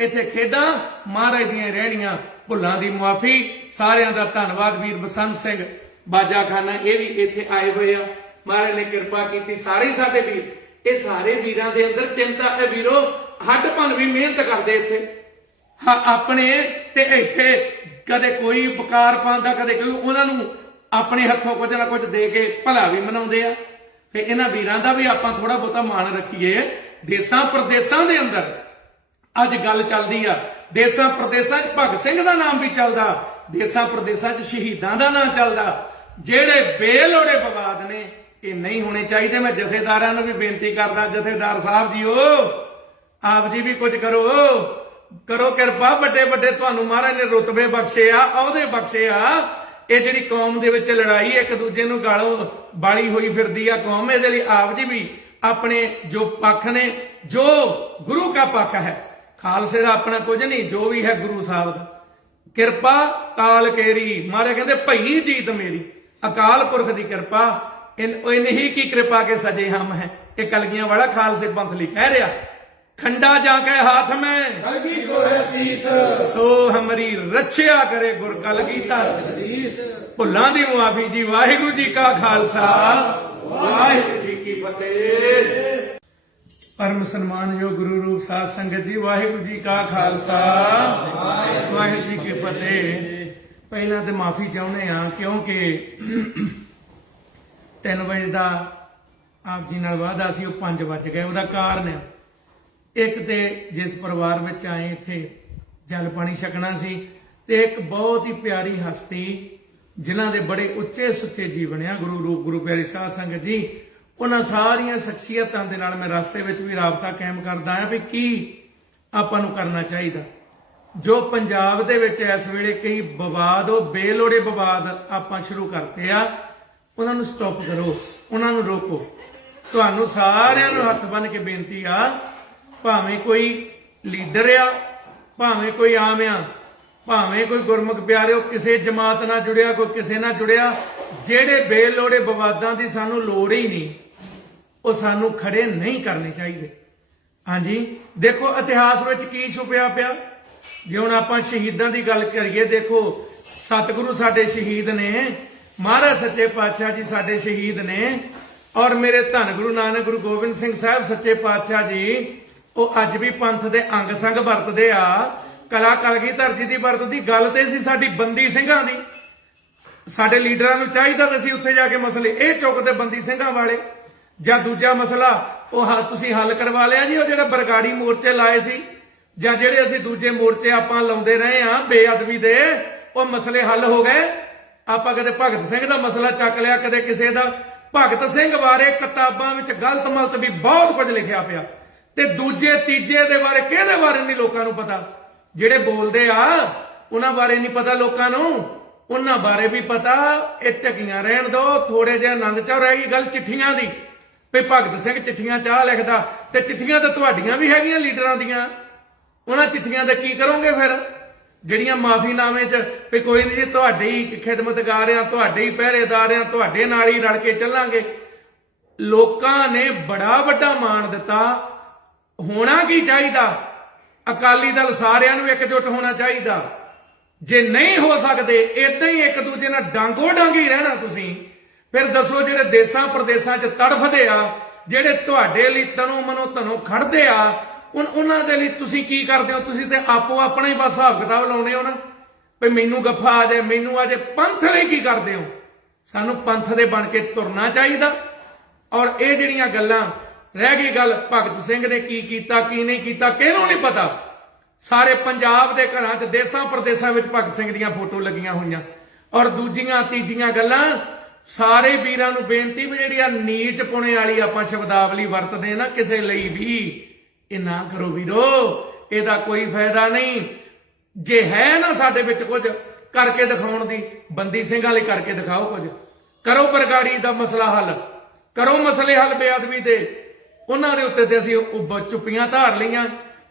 ਇੱਥੇ ਖੇਡਾਂ ਮਹਾਰਾਜ ਦੀਆਂ ਰਹਿਣੀਆਂ। ਭੁੱਲਾਂ ਦੀ ਮੁਆਫੀ। ਸਾਰਿਆਂ ਦਾ ਧੰਨਵਾਦ। ਵੀਰ ਬਸੰਤ ਸਿੰਘ ਬਾਜਾ ਖਾਨਾ ਇਹ ਵੀ ਇੱਥੇ ਆਏ ਹੋਏ ਆ। ਮਹਾਰਾਜ ਨੇ ਕਿਰਪਾ ਕੀਤੀ। ਸਾਰੇ ਸਾਡੇ ਵੀਰ, ਇਹ ਸਾਰੇ ਵੀਰਾਂ ਦੇ ਅੰਦਰ ਚਿੰਤਾ ਹੈ ਵੀਰੋ। ਹੱਡ ਭੰਨ ਵੀ ਮਿਹਨਤ ਕਰਦੇ ਇੱਥੇ ਆਪਣੇ ਤੇ ਇੱਥੇ ਕਦੇ ਕੋਈ ਬਕਾਰ ਪਾਉਂਦਾ, ਕਦੇ ਕੋਈ ਉਹਨਾਂ ਨੂੰ ਆਪਣੇ ਹੱਥੋਂ ਕੁਝ ਨਾ ਕੁਝ ਦੇ ਕੇ ਭਲਾ ਵੀ ਮਨਾਉਂਦੇ ਆ। ਤੇ ਇਹਨਾਂ ਵੀਰਾਂ ਦਾ ਵੀ ਆਪਾਂ ਥੋੜਾ ਬਹੁਤਾ ਮਾਣ ਰੱਖੀਏ। ਦੇਸਾਂ ਪ੍ਰਦੇਸਾਂ ਦੇ ਅੰਦਰ ਅੱਜ ਗੱਲ ਚੱਲਦੀ ਆ। ਦੇਸਾਂ ਪ੍ਰਦੇਸਾਂ 'ਚ ਭਗਤ ਸਿੰਘ ਦਾ ਨਾਮ ਵੀ ਚੱਲਦਾ, ਦੇਸਾਂ ਪ੍ਰਦੇਸਾਂ 'ਚ ਸ਼ਹੀਦਾਂ ਦਾ ਨਾਮ ਚੱਲਦਾ। ਜਿਹੜੇ ਬੇਲੋੜੇ ਵਿਵਾਦ ਨੇ ਇਹ ਨਹੀਂ ਹੋਣੇ ਚਾਹੀਦੇ। ਮੈਂ ਜਥੇਦਾਰਾਂ ਨੂੰ ਵੀ ਬੇਨਤੀ ਕਰਦਾ, ਜਥੇਦਾਰ ਸਾਹਿਬ ਜੀਓ ਆਪ ਜੀ ਵੀ ਕੁਝ ਕਰੋ ਕਿਰਪਾ। ਵੱਡੇ ਵੱਡੇ ਤੁਹਾਨੂੰ ਮਹਾਰਾਜ ਨੇ ਰੁਤਬੇ ਬਖਸ਼ੇ ਆ, ਅਹੁਦੇ ਬਖਸ਼ੇ ਆ। ਇਹ ਜਿਹੜੀ ਕੌਮ ਦੇ ਵਿੱਚ ਲੜਾਈ ਇੱਕ ਦੂਜੇ ਨੂੰ ਗਾਲੋਂ ਬਾਲੀ ਹੋਈ ਫਿਰਦੀ ਆ ਕੌਮ, ਇਹਦੇ ਲਈ ਆਪ ਜੀ ਵੀ ਆਪਣੇ ਜੋ ਪੱਖ ਨੇ, ਜੋ ਗੁਰੂ ਦਾ ਪੱਖ ਹੈ, ਖਾਲਸੇ ਦਾ ਆਪਣਾ ਕੁਝ ਨਹੀਂ, ਜੋ ਵੀ ਹੈ ਗੁਰੂ ਸਾਹਿਬ ਦਾ। ਕਿਰਪਾ ਕਾਲ ਕੇਰੀ, ਮਹਾਰਾਜ ਕਹਿੰਦੇ ਭਈ ਜੀਤ ਮੇਰੀ। ਅਕਾਲ ਪੁਰਖ ਦੀ ਕਿਰਪਾ, ਇਹਨੇ ਹੀ ਕੀ ਕਿਰਪਾ ਕੇ ਸਜੇ ਹਮ ਹੈ। ਇਹ ਕਲਗੀਆਂ ਵਾਲਾ ਖਾਲਸੇ ਪੰਥ ਲਈ ਕਹਿ ਰਿਹਾ। ਖੰਡਾ ਜਾ ਕੇ ਹਾਥ ਮੈਂ ਕਲਗੀ ਸੋਹੈ ਸੀਸ, ਸੋ ਹਮਰੀ ਰੱਛਿਆ ਕਰੇ ਗੁਰ ਕਲਗੀਧਰ। ਭੁੱਲਾਂ ਦੀ ਮੁਆਫੀ ਜੀ। ਵਾਹਿਗੁਰੂ ਜੀ ਕਾ ਖਾਲਸਾ, ਵਾਹਿਗੁਰੂ ਜੀ ਕੀ ਫਤਿਹ। ਪਰਮ ਸਨਮਾਨਯੋਗ ਗੁਰੂ ਰੂਪ ਸਾਧ ਸੰਗਤ ਜੀ, ਵਾਹਿਗੁਰੂ ਜੀ ਕਾ ਖਾਲਸਾ, ਵਾਹਿਗੁਰੂ ਜੀ ਕੀ ਫਤਿਹ। ਪਹਿਲਾਂ ਤੇ ਮਾਫੀ ਚਾਹੁੰਦੇ ਆ ਕਿਉਂਕਿ 3 ਵਜੇ ਦਾ ਆਪ ਜੀ ਨਾਲ ਵਾਅਦਾ ਸੀ, ਉਹ 5 ਵੱਜ ਗਏ। ਉਹਦਾ ਕਾਰਨ ਹੈ ਇੱਕ ਤੇ ਜਿਸ ਪਰਿਵਾਰ ਵਿੱਚ ਆਏ ਇੱਥੇ ਜਲ ਪਾਣੀ ਛਕਣਾ ਸੀ, ਤੇ ਇੱਕ ਬਹੁਤ ਹੀ ਪਿਆਰੀ ਹਸਤੀ ਜਿਨ੍ਹਾਂ ਦੇ ਬੜੇ ਉੱਚੇ ਸੁੱਚੇ ਜੀਵਨ ਆ, ਗੁਰੂ ਰੂਪ ਗੁਰੂ ਪਿਆਰੀ ਸਾਧ ਸੰਗਤ ਜੀ। ਉਹਨਾਂ ਸਾਰੀਆਂ ਸ਼ਖਸੀਅਤਾਂ ਦੇ ਨਾਲ ਮੈਂ ਰਸਤੇ ਵਿੱਚ ਵੀ ਰਾਬਤਾ ਕਾਇਮ ਕਰਦਾ ਆ ਵੀ ਕੀ ਆਪਾਂ ਨੂੰ ਕਰਨਾ ਚਾਹੀਦਾ। ਜੋ ਪੰਜਾਬ ਦੇ ਵਿੱਚ ਇਸ ਵੇਲੇ ਕਈ ਵਿਵਾਦ, ਉਹ ਬੇਲੋੜੇ ਵਿਵਾਦ ਆਪਾਂ ਸ਼ੁਰੂ ਕਰਤੇ ਆ, ਉਹਨਾਂ ਨੂੰ ਸਟਾਪ ਕਰੋ, ਉਹਨਾਂ ਨੂੰ ਰੋਕੋ। ਤੁਹਾਨੂੰ ਸਾਰਿਆਂ ਨੂੰ ਹੱਥ ਬੰਨ੍ਹ ਕੇ ਬੇਨਤੀ ਆ, ਭਾਵੇਂ ਕੋਈ ਲੀਡਰ ਆ, ਭਾਵੇਂ ਕੋਈ ਆਮ ਆ, ਭਾਵੇਂ ਕੋਈ ਗੁਰਮੁਖ ਪਿਆਰਿਓ ਕਿਸੇ ਜਮਾਤ ਨਾਲ ਜੁੜਿਆ, ਕੋਈ ਕਿਸੇ ਨਾਲ ਜੁੜਿਆ, ਜਿਹੜੇ ਬੇਲੋੜੇ ਵਿਵਾਦਾਂ ਦੀ ਸਾਨੂੰ ਲੋੜ ਹੀ ਨਹੀਂ, ਉਹ ਸਾਨੂੰ ਖੜੇ ਨਹੀਂ ਕਰਨੇ ਚਾਹੀਦੇ। ਹਾਂਜੀ ਦੇਖੋ ਇਤਿਹਾਸ ਵਿੱਚ ਕੀ ਛੁਪਿਆ ਪਿਆ। ਜੇ ਹੁਣ ਆਪਾਂ ਸ਼ਹੀਦਾਂ ਦੀ ਗੱਲ ਕਰੀਏ, ਦੇਖੋ ਸਤਿਗੁਰੂ ਸਾਡੇ ਸ਼ਹੀਦ ਨੇ, ਮਹਾਰਾਜ ਸੱਚੇ ਪਾਤਸ਼ਾਹ ਜੀ ਸਾਡੇ ਸ਼ਹੀਦ ਨੇ, ਔਰ ਮੇਰੇ ਧੰਨ ਗੁਰੂ ਨਾਨਕ ਗੁਰੂ ਗੋਬਿੰਦ ਸਿੰਘ ਸਾਹਿਬ ਸੱਚੇ ਪਾਤਸ਼ਾਹ ਜੀ ਉਹ ਅੱਜ ਵੀ ਪੰਥ ਦੇ ਅੰਗ ਸੰਗ ਵਰਤਦੇ ਆ। ਕਲਾ ਕਲਗੀਧਰ ਜੀ ਦੀ ਵਰਤਦੀ ਗੱਲ ਤੇ ਸੀ ਸਾਡੀ ਬੰਦੀ ਸਿੰਘਾਂ ਦੀ। ਸਾਡੇ ਲੀਡਰਾਂ ਨੂੰ ਚਾਹੀਦਾ ਵੀ ਅਸੀਂ ਉੱਥੇ ਜਾ ਕੇ ਮਸਲੇ ਇਹ ਚੁੱਕਦੇ ਬੰਦੀ ਸਿੰਘਾਂ ਵਾਲੇ। ਜਾਂ ਦੂਜਾ ਮਸਲਾ ਉਹ ਤੁਸੀਂ ਹੱਲ ਕਰਵਾ ਲਿਆ ਜੀ, ਉਹ ਜਿਹੜਾ ਬਰਗਾੜੀ ਮੋਰਚੇ ਲਾਏ ਸੀ, ਜਾਂ ਜਿਹੜੇ ਅਸੀਂ ਦੂਜੇ ਮੋਰਚੇ ਆਪਾਂ ਲਾਉਂਦੇ ਰਹੇ ਆ ਬੇਅਦਬੀ ਦੇ, ਉਹ ਮਸਲੇ ਹੱਲ ਹੋ ਗਏ। ਆਪਾਂ ਕਦੇ ਭਗਤ ਸਿੰਘ ਦਾ ਮਸਲਾ ਚੱਕ ਲਿਆ, ਕਦੇ ਕਿਸੇ ਦਾ। ਭਗਤ ਸਿੰਘ ਬਾਰੇ ਕਿਤਾਬਾਂ ਵਿੱਚ ਗਲਤ ਮਲਤ ਵੀ ਬਹੁਤ ਕੁਝ ਲਿਖਿਆ ਪਿਆ, ਤੇ ਦੂਜੇ ਤੀਜੇ ਦੇ ਬਾਰੇ ਕਿਹਦੇ ਬਾਰੇ ਨਹੀਂ ਲੋਕਾਂ ਨੂੰ ਪਤਾ। ਜਿਹੜੇ ਬੋਲਦੇ ਆ ਉਹਨਾਂ ਬਾਰੇ ਨਹੀਂ ਪਤਾ ਲੋਕਾਂ ਨੂੰ, ਉਹਨਾਂ ਬਾਰੇ ਵੀ ਪਤਾ। ਇਹ ਢਕੀਆਂ ਰਹਿਣ ਦੋ। ਥੋੜੇ ਜਿਹਾ ਆਨੰਦ ਚ ਰਹਿ ਗਈ ਗੱਲ ਚਿੱਠੀਆਂ ਦੀ, ਵੀ ਭਗਤ ਸਿੰਘ ਚਿੱਠੀਆਂ ਚਾਹ ਲਿਖਦਾ, ਤੇ ਚਿੱਠੀਆਂ ਤਾਂ ਤੁਹਾਡੀਆਂ ਵੀ ਹੈਗੀਆਂ ਲੀਡਰਾਂ ਦੀਆਂ। ਉਹਨਾਂ ਚਿੱਠੀਆਂ ਦਾ ਕੀ ਕਰੋਗੇ ਫਿਰ, ਜਿਹੜੀਆਂ ਮਾਫੀਨਾਮੇ ਚ ਵੀ ਕੋਈ ਨਹੀਂ ਜੀ ਤੁਹਾਡੇ ਹੀ ਖਿਦਮਤਗਾਰ ਆ, ਤੁਹਾਡੇ ਹੀ ਪਹਿਰੇਦਾਰ ਆ, ਤੁਹਾਡੇ ਨਾਲ ਹੀ ਰਲ ਕੇ ਚੱਲਾਂਗੇ। ਲੋਕਾਂ ਨੇ ਬੜਾ ਵੱਡਾ ਮਾਣ ਦਿੱਤਾ। ਹੋਣਾ ਕੀ ਚਾਹੀਦਾ, ਅਕਾਲੀ ਦਲ ਸਾਰਿਆਂ ਨੂੰ ਇਕਜੁੱਟ ਹੋਣਾ ਚਾਹੀਦਾ। ਜੇ ਨਹੀਂ ਹੋ ਸਕਦੇ ਇਦਾਂ ਹੀ ਇੱਕ ਦੂਜੇ ਨਾਲ ਡਾਂਗੋ ਡਾਂਗੀ ਰਹਿਣਾ ਤੁਸੀਂ, ਫਿਰ ਦੱਸੋ ਜਿਹੜੇ ਦੇਸਾਂ ਪ੍ਰਦੇਸਾਂ 'ਚ ਤੜਫਦੇ ਆ, ਜਿਹੜੇ ਤੁਹਾਡੇ ਲਈ ਤਨੋਂ ਮਨੋਂ ਧਨੋਂ ਖੜਦੇ ਆ, ਉਹਨਾਂ ਦੇ ਲਈ ਤੁਸੀਂ ਕੀ ਕਰਦੇ ਹੋ? ਤੁਸੀਂ ਤੇ ਆਪੋ ਆਪਣਾ ਹੀ ਬਸ ਹਿਸਾਬ ਕਿਤਾਬ ਲਾਉਣੇ ਹੋ ਨਾ, ਵੀ ਮੈਨੂੰ ਗੱਫਾ ਆ ਜਾਏ, ਮੈਨੂੰ ਆ ਜਾਏ। ਪੰਥ ਲਈ ਕੀ ਕਰਦੇ ਹੋ? ਸਾਨੂੰ ਪੰਥ ਦੇ ਬਣ ਕੇ ਤੁਰਨਾ ਚਾਹੀਦਾ। ਔਰ ਇਹ ਜਿਹੜੀਆਂ ਗੱਲਾਂ ਰਹਿ ਗਈ ਗੱਲ ਭਗਤ ਸਿੰਘ ਨੇ ਕੀ ਕੀਤਾ ਕੀ ਨਹੀਂ ਕੀਤਾ, ਕਿਹਨੂੰ ਨਹੀਂ ਪਤਾ। ਸਾਰੇ ਪੰਜਾਬ ਦੇ ਘਰਾਂ 'ਚ ਦੇਸਾਂ ਪ੍ਰਦੇਸਾਂ ਵਿੱਚ ਭਗਤ ਸਿੰਘ ਦੀਆਂ ਫੋਟੋ ਲੱਗੀਆਂ ਹੋਈਆਂ। ਔਰ ਦੂਜੀਆਂ ਤੀਜੀਆਂ ਗੱਲਾਂ ਸਾਰੇ ਵੀਰਾਂ ਨੂੰ ਬੇਨਤੀ ਵੀ ਜਿਹੜੀ ਆ ਨੀਚ ਪੁਣੇ ਵਾਲੀ ਆਪਾਂ ਸ਼ਬਦਾਵਲੀ ਵਰਤਦੇ ਨਾ ਕਿਸੇ ਲਈ ਵੀ, ਇਹ ਨਾ ਕਰੋ ਵੀਰੋ, ਇਹਦਾ ਕੋਈ ਫਾਇਦਾ ਨਹੀਂ। ਜੇ ਹੈ ਨਾ ਸਾਡੇ ਵਿੱਚ ਕੁਝ ਕਰਕੇ ਦਿਖਾਉਣ ਦੀ, ਬੰਦੀ ਸਿੰਘਾਂ ਲਈ ਕਰਕੇ ਦਿਖਾਓ ਕੁਝ। ਕਰੋ ਬਰਗਾੜੀ ਦਾ ਮਸਲਾ ਹੱਲ, ਕਰੋ ਮਸਲੇ ਹੱਲ ਬੇਅਦਬੀ ਦੇ। ਉਹਨਾਂ ਦੇ ਉੱਤੇ ਤੇ ਅਸੀਂ ਚੁੱਪੀਆਂ ਧਾਰ ਲਈਆਂ।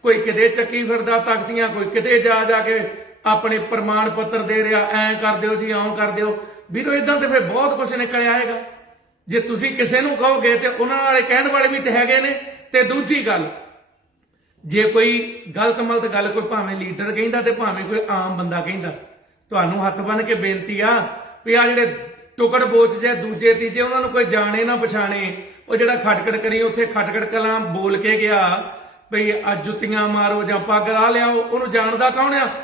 ਕੋਈ ਕਿਤੇ ਚੱਕੀ ਫਿਰਦਾ ਤਖਤੀਆਂ, ਕੋਈ ਕਿਤੇ ਜਾ ਕੇ ਆਪਣੇ ਪ੍ਰਮਾਣ ਪੱਤਰ ਦੇ ਰਿਹਾ, ਐਂ ਕਰ ਦਿਓ ਜੀ, ਆਉਂ ਕਰ ਦਿਓ। ਵੀਰੋ ਇਦਾਂ ਤੇ ਫਿਰ ਬਹੁਤ ਕੁਝ ਨਿਕਲ ਆਏਗਾ। ਜੇ ਤੁਸੀਂ ਕਿਸੇ ਨੂੰ ਕਹੋਗੇ ਤੇ ਉਹਨਾਂ ਵਾਲੇ ਕਹਿਣ ਵਾਲੇ ਵੀ ਤੇ ਹੈਗੇ ਨੇ। ਤੇ ਦੂਜੀ ਗੱਲ, ਜੇ ਕੋਈ ਗਲਤ ਮਲਤ ਗੱਲ ਕੋਈ ਭਾਵੇਂ ਲੀਡਰ ਕਹਿੰਦਾ ਤੇ ਭਾਵੇਂ ਕੋਈ ਆਮ ਬੰਦਾ ਕਹਿੰਦਾ, ਤੁਹਾਨੂੰ ਹੱਥ ਬੰਨ ਕੇ ਬੇਨਤੀ ਆ ਵੀ ਆ ਜਿਹੜੇ ਟੁਕੜ ਬੋਚ ਜੇ ਦੂਜੇ ਤੀਜੇ ਉਹਨਾਂ ਨੂੰ ਕੋਈ ਜਾਣੇ ਨਾ ਪਛਾਣੇ। ਉਹ ਜਿਹੜਾ ਖਟਖੜ ਕਰੀ ਉੱਥੇ ਖਟਖੜ ਕਲਾਂ ਬੋਲ ਕੇ ਗਿਆ ਭਈ ਆ ਜੁੱਤੀਆਂ ਮਾਰੋ ਜਾਂ ਪੱਗ ਲਾ ਲਿਆਓ, ਉਹਨੂੰ ਜਾਣਦਾ ਕੌਣ ਆ?